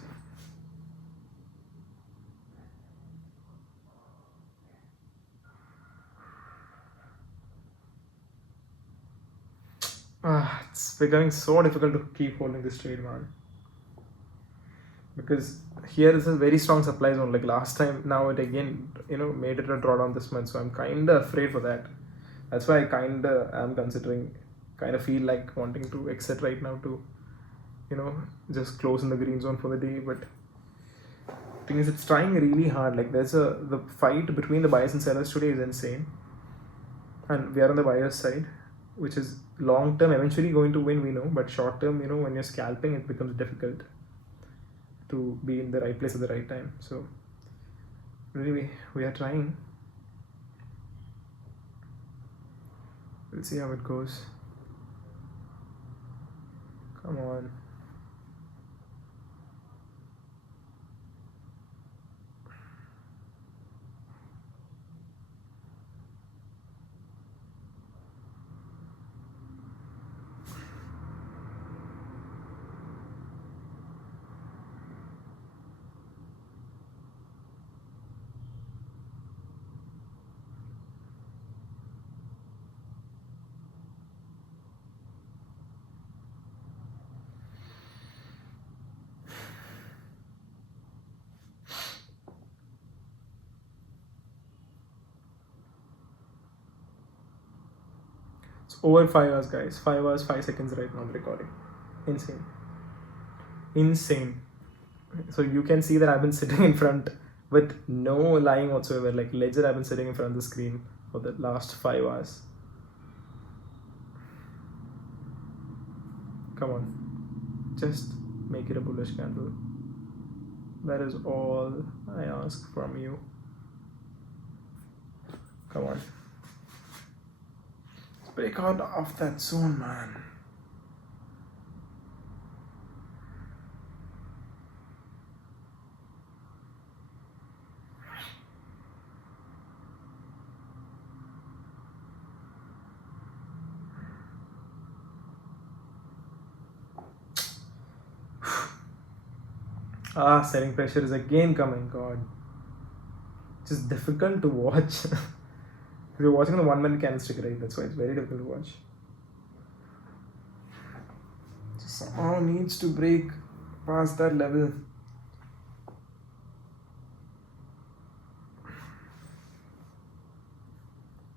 It's becoming so difficult to keep holding this trade, man. Because here is a very strong supply zone. Like last time, now it again, made it a drawdown this month. So I'm kind of afraid for that. That's why I kind of am considering, feel like wanting to exit right now to, just close in the green zone for the day. But the thing is, it's trying really hard. Like the fight between the buyers and sellers today is insane. And we are on the buyer's side, which is long term eventually going to win, we know. But short term, when you're scalping, it becomes difficult to be in the right place at the right time. So really, we are trying. We'll see how it goes. Come on. Over 5 hours, guys. 5 hours, 5 seconds right now, the recording. Insane. So you can see that I've been sitting in front with no lying whatsoever. Like legit, I've been sitting in front of the screen for the last 5 hours. Come on. Just make it a bullish candle. That is all I ask from you. Come on. break out of that zone, man. Selling pressure is again coming. God, it's just difficult to watch. If you're watching the 1 minute candlestick, right? That's why it's very difficult to watch. Somehow needs to break past that level.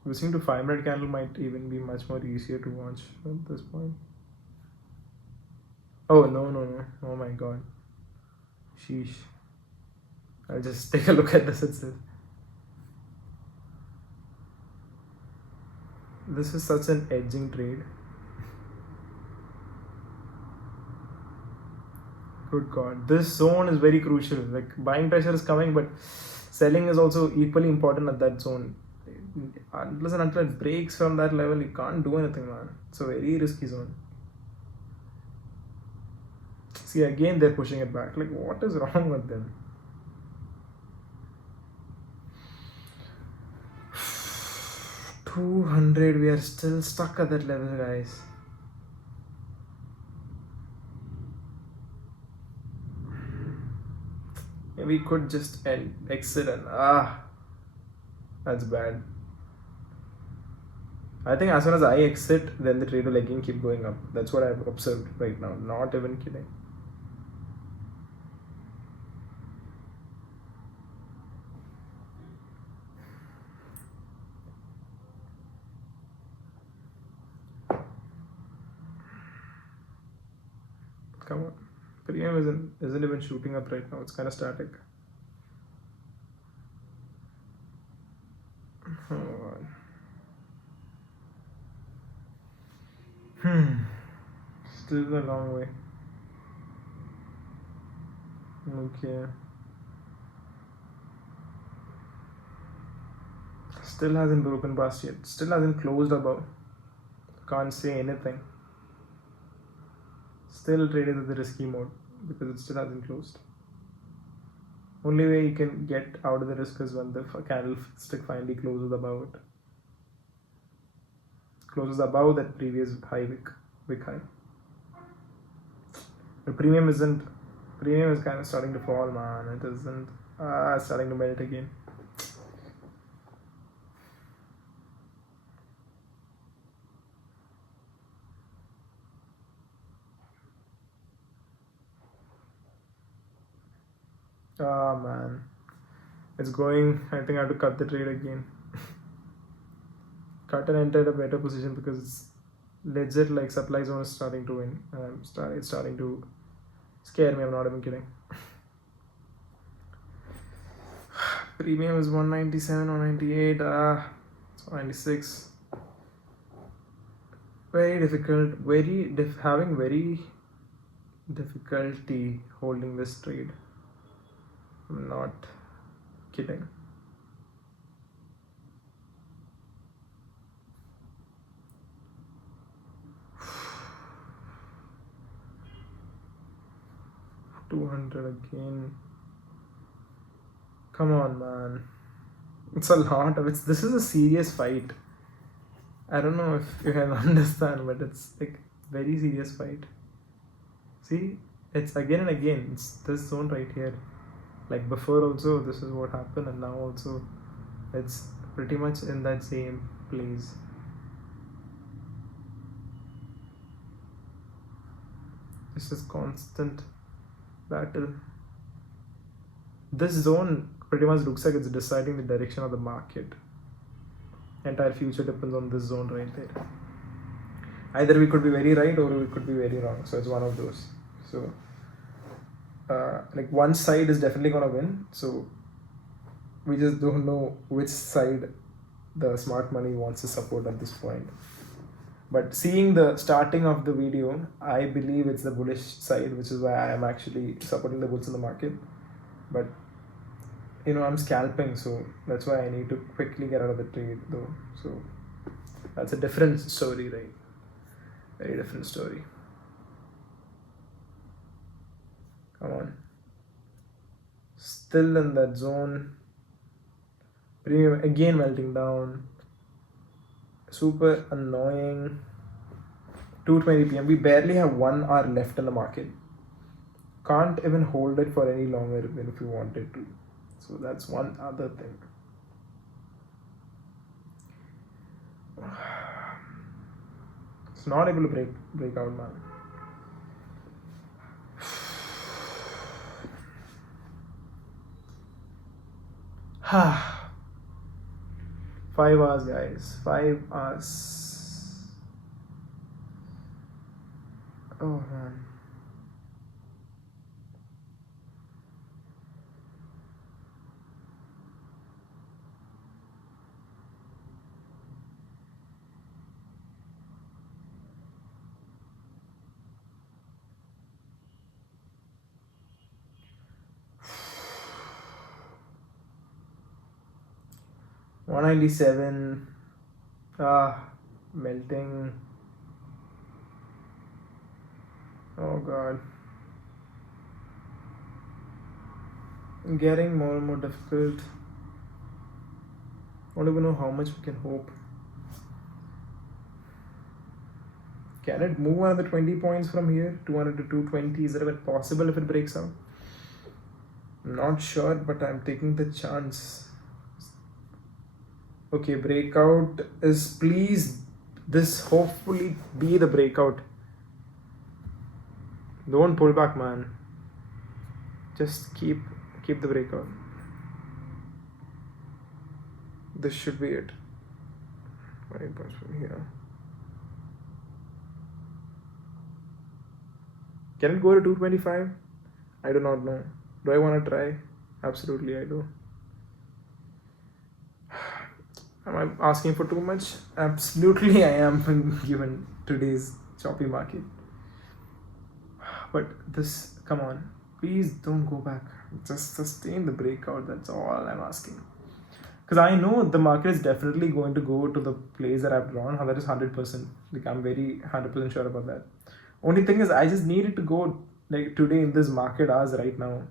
Listening to 5 minute candle might even be much more easier to watch at this point. Oh no. Oh my god. Sheesh. I'll just take a look at this itself. This is such an edging trade. Good god. This zone is very crucial. Like buying pressure is coming, but selling is also equally important at that zone. Unless and until it breaks from that level, you can't do anything, man. It's a very risky zone. See, again they're pushing it back. Like, what is wrong with them? $200, we are still stuck at that level, guys. We could just exit and that's bad. I think as soon as I exit, then the trade will again keep going up. That's what I've observed right now. Not even kidding. Come on. Premium isn't even shooting up right now. It's kind of static. Oh god. Still a long way. Okay. Still hasn't broken past yet. Still hasn't closed above. Can't say anything. Still traded with the risky mode because it still hasn't closed. Only way you can get out of the risk is when the candlestick finally closes above it. Closes above that previous high wick high. But premium is kind of starting to fall, man. It isn't. It's starting to melt again. Man. It's going. I think I have to cut the trade again. Cut and enter a better position because it's legit like supply zone is starting to win. It's starting to scare me. I'm not even kidding. Premium is 197, 198, 196. Very difficult. Having very difficulty holding this trade. I'm not kidding. $200 again. Come on, man. It's a lot of it. This is a serious fight. I don't know if you can understand, but it's like very serious fight. See, it's again and again. It's this zone right here. Like before also, this is what happened, and now also, it's pretty much in that same place. This is constant battle. This zone pretty much looks like it's deciding the direction of the market. Entire future depends on this zone right there. Either we could be very right or we could be very wrong. So it's one of those. So like one side is definitely gonna win. So we just don't know which side the smart money wants to support at this point. But seeing the starting of the video, I believe it's the bullish side, which is why I am actually supporting the bulls in the market. But I'm scalping, so that's why I need to quickly get out of the trade though. So That's a different story, right? Very different story. Come on. Still in that zone. Premium again melting down. Super annoying. 2:20 p.m. We barely have 1 hour left in the market. Can't even hold it for any longer even if you wanted to. So that's one other thing. It's not able to break out, man. Ha. 5 hours, guys. 5 hours. Oh man. $197. Melting. Oh god. Getting more and more difficult. I don't even know how much we can hope. Can it move another 20 points from here? 200 to 220. Is it even possible if it breaks out? I'm not sure, but I'm taking the chance. Okay, breakout is, please, this hopefully be the breakout. Don't pull back, man. Just keep the breakout. This should be it. 20 points from here. Can it go to 225? I do not know. Do I want to try? Absolutely, I do. Am I asking for too much? Absolutely, I am, given today's choppy market. But this, come on, please don't go back. Just sustain the breakout. That's all I'm asking. Because I know the market is definitely going to go to the place that I've drawn. That is 100%. Like, I'm very 100% sure about that. Only thing is, I just need it to go like today in this market hours right now,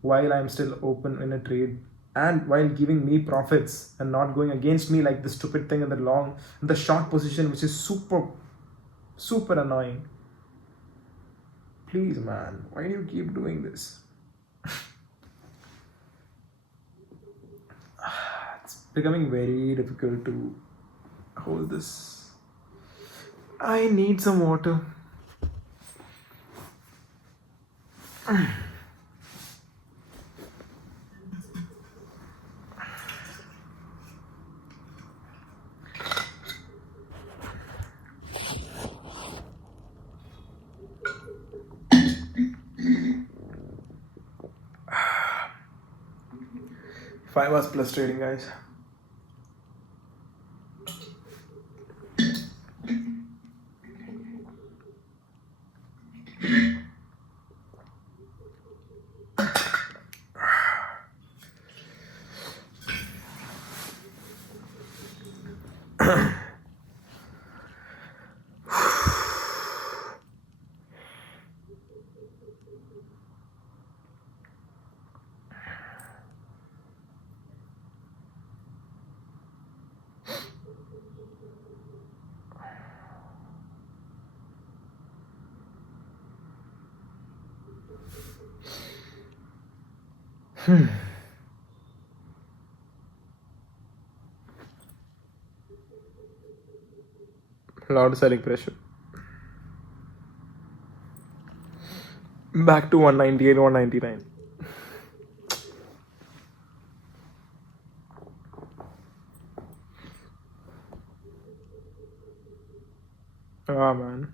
while I'm still open in a trade, and while giving me profits and not going against me like the stupid thing in the short position, which is super annoying. Please, man, why do you keep doing this? It's becoming very difficult to hold this. I need some water. Five hours plus trading, guys. Loud selling pressure. Back to 198, 199. Ah, man.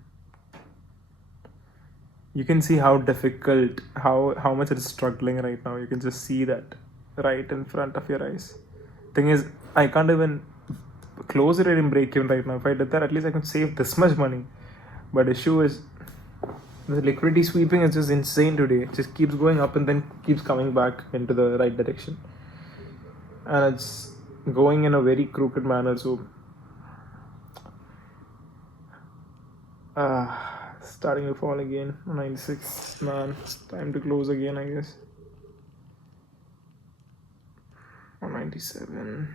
You can see how difficult, how much it is struggling right now. You can just see that right in front of your eyes. Thing is, I can't even close it in break even right now. If I did that, at least I could save this much money. But the issue is, the liquidity sweeping is just insane today. It just keeps going up and then keeps coming back into the right direction. And it's going in a very crooked manner. So Starting to fall again. 96. Man, time to close again, I guess. 197.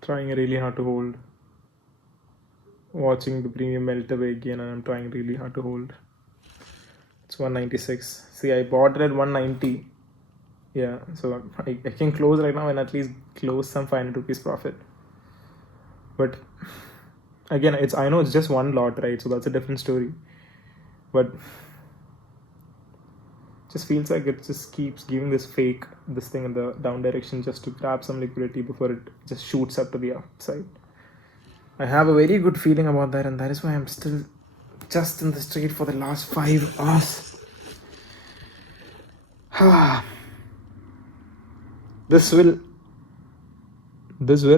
Trying really hard to hold. Watching the premium melt away again, and I'm trying really hard to hold. It's 196. See, I bought it at 190. Yeah, so I can close right now and at least close some 500 rupees profit. But again, I know it's just one lot, right? So that's a different story. But just feels like it just keeps giving this thing in the down direction just to grab some liquidity before it just shoots up to the upside. I have a very good feeling about that, and that is why I'm still just in this trade for the last 5 hours. This will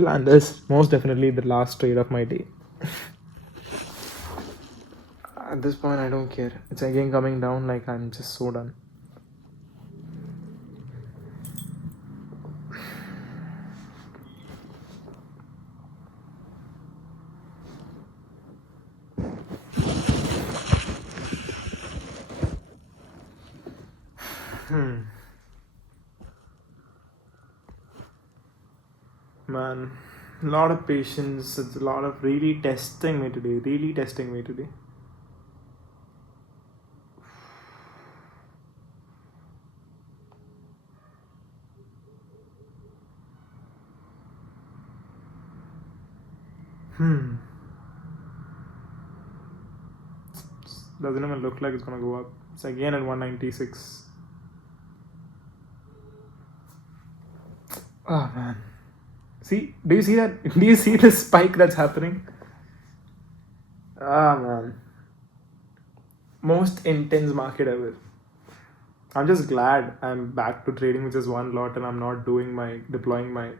and is most definitely the last trade of my day. At this point, I don't care. It's again coming down, like I'm just so done. Man, a lot of patience. It's a lot of really testing me today. Doesn't even look like it's gonna go up. It's again at 196. Oh man. See, do you see that? Do you see the spike that's happening? Ah man. Most intense market ever. I'm just glad I'm back to trading with just one lot and I'm not deploying my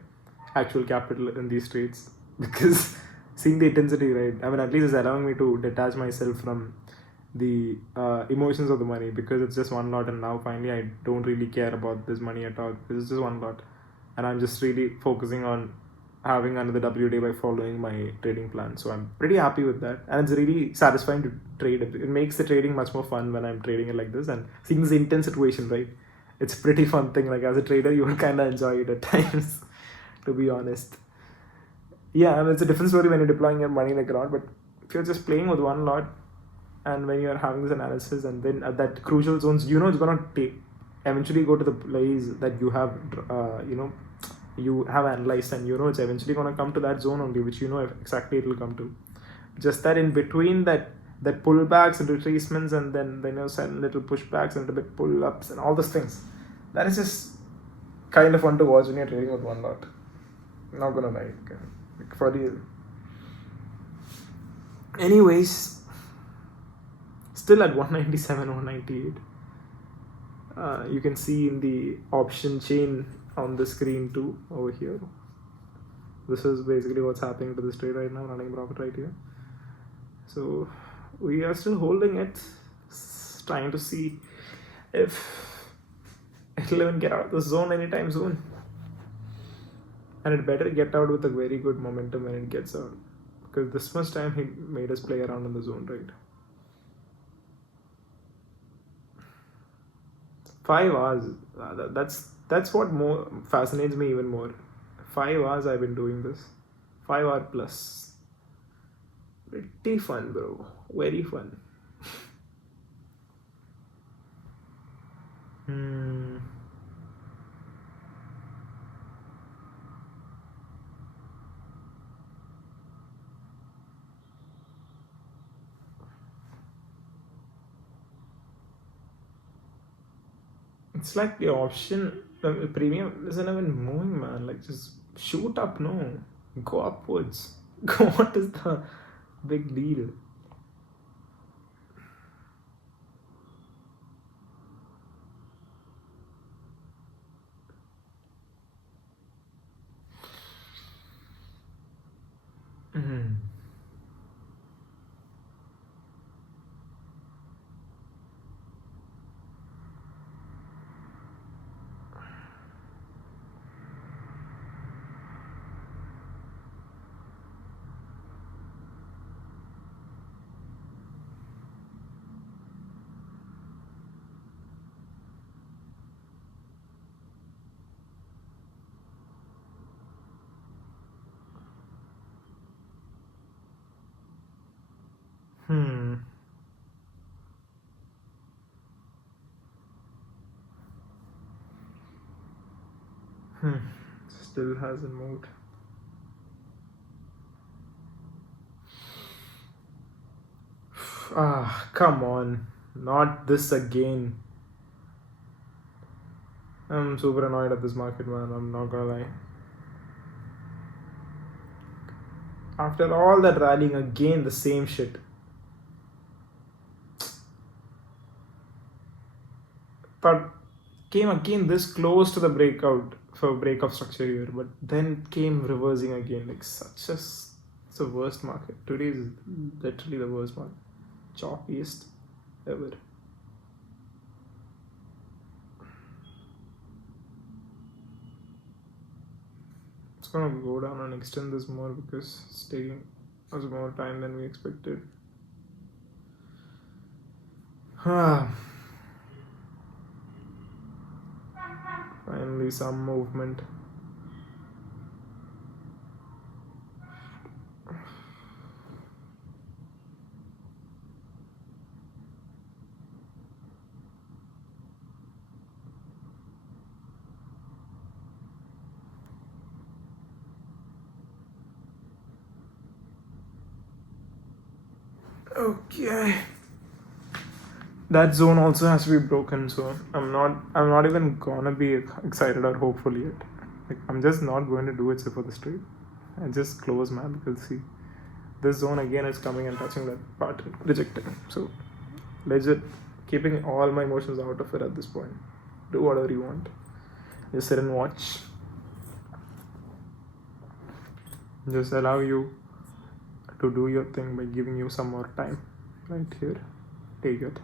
actual capital in these trades. Because seeing the intensity, right? I mean, at least it's allowing me to detach myself from the emotions of the money, because it's just one lot, and now finally I don't really care about this money at all. It's just one lot, and I'm just really focusing on having another W day by following my trading plan. So I'm pretty happy with that, and it's really satisfying to trade. It makes the trading much more fun when I'm trading it like this and seeing this intense situation, right? It's a pretty fun thing. Like, as a trader, you will kind of enjoy it at times, to be honest. Yeah, and it's a different story when you're deploying your money in the ground, but if you're just playing with one lot, and when you're having this analysis, and then at that crucial zones, it's gonna eventually go to the place that you have you have analyzed, and it's eventually gonna come to that zone only, which exactly it will come to. Just that in between that pullbacks and retracements, and then certain little pushbacks and a bit pull-ups and all those things, that is just kind of fun to watch when you're trading with one lot. I'm not gonna lie, like, for real. Anyways, still at 197, 198. You can see in the option chain on the screen too, over here. This is basically what's happening to this trade right now, running profit right here. So we are still holding it, trying to see if it'll even get out of the zone anytime soon. And it better get out with a very good momentum when it gets out, because this much time he made us play around in the zone, right? 5 hours. That's what more fascinates me even more. 5 hours I've been doing this. 5 hour plus. Pretty fun, bro. Very fun. It's like the option, the premium isn't even moving, man. Like, just shoot up, no. Go upwards. What is the big deal? Hmm. Hmm. Still hasn't moved. Ah, come on. Not this again. I'm super annoyed at this market, man. I'm not gonna lie. After all that rallying, again the same shit. Thought came again this close to the breakout for breakup structure here, but then came reversing again. Like such a it's the worst market. Today is literally the worst market. Choppiest ever. It's gonna go down and extend this more because it's taking us more time than we expected. Finally, some movement. Okay. That zone also has to be broken, so I'm not even gonna be excited or hopeful yet. Like I'm just not going to do it for the straight. I just close man because see this zone again is coming and touching that pattern rejecting. So legit keeping all my emotions out of it at this point. Do whatever you want. Just sit and watch. Just allow you to do your thing by giving you some more time. Right here. Take it.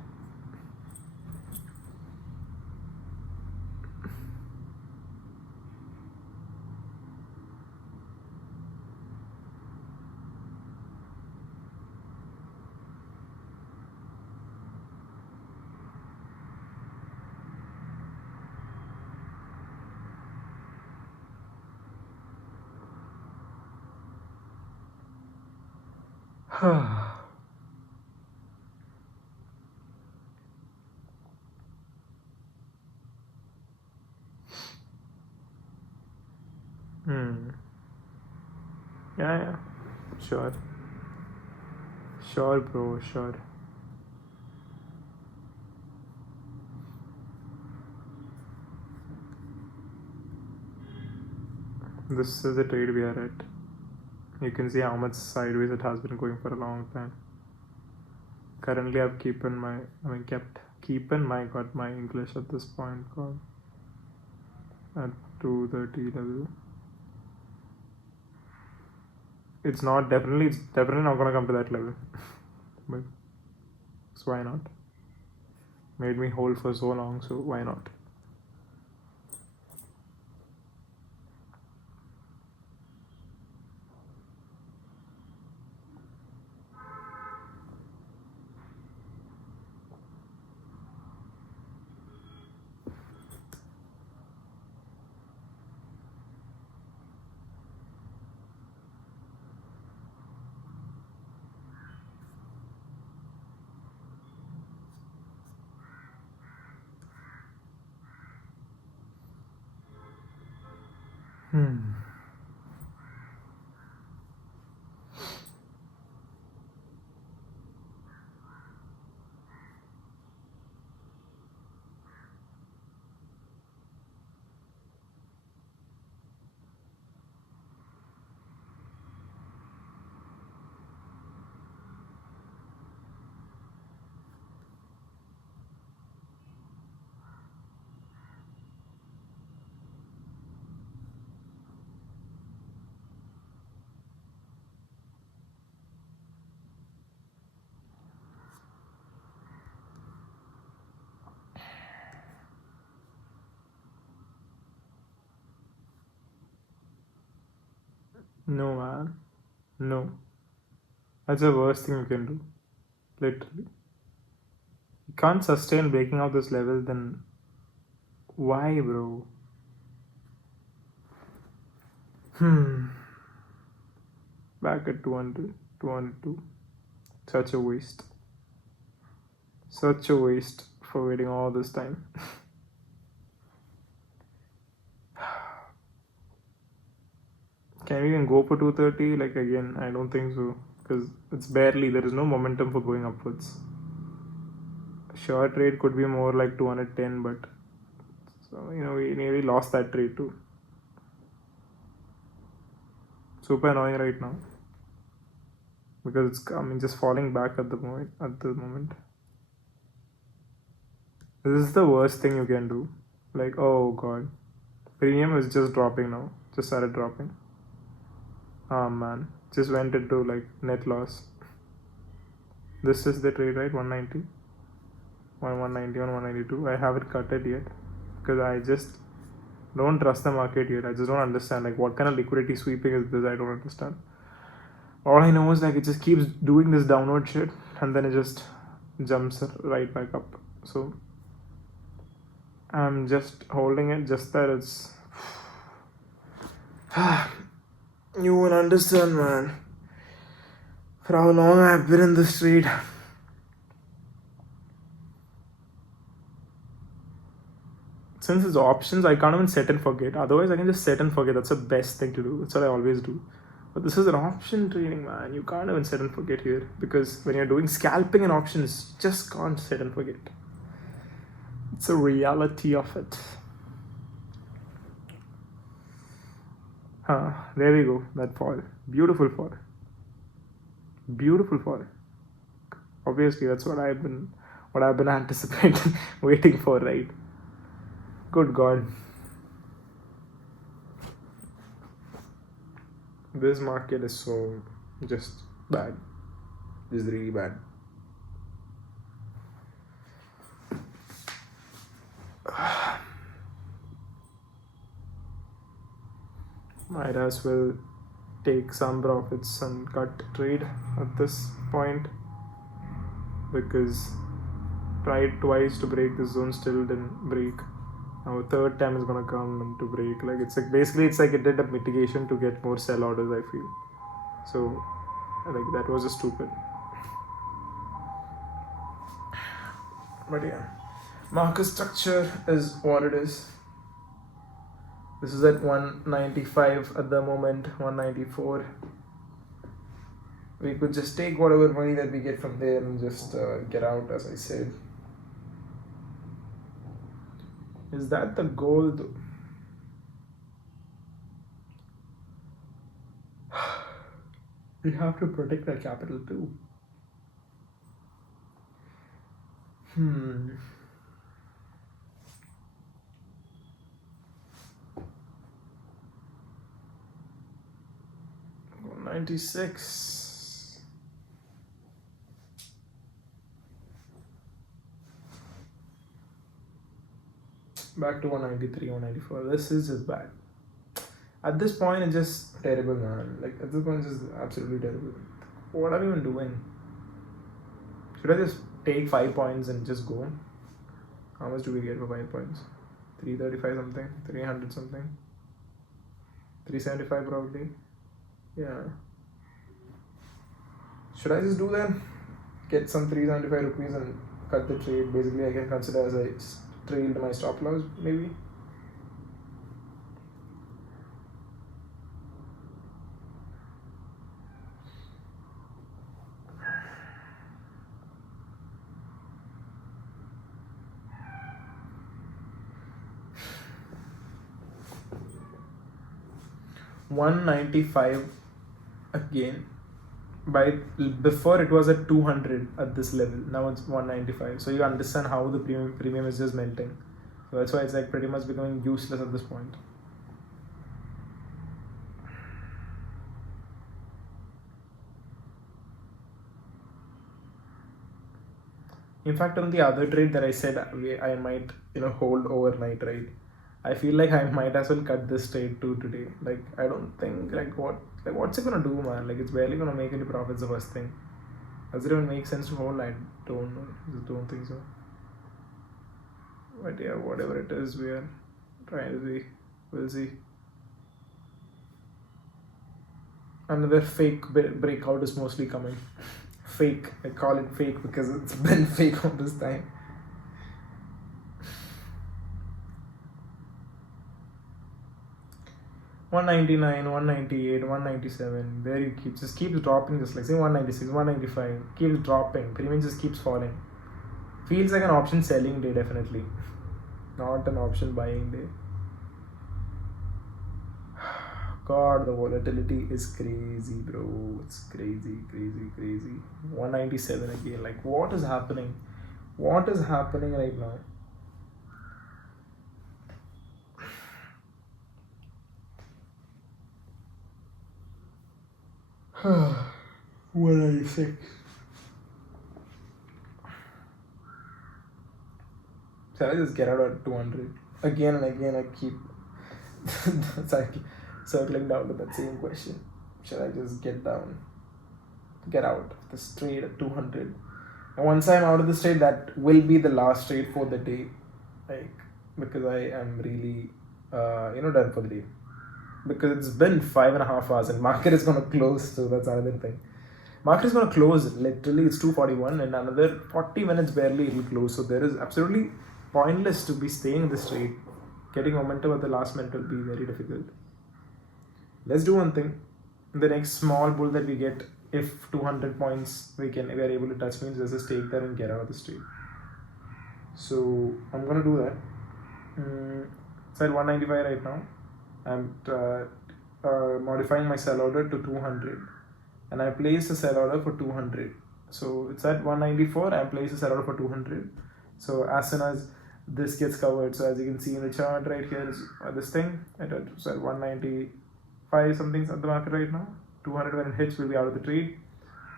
Hmm. Yeah. Sure. Sure, bro. Sure. This is the trade we are at. You can see how much sideways it has been going for a long time. Currently, I've got my English at this point called at 230 level. It's definitely not gonna come to that level. But so why not? Made me hold for so long, so why not? Hmm. No, man. No. That's the worst thing you can do. Literally. You can't sustain breaking out this level, then why, bro? Hmm. Back at 200, 202. Such a waste. Such a waste for waiting all this time. Can we even go for 230? Like again, I don't think so. Because it's barely, there is no momentum for going upwards. Short trade could be more like 210, but so we nearly lost that trade too. Super annoying right now. Because it's just falling back at the moment. This is the worst thing you can do. Like, oh god. Premium is just dropping now. Just started dropping. Oh man. Just went into like net loss. This is the trade, right? 190. 191, 192. I haven't cut it yet. Because I just don't trust the market yet. I just don't understand. Like, what kind of liquidity sweeping is this? I don't understand. All I know is like it just keeps doing this downward shit and then it just jumps right back up. So I'm just holding it, just that it's you won't understand, man, for how long I've been in the street. Since it's options, I can't even set and forget. Otherwise I can just set and forget. That's the best thing to do. That's what I always do. But this is an option trading, man. You can't even set and forget here. Because when you're doing scalping and options, you just can't set and forget. It's a reality of it. There we go. That fall. Beautiful fall. Beautiful fall. Obviously, that's what I've been anticipating, waiting for, right? Good God. This market is so just bad. It's really bad. Might as well take some profits and cut trade at this point, because tried twice to break the zone, still didn't break. Now a third time is gonna come and to break. Like it's like basically it's like it did a mitigation to get more sell orders, I feel. So like that was just stupid. But yeah, market structure is what it is. This is at 195 at the moment, 194. We could just take whatever money that we get from there and just get out, as I said. Is that the goal though? We have to protect our capital too. $96. Back to 193, 194. This is just bad. At this point, it's just terrible, man. Like, at this point, it's just absolutely terrible. What are we even doing? Should I just take 5 points and just go? How much do we get for 5 points? 335 something? 300 something? 375 probably? Yeah. Should I just do that? Get some 375 rupees and cut the trade. Basically, I can consider as I trailed my stop loss, maybe. $195 again. Before it was at 200 at this level. Now it's 195. So you understand how the premium is just melting. So that's why it's like pretty much becoming useless at this point. In fact, on the other trade that I said I might hold overnight, right? I feel like I might as well cut this trade too today. Like, I don't think what's it gonna do, man? Like, it's barely gonna make any profits the first thing. Does it even make sense to hold? I don't know. Just don't think so. But yeah, whatever it is, we are trying to see. We'll see. Another fake breakout is mostly coming. fake. I call it fake because it's been fake all this time. $199, $198, $197. There you keeps dropping, just like say $196, $195. Keeps dropping. Premium just keeps falling. Feels like an option selling day, definitely. Not an option buying day. God, the volatility is crazy, bro. It's crazy. 197 again. Like, what is happening? What is happening right now? What are you sick? Shall I just get out at 200? Again and again, I keep circling down to that same question. Shall I just get out of this trade at 200? And once I'm out of this trade, that will be the last trade for the day. Like, because I am really, done for the day. Because it's been 5.5 hours and market is going to close, so that's another thing. Market is going to close, literally it's 2:41 and another 40 minutes barely it will close. So there is absolutely pointless to be staying in this trade. Getting momentum at the last minute will be very difficult. Let's do one thing. The next small bull that we get, if 200 points we are able to touch, means let's just take that and get out of this trade. So I'm going to do that. It's at 195 right now. I'm modifying my sell order to 200 and I place a sell order for 200. So it's at 194. I place a sell order for 200. So as soon as this gets covered, so as you can see in the chart right here is this thing it's at 195 something at the market right now. 200 when it hits, we'll be out of the trade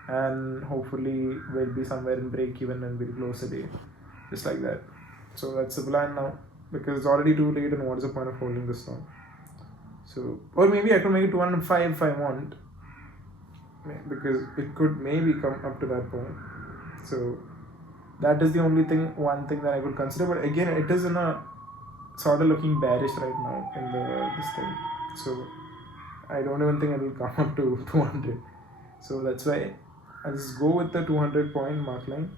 and hopefully we'll be somewhere in break even and we'll close the day just like that. So that's the plan now, because it's already too late and what is the point of holding this long? So, or maybe I could make it 205 if I want, because it could maybe come up to that point. So that is the only one thing that I could consider. But again, it is in a sort of looking bearish right now in this thing. So I don't even think it will come up to 200. So that's why I'll just go with the 200 point mark line.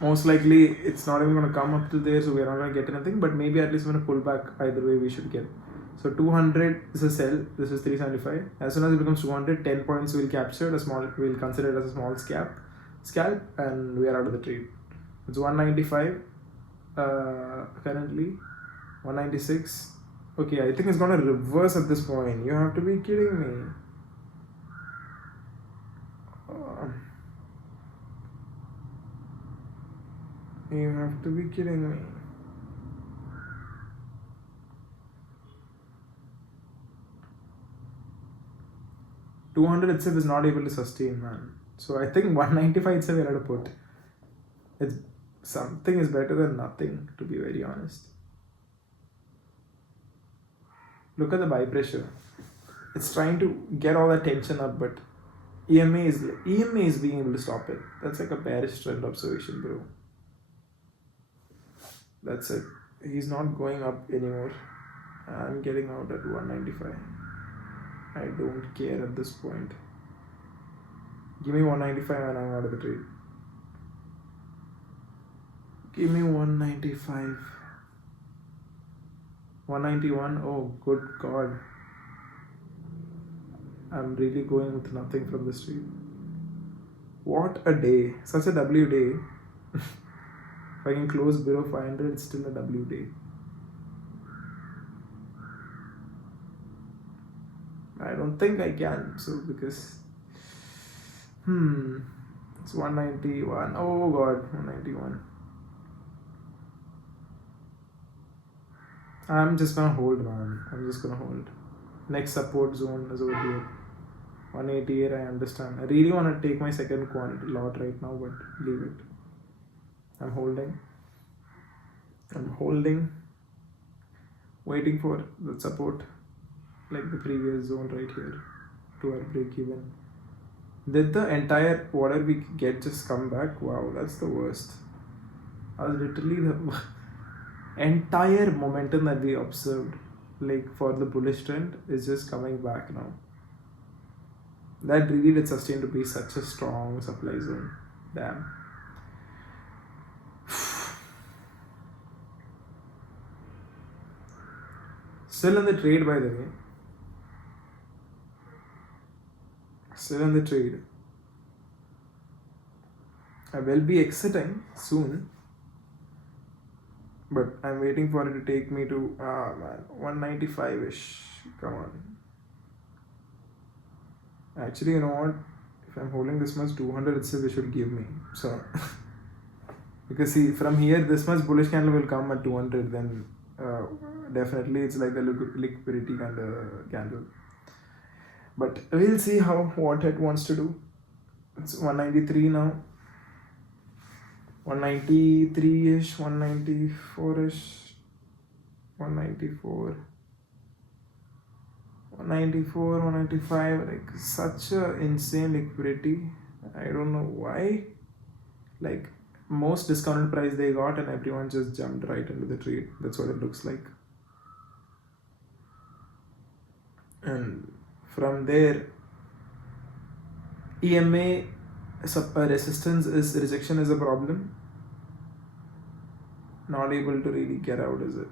Most likely it's not even going to come up to there, so we're not going to get anything. But maybe at least when a pullback, either way we should get. So 200 is a sell, this is 375. As soon as it becomes 200, 10 points we'll capture, we'll consider it as a small scalp, and we are out of the trade. It's 195 currently, 196. Okay, I think it's gonna reverse at this point. You have to be kidding me. You have to be kidding me. $200 itself is not able to sustain, man. So I think 195 itself we're at a put. It's something is better than nothing, to be very honest. Look at the buy pressure. It's trying to get all that tension up, but EMA is being able to stop it. That's like a bearish trend observation, bro. That's it. He's not going up anymore. I'm getting out at 195. I don't care at this point. Give me 195 and I'm out of the trade. Give me 195. 191. Oh, good God. I'm really going with nothing from this trade. What a day. Such a W day. If I can close below 500, it's still a W day. I don't think I can, so because it's 191. Oh God, 191. I'm just gonna hold, man. I'm just gonna hold. Next support zone is over here. 188, I understand. I really want to take my second quantity lot right now, but leave it. I'm holding. Waiting for the support, like the previous zone right here, to our break even. Did the entire whatever we get just come back? Wow, that's the worst. I was literally the entire momentum that we observed, like for the bullish trend, is just coming back now. That really did sustain to be such a strong supply zone. Damn. Still in the trade, by the way. Still in the trade. I will be exiting soon. But I'm waiting for it to take me to 195-ish. Come on. Actually, you know what? If I'm holding this much, 200 itself they should give me. So, because see, from here, this much bullish candle will come at 200, then definitely it's like a liquidity kind of candle. But we'll see what it wants to do. It's 193 now. 193-ish, 194-ish, 194, 195, like such a insane liquidity. I don't know why. Like most discounted price they got and everyone just jumped right into the trade. That's what it looks like. And from there, EMA resistance is rejection is a problem. Not able to really get out, is it?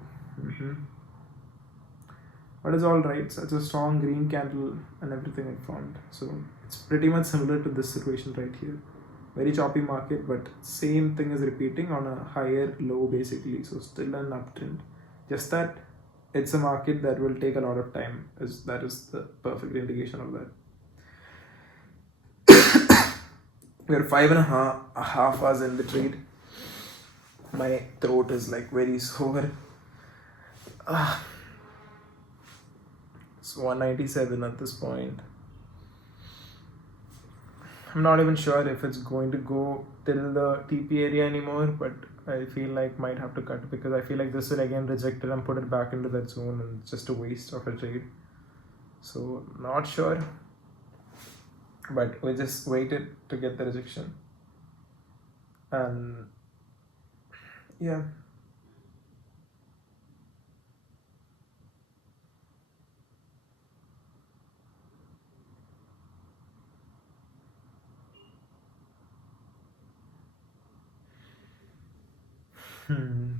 But it's all right. Such a strong green candle and everything it formed. So it's pretty much similar to this situation right here. Very choppy market, but same thing is repeating on a higher low basically. So still an uptrend. Just that it's a market that will take a lot of time. That is the perfect indication of that. We're 5.5 hours in the trade. My throat is like very sore. It's 197 at this point. I'm not even sure if it's going to go till the TP area anymore, but I feel like might have to cut because I feel like this will again reject it and put it back into that zone and it's just a waste of a trade. So not sure. But we just waited to get the rejection. And yeah.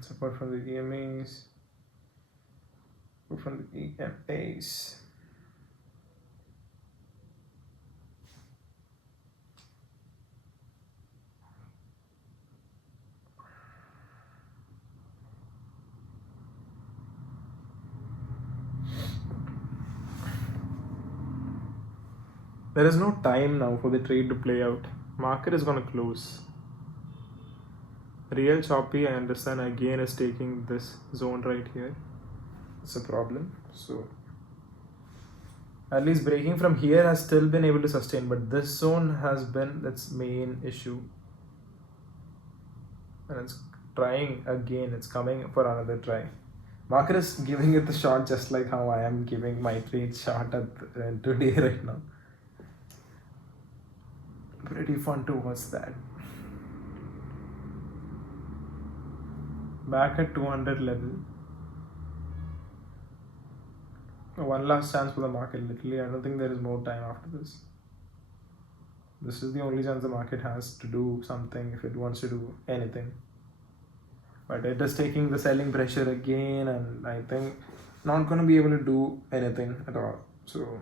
Support from the EMAs. Support from the EMAs. There is no time now for the trade to play out. Market is going to close. Real choppy, I understand, again is taking this zone right here. It's a problem. So at least breaking from here has still been able to sustain, but this zone has been its main issue. And it's trying again, it's coming for another try. Market is giving it the shot just like how I am giving my trade shot at today right now. Pretty fun to watch that. Back at 200 level. One last chance for the market, literally. I don't think there is more time after this. This is the only chance the market has to do something if it wants to do anything. But it is taking the selling pressure again, and I think not going to be able to do anything at all. So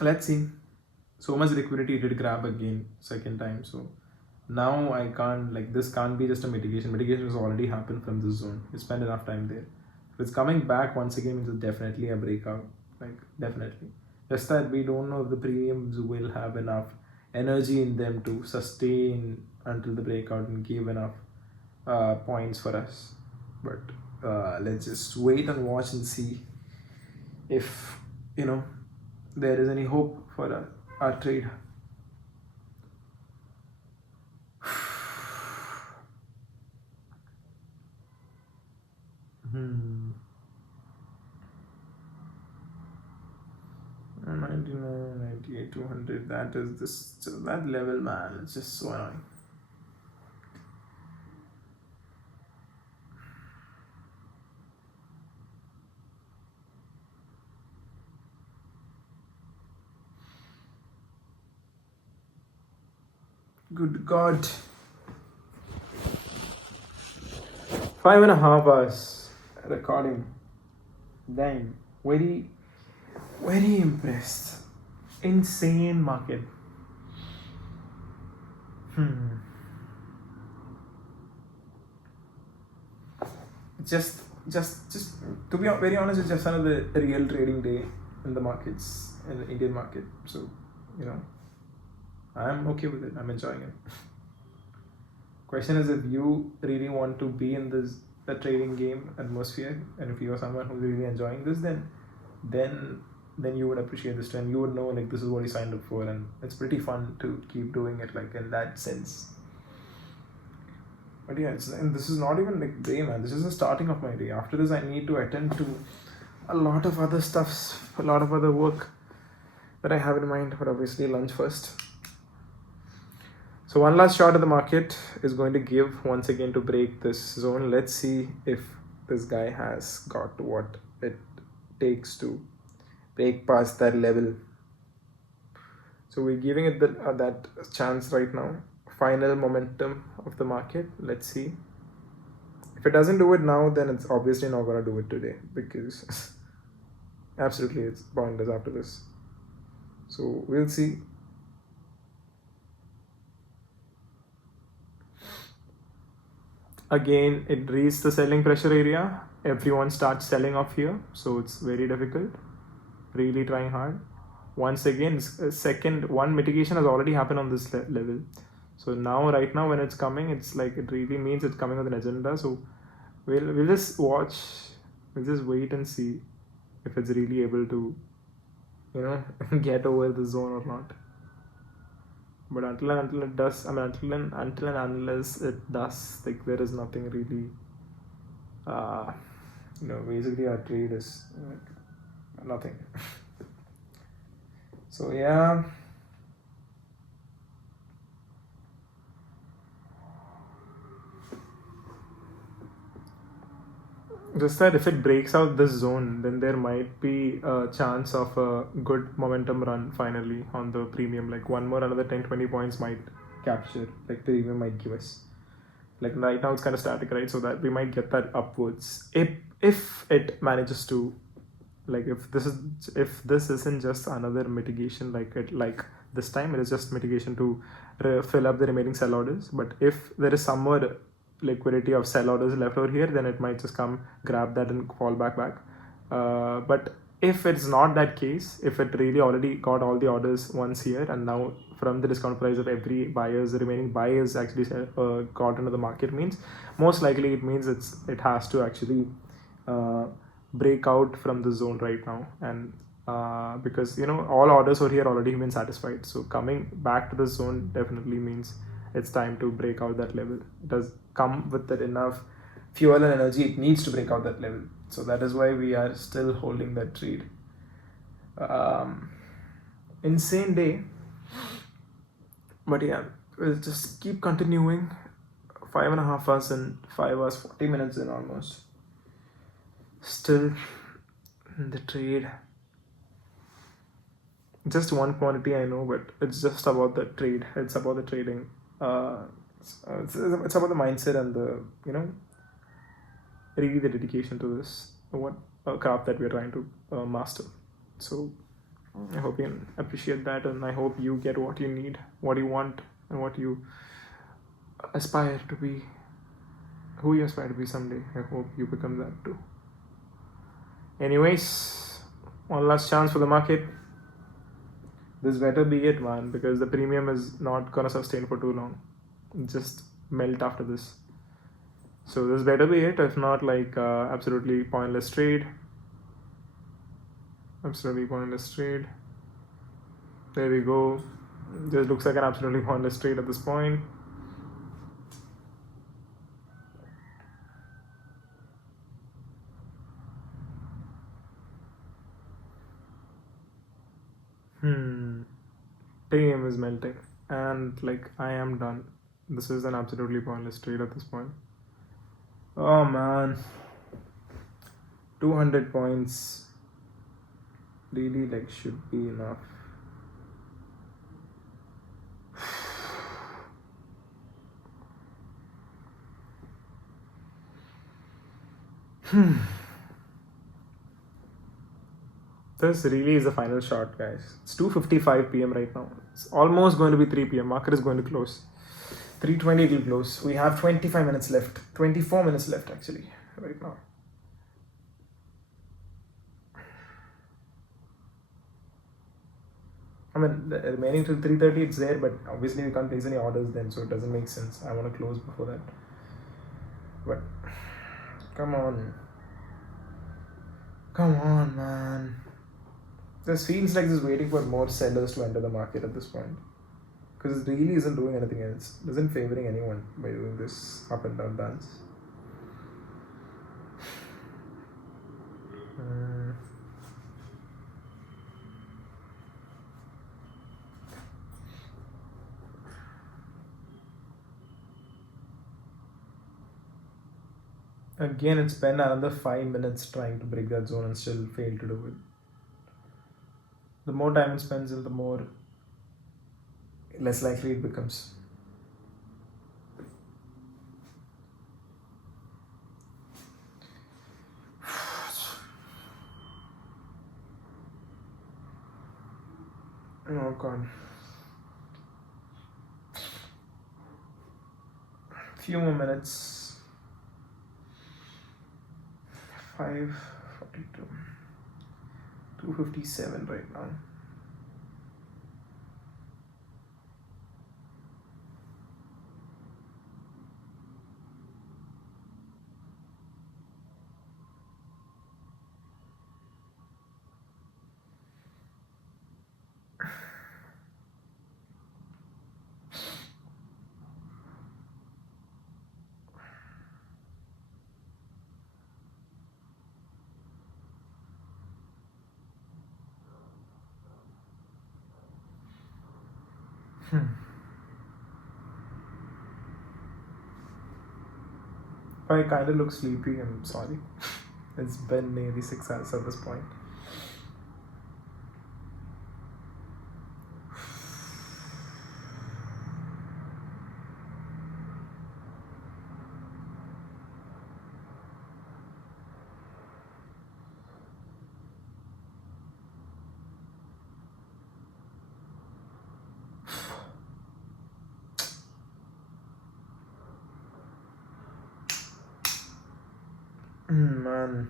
let's see. So much liquidity did grab again second time. So now I can't, like, this can't be just a mitigation. Mitigation has already happened from this zone. We spent enough time there. If it's coming back once again, means it's definitely a breakout. Like, definitely. Just that we don't know if the premiums will have enough energy in them to sustain until the breakout and give enough points for us. But let's just wait and watch and see if, there is any hope for our trade. Hmm. 99, 98, 200. That is that level, man. It's just so annoying. Good God. 5.5 hours recording. Damn. Very, very impressed. Insane market. Just to be very honest, it's just another real trading day in the markets, in the Indian market. So, I'm okay with it. I'm enjoying it. Question is, if you really want to be in this the trading game atmosphere, and if you're someone who's really enjoying this, then you would appreciate this trend. You would know like this is what you signed up for, and it's pretty fun to keep doing it like in that sense. But yeah, and this is not even like day, man. This is the starting of my day. After this, I need to attend to a lot of other stuffs, a lot of other work that I have in mind. But obviously, lunch first. So one last shot at the market is going to give once again to break this zone. Let's see if this guy has got what it takes to break past that level. So we're giving it that chance right now. Final momentum of the market. Let's see. If it doesn't do it now, then it's obviously not going to do it today, because absolutely it's pointless after this. So we'll see. Again, it reached the selling pressure area. Everyone starts selling off here, so it's very difficult. Really trying hard. Once again, one mitigation has already happened on this level. So right now when it's coming, it's like it really means it's coming with an agenda. So we'll just watch, we'll just wait and see if it's really able to, get over the zone or not. But until it does, until and unless it does, like there is nothing really. Basically our trade is nothing. So yeah. Just that if it breaks out this zone, then there might be a chance of a good momentum run finally on the premium. Like another 10-20 points might capture, like premium might give us. Like right now it's kind of static, right? So that we might get that upwards if it manages to, like if this isn't just another mitigation, like this time it is just mitigation to fill up the remaining sell orders. But if there is some more liquidity of sell orders left over here, then it might just come grab that and fall back. But if it's not that case, if it really already got all the orders once here, and now from the discount price of every the remaining buyers actually got into the market, means most likely it means it has to actually break out from the zone right now. And because all orders over here already been satisfied, so coming back to the zone definitely means it's time to break out that level. It does come with that enough fuel and energy it needs to break out that level. So that is why we are still holding that trade. Insane day. But yeah, we'll just keep continuing. 5.5 hours and 5 hours 40 minutes in almost. Still in the trade. Just one quantity I know, but it's just about the trade. It's about the trading. It's about the mindset and the really the dedication to this craft that we're trying to master. So I hope you appreciate that, and I hope you get what you need, what you want, and what you aspire to be, who you aspire to be someday. I hope you become that too. Anyways, one last chance for the market. This better be it, man, because the premium is not gonna sustain for too long. Just melt after this. So this better be it. If not, absolutely pointless trade. Absolutely pointless trade. There we go. This looks like an absolutely pointless trade at this point. Premium is melting, and I am done. This is an absolutely pointless trade at this point. Oh man, 200 points really should be enough. This really is the final shot, guys. It's 2:55 p.m. right now. It's almost going to be 3 p.m. Market is going to close. 3:20 it will close. We have 25 minutes left. 24 minutes left actually right now. I mean, the remaining till 3:30 it's there, but obviously we can't place any orders then, so it doesn't make sense. I want to close before that. But come on. Come on, man. This feels like just waiting for more sellers to enter the market at this point. Because it really isn't doing anything else. It isn't favoring anyone by doing this up and down dance. Again, it's been another 5 minutes trying to break that zone and still fail to do it. The more time it spends, the more less likely it becomes. Oh god. Few more minutes. 5:42. 2:57 right now. I kind of look sleepy, I'm sorry. It's been nearly 6 hours at this point. Man.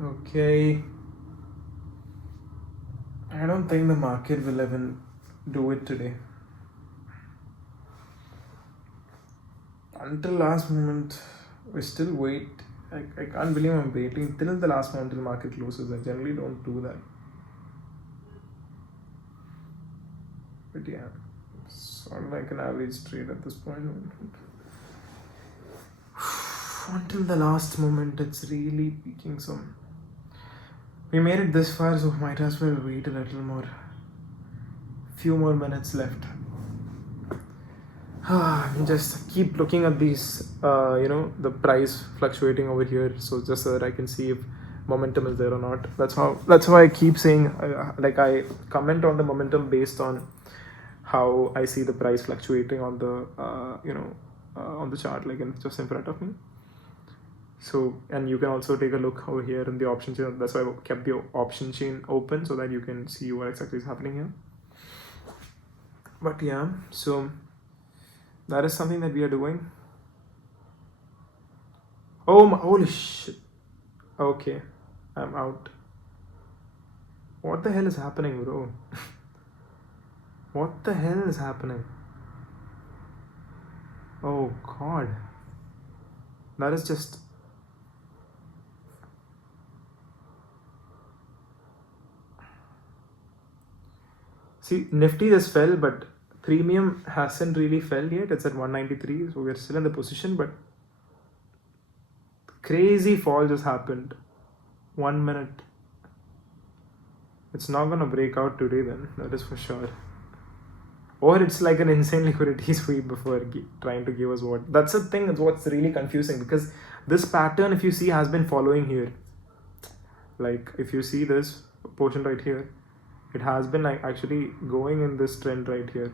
Okay. I don't think the market will even do it today. Until last moment, we still wait. I can't believe I'm waiting till the last moment till market closes. I generally don't do that. But yeah, it's sort of like an average trade at this point. Until the last moment, it's really peaking some. We made it this far, so might as well wait a little more. Few more minutes left. Just keep looking at these, the price fluctuating over here. So just so that I can see if momentum is there or not. That's how I keep saying, I comment on the momentum based on how I see the price fluctuating on the, on the chart, just in front of me. So, and you can also take a look over here in the option chain. That's why I kept the option chain open so that you can see what exactly is happening here. But yeah, so that is something that we are doing. Holy shit. Okay, I'm out. What the hell is happening, bro? What the hell is happening? Oh god. That is just... See, Nifty just fell, but Premium hasn't really fell yet. It's at 193, so we're still in the position, but crazy fall just happened. 1 minute. It's not gonna break out today then, that is for sure. or it's like an insane liquidity sweep before trying to give us what. That's the thing. That's what's really confusing, because this pattern, if you see, has been following here. Like if you see this portion right here, it has been like actually going in this trend right here.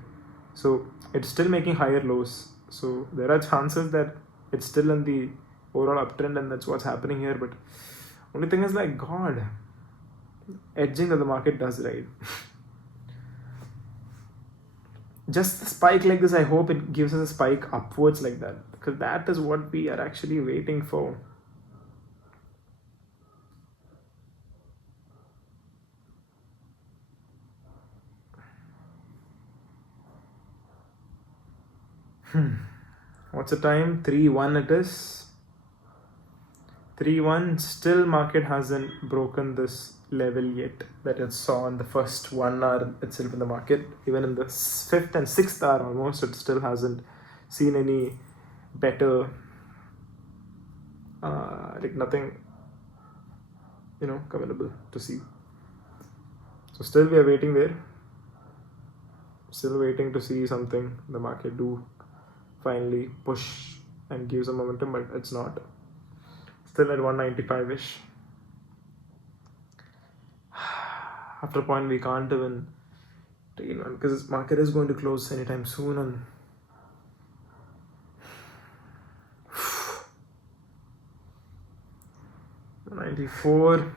So it's still making higher lows. So there are chances that it's still in the overall uptrend, and that's what's happening here. But only thing is, like, God, edging that the market does, right? Just a spike like this, I hope it gives us a spike upwards like that, because that is what we are actually waiting for. What's the time? 3:01 it is. 3:01. Still market hasn't broken this level yet that it saw in the first 1 hour itself in the market. Even in the fifth and sixth hour almost, it still hasn't seen any better, like nothing, commendable to see. So still we are waiting there. Still waiting to see something the market do finally push and give some momentum, but it's not. Still at 195-ish. After a point, we can't even trade one, because this market is going to close anytime soon, and 94.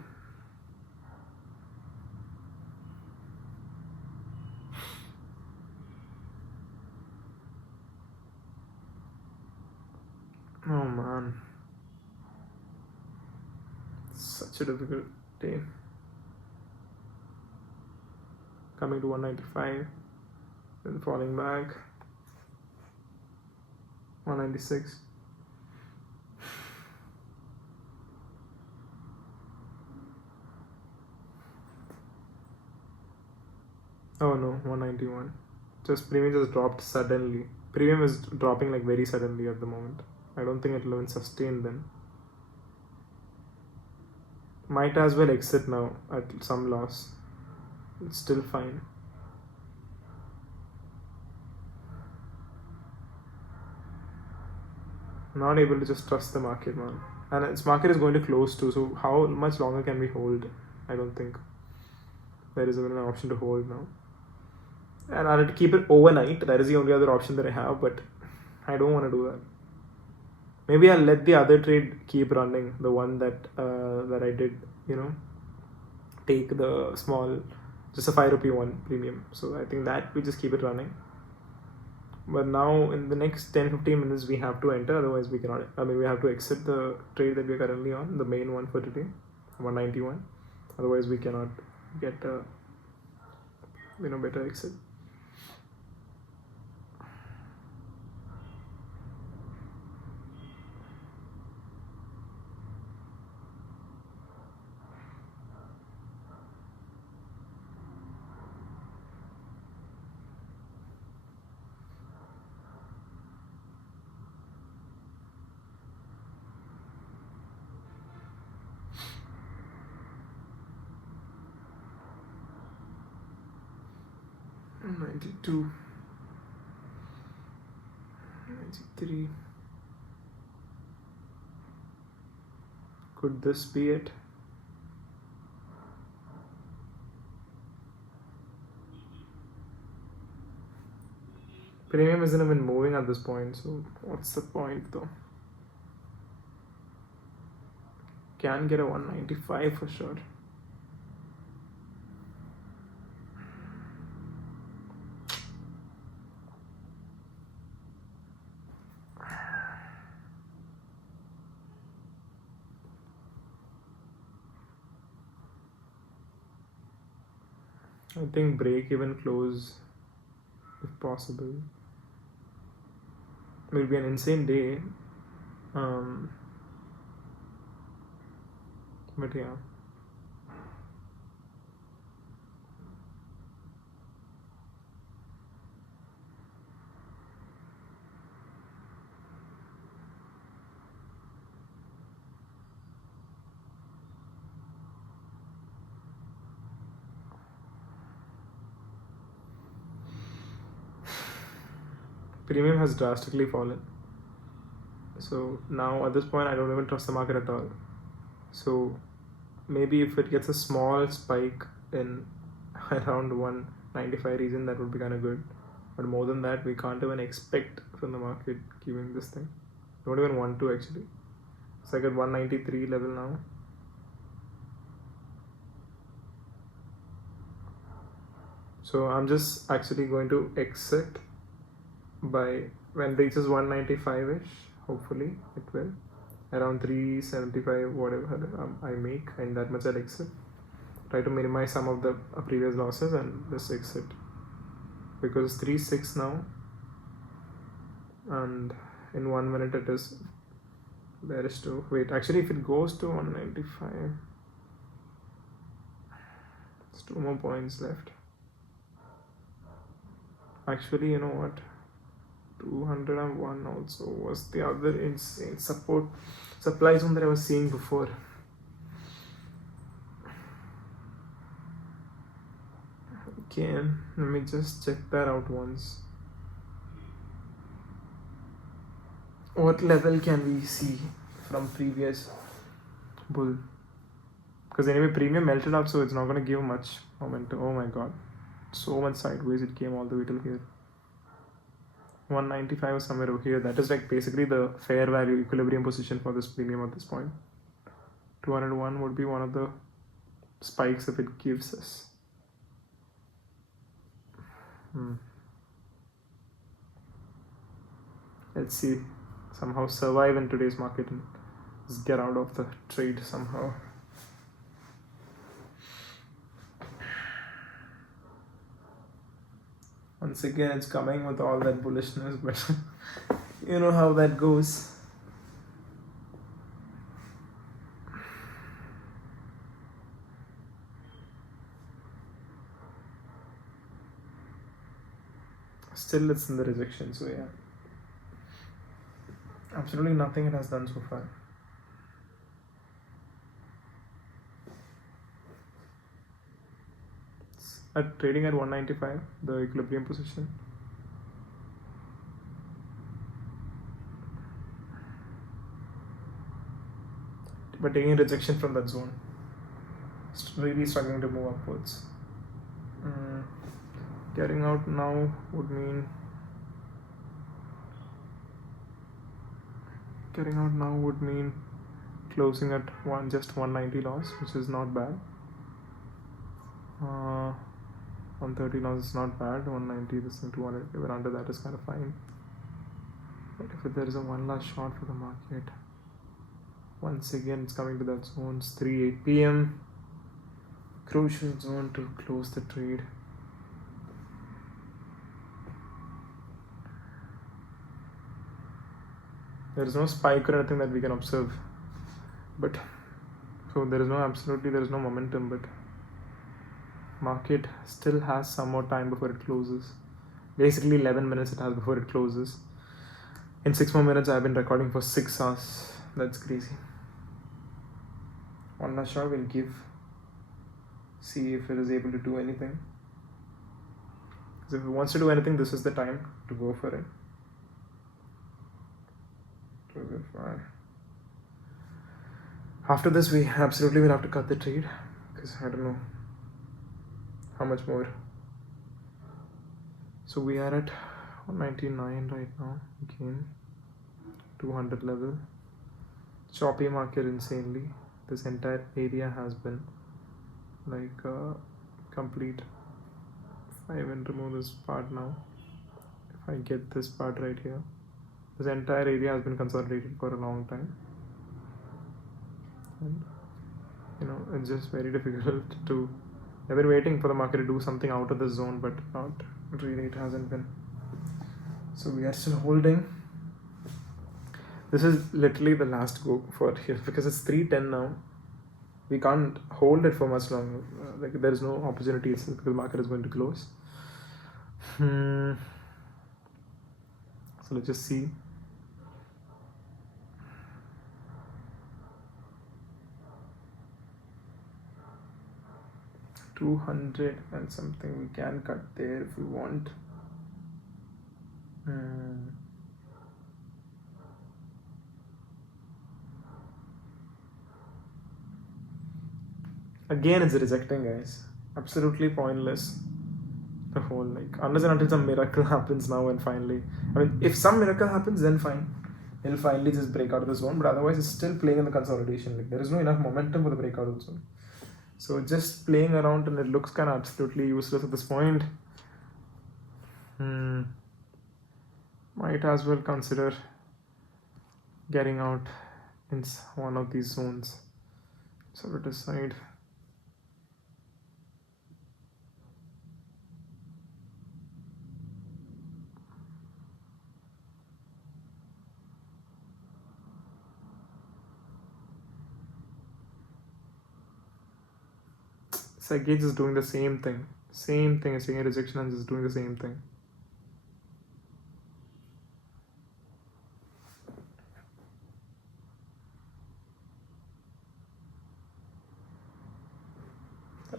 Oh man, such a difficult day. Coming to 195, then falling back. 196. Oh no, 191. Just premium just dropped suddenly. Premium is dropping like very suddenly at the moment. I don't think it'll even sustain then. Might as well exit now at some loss. It's still fine. Not able to just trust the market, man. And its market is going to close too, so how much longer can we hold? I don't think there is even an option to hold now. And I'll keep it overnight. That is the only other option that I have, but I don't want to do that. Maybe I'll let the other trade keep running, the one that that I did, take the small, just a 5 rupee one premium. So I think that we just keep it running. But now in the next 10-15 minutes we have to enter, otherwise we cannot. We have to exit the trade that we are currently on, the main one for today, 191. Otherwise we cannot get a better exit. Oh, 92, 93. Could this be it? Premium isn't even moving at this point, so what's the point though? Can get a 195 for sure. I think break even close if possible. It will be an insane day. But yeah. Premium has drastically fallen. So now at this point I don't even trust the market at all. So maybe if it gets a small spike in around 195 region, that would be kind of good. But more than that, we can't even expect from the market giving this thing. Don't even want to actually. It's like at 193 level now. So I'm just actually going to exit by when it reaches 195ish. Hopefully it will. Around 375 whatever I make, and that much I'll exit. Try to minimize some of the previous losses and just exit, because it's 3.6 now, and in 1 minute it is bearish to wait. Actually, if it goes to 195, it's 2 more points left. Actually, you know what, 201 also was the other insane supply zone that I was seeing before. Okay, let me just check that out once. What level can we see from previous bull? Because anyway, premium melted up, so it's not going to give much momentum. Oh my god, so much sideways it came all the way till here. 195 or somewhere over here. That is like basically the fair value equilibrium position for this premium at this point. 201 would be one of the spikes if it gives us. Let's see, somehow survive in today's market and just get out of the trade somehow. Once again, it's coming with all that bullishness, but you know how that goes. Still, it's in the rejection, so yeah. Absolutely nothing it has done so far. It's trading at 195, the equilibrium position. But taking rejection from that zone. It's really struggling to move upwards. Getting out now would mean closing at just 190 loss, which is not bad. 130 loss is not bad. 190, this thing 200, even under that is kind of fine. But if there is a one last shot for the market, once again it's coming to that zone. It's 3:08 p.m. Crucial zone to close the trade. There is no spike or anything that we can observe, but so there is no momentum, but market still has some more time before it closes. Basically 11 minutes it has before it closes. In 6 more minutes I've been recording for 6 hours. That's crazy. One last shot will give, see if it is able to do anything. Because if it wants to do anything, this is the time to go for it. After this, we absolutely will have to cut the trade, because I don't know how much more. So we are at 199 right now, again 200 level. Choppy market insanely. This entire area has been like complete. If I even remove this part now, if I get this part right here, this entire area has been consolidated for a long time, and it's just very difficult to. I've been waiting for the market to do something out of the zone, but not really, it hasn't been. So we are still holding. This is literally the last go for here, because it's 310 now. We can't hold it for much longer. Like there is no opportunity, because the market is going to close. So let's just see. $200 and something we can cut there if we want. Again, it's rejecting, guys. Absolutely pointless. The whole, like, unless and until some miracle happens now and finally. I mean, if some miracle happens, then fine. He'll finally just break out of the zone, but otherwise, it's still playing in the consolidation. Like, there is no enough momentum for the breakout of the zone. So, just playing around and it looks kind of absolutely useless at this point. Might as well consider getting out in one of these zones. So, to decide. It's again just doing the same thing. Same thing, it's taking a rejection and just doing the same thing.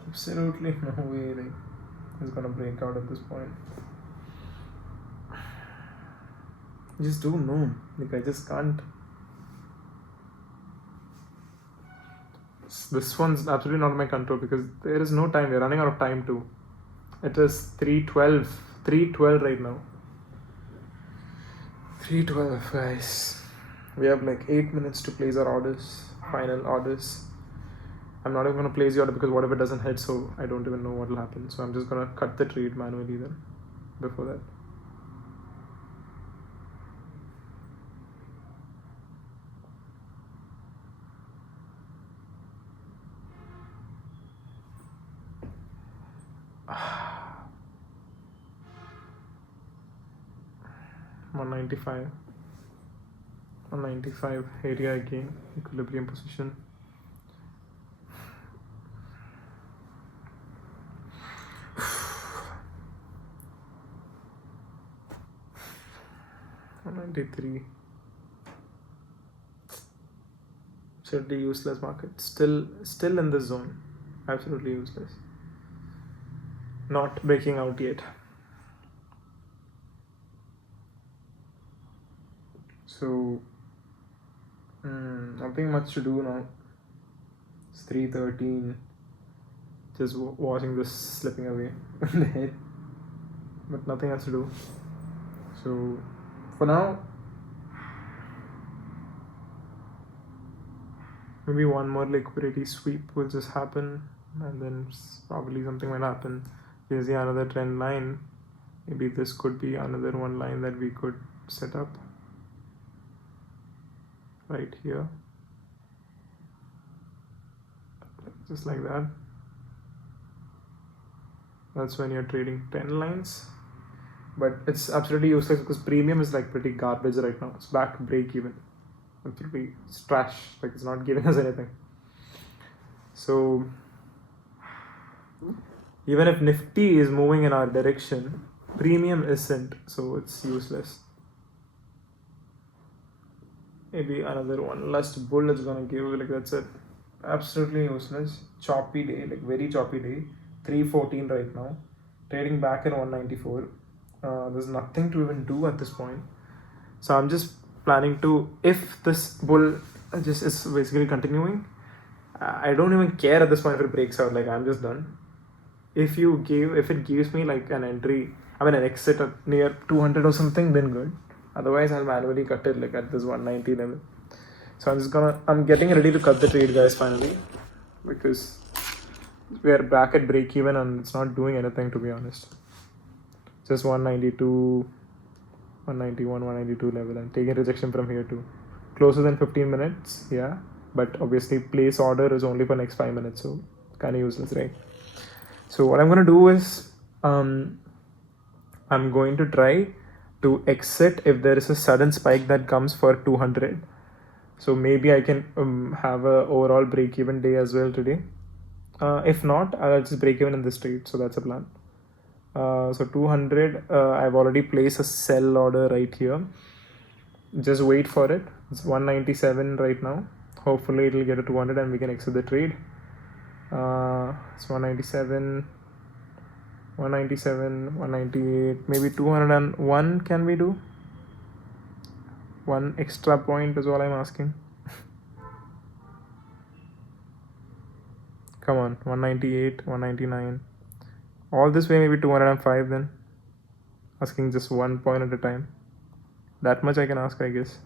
Absolutely no way like it's gonna break out at this point. Just don't know. Like I just can't. This one's absolutely not in my control because there is no time. We're running out of time too. It is 3:12. 3:12 right now. 3:12, guys. We have like 8 minutes to place our orders. Final orders. I'm not even gonna place the order because what if it doesn't hit, so I don't even know what will happen. So I'm just gonna cut the trade manually then. Before that. $195 area again, equilibrium position. $193. Absolutely useless market. Still in the zone. Absolutely useless. Not breaking out yet. So nothing much to do now. It's 3:13. Just watching this slipping away in the head. But nothing else to do. So for now, maybe one more liquidity sweep will just happen, and then probably something might happen. There's another trend line. Maybe this could be another one line that we could set up right here, just like that. That's when you're trading 10 lines, but it's absolutely useless because premium is like pretty garbage right now. It's back break even. It's trash. Like it's not giving us anything. So even if Nifty is moving in our direction, premium isn't, so it's useless. Maybe another one last bull is gonna give, like that's it. Absolutely useless. Choppy day, like very choppy day. 3:14 right now. Trading back in 194. There's nothing to even do at this point. So I'm just planning to, if this bull just is basically continuing, I don't even care at this point if it breaks out. Like I'm just done. If it gives me like an entry, an exit at near 200 or something, then good. Otherwise, I'll manually cut it like at this 190 level. So I'm getting ready to cut the trade, guys, finally, because we are back at break even and it's not doing anything, to be honest. Just 192, 191, 192 level. I'm taking rejection from here too. Closer than 15 minutes, yeah. But obviously, place order is only for next 5 minutes, so kind of useless, right? So what I'm gonna do is, I'm going to try to exit if there is a sudden spike that comes for 200. So maybe I can have a overall break even day as well today. If not, I'll just break even in this trade. So that's a plan. So 200, I've already placed a sell order right here. Just wait for it. It's 197 right now. Hopefully it'll get to 200 and we can exit the trade. It's 197. 197, 198, maybe 201 can we do? One extra point is all I'm asking. Come on, 198, 199. All this way maybe 205 then. Asking just 1 point at a time. That much I can ask, I guess.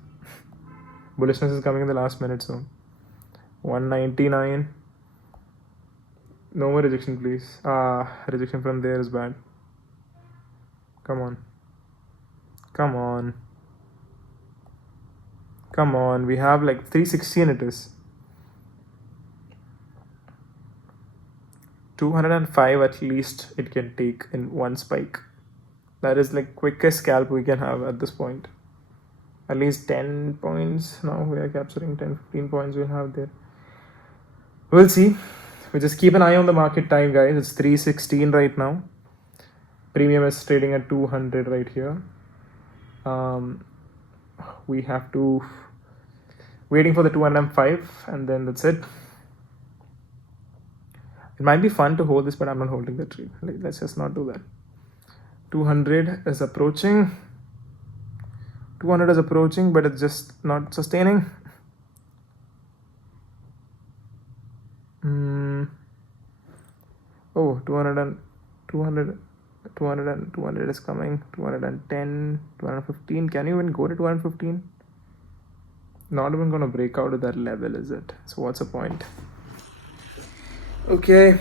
Bullishness is coming in the last minute, so 199. No more rejection, please. Rejection from there is bad. Come on. Come on. Come on. We have like 316 it is. 205 at least it can take in one spike. That is like quickest scalp we can have at this point. At least 10 points. Now we are capturing 10-15 points we'll have there. We'll see. We just keep an eye on the market time, guys. It's 316 right now. Premium is trading at 200 right here. We have to waiting for the 205 and then that's it. It might be fun to hold this, but I'm not holding the trade. Let's just not do that. 200 is approaching. 200 is approaching, but it's just not sustaining. Oh, 200 is coming. 210, 215. Can you even go to 215? Not even gonna break out at that level, is it? So what's the point? Okay,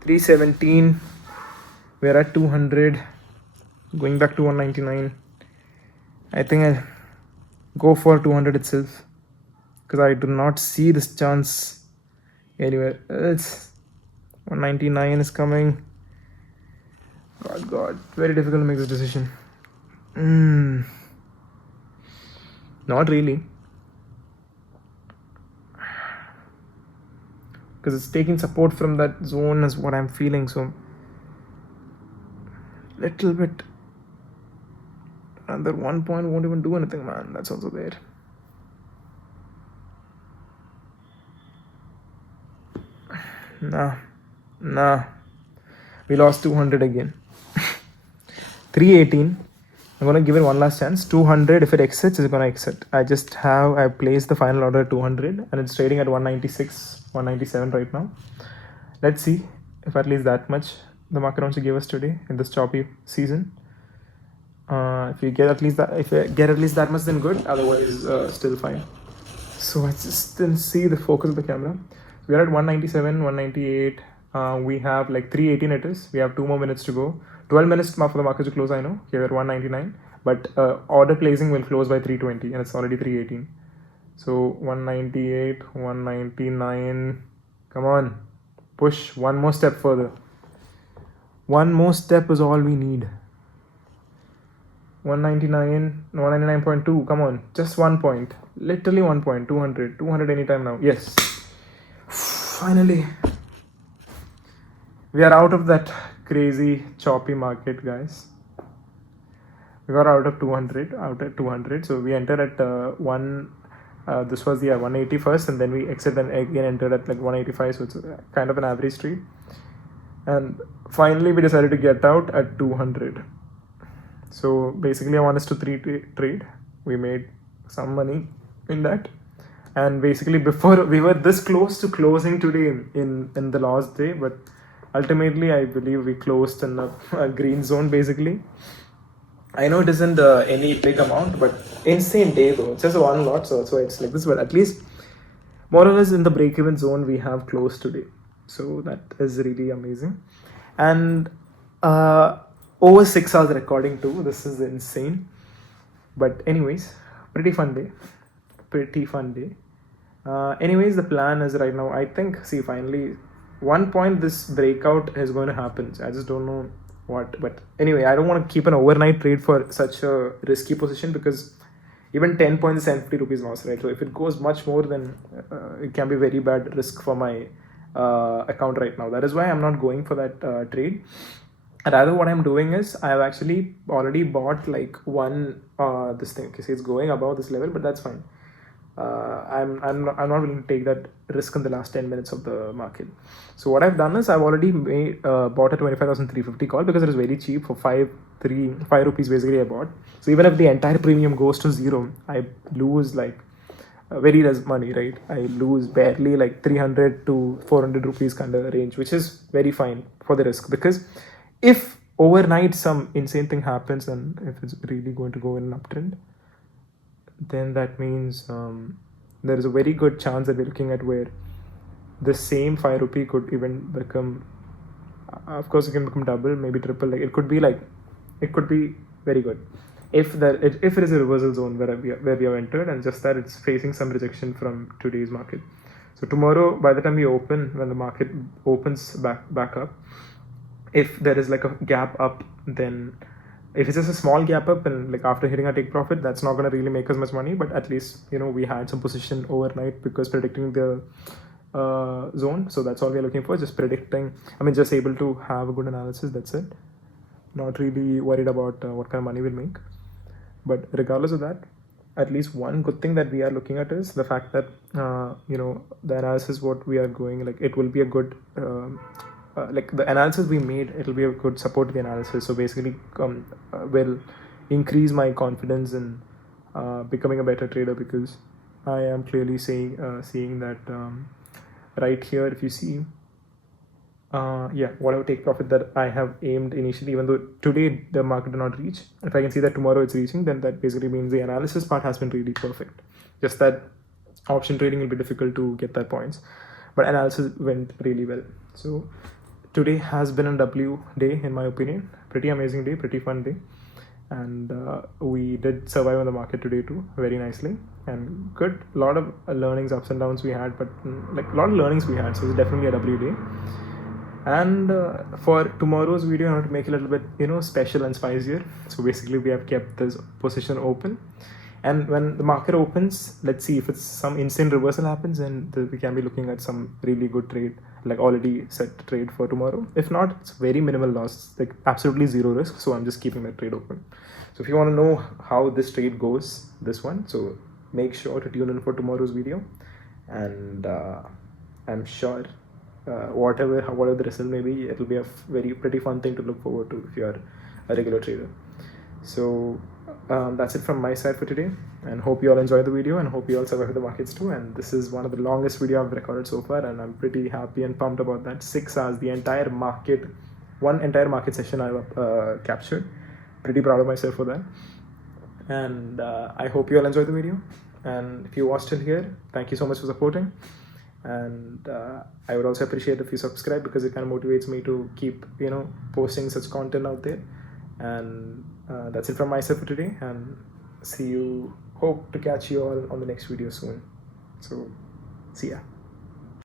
317. We're at 200. Going back to 199. I think I'll go for 200 itself because I do not see this chance anywhere else. 199 is coming. God, very difficult to make this decision. Not really, because it's taking support from that zone is what I'm feeling. So little bit. Another 1 point won't even do anything, man. That's also there. Nah. We lost 200 again. 318. I'm gonna give it one last chance. 200. If it exits, it's gonna exit. I placed the final order at 200, and it's trading at 196, 197 right now. Let's see if at least that much the market wants to give us today in this choppy season. If you get at least that much, then good. Otherwise, still fine. So I just didn't see the focus of the camera. We're at 197, 198. We have like 318 it is. We have 2 more minutes to go. 12 minutes for the market to close, I know. Here at 199. But order placing will close by 320 and it's already 318. So 198, 199. Come on. Push one more step further. One more step is all we need. 199, 199.2. Come on. Just 1 point. Literally 1 point. 200. 200 anytime now. Yes. Finally. We are out of that crazy choppy market, guys. We got out at 200. So we entered at this was the 180 first, and then we exited and again entered at like 185. So it's kind of an average trade. And finally we decided to get out at 200. So basically I want us to trade. We made some money in that. And basically before we were this close to closing today in the last day, but ultimately I believe we closed in a green zone basically. I know it isn't any big amount, but insane day though. It's just one lot, so that's why it's like this. But at least more or less in the break-even zone we have closed today. So that is really amazing. And over 6 hours recording too. This is insane. But anyways, pretty fun day. Anyways, the plan is right now, I think, finally 1 point this breakout is going to happen. I just don't know what, but anyway, I don't want to keep an overnight trade for such a risky position because even 10 points is 70 rupees loss, right? So if it goes much more, then it can be very bad risk for my account right now. That is why I'm not going for that trade. Rather, what I'm doing is I've actually already bought like one this thing. Okay, so it's going above this level, but that's fine. I'm not willing to take that risk in the last 10 minutes of the market. So what I've done is I've already bought a 25,350 call because it was very cheap for 5 rupees basically I bought. So even if the entire premium goes to zero, I lose like very less money, right? I lose barely like 300 to 400 rupees kind of range, which is very fine for the risk, because if overnight some insane thing happens and if it's really going to go in an uptrend, then that means there is a very good chance that we're looking at where the same 5 rupee could even become, of course it can become double, maybe triple. Like it could be very good if it is a reversal zone where we have entered, and just that it's facing some rejection from today's market. So tomorrow, by the time we open, when the market opens back up, if there is like a gap up, then if it's just a small gap up and like after hitting a take profit, that's not going to really make us much money, but at least we had some position overnight because predicting the zone. So that's all we're looking for, just predicting. Just able to have a good analysis, that's it. Not really worried about what kind of money we'll make. But regardless of that, at least one good thing that we are looking at is the fact that the analysis what we are going, like it will be a good like the analysis we made, it'll be a good support to the analysis. So basically will increase my confidence in becoming a better trader, because I am clearly seeing that right here, if you see whatever take profit that I have aimed initially, even though today the market did not reach, if I can see that tomorrow it's reaching, then that basically means the analysis part has been really perfect. Just that option trading will be difficult to get that points, but analysis went really well. So today has been a W day in my opinion. Pretty amazing day, pretty fun day, and we did survive on the market today too, very nicely, and good. A lot of learnings, ups and downs we had, but like a lot of learnings we had, so it's definitely a W day. And for tomorrow's video, I want to make it a little bit special and spicier. So basically we have kept this position open, and when the market opens, let's see if it's some insane reversal happens, and we can be looking at some really good trade, like already set trade for tomorrow. If not, it's very minimal loss, like absolutely zero risk, so I'm just keeping that trade open. So if you want to know how this trade goes, this one, so make sure to tune in for tomorrow's video, and I'm sure whatever the result may be, it'll be a pretty fun thing to look forward to if you're a regular trader. So that's it from my side for today, and hope you all enjoyed the video, and hope you all survive the markets too. And this is one of the longest video I've recorded so far, and I'm pretty happy and pumped about that. 6 hours, one entire market session I've captured. Pretty proud of myself for that, and I hope you all enjoyed the video. And if you watched till here, thank you so much for supporting. And I would also appreciate if you subscribe, because it kind of motivates me to keep posting such content out there. And that's it from myself for today, and hope to catch you all on the next video soon. So see ya.